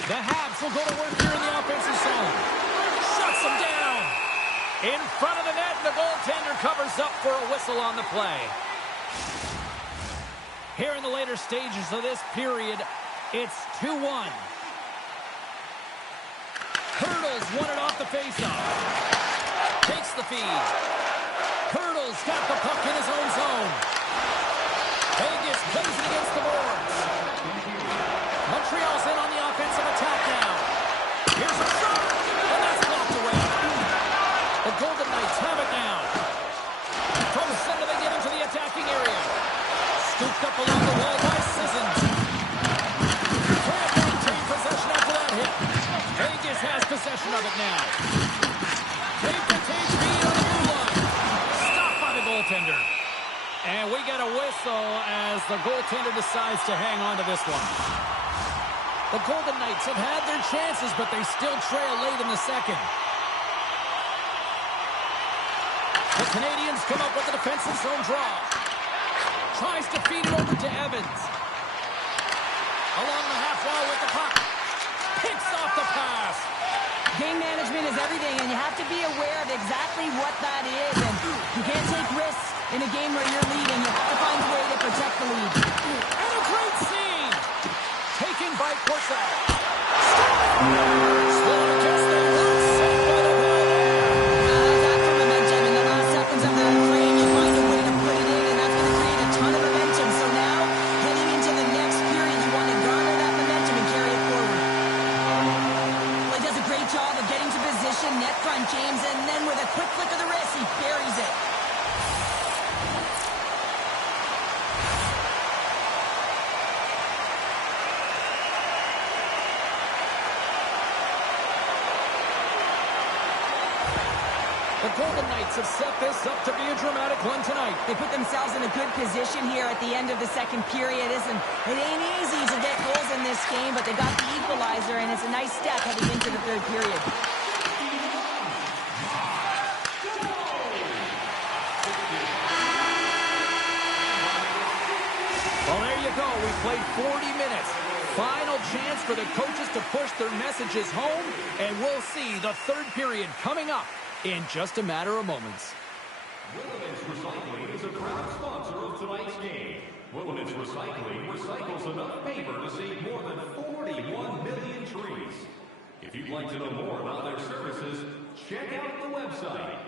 The Habs will go to work here in the offensive zone. Shuts them down. In front of the net, and the goaltender covers up for a whistle on the play. Here in the later stages of this period, it's 2-1. Hurdles won it off the faceoff. Takes the feed. Hurdles got the puck in his own zone. Vegas plays it against the boards. Montreal's in on the offensive attack now. Here's a shot, and that's blocked away. The Golden Knights have it now. From center, they get into the attacking area. Scooped up along the wall by Sissons. Can't maintain possession after that hit. Vegas has possession of it now. Tape to tape feed on the blue line. Stopped by the goaltender. And we get a whistle as the goaltender decides to hang on to this one. The Golden Knights have had their chances, but they still trail late in the second. The Canadians come up with a defensive zone draw. Tries to feed it over to Evans. Along the half wall with the puck. Picks off the pass. Game management is everything, and you have to be aware of exactly what that is. And you can't take risks in a game where you're leading. You have to find a way to protect the lead. And a great scene. Taken by Corsair. Slow against the run. Saved by the play. That's for momentum. In the last seconds of that frame, you find a way to put it in, and that's going to create a ton of momentum. So now, heading into the next period, you want to garner that momentum and carry it forward. Well, he does a great job of getting to position, net front, James, and then with a quick flick of the wrist, he buries it. The Golden Knights have set this up to be a dramatic one tonight. They put themselves in a good position here at the end of the second period. It ain't easy to get goals in this game, but they got the equalizer, and it's a nice step heading into the third period. Well, there you go. We played 40 minutes. Final chance for the coaches to push their messages home, and we'll see the third period coming up in just a matter of moments. Willemins Recycling is a proud sponsor of tonight's game. Willemins Recycling recycles enough paper to save more than 41 million trees. If you'd like to know more about their services, check out the website.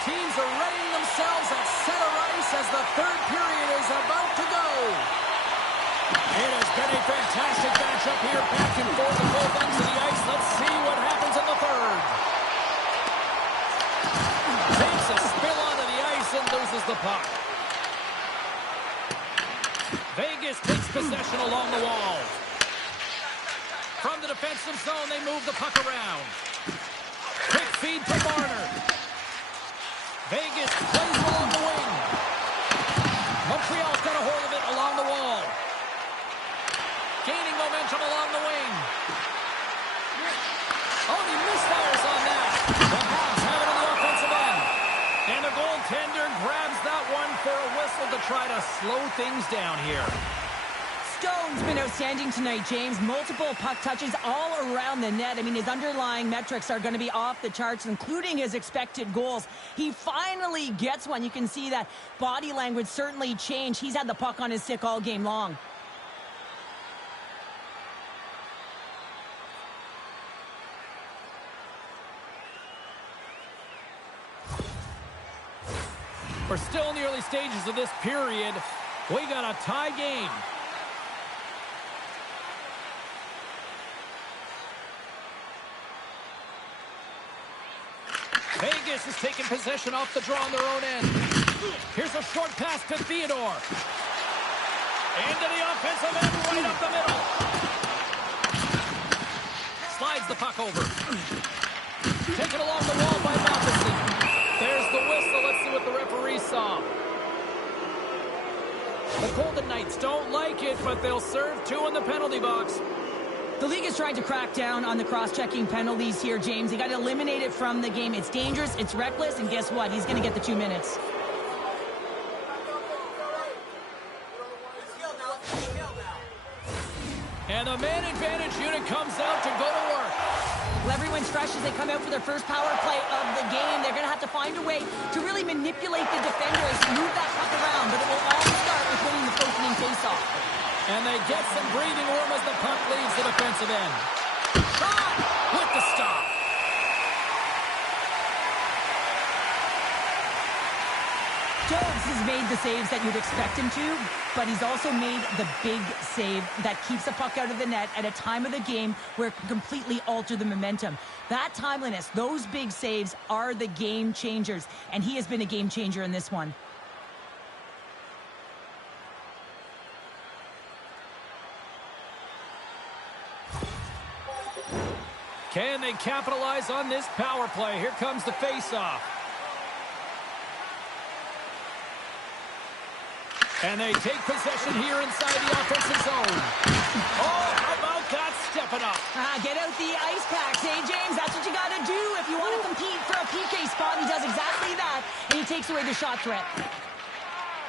Teams are readying themselves at center ice as the third period is about to go. It has been a fantastic matchup here, back and forth on both ends of the ice. Let's see what happens in the third. Takes a spill onto the ice and loses the puck. Vegas takes possession along the wall. From the defensive zone, they move the puck around. Quick feed to Marner. Vegas plays along the wing. Montreal's got a hold of it along the wall. Gaining momentum along the wing. Oh, he misfires on that. The Habs have it on the offensive end. And the goaltender grabs that one for a whistle to try to slow things down here. Stone's been outstanding tonight, James. Multiple puck touches all around the net. I mean, his underlying metrics are going to be off the charts, including his expected goals. He finally gets one. You can see that body language certainly changed. He's had the puck on his stick all game long. We're still in the early stages of this period. We got a tie game. Vegas is taking possession off the draw on their own end. Here's a short pass to Theodore. Into the offensive end, right up the middle. Slides the puck over. Taken along the wall by Matheson. There's the whistle. Let's see what the referee saw. The Golden Knights don't like it, but they'll serve two in the penalty box. The league is trying to crack down on the cross-checking penalties here, James. They got to eliminate it from the game. It's dangerous, it's reckless, and guess what? He's going to get the 2 minutes. And the man advantage unit comes out to go to work. Well, everyone's fresh as they come out for their first power play of the game. They're going to have to find a way to really manipulate the defenders, move that puck around, but it will all start with winning the opening faceoff. And they get some breathing room as the puck leaves the defensive end. Shot with the stop. Jones has made the saves that you'd expect him to, but he's also made the big save that keeps the puck out of the net at a time of the game where it can completely alter the momentum. That timeliness, those big saves are the game changers, and he has been a game changer in this one. Can they capitalize on this power play? Here comes the face-off. And they take possession here inside the offensive zone. Oh, how about that stepping up? Get out the ice packs, hey, James? That's what you got to do if you want to compete for a PK spot. He does exactly that, and he takes away the shot threat.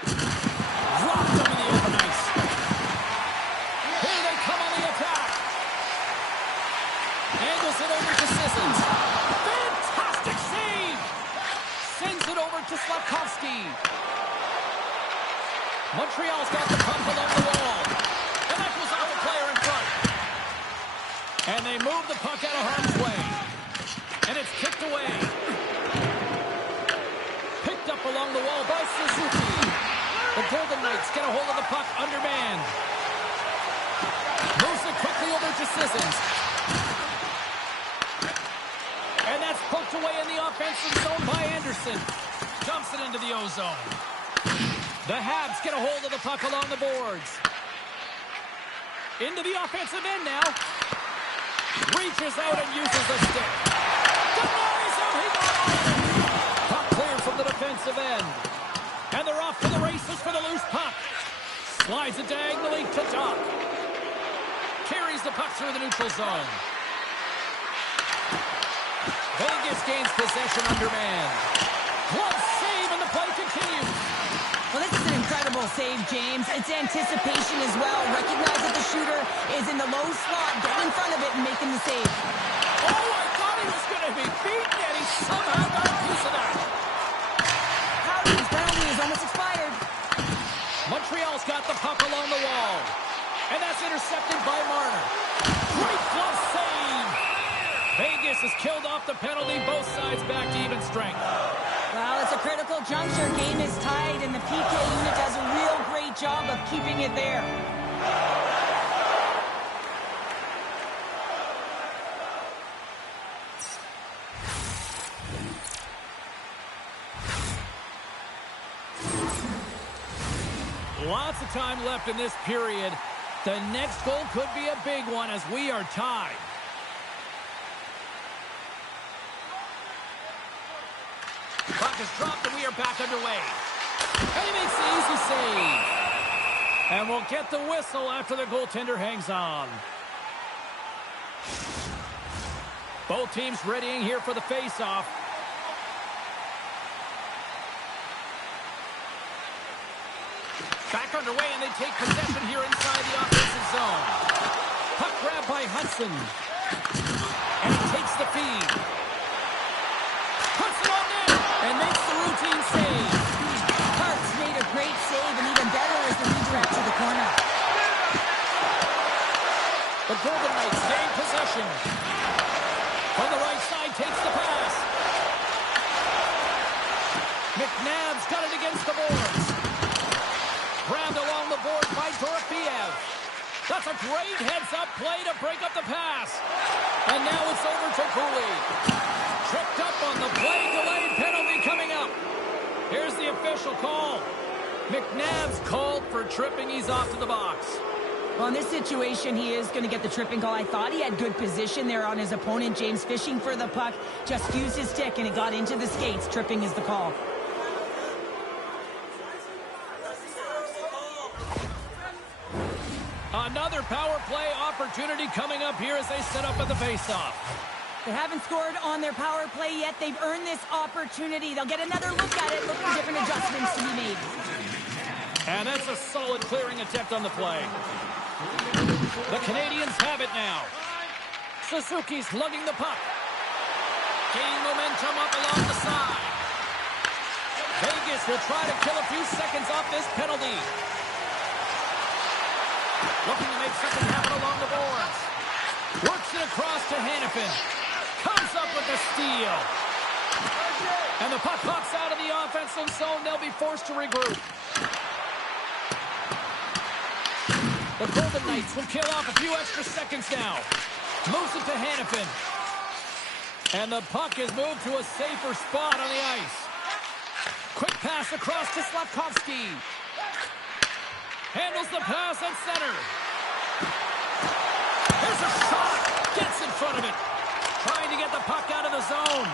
Dropped them in the open ice. Here they come on the attack. Angles it over to Sissons. Fantastic save! Sends it over to Slavkovsky. Montreal's got the puck along the wall. And that goes off a player in front. And they move the puck out of harm's way. And it's kicked away. Picked up along the wall by Suzuki. The Golden Knights get a hold of the puck undermanned. Moves it quickly over to Sissons. And that's poked away in the offensive zone by Anderson. Dumps it into the O-zone. The Habs get a hold of the puck along the boards. Into the offensive end now. Reaches out and uses the stick. Denies him. He got on it. Puck cleared from the defensive end. And they're off to the races for the loose puck. Slides it diagonally to Doc. Carries the puck through the neutral zone. Vegas gains possession undermanned. Glove save and the play continues. Well, this is an incredible save, James. It's anticipation as well. Recognize that the shooter is in the low slot. Get in front of it and making the save. Oh, I thought he was going to be beaten, and he somehow got a piece of that. Howard's penalty is almost expired. Montreal's got the puck along the wall. And that's intercepted by Marner. Great glove save. Vegas has killed off the penalty. Both sides back to even strength. Well, it's a critical juncture. Game is tied, and the PK unit does a real great job of keeping it there. Lots of time left in this period. The next goal could be a big one as we are tied. Puck is dropped and we are back underway. And he makes the easy save. And we'll get the whistle after the goaltender hangs on. Both teams readying here for the face-off. Back underway and they take possession here inside the offensive zone. Puck grab by Hudson. And he takes the feed. Puts it on net and makes the routine save. Hart's made a great save, and even better is the redirect to the corner. The Golden Knights gain possession. On the right side, takes the pass. McNabb's got it against the boards. Grabbed along the board by Dorofeev. That's a great heads-up play to break up the pass. And now it's over to Cooley. Tripped up on the play, delayed penalty coming up. Here's the official call. McNabb's called for tripping. He's off to the box. Well, in this situation, he is going to get the tripping call. I thought he had good position there on his opponent. James fishing for the puck. Just used his stick, and it got into the skates. Tripping is the call. Another power play opportunity coming up here as they set up at the faceoff. They haven't scored on their power play yet. They've earned this opportunity. They'll get another look at it, look for different adjustments to be made. And that's a solid clearing attempt on the play. The Canadians have it now. Suzuki's lugging the puck. Gaining momentum up along the side. Vegas will try to kill a few seconds off this penalty. Looking to make something happen along the boards. Works it across to Hannafin. Comes up with the steal. And the puck pops out of the offensive zone. They'll be forced to regroup. The Golden Knights will kill off a few extra seconds now. Moves it to Hannafin. And the puck is moved to a safer spot on the ice. Quick pass across to Slavkovsky. Handles the pass at center. Here's a shot. Gets in front of it. Trying to get the puck out of the zone.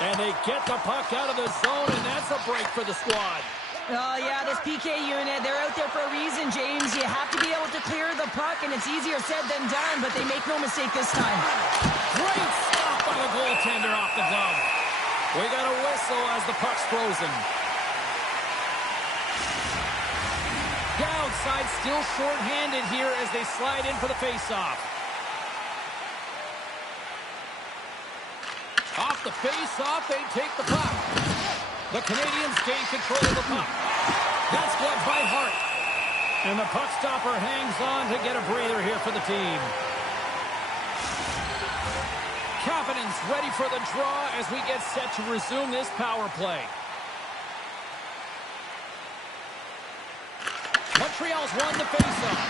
And they get the puck out of the zone, and that's a break for the squad. Oh, yeah, this PK unit, they're out there for a reason, James. You have to be able to clear the puck, and it's easier said than done, but they make no mistake this time. Great stop by the goaltender off the glove. We got a whistle as the puck's frozen. Downside still short-handed here as they slide in for the face-off. Off the face-off, they take the puck. The Canadians gain control of the puck. That's gloved by Hart. And the puck stopper hangs on to get a breather here for the team. Kapanen's ready for the draw as we get set to resume this power play. Montreal's won the face-off.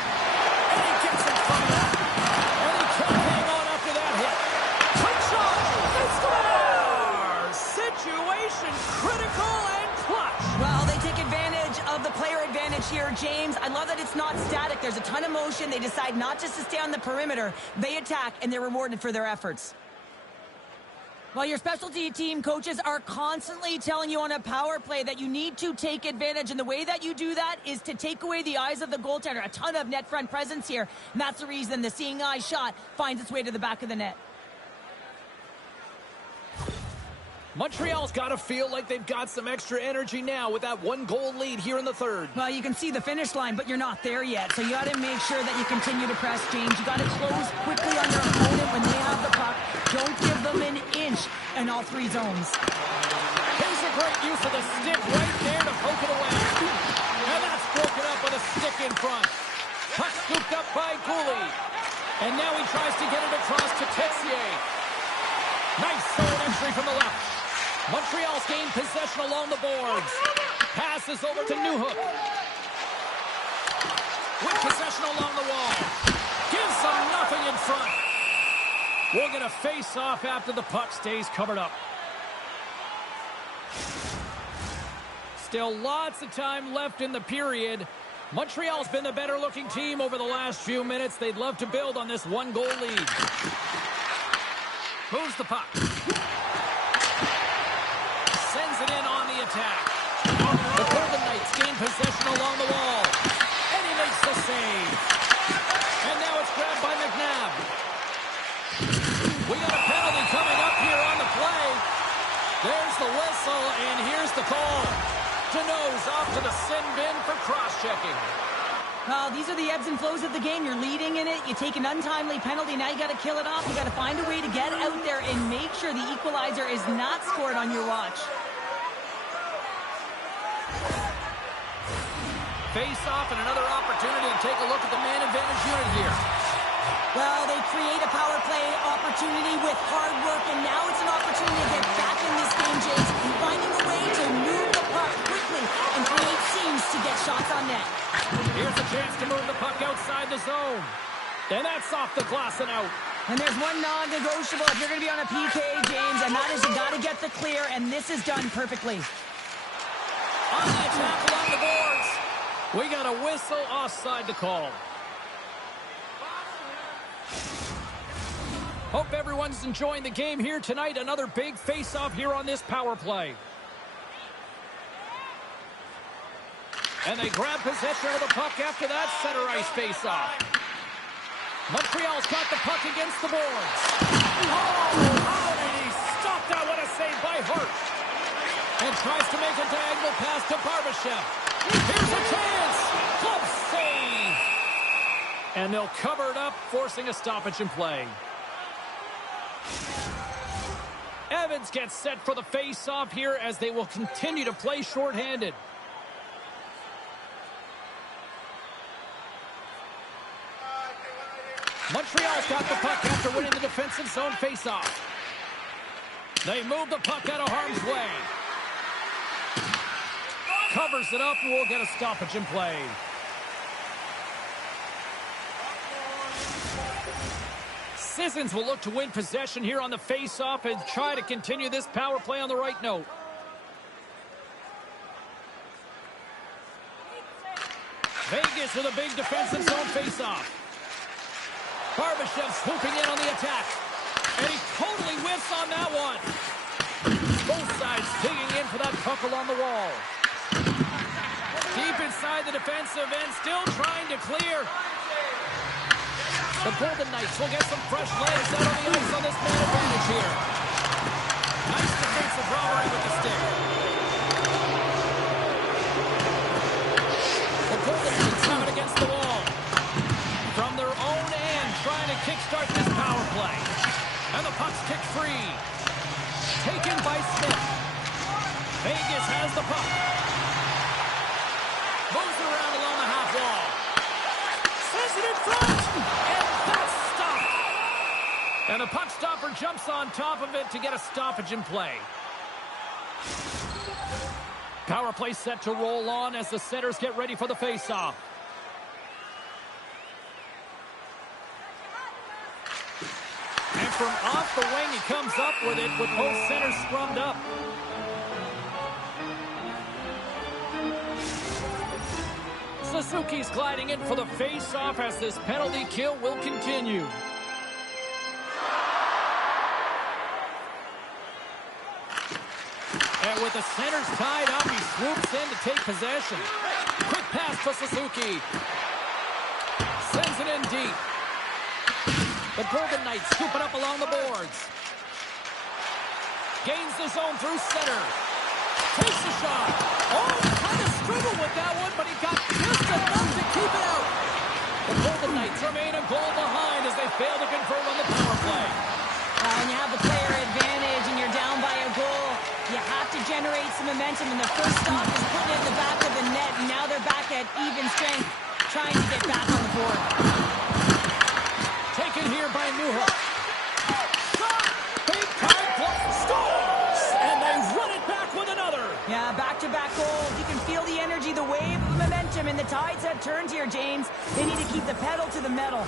And he gets in front of it. And he can't hang on after that hit. Quick shot! They score! Situation critical and clutch. Well, they take advantage of the player advantage here, James. I love that it's not static. There's a ton of motion. They decide not just to stay on the perimeter. They attack, and they're rewarded for their efforts. Well, your specialty team coaches are constantly telling you on a power play that you need to take advantage, and the way that you do that is to take away the eyes of the goaltender. A ton of net front presence here, and that's the reason the seeing eye shot finds its way to the back of the net. Montreal's got to feel like they've got some extra energy now with that 1-goal lead here in the third. Well, you can see the finish line, but you're not there yet. So you got to make sure that you continue to press, James. You got to close quickly on your opponent when they have the puck. Don't give them an inch in all three zones. Here's a great use of the stick right there to poke it away. And that's broken up with a stick in front. Puck scooped up by Gooley. And now he tries to get it across to Texier. Nice zone entry from the left. Montreal's gained possession along the boards. Passes over to Newhook. With possession along the wall. Gives them nothing in front. We'll get a face-off after the puck stays covered up. Still lots of time left in the period. Montreal's been the better-looking team over the last few minutes. They'd love to build on this 1-goal lead. Moves the puck. Sends it in on the attack. The Golden Knights gain possession along the wall. And he makes the save. And now it's grabbed by McNabb. We got a penalty coming up here on the play. There's the whistle, and here's the call. Deneau's off to the sin bin for cross-checking. Well, these are the ebbs and flows of the game. You're leading in it. You take an untimely penalty. Now you got to kill it off. You got to find a way to get out there and make sure the equalizer is not scored on your watch. Face-off and another opportunity to take a look at the man advantage unit here. Well, they create a power play opportunity with hard work, and now it's an opportunity to get back in this game, James, finding a way to move the puck quickly and create seams to get shots on net. Here's a chance to move the puck outside the zone. And that's off the glass and out. And there's one non-negotiable if you're going to be on a PK, James, and that is you got to get the clear, and this is done perfectly. On the attack along the boards. We got a whistle offside to call. Hope everyone's enjoying the game here tonight. Another big face-off here on this power play. And they grab possession of the puck after that center ice face-off. Montreal's got the puck against the boards. Oh, how did he stop that? What a save by Hart. And tries to make a diagonal pass to Barbashev. Here's a chance. Glove save. And they'll cover it up, forcing a stoppage in play. Evans gets set for the face-off here as they will continue to play shorthanded. Montreal's got the puck after winning the defensive zone face-off. They move the puck out of harm's way. Covers it up, and we'll get a stoppage in play. Sissons will look to win possession here on the face-off and try to continue this power play on the right note. Vegas with a big defensive zone face-off. Barbashev swooping in on the attack. And he totally whiffs on that one. Both sides digging in for that puck along the wall. Deep inside the defensive end, still trying to clear. The Golden Knights will get some fresh legs out on the ice on this man advantage here. Nice defensive robbery with the stick. The Golden Knights have it against the wall. From their own end, trying to kickstart this power play. And the puck's kicked free. Taken by Smith. Vegas has the puck. Moves it around along the half wall. Says it in front. And that's stopped. And the puck stopper jumps on top of it to get a stoppage in play. Power play set to roll on as the centers get ready for the faceoff. And from off the wing, he comes up with it with both centers scrummed up. Suzuki's gliding in for the face-off as this penalty kill will continue. And with the centers tied up, he swoops in to take possession. Quick pass to Suzuki. Sends it in deep. The Golden Knights scooping up along the boards. Gains the zone through center. Takes the shot. Oh, trying to struggle with that one, but he got just enough to keep it out. The Golden Knights remain a goal behind as they fail to convert on the power play. When you have the player advantage and you're down by a goal, you have to generate some momentum, and the first stop is putting it in the back of the net, and now they're back at even strength, trying to get back on the board. Taken here by Newhook. Shot! Big time block. Scores! And they run it back with another. Yeah, back-to-back goals. You can feel the energy, the wave of momentum, and the tides have turned here, James. They need to keep the pedal to the metal.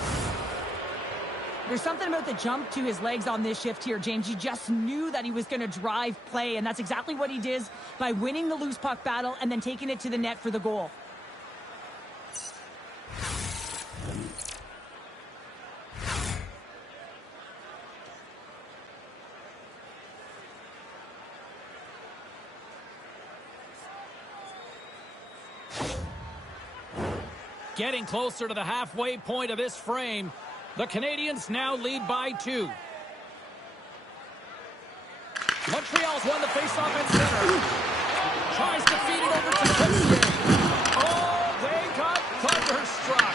There's something about the jump to his legs on this shift here, James. You just knew that he was going to drive play, and that's exactly what he did by winning the loose puck battle and then taking it to the net for the goal. Getting closer to the halfway point of this frame. The Canadians now lead by 2. Montreal's won the faceoff at center. Tries to feed it over to Coutier. Oh, they got thunderstruck.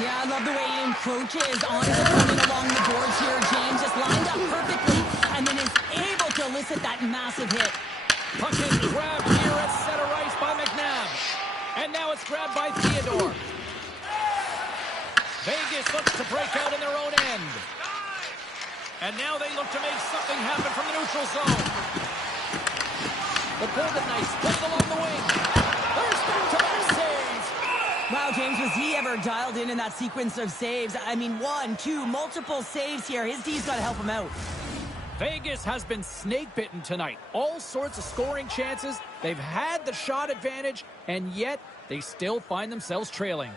Yeah, I love the way he encroaches on his opponent along the boards here, James. Just lined up perfectly and then is able to elicit that massive hit. Puck is grabbed here at center ice by McNabb. And now it's grabbed by Theodore. Vegas looks to break out in their own end. And now they look to make something happen from the neutral zone. The Golden Knights play it along the wing. There's back-to-back saves. Wow, James, was he ever dialed in that sequence of saves? I mean, 1, 2, multiple saves here. His D's got to help him out. Vegas has been snake-bitten tonight. All sorts of scoring chances. They've had the shot advantage, and yet they still find themselves trailing.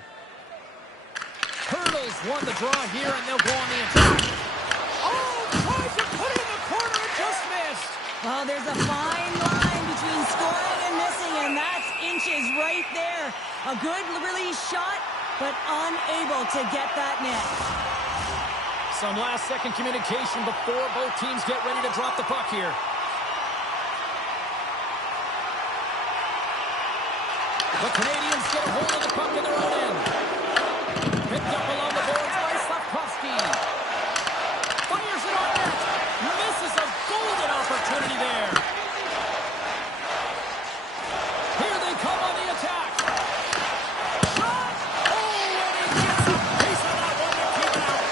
Hurdles won the draw here, and they'll go on the attack. Oh, tried to put it in the corner and just missed. Well, there's a fine line between scoring and missing, and that's inches right there. A good release shot, but unable to get that net. Some last-second communication before both teams get ready to drop the puck here. The Canadians get a hold of the puck in their own end. Picked up along the boards by Slavkovsky. Fires it on net. Misses a golden opportunity there. Here they come on the attack. Shot! Oh, and he gets a piece of that one to keep it out.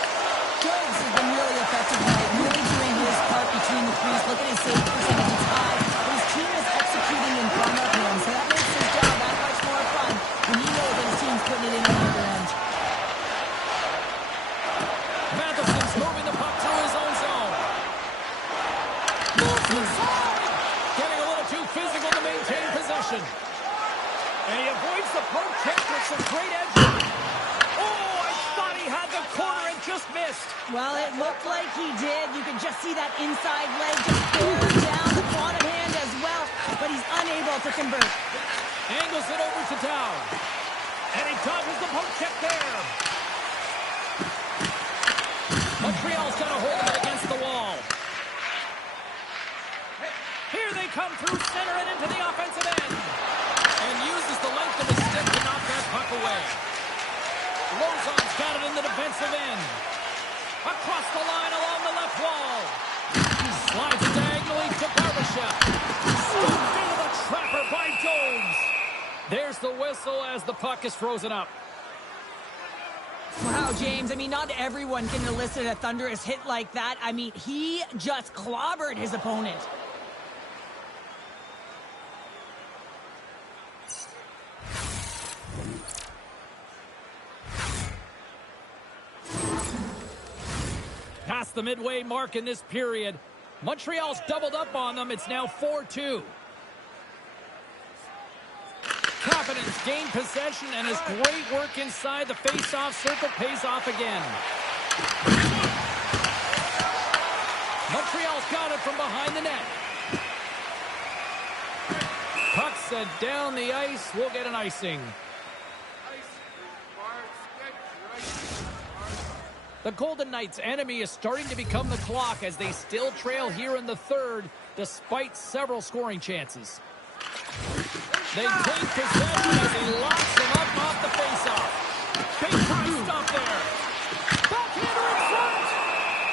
Jones has been really effective tonight, really doing his part between the crease. Look at his save percentage. It's high. But his team is executing in front of him, so that makes his job that much more fun when you know that his team's putting it in just missed. Well, it looked like he did. You could just see that inside leg just bear down the quad hand as well, but he's unable to convert. Angles it over to Dow. And he dodges the poke check there. Montreal's got a hold of it against the wall. Here they come through center and into the offensive end. And uses the length of his stick to knock that puck away. Lozon's got it in the defensive end. Across the line along the left wall. He slides it diagonally to Barbashev. Scooped into the trapper by Jones. There's the whistle as the puck is frozen up. Wow, James, I mean, not everyone can elicit a thunderous hit like that. I mean, he just clobbered his opponent. Past the midway mark in this period. Montreal's doubled up on them. It's now 4-2. Confidence gained possession, and his great work inside the face-off circle pays off again. Montreal's got it from behind the net. Puck set down the ice. We'll get an icing. The Golden Knights' enemy is starting to become the clock as they still trail here in the third, despite several scoring chances. They take possession as he locks him up off the faceoff. Big time stop there. Backhander in front.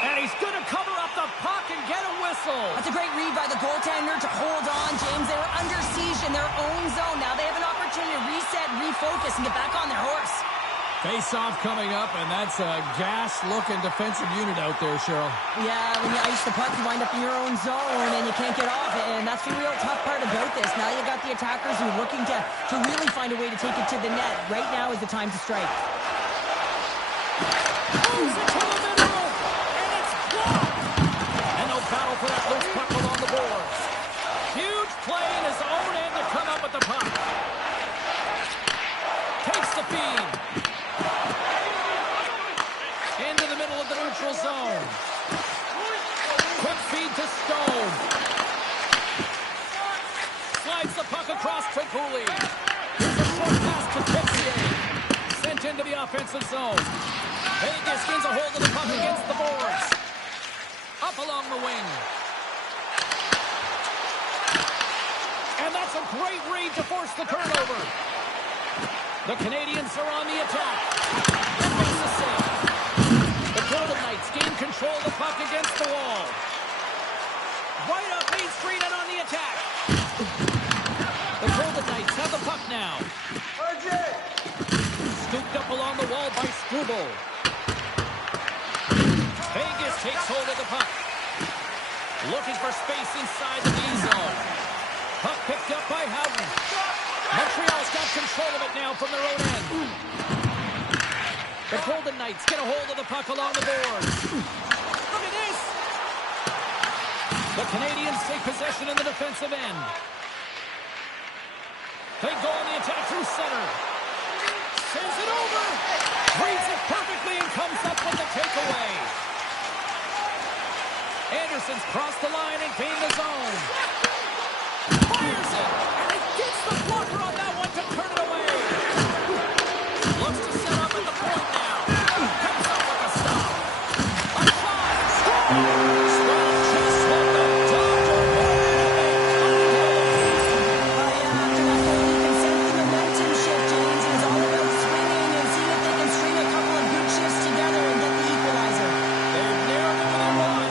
And he's going to cover up the puck and get a whistle. That's a great read by the goaltender to hold on, James. They were under siege in their own zone. Now they have an opportunity to reset, refocus, and get back on their horse. Face-off coming up, and that's a gas-looking defensive unit out there, Cheryl. Yeah, when you ice the puck, you wind up in your own zone, and you can't get off it, and that's the real tough part about this. Now you got the attackers who are looking to really find a way to take it to the net. Right now is the time to strike. Moves it to the middle, and it's blocked. And no battle for that loose puck along the boards. Huge play in his own end to come up with the puck. Takes the feed. Into the middle of the neutral zone. Quick feed to Stone. Slides the puck across to Cooley. Here's a short pass to Tixier. Sent into the offensive zone. Vegas gains a hold of the puck against the boards. Up along the wing. And that's a great read to force the turnover. The Canadians are on the attack. And makes the save. The Golden Knights gain control of the puck against the wall. Right up Main Street and on the attack. The Golden Knights have the puck now. Scooped up along the wall by Struble. Vegas takes hold of the puck. Looking for space inside the D zone. Puck picked up by Howden. Montreal's got control of it now from their own end. The Golden Knights get a hold of the puck along the boards. Look at this! The Canadians take possession in the defensive end. They go on the attack through center. Sends it over. Reads it perfectly and comes up with the takeaway. Anderson's crossed the line and gained the zone. Fires it. And he gets the blocker on that one to turn it away. Looks to set up at the point now. Comes up with a stop. A shot. Score. Swell chest with the Dodger After that goal, you can sense the momentum shift, James. It was all about swinging and seeing if they can string a couple of good shifts together and get the equalizer. They've narrowed it within one.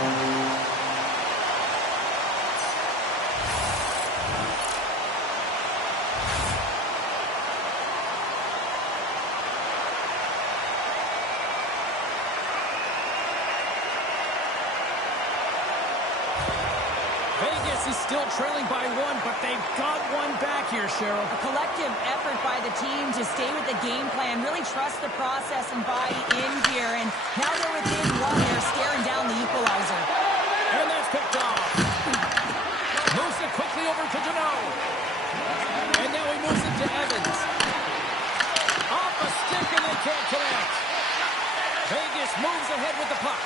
Vegas is still trailing by one, but they've got one back here, Cheryl. A collective effort by the team to stay with the game plan, really trust the process and buy in here. And now they're within one. They're staring down the equalizer. And that's picked off. Moves it quickly over to Deneau. And now he moves it to Evans. Off a stick and they can't connect. Vegas Dallas moves ahead with the puck.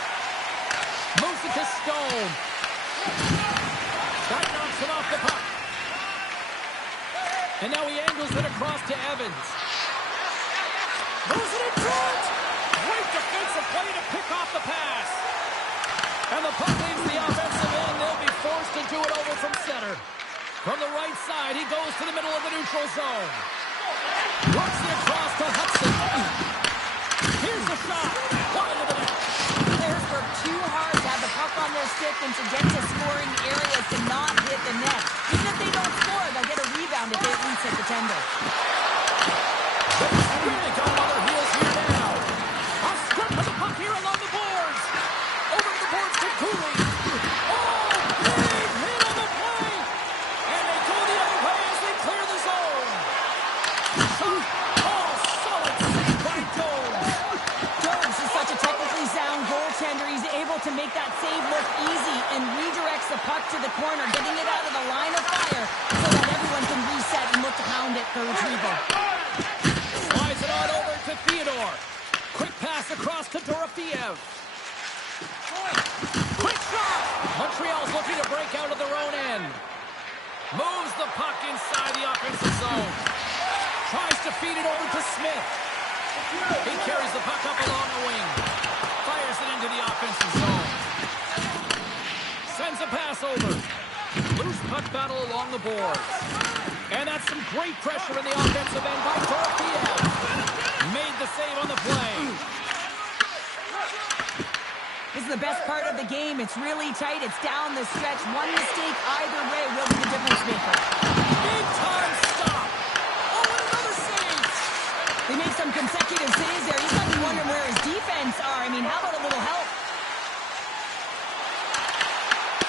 Moves it to Stone. That knocks it off the puck. And now he angles it across to Evans. Moves it in front. Great defensive play to pick off the pass. And the puck leaves the offensive end. They'll be forced to do it over from center. From the right side, he goes to the middle of the neutral zone. Works it across to Hudson. Here's the shot. One into the net. Players work too hard to have the puck on their stick and to get to scoring areas to not hit the net. Even if they don't score, they'll get a rebound if they at least hit the tender. They've really got on their heels here now. A strip for the puck here along the boards. Over to the boards to Cooley. Oh, big hit on the play. And they go the other way as they clear the zone. Shot. Oh, solid save by Jones. Jones is such a technically sound goaltender. He's able to make that save look easy and redirects the puck to the corner, getting it out of the line of fire so that everyone can reset and look to pound it for retrieval. Slides it on over to Theodore. Quick pass across to Dorofeev. Quick shot! Montreal's looking to break out of their own end. Moves the puck inside the offensive zone. Tries to feed it over to Smith. He carries the puck up along the wing. Fires it into the offensive zone. Sends a pass over. Loose puck battle along the boards. And that's some great pressure in the offensive end by Dorofeev. Made the save on the play. This is the best part of the game. It's really tight. It's down the stretch. One mistake either way will be the difference maker. Big time stop. Oh, and another save. They made some consecutive saves there. He's got to be wondering where his defense are. I mean, how about a little help?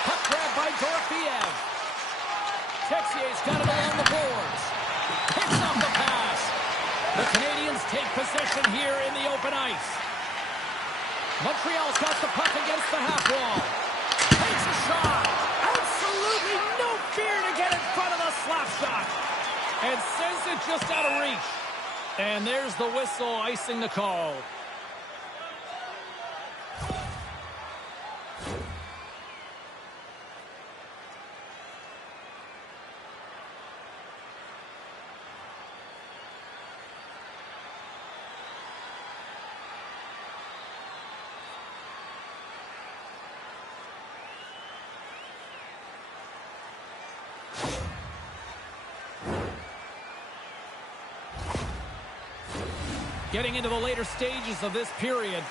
Puck grab by Dorofeev. Texier's got it along the boards. Picks up the pass. The Canadians take possession here in the open ice. Montreal's got the puck against the half wall. Takes a shot. Absolutely no fear to get in front of the slap shot. And sends it just out of reach. And there's the whistle icing the call. Getting into the later stages of this period,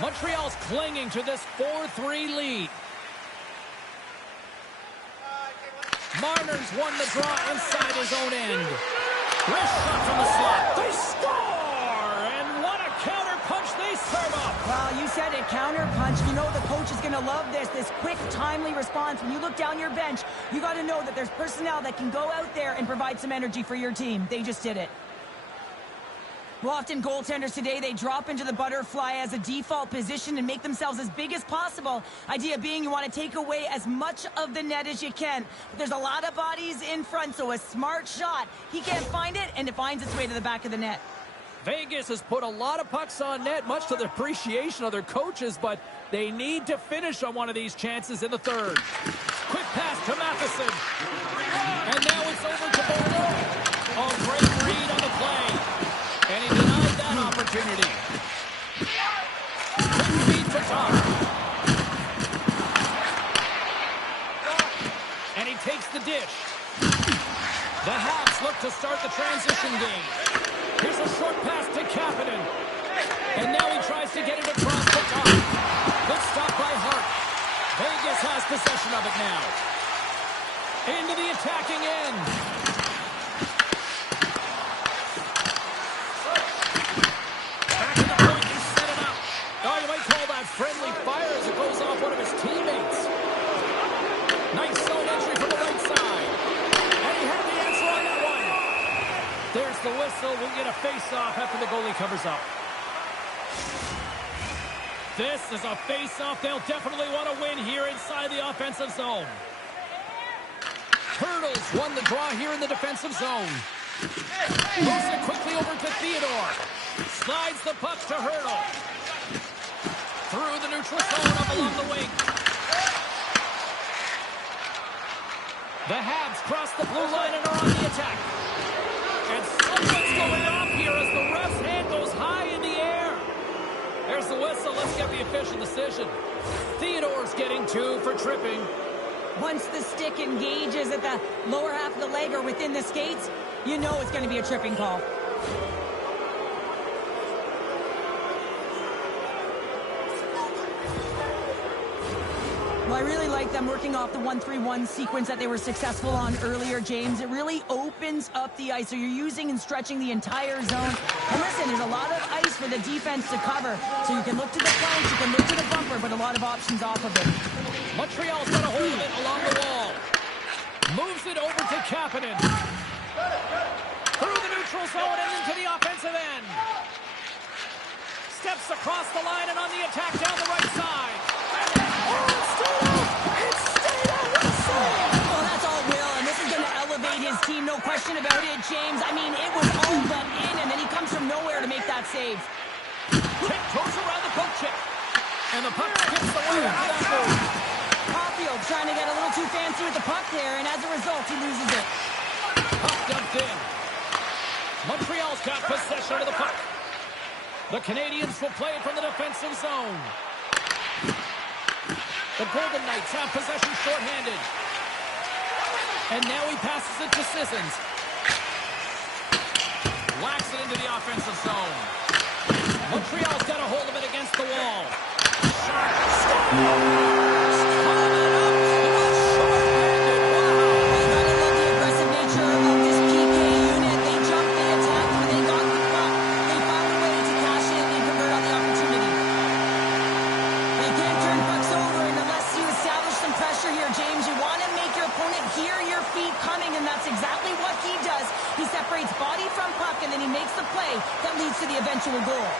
Montreal's clinging to this 4-3 lead. Marner's won the draw inside his own end. Wrist shot from the slot. They score! And what a counter punch they serve up. Well, you said it, counter punch. You know the coach is going to love this quick, timely response. When you look down your bench, you got to know that there's personnel that can go out there and provide some energy for your team. They just did it. Well, often goaltenders today, they drop into the butterfly as a default position and make themselves as big as possible. Idea being you want to take away as much of the net as you can. But there's a lot of bodies in front, so a smart shot. He can't find it, and it finds its way to the back of the net. Vegas has put a lot of pucks on net, much to the appreciation of their coaches, but they need to finish on one of these chances in the third. Quick pass to Matheson. And now it's over to Bordeaux. Oh, great read on the play. And he denied that opportunity. Quick feed to Tom. And he takes the dish. The Habs look to start the transition game. Here's a short pass to Kapanen. And now he tries to get it across the top. Good stop by Hart. Vegas has possession of it now. Into the attacking end. Friendly fire as it goes off one of his teammates. Nice zone entry from the right side. And he had the answer on that one. There's the whistle. We'll get a face-off after the goalie covers up. This is a face-off they'll definitely want to win here inside the offensive zone. Turtles won the draw here in the defensive zone. Moves it quickly over to Theodore. Slides the puck to Hurdle. neutral zone up along the wing. The Habs cross the blue line and are on the attack. And something's going off here as the ref's hand goes high in the air. There's the whistle. Let's get the official decision. Theodore's getting 2 for tripping. Once the stick engages at the lower half of the leg or within the skates, you know it's going to be a tripping call. Well, I really like them working off the 1-3-1 sequence that they were successful on earlier, James. It really opens up the ice, so you're using and stretching the entire zone. And listen, there's a lot of ice for the defense to cover, so you can look to the flanks, you can look to the bumper, but a lot of options off of it. Montreal's got a hold of it along the wall. Moves it over to Kapanen. Through the neutral zone and into the offensive end. Steps across the line and on the attack down the right side. Well, that's all Will, and this is going to elevate his team, no question about it, James. I mean, it was all but in, and then he comes from nowhere to make that save. Kick goes around the poke check. And the puck skips the way out of that move. Caulfield trying to get a little too fancy with the puck there, and as a result, he loses it. Puck dumped in. Montreal's got possession of the puck. The Canadiens will play it from the defensive zone. The Golden Knights have possession shorthanded. And now he passes it to Sissons. Whacks it into the offensive zone. Montreal's got a hold of it against the wall. Sharp stop. Coming up. He was shorthanded. Wow. You gotta love the aggressive nature of this PK unit. They jumped, they attacked, when they got the puck, they found a way to cash in and convert on the opportunity. They can't turn pucks over, and unless you establish some pressure here, James, you want to make your opponent hear your feet coming, and that's exactly what he does. He separates body from puck, and then he makes the play that leads to the eventual goal.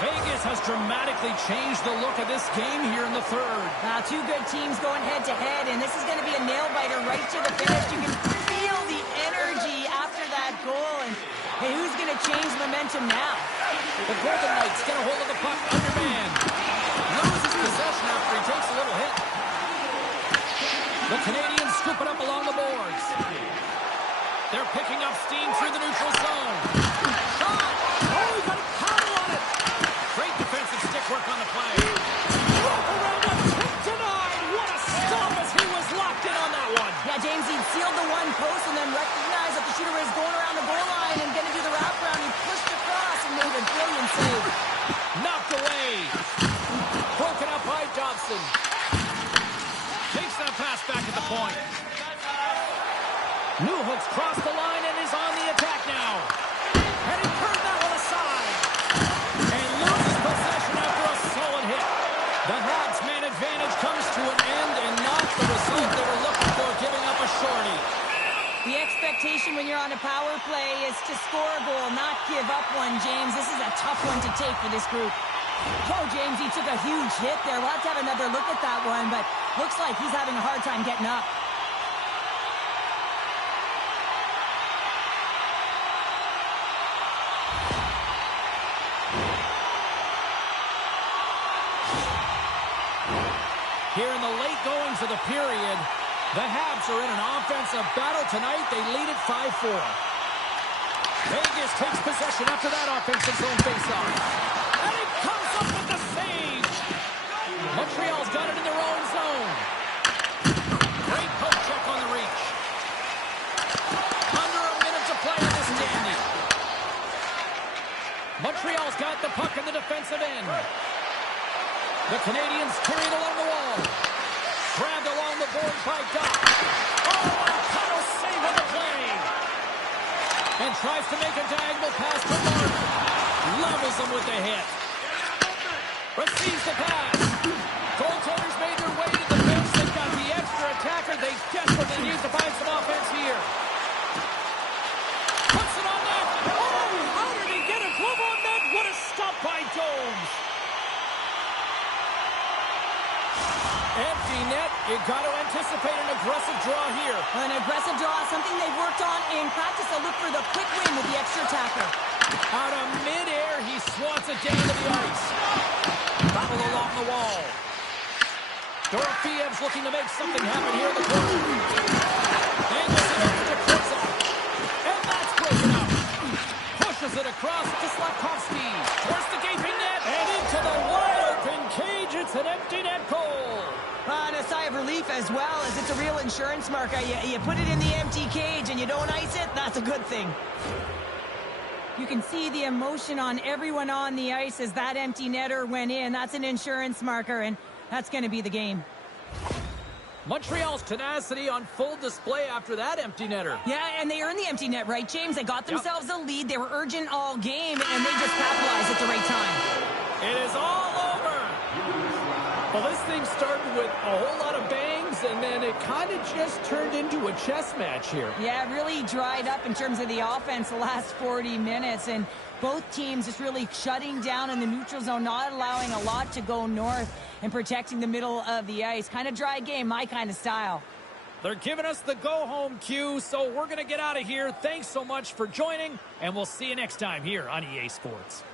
Vegas has dramatically changed the look of this game here in the third. Two good teams going head-to-head, and this is going to be a nail-biter right to the finish. You can feel the energy after that goal, and hey, who's going to change momentum now? The Golden Knights get a hold of the puck under man. Loses possession after he takes a little hit. The Canadiens scoop it up along the boards. They're picking up steam through the neutral zone. Shot! Oh, he got a paddle on it! Great defensive stick work on the play. Walk around the tip denied! What a stop as he was locked in on that one! Yeah, James, he sealed the one post and then recognized that the shooter was going around the goal line and going to do the wraparound. He pushed across and made a brilliant save. Knocked away. Broken up by Dobson. Takes that pass back at the point. Newhook's crossed the line and is on the attack now. And he turned that one aside. And loses possession after a solid hit. The Habs' man advantage comes to an end and not the result they were looking for, giving up a shorty. The expectation when you're on a power play is to score a goal, not give up one, James. This is a tough one to take for this group. Oh, James, he took a huge hit there. We'll have to have another look at that one, but looks like he's having a hard time getting up. Here in the late goings of the period, the Habs are in an offensive battle tonight. They lead it 5-4. Vegas takes possession after that offensive zone faceoff. And it comes up with the save. Montreal's got it in their own zone. Great poke check on the reach. Under a minute to play in this Stanley. Montreal's got the puck in the defensive end. The Canadiens carry it along the wall. Grabbed along the board by Doc. Oh, and Connell save on the play. And tries to make a diagonal pass to Martin. Levels him with the hit. Receives the pass. Goaltenders made their way to the bench. They've got the extra attacker. They desperately need to find some offense here. Puts it on net. Oh, how did he get a glove on net? What a stop by Jones. Empty net You got to anticipate an aggressive draw here. An aggressive draw, something they've worked on in practice. They'll look for the quick win with the extra attacker. Out of midair, he swats it down to the ice. Battle along the wall. Dorofiev's looking to make something happen here in the corner. Angles it over to Kritza. And that's broken up. Pushes it across to Slavkovsky. Towards the gaping net. And into the wide open cage. It's an empty net goal. And a sigh of relief as well, as it's a real insurance marker. You put it in the empty cage and you don't ice it, that's a good thing. You can see the emotion on everyone on the ice as that empty netter went in. That's an insurance marker, and that's going to be the game. Montreal's tenacity on full display after that empty netter. Yeah, and they earned the empty net, right, James? They got themselves a lead. They were urgent all game, and they just capitalized at the right time. It is all over. Well, this thing started with a whole lot of bangs, and then it kind of just turned into a chess match here. Yeah, it really dried up in terms of the offense the last 40 minutes, and both teams just really shutting down in the neutral zone, not allowing a lot to go north and protecting the middle of the ice. Kind of dry game, my kind of style. They're giving us the go-home cue, so we're going to get out of here. Thanks so much for joining, and we'll see you next time here on EA Sports.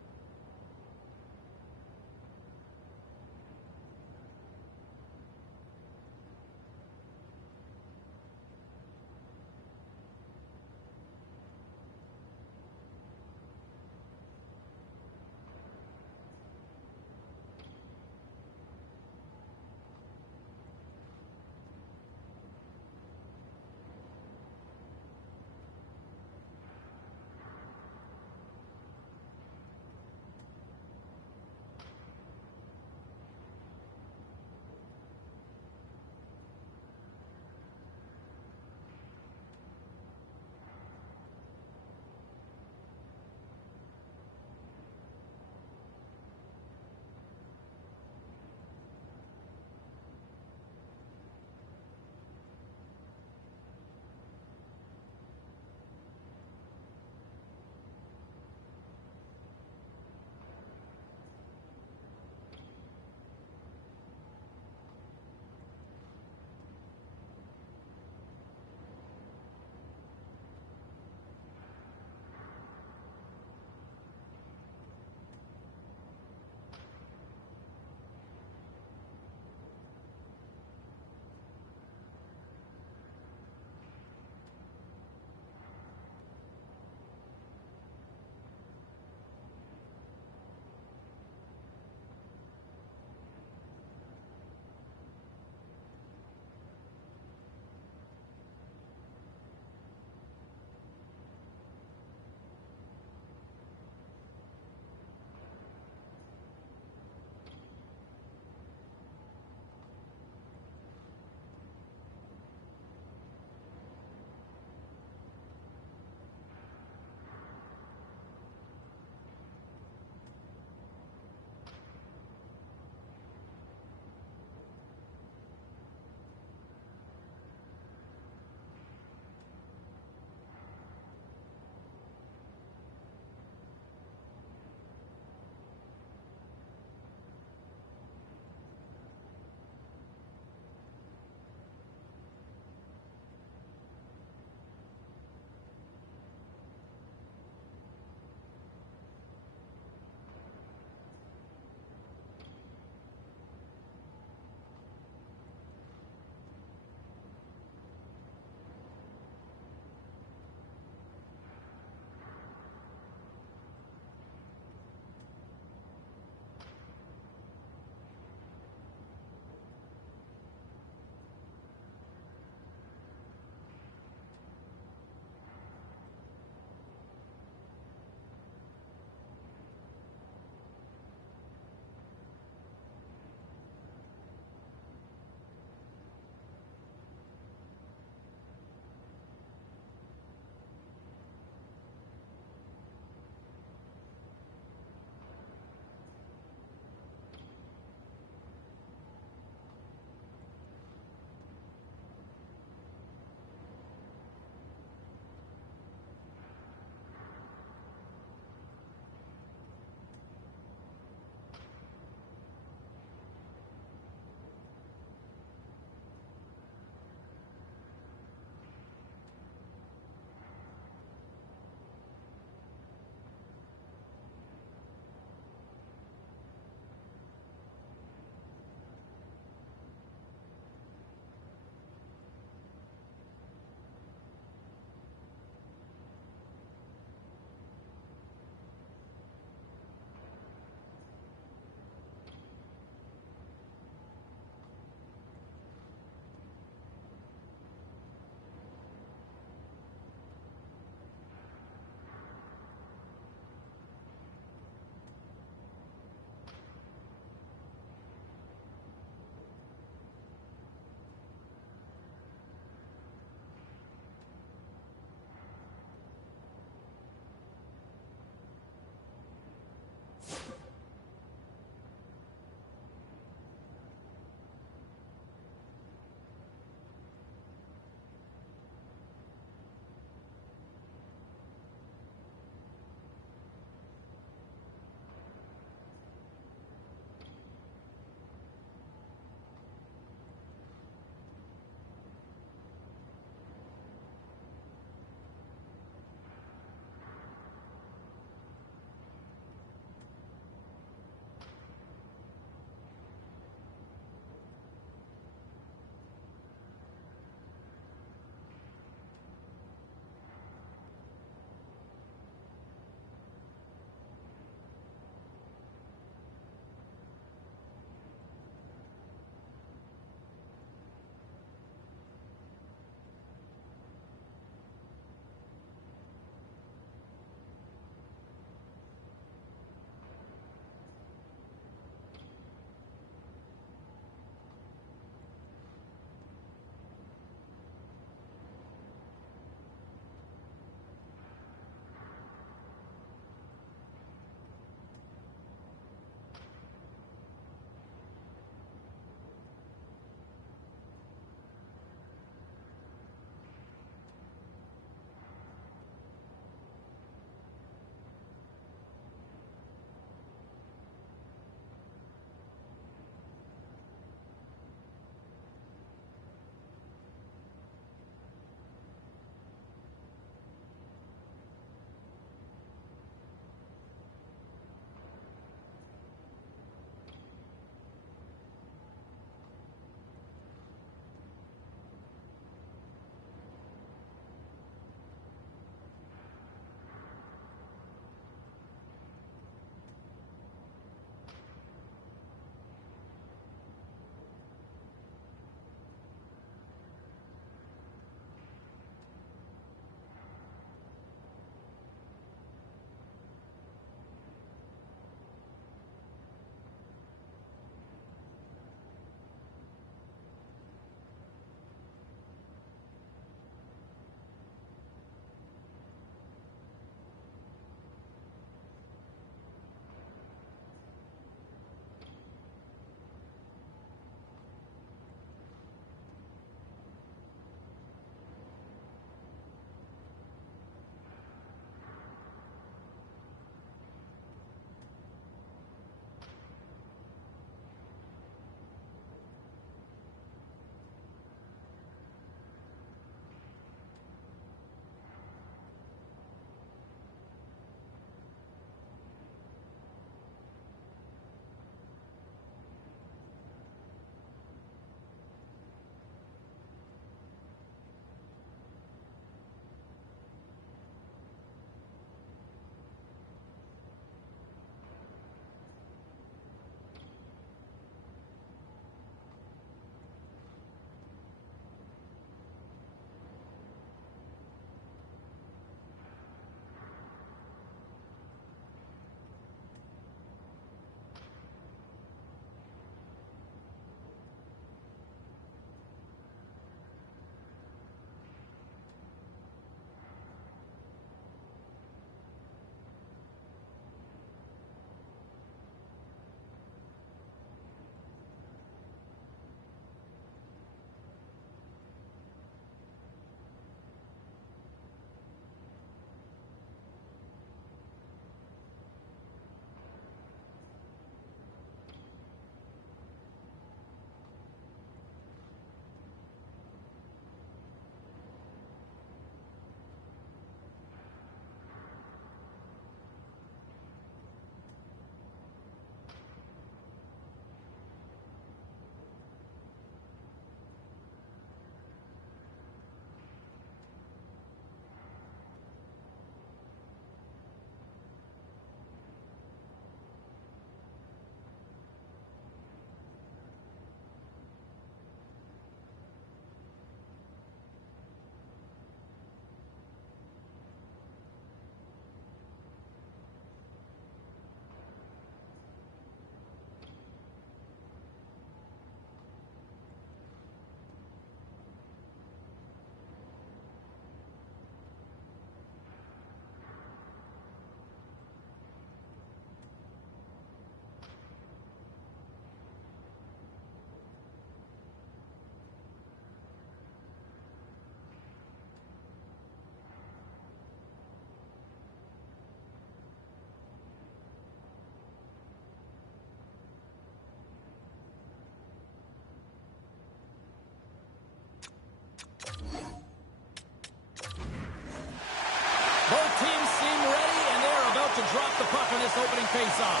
off the puck on this opening faceoff.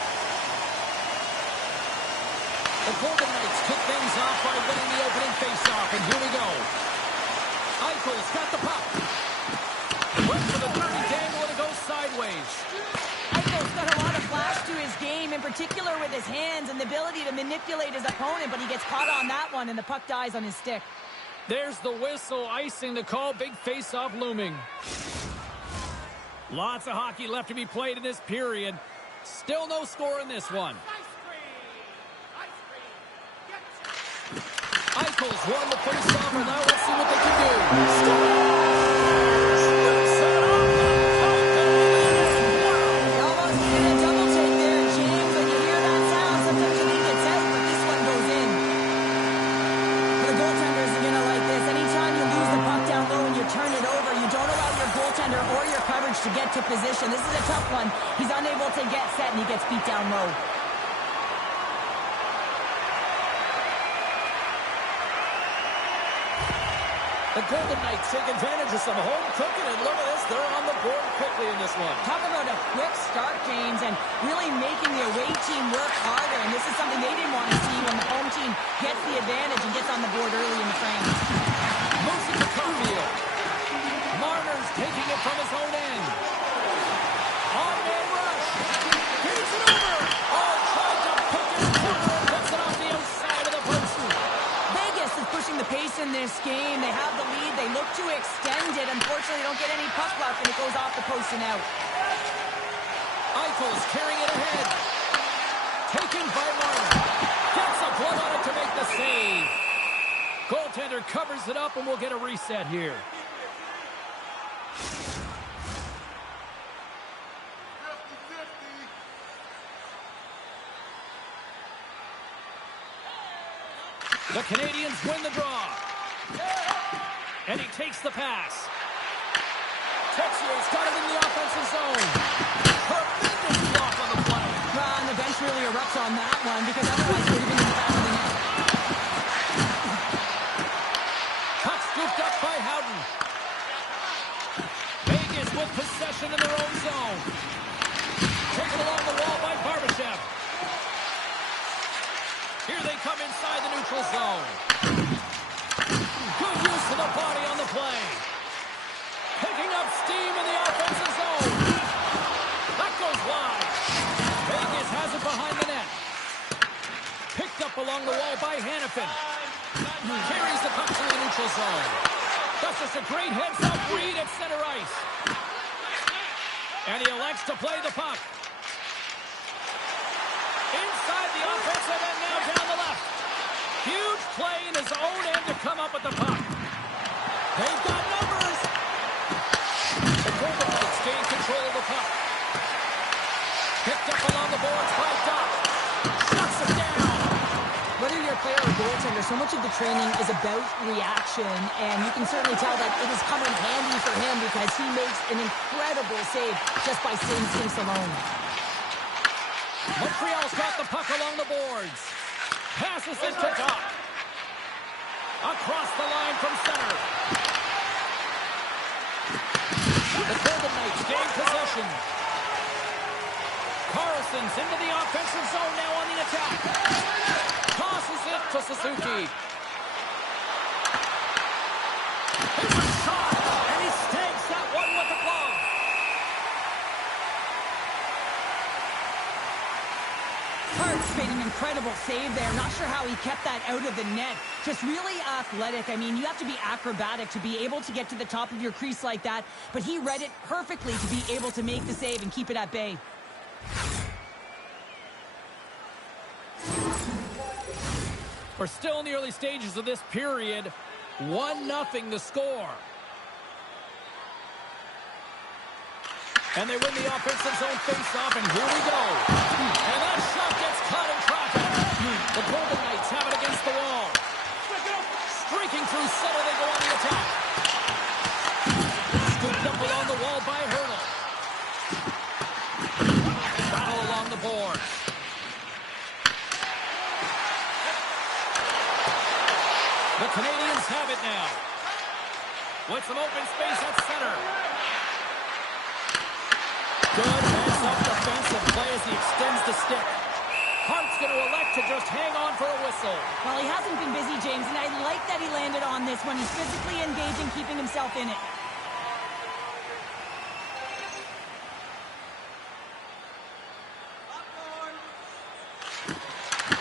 The Golden Knights kick things off by winning the opening faceoff, and here we go. Eichel's got the puck. Went for the dirty dangle, and it goes sideways. Eichel's got a lot of flash to his game, in particular with his hands and the ability to manipulate his opponent, but he gets caught on that one, and the puck dies on his stick. There's the whistle, icing the call, big face-off looming. Lots of hockey left to be played in this period. Still no score in this one. Eichel's won the face-off, and now let's see what they can do. Scoops it up. He almost did a double take there, James. When you hear that sound, sometimes you think it's out, but this one goes in. The goaltender isn't going to like this. Anytime you lose the puck down low and you turn it over, you don't allow your goaltender or your coverage to get to position. This is a tough one. He's unable to get set, and he gets beat down low. The Golden Knights take advantage of some home cooking, and look at this, they're on the board quickly in this one. Talk about a quick start, James, and really making the away team work harder, and this is something they didn't want to see when the home team gets the advantage and gets on the board early in the frame. Moves it to Caulfield. Marner's taking it from his own end. On-man rush. Here's it over. Oh, tried to pick his corner and puts it off the outside of the post. Vegas is pushing the pace in this game. They have the lead. They look to extend it. Unfortunately, they don't get any puck luck, and it goes off the post and out. Eichel's carrying it ahead. Taken by Marner. Gets a glove on it to make the save. Goaltender covers it up, and we'll get a reset here. The Canadians win the draw. And he takes the pass. Texier's got it in the offensive zone. Tremendous block on the play. Well, and the bench really erupts on that one because otherwise it would have been in the back of the net. Puck scooped up by Howden. Vegas with possession in their own zone. Taken along the wall by Barbashev. Here they come inside the neutral zone. Good use of the body on the play. Picking up steam in the offensive zone. That goes wide. Vegas has it behind the net. Picked up along the wall by Hannafin. Carries the puck through the neutral zone. That's just a great heads-up read at center ice. And he elects to play the puck. Inside the offensive end, now down the left. Huge play in his own end to come up with the puck. They've got numbers. The Golden Knights gain control of the puck. Picked up along the boards by Doc. Shuts it down. Whether you're a player or goaltender, so much of the training is about reaction, and you can certainly tell that it has come in handy for him because he makes an incredible save just by staying sinks alone. Montreal's got the puck along the boards. Passes it to Doc. Across the line from center. The Golden Knights gain possession. Carlson's into the offensive zone now on the attack. Tosses it to Suzuki. There's a shot, and he stakes that one with the glove. Hart's made an incredible save there. Not sure how he kept that out of the net. Just really athletic. I mean, you have to be acrobatic to be able to get to the top of your crease like that, but he read it perfectly to be able to make the save and keep it at bay. We're still in the early stages of this period. 1-0 the score. And they win the offensive zone face-off, and here we go. And that shot gets caught in traffic. The Golden Knights have it against the wall. Streaking through center, they go on the attack. Scooped up along the wall by Hurdle. Battle along the boards. The Canadians have it now. With some open space at center. Good heads-up defense whistle. Well, he hasn't been busy, James, and I like that he landed on this one. He's physically engaging, keeping himself in it.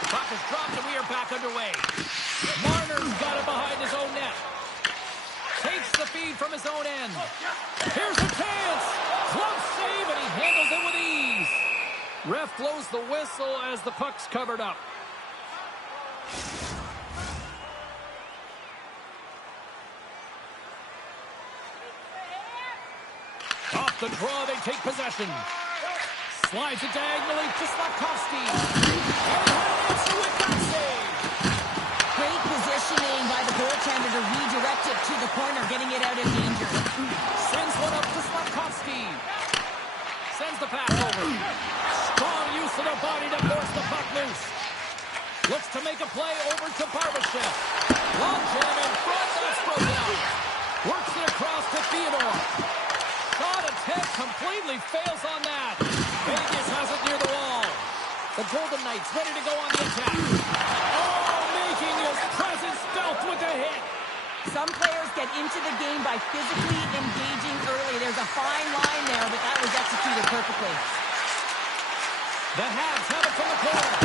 Puck is dropped, and we are back underway. Marner's got it behind his own net. Takes the feed from his own end. Here's a chance. Close save, and he handles it with ease. Ref blows the whistle as the puck's covered up. Off the draw, they take possession. Slides it diagonally to Slafkovsky. And he had an answer with that save. Great positioning by the goaltender to redirect it to the corner, getting it out of danger. Sends one up to Slafkovsky. Sends the pass over. Strong use of the body to force the puck loose. Looks to make a play over to Barbashev. Long jam in front, that's broken out. Works it across to Theodore. Shot attempt completely fails on that. Vegas has it near the wall. The Golden Knights ready to go on the attack. Oh, making his presence felt with a hit. Some players get into the game by physically engaging early. There's a fine line there, but that was executed perfectly. The Habs have it from the corner.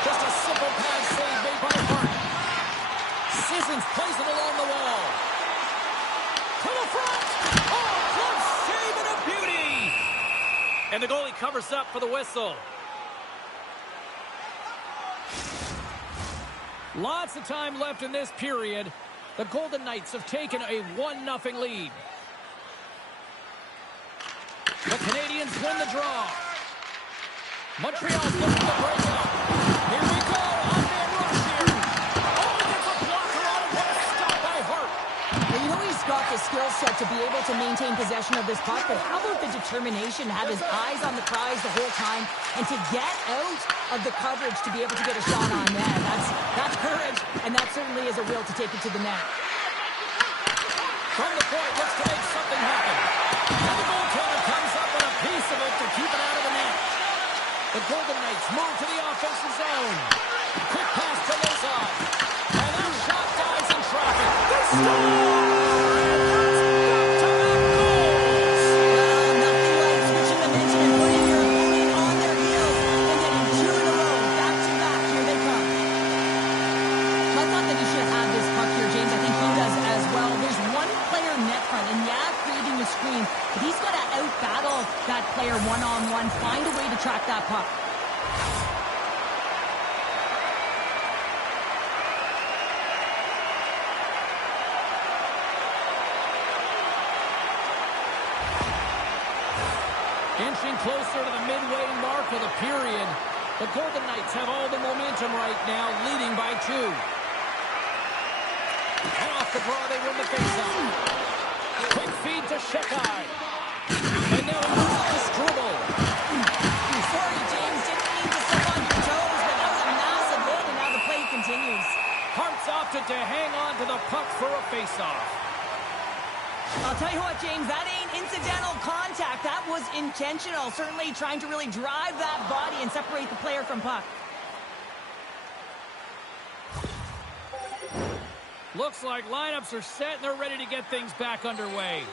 Just a simple pass save made by Hart. Sissons plays it along the wall. To the front. Oh, close save and a beauty. And the goalie covers up for the whistle. Lots of time left in this period. The Golden Knights have taken a 1-0 lead. The Canadians win the draw. Montreal's looking to break up. Here we go. On-man rush here. Oh, there's a blocker on it. What a stop by Hart. Well, you know he's got the skill set to be able to maintain possession of this puck, but how about the determination to have his eyes on the prize the whole time and to get out of the coverage to be able to get a shot on net? That's courage, and that certainly is a will to take it to the net. From the point, looks to make something happen. And the goaltender comes up with a piece of it to keep it out of the net. The Golden Knights move to the offensive zone. Quick pass to Lozov. And that shot dies in traffic. They score! But he's got to out-battle that player one-on-one, find a way to track that puck. Inching closer to the midway mark of the period, the Golden Knights have all the momentum right now, leading by 2. And off the draw, they win the faceoff. Quick feed to Shekai. And now he moves it to Struble. Sorry, James, didn't mean to step on your toes, but that was a massive hit, and now the play continues. Hart's opted to hang on to the puck for a faceoff. I'll tell you what, James, that ain't incidental contact. That was intentional, certainly trying to really drive that body and separate the player from puck. Looks like lineups are set and they're ready to get things back underway.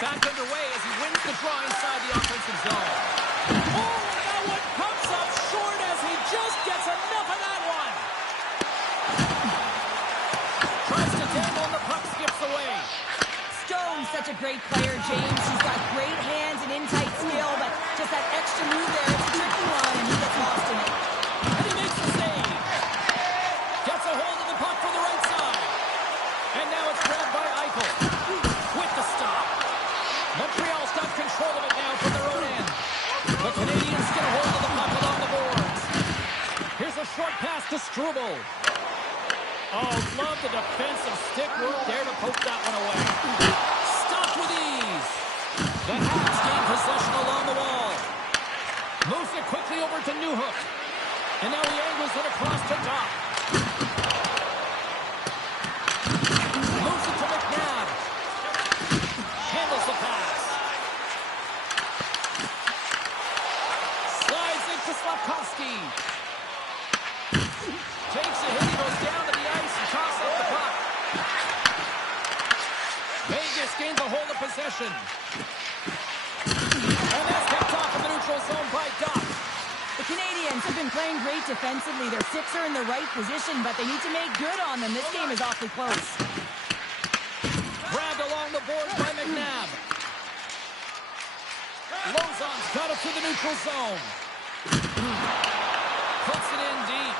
Back underway as he wins the draw inside the offensive zone. Oh, that one comes up short as he just gets enough of that one. Tries to dangle and the puck skips away. Stone's such a great player, James. He's got great hands and in-tight skill, but just that extra move there, it's a tricky one, and he gets lost in it. And he makes the save. Gets a hold of the puck from the right side. And now it's grabbed by Eichel. With the stop. Montreal's got control of it now from their own end. The Canadians get a hold of the puck along the boards. Here's a short pass to Struble. Oh, love the defensive stick work there to poke that one away. Stopped with ease. The Habs gain possession along the wall. Moves it quickly over to Newhook. And now he angles it across to Doc. Moves it to McNabb. Handles the pass. gained the hold of possession. And that's kept off in the neutral zone by Doc. The Canadians have been playing great defensively. Their six are in the right position, but they need to make good on them. This game is awfully close. Grabbed along the boards by McNabb. Lozon's got it through the neutral zone. Puts it in deep.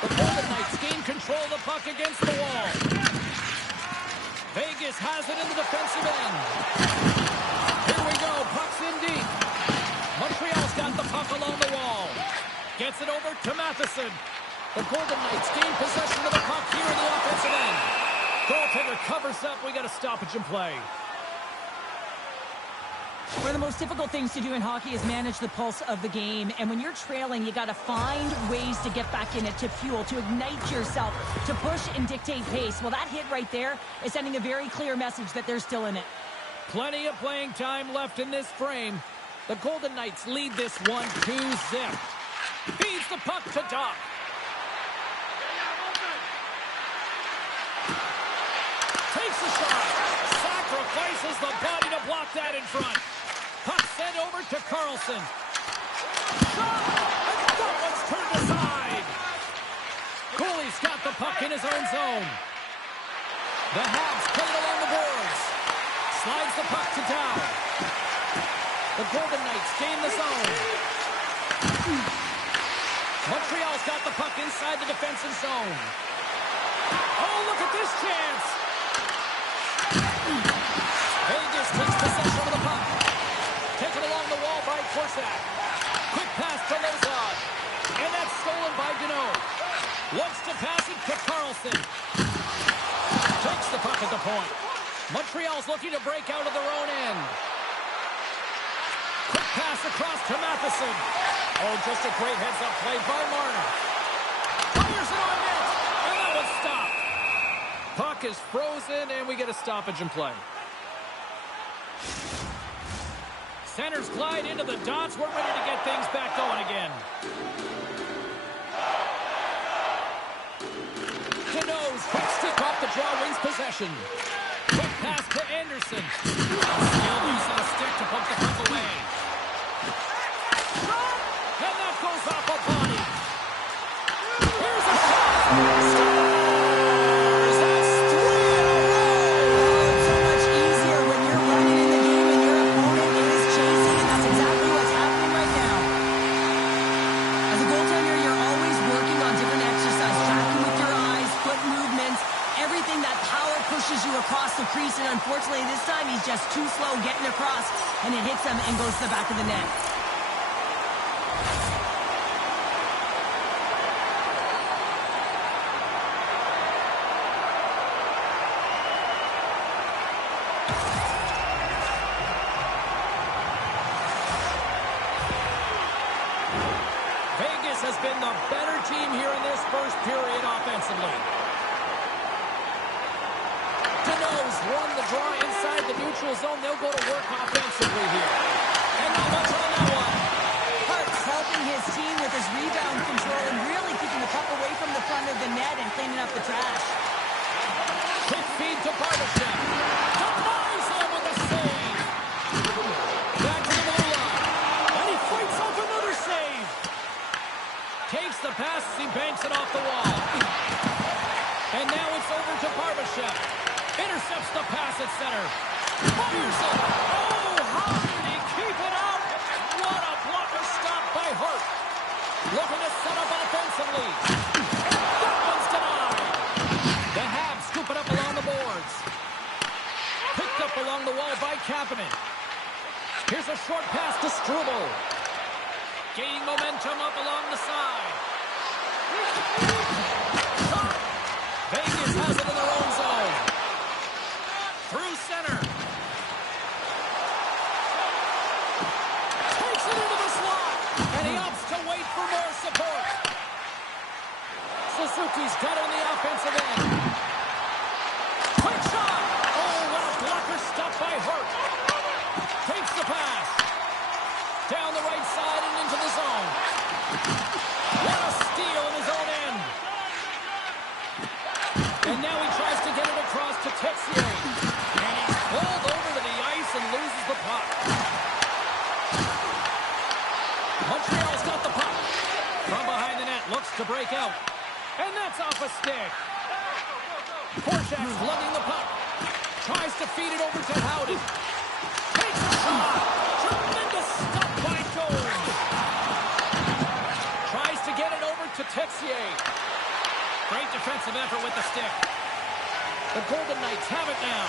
The Golden Knights gain control of the puck against the wall. Vegas has it in the defensive end. Here we go. Puck's in deep. Montreal's got the puck along the wall. Gets it over to Matheson. The Golden Knights gain possession of the puck here in the offensive end. Goaltender covers up. We got a stoppage in play. One of the most difficult things to do in hockey is manage the pulse of the game. And when you're trailing, you got to find ways to get back in it, to fuel, to ignite yourself, to push and dictate pace. Well, that hit right there is sending a very clear message that they're still in it. Plenty of playing time left in this frame. The Golden Knights lead this 1-2-zip. Feeds the puck to Doc. Takes the shot. Sacrifices the body to block that in front. Puck sent over to Carlson. Shot! And that one's turned aside. Cooley's got the puck in his own zone. The Habs play it along the boards. Slides the puck to Dow. The Golden Knights gain the zone. Montreal's got the puck inside the defensive zone. Oh, look at this chance. Vegas takes possession of the puck. Taken along the wall by Korsak. Quick pass to Lozon. And that's stolen by Deneau. Wants to pass it to Carlson. Takes the puck at the point. Montreal's looking to break out of their own end. Quick pass across to Matheson. Oh, just a great heads-up play by Marner. Fires it on net. And that was stopped. Puck is frozen, and we get a stoppage in play. Centers glide into the dots. We're ready to get things back going again. Deneau's quick stick off the draw wins possession. Quick pass to Anderson. Still using a stick to pump the puck away. And that goes off a body. Here's a shot. That's 3 in a row. It's so much easier when you're running in the game and your opponent is chasing, and that's exactly what's happening right now. As a goaltender, you're always working on different exercises, tracking with your eyes, foot movements, everything that power pushes you across the crease, and unfortunately this time he's just too slow getting across, and it hits him and goes to the back of the net. Vegas has been the better team here in this first period offensively. Deneau's won the draw inside the neutral zone. They'll go to work offensively here. And not much on that one. Hart's helping his team with his rebound control and really keeping the puck away from the front of the net and cleaning up the trash. Quick feed to Barbashev. Denies him with a save. Back to the blue line. And he fights off another save. Takes the pass as he banks it off the wall. And now it's over to Barbashev. Intercepts the pass at center. Fires it. Oh, how did he keep it out? What a blocker stop by Hart. Looking to set up offensively. That one's denied. The Habs scoop it up along the boards. Picked up along the wall by Kapanen. Here's a short pass to Struble. Gaining momentum up along the side. Shot. Vegas has it in their own zone. Through center. Takes it into the slot. And he opts to wait for more support. Suzuki's got it on the offensive end. Quick shot. Oh, what a blocker stop by Hart. Takes the pass. Down the right side and into the zone. What a steal in his own end. And now he tries to get it across to Texier. And he's to break out. And that's off a stick. Korczak's lugging the puck. Tries to feed it over to Howden. Takes a shot. Tremendous stop by Jones. Tries to get it over to Texier. Great defensive effort with the stick. The Golden Knights have it now.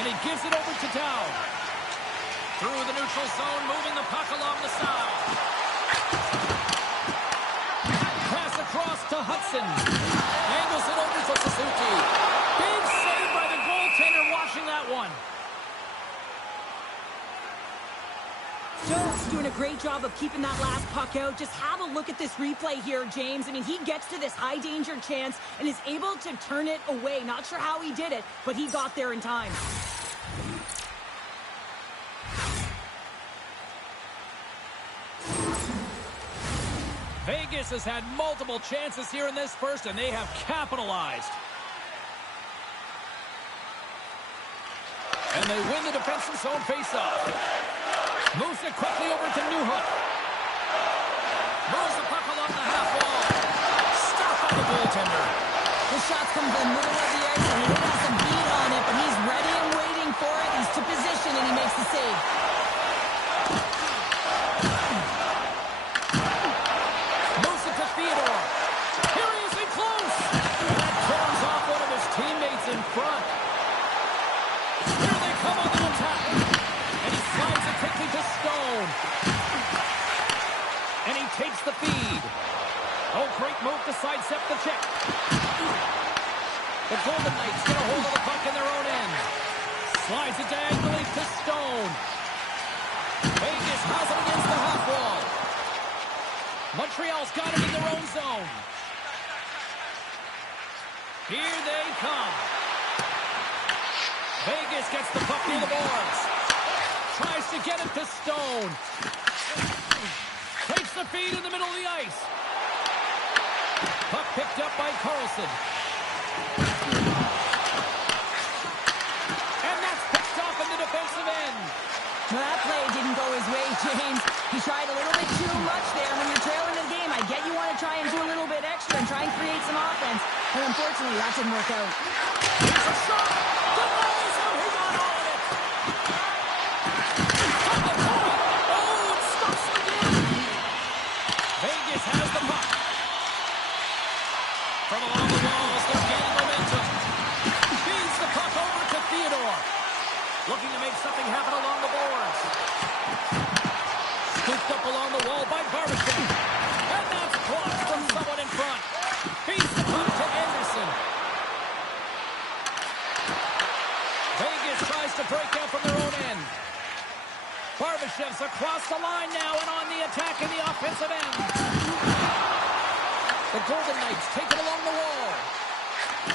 And he gives it over to Dow. Through the neutral zone, moving the puck along the side. Pass across to Hudson. Angles it over to Suzuki. Big save by the goaltender watching that one. Jones doing a great job of keeping that last puck out. Just have a look at this replay here, James. I mean, he gets to this high-danger chance and is able to turn it away. Not sure how he did it, but he got there in time. Vegas has had multiple chances here in this first, and they have capitalized. And they win the defensive zone faceoff. Moves it quickly over to Newhook. Moves the puck along the half wall. Stop on the goaltender. The shots come from the middle of the ice, and he has some beat on it, but he's ready and waiting for it. He's to position, and he makes the save. Moves it to Theodore. Here he is in close. And that turns off one of his teammates in front. Here they come on the attack. And he slides it quickly to Stone. And he takes the feed. Oh, great move to sidestep the check. The Golden Knights get a hold of the puck in their own end. Slides it diagonally to Stone. Vegas has it against the half wall. Montreal's got it in their own zone. Here they come. Vegas gets the puck near the boards. Tries to get it to Stone. Takes the feed in the middle of the ice. Puck picked up by Carlson. And that's picked off in the defensive end. Well, that play didn't go his way, James. He tried a little bit too much there. When you're trailing the game, I get you want to try and do a little bit extra and try and create some offense. But unfortunately, that didn't work out. Here's a shot. Denies him. He got all of it. From the point. Oh, it stops again. Vegas has the puck. From along the walls, they're gaining momentum. Feeds the puck over to Theodore. Looking to make something happen along the boards. Scooped up along the wall by Barbashev. And that's blocked from someone in front. Feeds the puck to Anderson. Vegas tries to break out from their own end. Barbashev's across the line now and on the attack in the offensive end. The Golden Knights take it along the wall.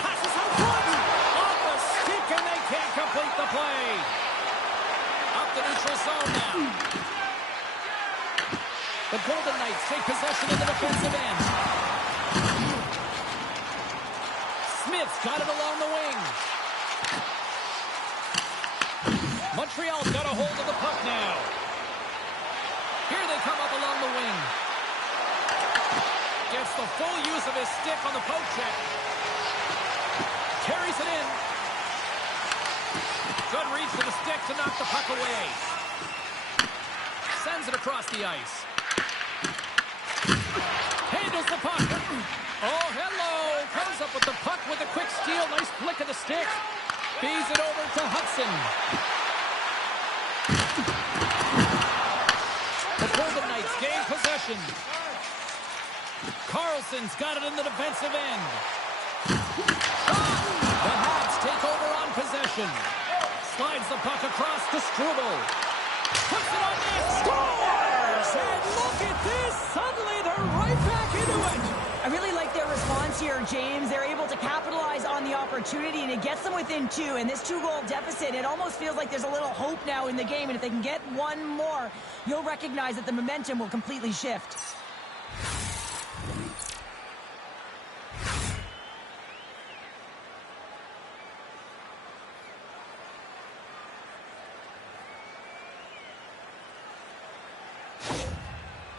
Passes out front. Off the stick, and they can't complete the play. Up the neutral zone now. The Golden Knights take possession of the defensive end. Smith's got it along the wing. Montreal's got a hold of the puck now. Here they come up along the wing. Gets the full use of his stick on the poke check. Carries it in. Good reach to the stick to knock the puck away. Sends it across the ice. Handles the puck. Oh, hello. Comes up with the puck with a quick steal. Nice flick of the stick. Feeds it over to Hudson. The Golden Knights gain possession. Carlson's got it in the defensive end. The Habs take over on possession. Slides the puck across to Struble. Puts it on net. Scores! And look at this. Suddenly they're right back into it. I really like their response here, James. They're able to capitalize on the opportunity, and it gets them within two. And this two-goal deficit, it almost feels like there's a little hope now in the game. And if they can get one more, you'll recognize that the momentum will completely shift.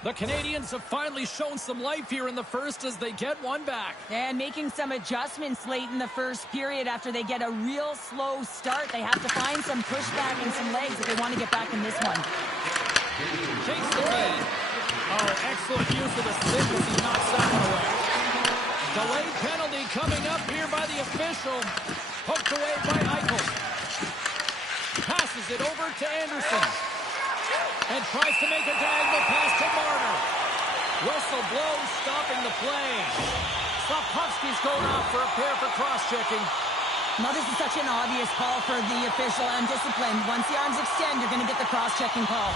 The Canadians have finally shown some life here in the first as they get one back. And making some adjustments late in the first period after they get a real slow start. They have to find some pushback and some legs if they want to get back in this one. Takes the lead. Oh, excellent use of the stick as he knocks that one away. Delayed penalty coming up here by the official. Poked away by Eichel. Passes it over to Anderson. And tries to make a diagonal pass to Marner. Whistle blows, stopping the play. Slafkovsky's going off for a pair for cross-checking. Now, this is such an obvious call for the official. Undisciplined. Once the arms extend, you're going to get the cross-checking call.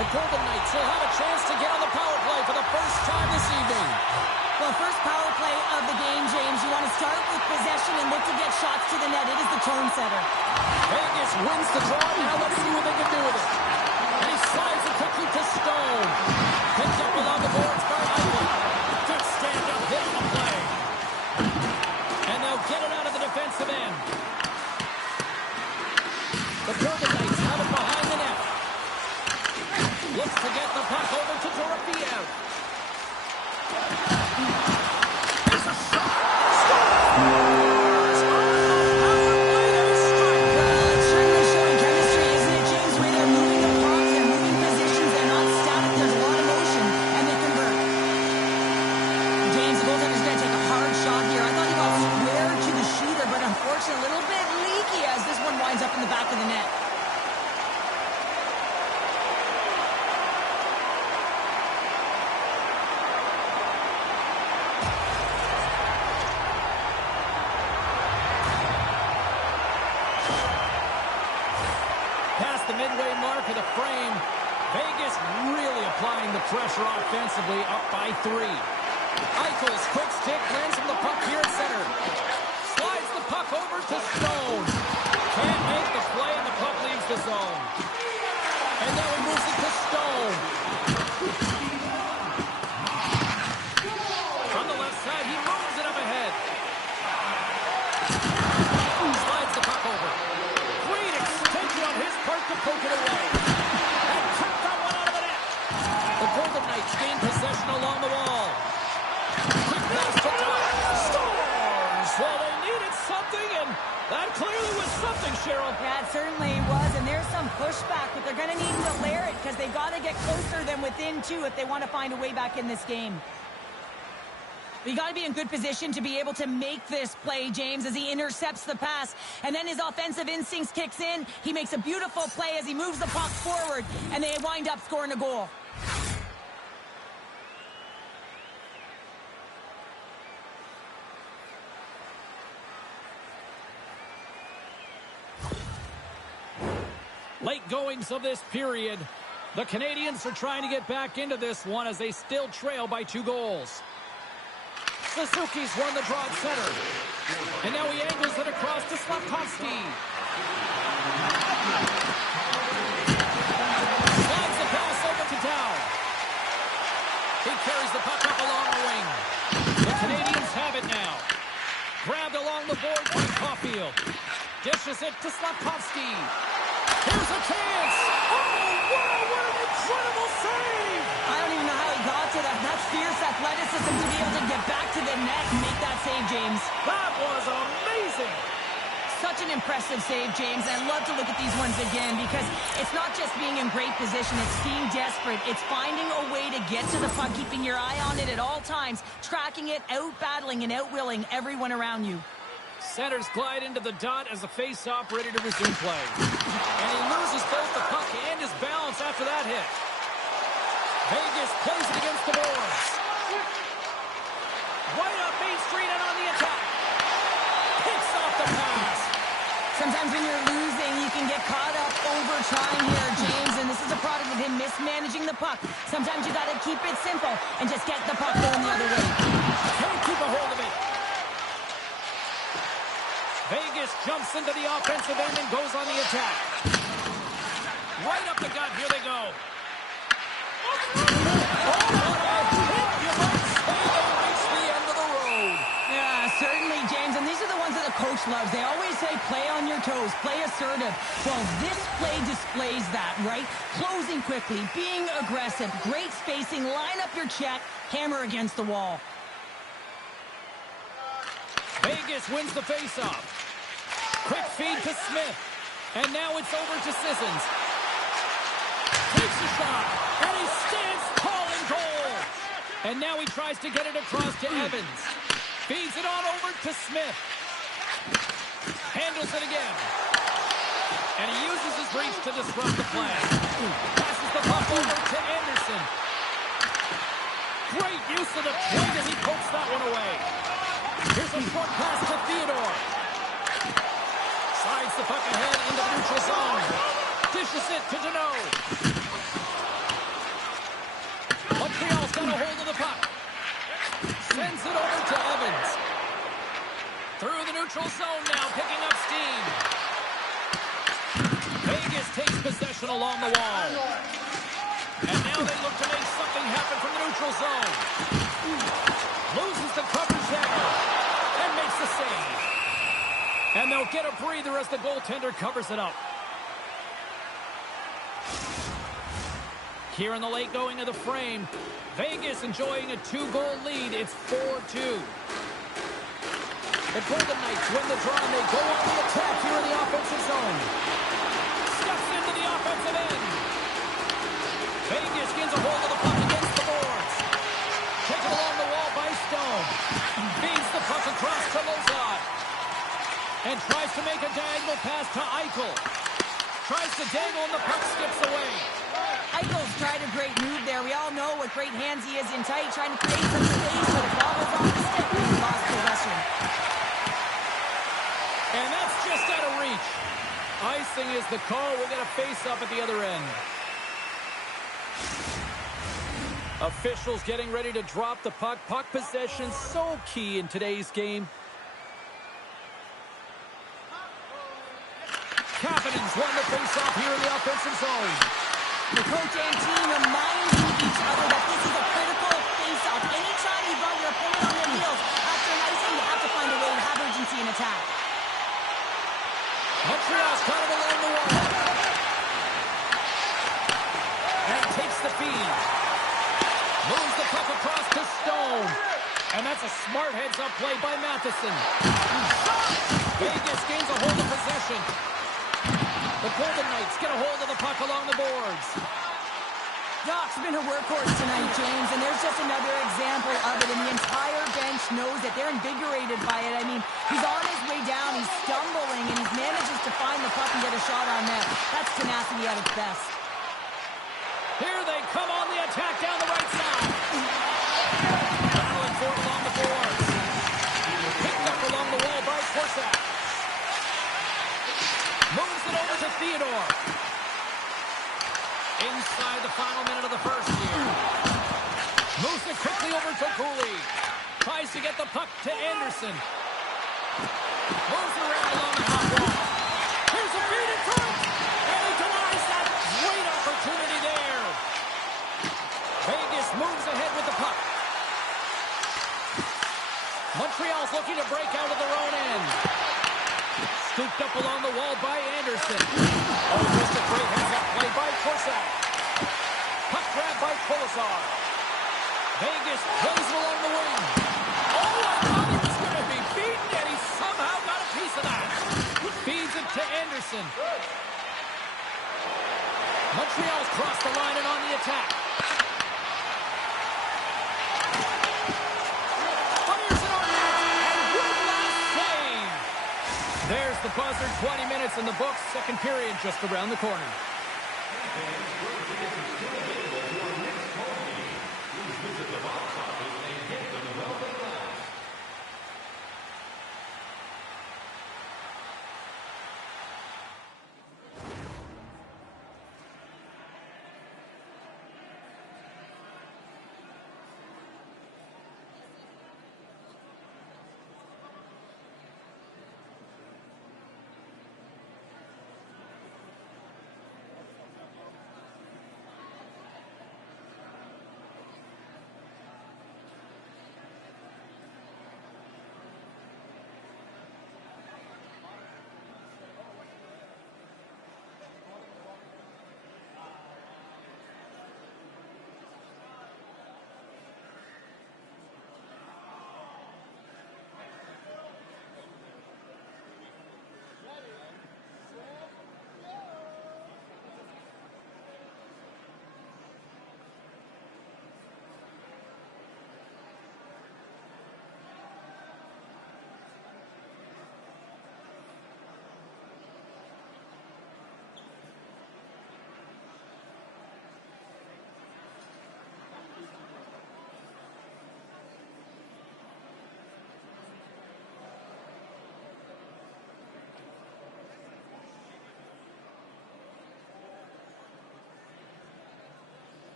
The Golden Knights will have a chance to get on the power play for the first time this evening. Well, first power play of the game, James. You want to start with possession and look to get shots to the net. It is the tone setter. Vegas wins the draw. Now let's see what they can do with it. And he slides it quickly to Stone. Picked up along the boards by Eichel. Good stand-up hit on the play. And they'll get it out of the defensive end. The Golden Knights have it behind the net. Looks to get the puck over to Dorofiev. Here's a shot. Scores! It's certainly showing chemistry, isn't it, James? The way they're moving the puck, they're moving positions, they're not static. There's a lot of motion, and they convert. James, the goaltender's going to take a hard shot here. I thought he got square to the shooter, but unfortunately a little bit leaky as this one winds up in the back of the net. Past the midway mark of the frame, Vegas really applying the pressure offensively, up by 3. Eichel's quick stick lands from the puck here at center. Slides the puck over to Stone. Can't make the play, and the puck leaves the zone. And now he moves it to Stone. From the left side, he moves it up ahead. Slides the puck over. Great extension on his part to poke it away. And took that one out of the net. The Golden Knights gain possession along the wall. Quick pass to top. Scores! Well, they needed something, and that clearly was something, Cheryl. Yeah, it certainly was, and there's some pushback, but they're going to need to layer it because they got to get closer than within 2 if they want to find a way back in this game. You got to be in good position to be able to make this play, James, as he intercepts the pass. And then his offensive instincts kicks in. He makes a beautiful play as he moves the puck forward, and they wind up scoring a goal. Late goings of this period. The Canadians are trying to get back into this one as they still trail by 2 goals. Suzuki's won the draw at center. And now he angles it across to Slafkovsky. Slides the pass over to Dow. He carries the puck up along the wing. The Canadians have it now. Grabbed along the board by Caulfield. Dishes it to Slafkovsky. Here's a chance. Oh, what an incredible save. I don't even know how he got to that. That's fierce athleticism to be able to get back to the net and make that save, James. That was amazing. Such an impressive save, James. I love to look at these ones again because it's not just being in great position. It's being desperate. It's finding a way to get to the puck, keeping your eye on it at all times, tracking it, out-battling and out-willing everyone around you. Centers glide into the dot as the face-off ready to resume play. And he loses both the puck and his balance after that hit. Vegas plays it against the boards. Right up Main Street and on the attack. Picks off the pass. Sometimes when you're losing, you can get caught up over trying here, James, and this is a product of him mismanaging the puck. Sometimes you got to keep it simple and just get the puck going the other way. Can't keep a hold of it. Vegas jumps into the offensive end and goes on the attack. Right up the gut. Here they go. Oh, what a hit. You might say they reached the end of the road. Yeah, certainly, James. And these are the ones that the coach bench loves. They always say play on your toes, play assertive. Well, this play displays that, right? Closing quickly, being aggressive, great spacing, line up your check, hammer against the wall. Vegas wins the faceoff. Quick feed to Smith. And now it's over to Sissons. Takes a shot, and he stands tall in goal. And now he tries to get it across to Evans. Feeds it on over to Smith. Handles it again. And he uses his reach to disrupt the play. Passes the puck over to Anderson. Great use of the point as he pokes that one away. Here's a short pass to Theodore. Slides the puck ahead into the neutral zone. Dishes it to Deneau. Montreal's got a hold of the puck. Sends it over to Evans. Through the neutral zone now, picking up steam. Vegas takes possession along the wall. And now they look to make something happen from the neutral zone. Loses the coverage there. And makes the save. And they'll get a breather as the goaltender covers it up. Here in the late going of the frame, Vegas enjoying a 2-goal lead. It's 4-2. The Golden Knights win the draw and they go on the attack here in the offensive zone. Steps into the offensive end. Vegas gets a hold of the puck against the boards. Taken along the wall by Stone. Feeds the puck across to Lozad. And tries to make a diagonal pass to Eichel. Tries to dangle and the puck skips away. Eichel's tried a great move there. We all know what great hands he is in tight, trying to create some space, but the ball was off the stick and he lost possession. And that's just out of reach. Icing is the call. We'll get a face-up at the other end. Officials getting ready to drop the puck. Puck possession so key in today's game. Kapanen's won the face-off here in the offensive zone. The coach and team reminding each other that this is a critical face-off. Anytime you've got your opponent on their heels after an icing, you have to find a way to have urgency in attack. Montreal's caught it along the wall. And takes the feed. Moves the puck across to Stone. And that's a smart heads-up play by Matheson. Vegas gains a hold of possession. The Golden Knights get a hold of the puck along the boards. Doc's been a workhorse tonight, James, and there's just another example of it, and the entire bench knows that they're invigorated by it. I mean, he's on his way down, he's stumbling, and he manages to find the puck and get a shot on net. That's tenacity at its best. Here they come on the attack down the right side. Battling for it along the boards. Picked up along the wall by Korsak. Moves it over to Theodore. Inside the final minute of the first here. Moves it quickly over to Cooley. Tries to get the puck to Anderson. Moves it around along the half wall. Here's a feed in front. And he denies that. Great opportunity there. Vegas moves ahead with the puck. Montreal's looking to break out of their own end. Scooped up along the wall by Anderson. Oh, just a great heads-up play by Korsak. Puck grab by Kolesar. Vegas plays it along the wing. Oh, I thought he was going to be beaten, and he somehow got a piece of that. Feeds it to Anderson. Montreal's crossed the line and on the attack. Fires it on net, and good last save. There's the buzzer, 20 minutes in the books. Second period just around the corner.